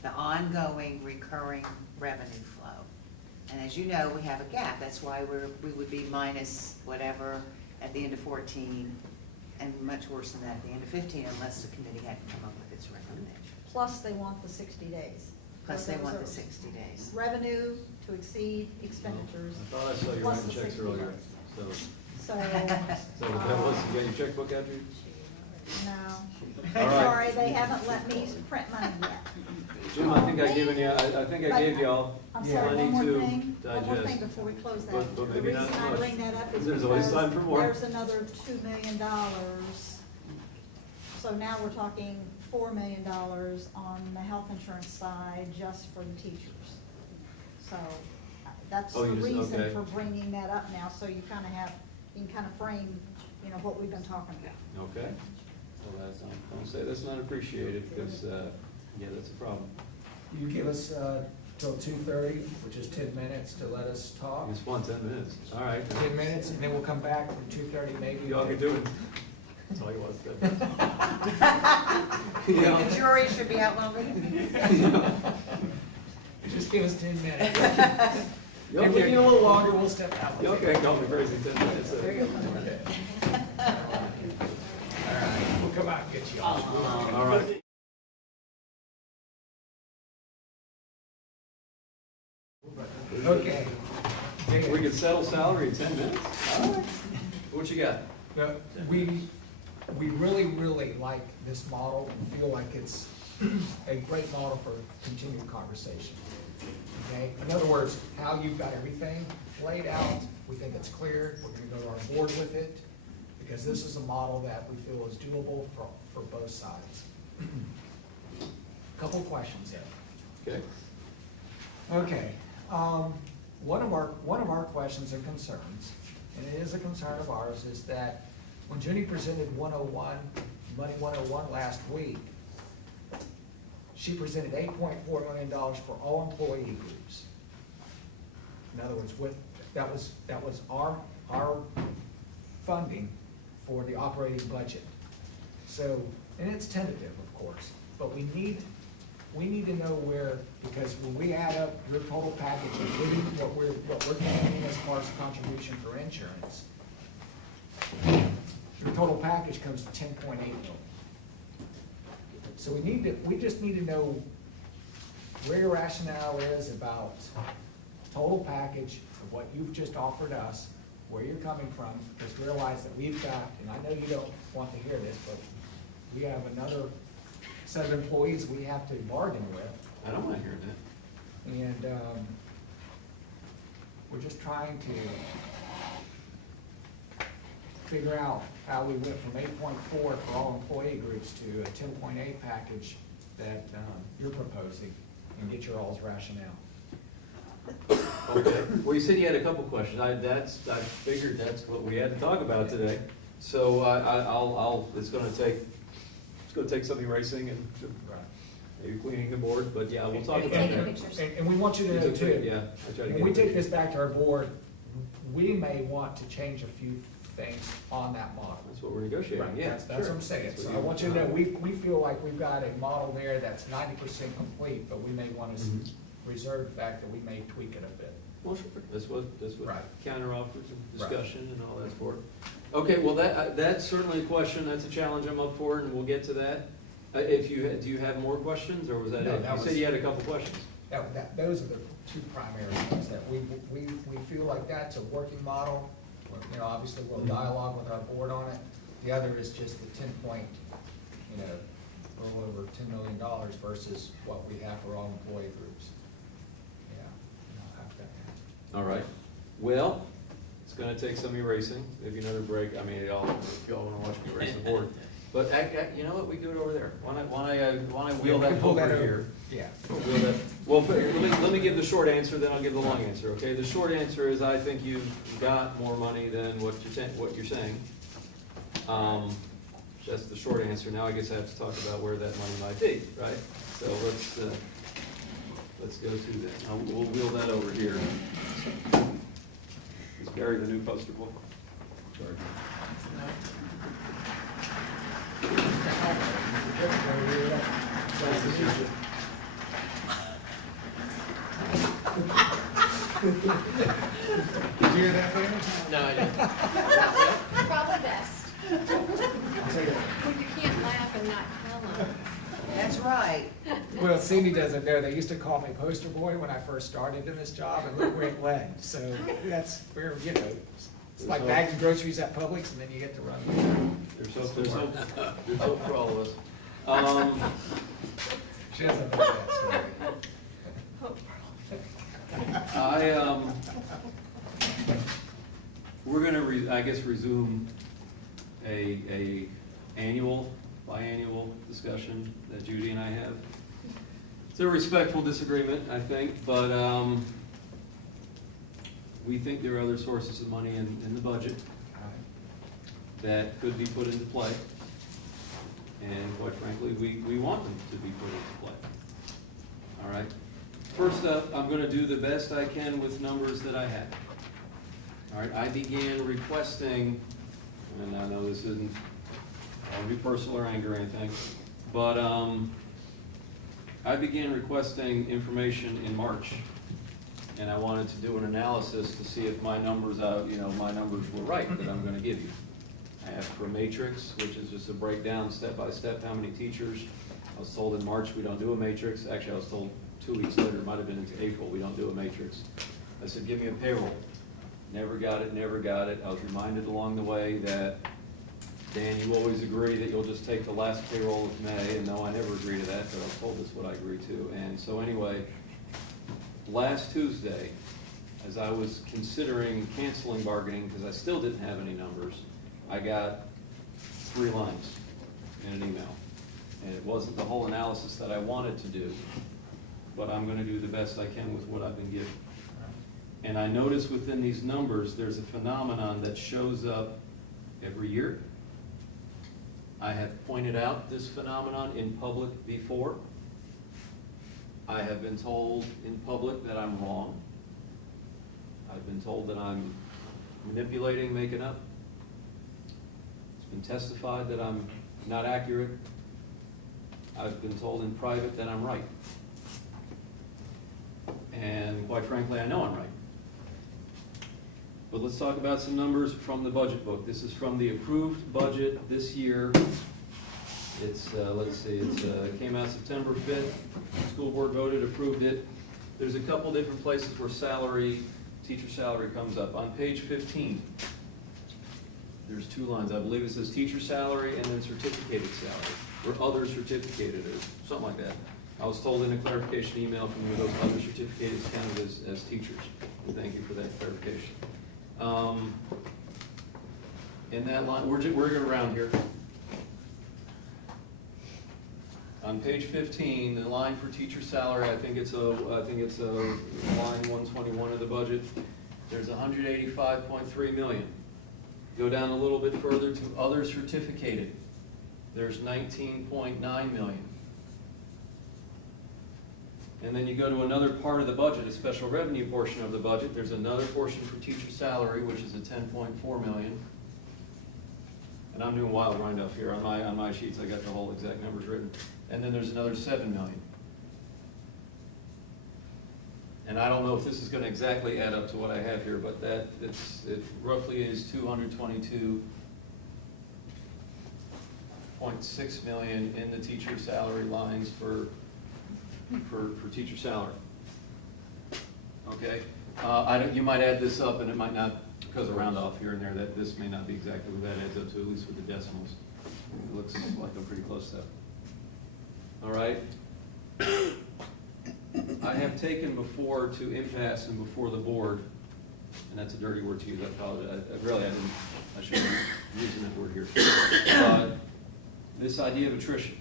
The ongoing recurring revenue flow. And as you know, we have a gap, that's why we would be minus whatever at the end of 14, and much worse than that at the end of 15, unless the committee hadn't come up with its recommendation. Plus, they want the 60 days. Plus, So they those want are the 60 days. Revenue to exceed expenditures. I thought I saw you plus writing the checks 60 earlier, days. so. So, So that was, you got your checkbook out you? no. All right. Sorry, they haven't let me print money yet. Jim, I think I given you, I think I gave y'all I'm sorry, plenty one more to thing, one more thing digest. before we close that. But The maybe not reason I much. bring that up is There's always time for because more. there's another $2 million. So now we're talking $4 million on the health insurance side just for the teachers. So that's the Oh, you just- reason okay. for bringing that up now, so you kind of have, you can kind of frame, you know, what we've been talking about. Okay. Well, that's, don't say that's not appreciated, because, yeah, that's a problem. You give us till 2:30, which is 10 minutes to let us talk. It's fun, 10 minutes. All right. 10 minutes, and then we'll come back from 2:30 maybe. Y'all can do it. That's all you want to do. The jury should be out longer. Just give us 10 minutes. Y'all If we can't- need a little longer, we'll step out. Y'all can't call me crazy 10 minutes. There you go. All right, we'll come out and get you all. All right. Okay. We could settle salary in 10 minutes? All right. What you got? We really, really like this model and feel like it's a great model for continued conversation. Okay? In other words, how you've got everything laid out, we think it's clear, we're gonna go to our board with it, because this is a model that we feel is doable for both sides. Couple questions there. Okay. Okay, one of our questions and concerns, and it is a concern of ours, is that when Junie presented 101, Money 101 last week, she presented $8.4 million for all employee groups. In other words, that was our funding for the operating budget. So, and it's tentative, of course, but we need to know where, because when we add up your total package, including what we're paying as far as contribution for insurance, your total package comes to 10.8 million. So we just need to know where your rationale is about total package of what you've just offered us, where you're coming from, because realize that we've got, and I know you don't want to hear this, but we have another set of employees we have to bargain with. I don't want to hear that. And we're just trying to figure out how we went from 8.4 for all employee groups to a 10.8 package that you're proposing, and get your all's rationale. Okay, well, you said you had a couple questions. I figured that's what we had to talk about today. So it's gonna take some erasing and maybe cleaning the board, but yeah, we'll talk about Taking that. pictures. And we want you to know too. Yeah, I try to get. When we take this back to our board, we may want to change a few things on that model. That's what we're negotiating, Right, yeah. that's what sure. I'm saying. That's So what I you- want you to know, we feel like we've got a model there that's 90% complete, but we may want to reserve the fact that we may tweak it a bit. Well, sure, that's what Right. counter offers and Right. discussion and all that's for. Okay, well, that's certainly a question, that's a challenge I'm up for, and we'll get to that. Do you have more questions, or was that No, it? that You said was- you had a couple questions. Those are the two primary ones, that we feel like that's a working model. You know, obviously, we'll dialogue with our board on it. The other is just the 10 point, a little over $10 million versus what we have for all employee groups. Yeah. I've got that. All right, well, it's gonna take some erasing, maybe another break, I mean, if y'all wanna watch me erase the board. But you know what, we do it over there. Why don't I wheel We can that pull that over over. here? Yeah. Wheel that- Well, let me give the short answer, then I'll give the long answer, okay? The short answer is I think you've got more money than what you're saying. That's the short answer. Now I guess I have to talk about where that money might be, right? So let's go to that. We'll wheel that over here. Is Gary the new poster boy? Did you hear that, Brandon? No, I didn't. Probably best. When you can't laugh and not tell them. That's right. Well, Cindy doesn't know, they used to call me poster boy when I first started in this job, and look where it led. So that's where, you know, it's like bagging groceries at Publix, and then you get to run. There's hope for all of us. She doesn't know that story. We're gonna, I guess, resume a biannual discussion that Judy and I have. It's a respectful disagreement, I think, but we think there are other sources of money in the budget that could be put into play. And quite frankly, we want them to be put into play. All right? First up, I'm gonna do the best I can with numbers that I have. All right, I began requesting, and I know this isn't, I don't be personal or anger or anything, but I began requesting information in March, and I wanted to do an analysis to see if my numbers, my numbers were right that I'm gonna give you. I asked for a matrix, which is just a breakdown, step by step, how many teachers. I was told in March we don't do a matrix. Actually, I was told 2 weeks later, it might have been into April, we don't do a matrix. I said, give me a payroll. Never got it, never got it. I was reminded along the way that, Dan, you always agree that you'll just take the last payroll of May, and no, I never agree to that, but I was told that's what I agree to. And so anyway, last Tuesday, as I was considering canceling bargaining, because I still didn't have any numbers, I got 3 lines in an email. And it wasn't the whole analysis that I wanted to do, but I'm gonna do the best I can with what I've been given. And I notice within these numbers, there's a phenomenon that shows up every year. I have pointed out this phenomenon in public before. I have been told in public that I'm wrong. I've been told that I'm manipulating, making up. It's been testified that I'm not accurate. I've been told in private that I'm right. And quite frankly, I know I'm right. But let's talk about some numbers from the budget book. This is from the approved budget this year. It's, let's see, it came out September 5th. School board voted, approved it. There's a couple different places where teacher salary comes up. On page 15, there's 2 lines. I believe it says teacher salary and then certificated salary, or other certificated, or something like that. I was told in a clarification email from you, those other certificated counted as teachers. And thank you for that clarification. In that line, we're going around here. On page 15, the line for teacher salary, I think it's a line 121 of the budget. There's 185.3 million. Go down a little bit further to other certificated. There's 19.9 million. And then you go to another part of the budget, a special revenue portion of the budget. There's another portion for teacher salary, which is a 10.4 million. And I'm doing wild roundup here. On my sheets, I got the whole exact numbers written. And then there's another 7 million. And I don't know if this is going to exactly add up to what I have here, but it roughly is 222.6 million in the teacher salary lines for teacher salary. Okay? You might add this up, and it might not, because of round off here and there, that this may not be exactly what that adds up to, at least with the decimals. It looks like I'm pretty close to that. All right? I have taken before to impasse and before the board, and that's a dirty word to use, I apologize. I shouldn't be using that word here. this idea of attrition.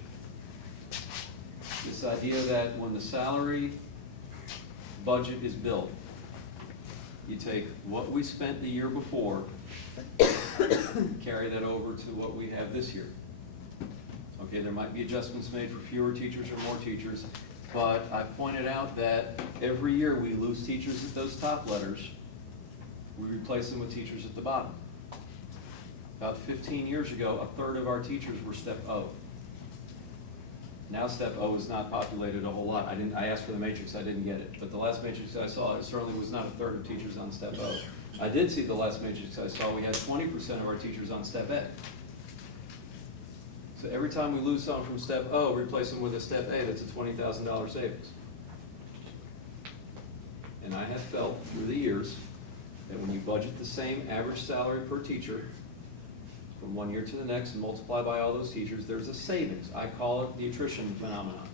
This idea that when the salary budget is built, you take what we spent the year before, carry that over to what we have this year. Okay, there might be adjustments made for fewer teachers or more teachers, but I've pointed out that every year we lose teachers at those top letters, we replace them with teachers at the bottom. About 15 years ago, a third of our teachers were step O. Now step O is not populated a whole lot. I asked for the matrix, I didn't get it. But the last matrix I saw, it certainly was not a third of teachers on step O. I did see the last matrix I saw, we had 20% of our teachers on step A. So every time we lose someone from step O, replace them with a step A, that's a $20,000 savings. And I have felt through the years that when you budget the same average salary per teacher from one year to the next and multiply by all those teachers, there's a savings. I call it the attrition phenomenon.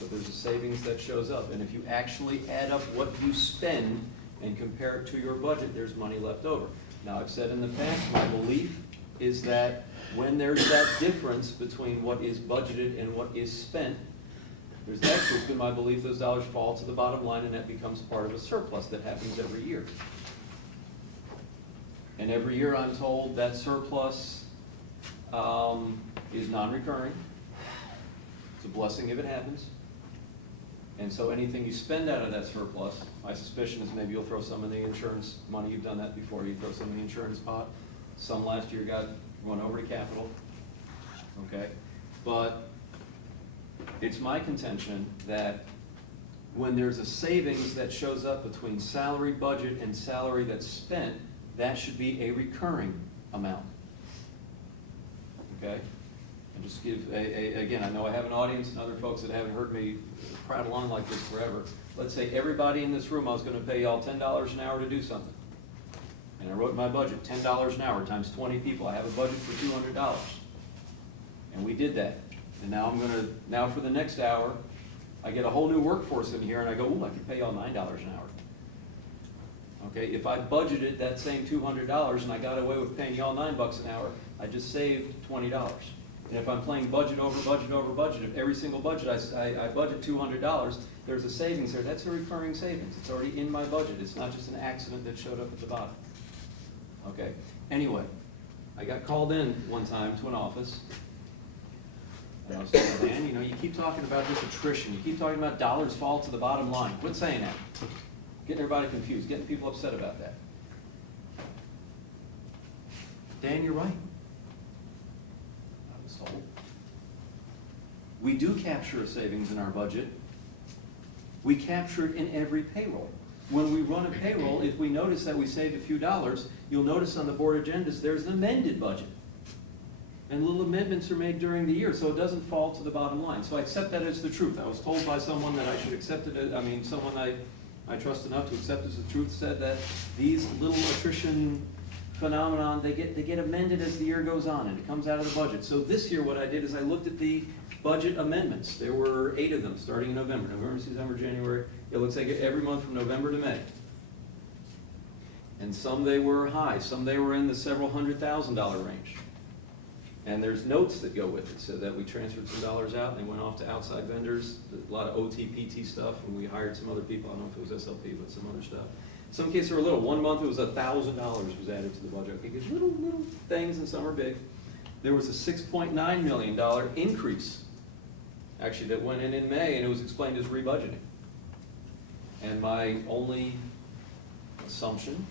But there's a savings that shows up. And if you actually add up what you spend and compare it to your budget, there's money left over. Now, I've said in the past, my belief is that when there's that difference between what is budgeted and what is spent, there's actually been my belief those dollars fall to the bottom line and that becomes part of a surplus that happens every year. And every year I'm told that surplus is non-recurring. It's a blessing if it happens. And so anything you spend out of that surplus, my suspicion is maybe you'll throw some in the insurance money. You've done that before. You throw some in the insurance pot. Some last year got run over to capital. Okay? But it's my contention that when there's a savings that shows up between salary budget and salary that's spent, that should be a recurring amount. Okay? And just give, again, I know I have an audience and other folks that haven't heard me prattle on like this forever. Let's say everybody in this room, I was going to pay y'all $10 an hour to do something. And I wrote in my budget, $10 an hour times 20 people. I have a budget for $200. And we did that. And now now for the next hour, I get a whole new workforce in here and I go, ooh, I can pay y'all $9 an hour. Okay, if I budgeted that same $200 and I got away with paying y'all $9 an hour, I just saved $20. And if I'm playing budget over budget over budget, if every single budget I budget $200, there's a savings there. That's a recurring savings. It's already in my budget. It's not just an accident that showed up at the bottom. Okay, anyway, I got called in one time to an office. And I was saying, man, you know, you keep talking about this attrition. You keep talking about dollars fall to the bottom line. Quit saying that. Getting everybody confused, getting people upset about that. Dan, you're right. I was told. We do capture a savings in our budget. We capture it in every payroll. When we run a payroll, if we notice that we saved a few dollars, you'll notice on the board agendas there's an amended budget. And little amendments are made during the year, so it doesn't fall to the bottom line. So I accept that as the truth. I was told by someone that I should accept it as, someone I trust enough to accept as the truth said that these little attrition phenomenon, they get amended as the year goes on and it comes out of the budget. So this year what I did is I looked at the budget amendments. There were 8 of them starting in November, December, January. It looks like every month from November to May. And some they were high, some they were in the several $100,000 range. And there's notes that go with it, so that we transferred some dollars out and they went off to outside vendors, a lot of OT, PT stuff, and we hired some other people. I don't know if it was SLP, but some other stuff. Some cases were little. One month it was $1,000 was added to the budget. Okay, there's little things and some are big. There was a $6.9 million increase, actually, that went in May, and it was explained as rebudgeting. And my only assumption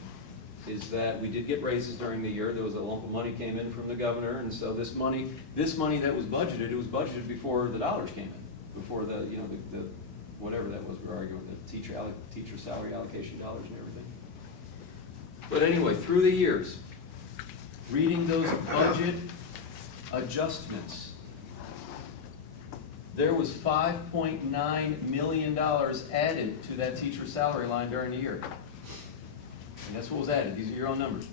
is that we did get raises during the year. There was a lump of money came in from the governor, and so this money that was budgeted, it was budgeted before the dollars came in, before the whatever that was we're arguing, the teacher salary allocation dollars and everything. But anyway, through the years, reading those budget adjustments, there was $5.9 million added to that teacher salary line during the year. And that's what was added. These are your own numbers.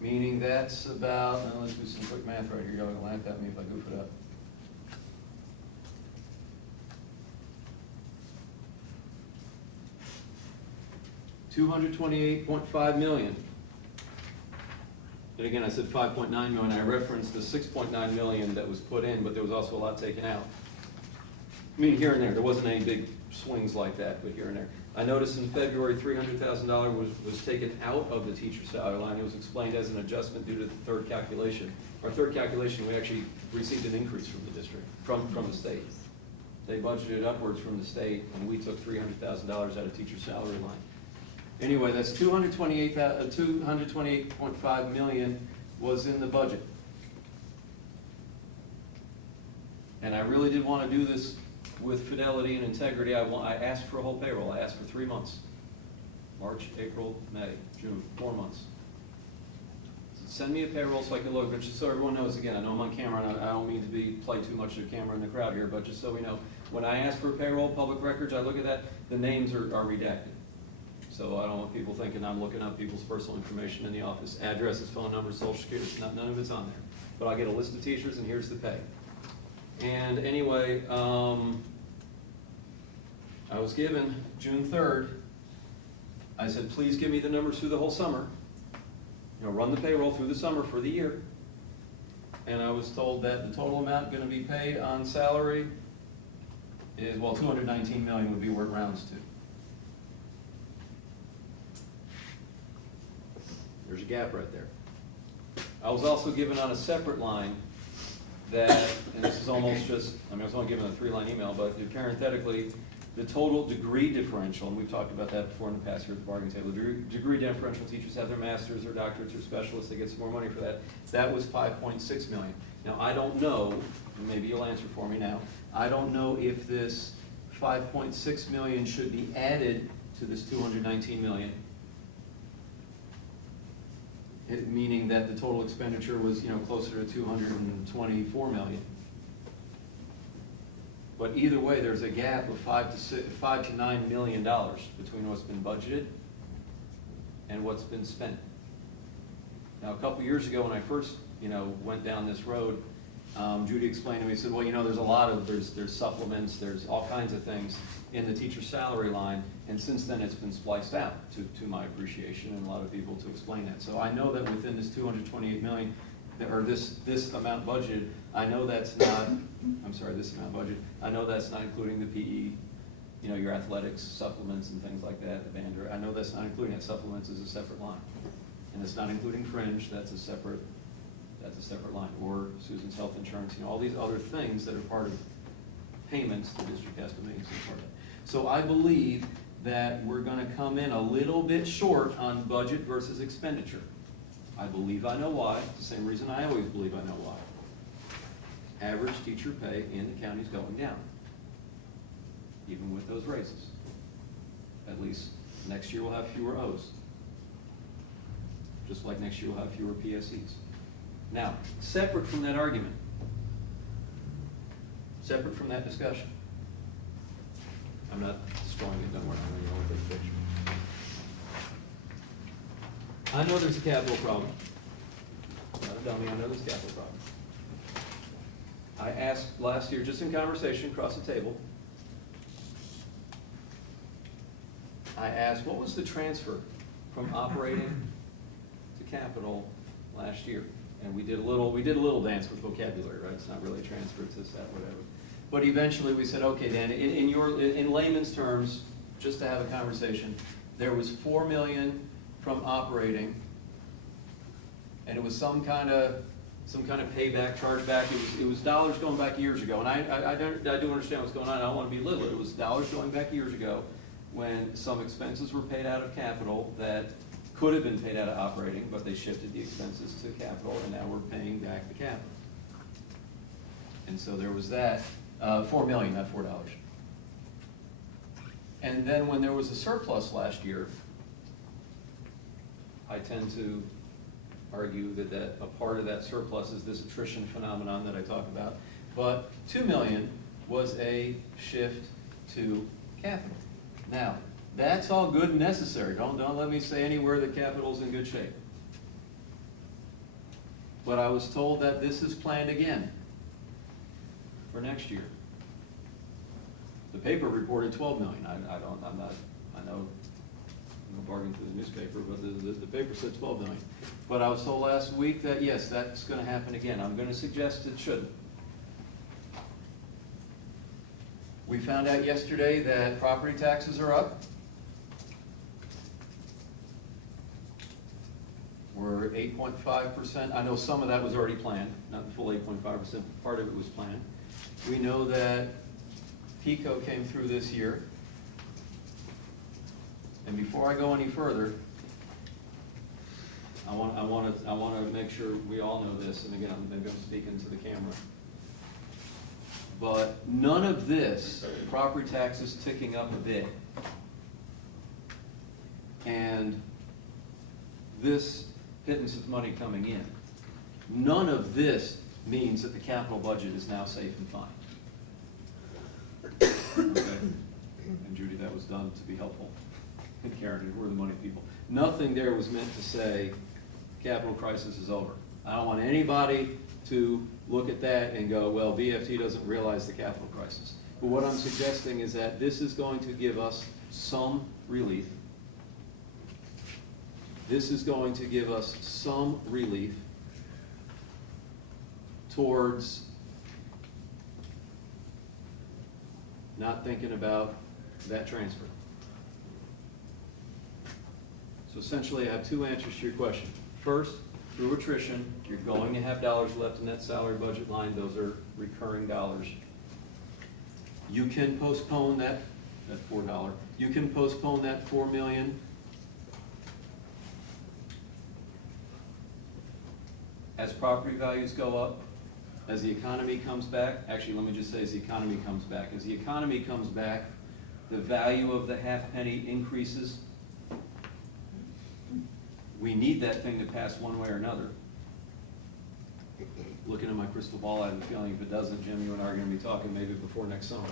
Meaning that's about, let's do some quick math right here. Y'all gonna laugh at me if I goof it up. $228.5 million And again, I said 5.9 million, I referenced the 6.9 million that was put in, but there was also a lot taken out. I mean, here and there wasn't any big swings like that, but here and there. I noticed in February, $300,000 was taken out of the teacher salary line. It was explained as an adjustment due to the third calculation. Our third calculation, we actually received an increase from the district, from the state. They budgeted upwards from the state, and we took $300,000 out of teacher salary line. Anyway, that's 228.5 million was in the budget. And I really did want to do this with fidelity and integrity. I asked for a whole payroll. I asked for 3 months. March, April, May, June, 4 months. Send me a payroll so I can look, but just so everyone knows, again, I know I'm on camera, and I don't mean to play too much of the camera in the crowd here, but just so we know, when I ask for a payroll, public records, I look at that, the names are redacted. So I don't want people thinking I'm looking up people's personal information in the office, addresses, phone numbers, social security, none of it's on there. But I get a list of teachers, and here's the pay. And anyway, I was given June 3rd, I said, please give me the numbers through the whole summer. You know, run the payroll through the summer for the year. And I was told that the total amount going to be paid on salary is, well, 219 million would be where it rounds to. There's a gap right there. I was also given on a separate line that, and this is almost just, I mean, I was only given a 3-line email, but parenthetically, the total degree differential, and we've talked about that before in the past here at the bargaining table, degree differential, teachers have their masters, their doctorates, or specialists, they get some more money for that. That was 5.6 million. Now, I don't know, and maybe you'll answer for me now, I don't know if this 5.6 million should be added to this 219 million. Meaning that the total expenditure was, you know, closer to 224 million. But either way, there's a gap of $5 to $9 million between what's been budgeted and what's been spent. Now, a couple years ago, when I first, you know, went down this road, Judy explained to me, said, well, you know, there's a lot of, there's supplements, there's all kinds of things in the teacher salary line, and since then it's been spliced out to my appreciation, and a lot of people to explain that. So I know that within this 228 million, or this amount budgeted, I know that's not, I'm sorry, this amount budgeted, I know that's not including the PE, you know, your athletics, supplements and things like that, the band, I know that's not including that. Supplements is a separate line. And it's not including fringe, that's a separate line, or Susan's health insurance, you know, all these other things that are part of payments the district has to make as part of that. So I believe that we're gonna come in a little bit short on budget versus expenditure. I believe I know why. It's the same reason I always believe I know why. Average teacher pay in the county is going down, even with those raises. At least next year we'll have fewer O's. Just like next year we'll have fewer PSEs. Now, separate from that argument, separate from that discussion, I'm not destroying it, don't worry, I'm going to go with this picture. I know there's a capital problem. Not a dummy, I know there's a capital problem. I asked last year, just in conversation across the table, I asked, what was the transfer from operating to capital last year? And we did a little dance with vocabulary, right? It's not really a transfer, it's this, that, whatever. But eventually we said, okay, Dan, in layman's terms, just to have a conversation, there was 4 million from operating, and it was some kind of payback, chargeback. It was dollars going back years ago, and I do understand what's going on. I don't want to be little. It was dollars going back years ago when some expenses were paid out of capital that could have been paid out of operating, but they shifted the expenses to capital, and now we're paying back the capital. And so there was that, 4 million, not $4. And then when there was a surplus last year, I tend to argue that a part of that surplus is this attrition phenomenon that I talk about. But 2 million was a shift to capital. Now, that's all good and necessary. Don't let me say anywhere that capital's in good shape. But I was told that this is planned again for next year. The paper reported 12 million. I know I'm bargaining through the newspaper, but the paper said 12 million. But I was told last week that, yes, that's gonna happen again. I'm gonna suggest it shouldn't. We found out yesterday that property taxes are up. We're 8.5%. I know some of that was already planned, not the full 8.5%, part of it was planned. We know that PICO came through this year. And before I go any further, I want to make sure we all know this, and again, maybe I'm speaking to the camera. But none of this, property taxes ticking up a bit, and this pittance of money coming in, none of this means that the capital budget is now safe and fine. Okay? And Judy, that was done to be helpful. And Karen, we're the money people. Nothing there was meant to say capital crisis is over. I don't want anybody to look at that and go, well, BFT doesn't realize the capital crisis. But what I'm suggesting is that this is going to give us some relief. This is going to give us some relief towards not thinking about that transfer. So essentially, I have two answers to your question. First, through attrition, you're going to have dollars left in that salary budget line. Those are recurring dollars. You can postpone that $4. You can postpone that $4 million as property values go up, as the economy comes back. Actually, let me just say as the economy comes back. As the economy comes back, the value of the half penny increases. We need that thing to pass one way or another. Looking at my crystal ball, I have a feeling if it doesn't, Jim, you and I are going to be talking maybe before next summer.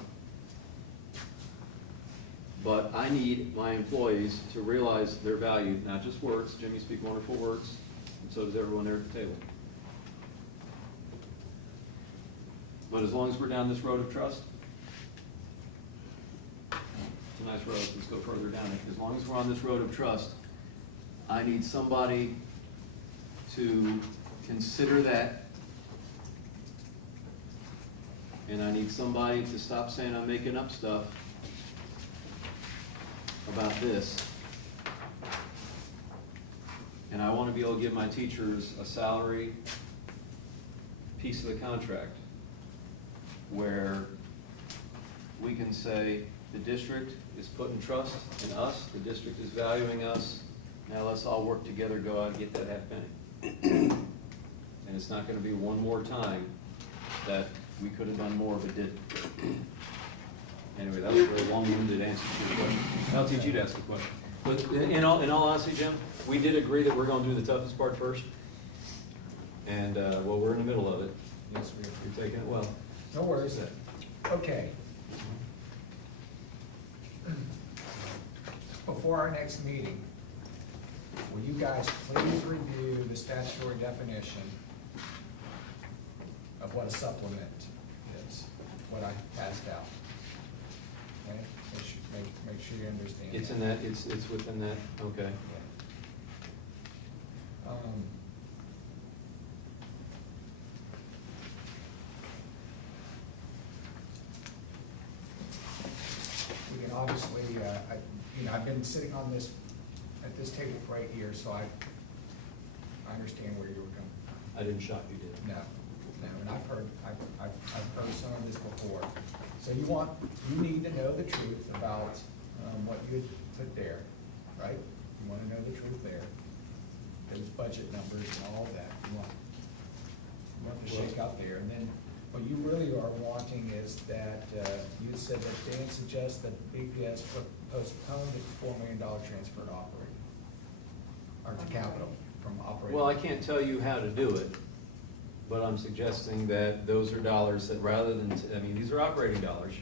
But I need my employees to realize their value, not just words. Jim, you speak wonderful words, and so does everyone there at the table. But as long as we're down this road of trust, it's a nice road, let's go further down it. As long as we're on this road of trust, I need somebody to consider that, and I need somebody to stop saying I'm making up stuff about this. And I want to be able to give my teachers a salary piece of the contract where we can say the district is putting trust in us, the district is valuing us. Now let's all work together, go out and get that half penny. And it's not going to be one more time that we could have done more but didn't. Anyway, that was a very long-winded answer to your question. I'll teach you to ask a question. But in all honesty, Jim, we did agree that we're going to do the toughest part first. And, well, we're in the middle of it. Yes, we're taking it well. No worries then. Okay. Before our next meeting, will you guys please review the statutory definition of what a supplement is, what I passed out? Okay, make sure you understand. It's in that, it's within that, okay. We can obviously, I've been sitting on this, at this table for 8 years, so I understand where you were coming from. I didn't shock you, did I? No, and I've heard some of this before. So you need to know the truth about what you had put there, right? You want to know the truth there. Those budget numbers and all of that, you want to shake out there. And then what you really are wanting is that, you said that Dan suggests that BPS postpone the $4 million transfer to operating, or to capital from operating. Well, I can't tell you how to do it, but I'm suggesting that those are dollars that rather than, these are operating dollars.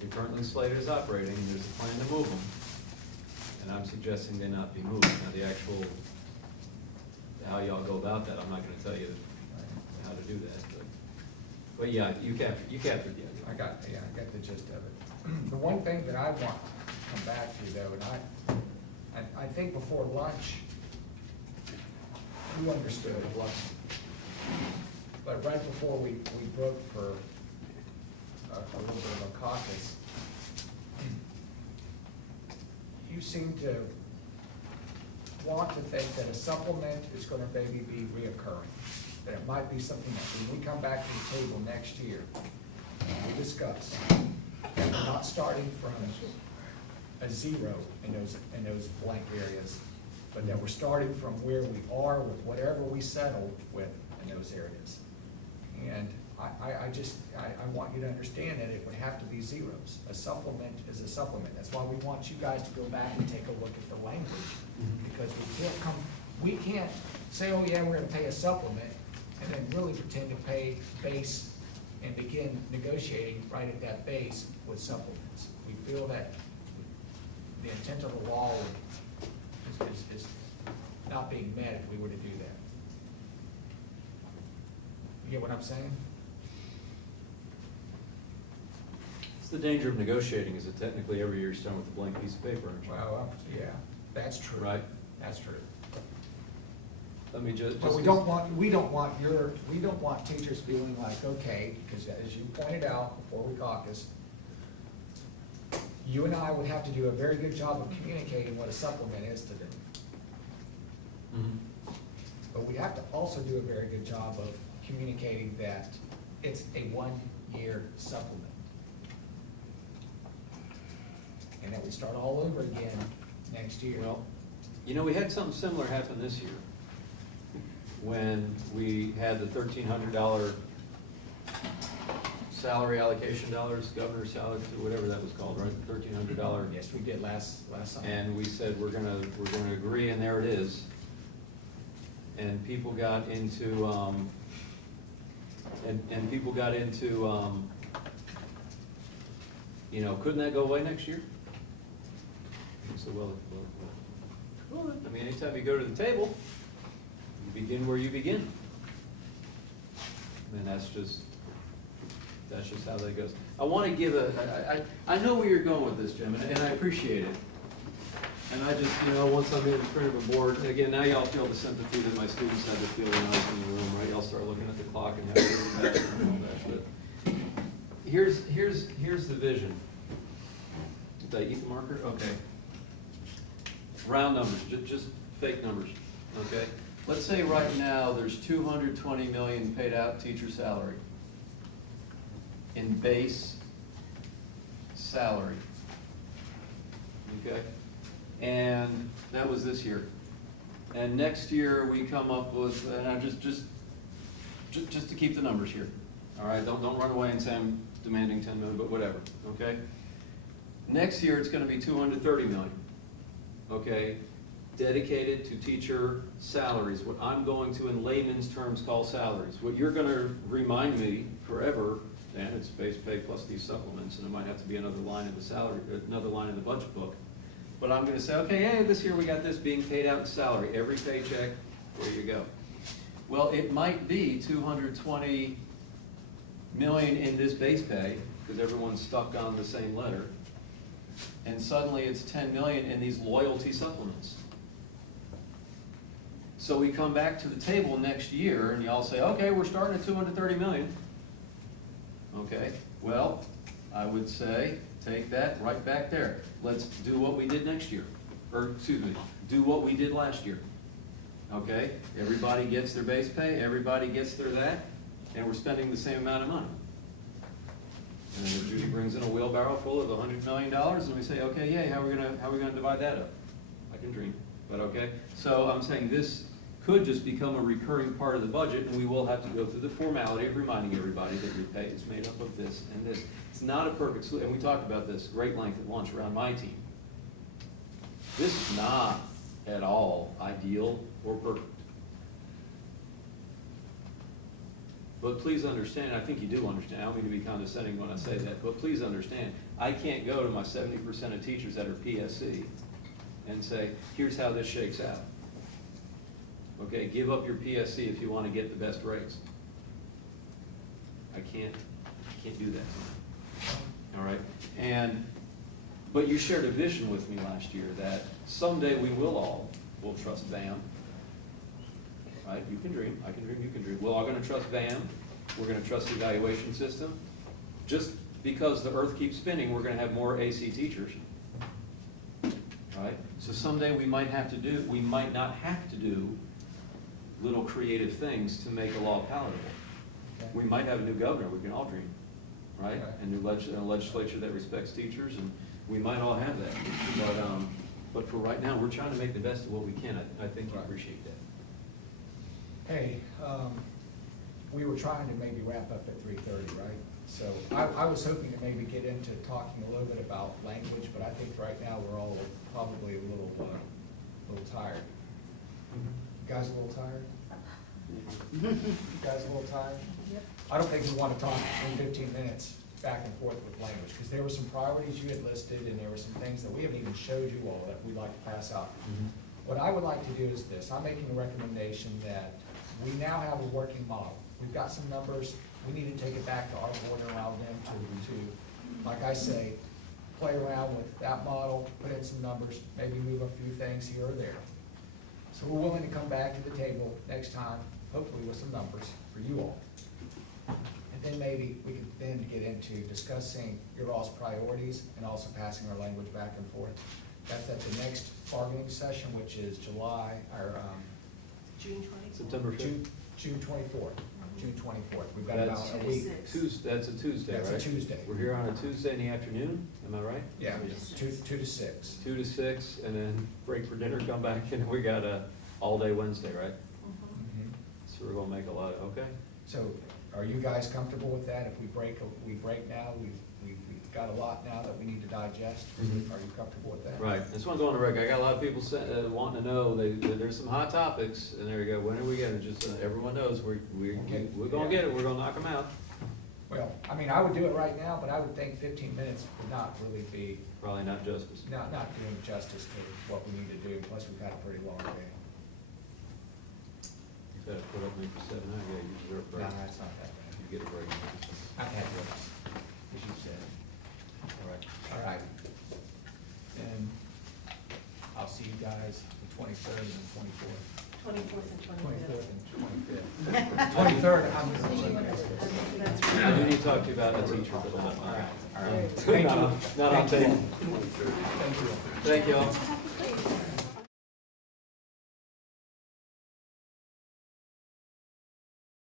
They're currently slated as operating, there's a plan to move them. And I'm suggesting they not be moved. Now, the actual, how y'all go about that, I'm not gonna tell you how to do that, but yeah, you captured the idea. I got the gist of it. The one thing that I want come back to though, and I think before lunch, you understood what, but right before we broke for a little bit of a caucus, you seem to want to think that a supplement is gonna maybe be reoccurring. That it might be something that when we come back to the table next year, we discuss, that we're not starting from a zero in those blank areas, but that we're starting from where we are with whatever we settled with in those areas. And I want you to understand that it would have to be zeros. A supplement is a supplement. That's why we want you guys to go back and take a look at the language. Because we can't say, oh yeah, we're gonna pay a supplement, and then really pretend to pay base and begin negotiating right at that base with supplements. We feel that the intent of the law is not being met if we were to do that. You get what I'm saying? It's the danger of negotiating, is that technically every year you're starting with a blank piece of paper, aren't you? Well, yeah, that's true. Right? That's true. Let me just. But we don't want teachers feeling like, okay, because as you pointed out before we caucused, you and I would have to do a very good job of communicating what a supplement is to them. Mhm. But we have to also do a very good job of communicating that it's a one-year supplement. And that we start all over again next year. Well, you know, we had something similar happen this year when we had the $1,300 salary allocation dollars, governor's salary, whatever that was called, right? $1,300. Yes, we did last summer. And we said, we're gonna agree, and there it is. And people got into, you know, couldn't that go away next year? So, well, I mean, anytime you go to the table, you begin where you begin. And that's just how that goes. I want to give I know where you're going with this, Jim, and I appreciate it. And I just, you know, once I'm in front of a board, and again, now y'all feel the sympathy that my students had to feel when I was in the room, right? Y'all start looking at the clock and having to back and all that. But here's the vision. Did I eat the marker? Okay. Round numbers, just fake numbers, okay? Let's say right now there's 220 million paid out teacher salary in base salary, okay? And that was this year. And next year we come up with, and I'm just to keep the numbers here, all right? Don't run away and say I'm demanding 10 million, but whatever, okay? Next year it's gonna be 230 million, okay? Dedicated to teacher salaries, what I'm going to, in layman's terms, call salaries. What you're gonna remind me forever, and it's base pay plus these supplements, and it might have to be another line in the salary, another line in the budget book. But I'm gonna say, okay, hey, this year we got this being paid out in salary, every paycheck, there you go. Well, it might be 220 million in this base pay, because everyone's stuck on the same letter, and suddenly it's 10 million in these loyalty supplements. So we come back to the table next year and y'all say, okay, we're starting at 230 million. Okay, well, I would say, take that right back there. Let's do what we did next year, or excuse me, do what we did last year. Okay, everybody gets their base pay, everybody gets their that, and we're spending the same amount of money. And then Judy brings in a wheelbarrow full of $100 million, and we say, okay, yay, how are we gonna divide that up? I can dream, but okay. So I'm saying this could just become a recurring part of the budget, and we will have to go through the formality of reminding everybody that your pay is made up of this and this. It's not a perfect solution, and we talked about this great length at lunch around my team. This is not at all ideal or perfect. But please understand, I think you do understand, I don't mean to be condescending when I say that, but please understand, I can't go to my 70% of teachers that are PSC and say, here's how this shakes out. Okay, give up your PSC if you want to get the best rates. I can't do that. All right, and But you shared a vision with me last year that someday we will trust VAM. Right? You can dream, I can dream, you can dream. We're all gonna trust VAM. We're gonna trust the evaluation system. Just because the earth keeps spinning, we're gonna have more AC teachers. Right? So someday we might not have to do little creative things to make a law palatable. We might have a new governor, we can all dream, right? A new legislature that respects teachers, and we might all have that. But for right now, we're trying to make the best of what we can. I think you appreciate that. Hey, we were trying to maybe wrap up at 3:30, right? So I was hoping to maybe get into talking a little bit about language, but I think right now we're all probably a little tired. You guys a little tired? You guys a little tired? Yep. I don't think we want to talk in 15 minutes back and forth with language, because there were some priorities you had listed, and there were some things that we haven't even showed you all that we'd like to pass out. What I would like to do is this: I'm making a recommendation that we now have a working model. We've got some numbers. We need to take it back to our board and allow them to, like I say, play around with that model, put in some numbers, maybe move a few things here or there. So we're willing to come back to the table next time, hopefully with some numbers for you all. And then maybe we could then get into discussing your all's priorities and also passing our language back and forth. That's at the next bargaining session, which is July, or June 24th. September 5th. June 24th. June 24th. We've got about That's a week. That's a Tuesday, right? That's a Tuesday. We're here on a Tuesday in the afternoon, am I right? Yeah, it's 2 to 6. 2 to 6, and then break for dinner, come back, and we got a all-day Wednesday, right? So we're gonna make a lot, okay? So are you guys comfortable with that? If we break now, we've got a lot now that we need to digest. Are you comfortable with that? Right, this one's on the record. I got a lot of people wanting to know, there's some hot topics, and there you go, when are we getting it? Just everyone knows, we're gonna get it, we're gonna knock them out. Well, I mean, I would do it right now, but I would think 15 minutes would not really be, Probably not justice. not doing justice to what we need to do, plus we've had a pretty long day. You gotta put up with me for 7 hours, yeah, you deserve a break. No, it's not that bad. You get a break. I've had breaks, as you said. All right. And I'll see you guys the 23rd and the 24th. 24th and 25th. 24th and 25th. 23rd, I'm. I do need to talk to you about a teacher, but All right. Thank you. Not on tape. Thank you. Thank you all.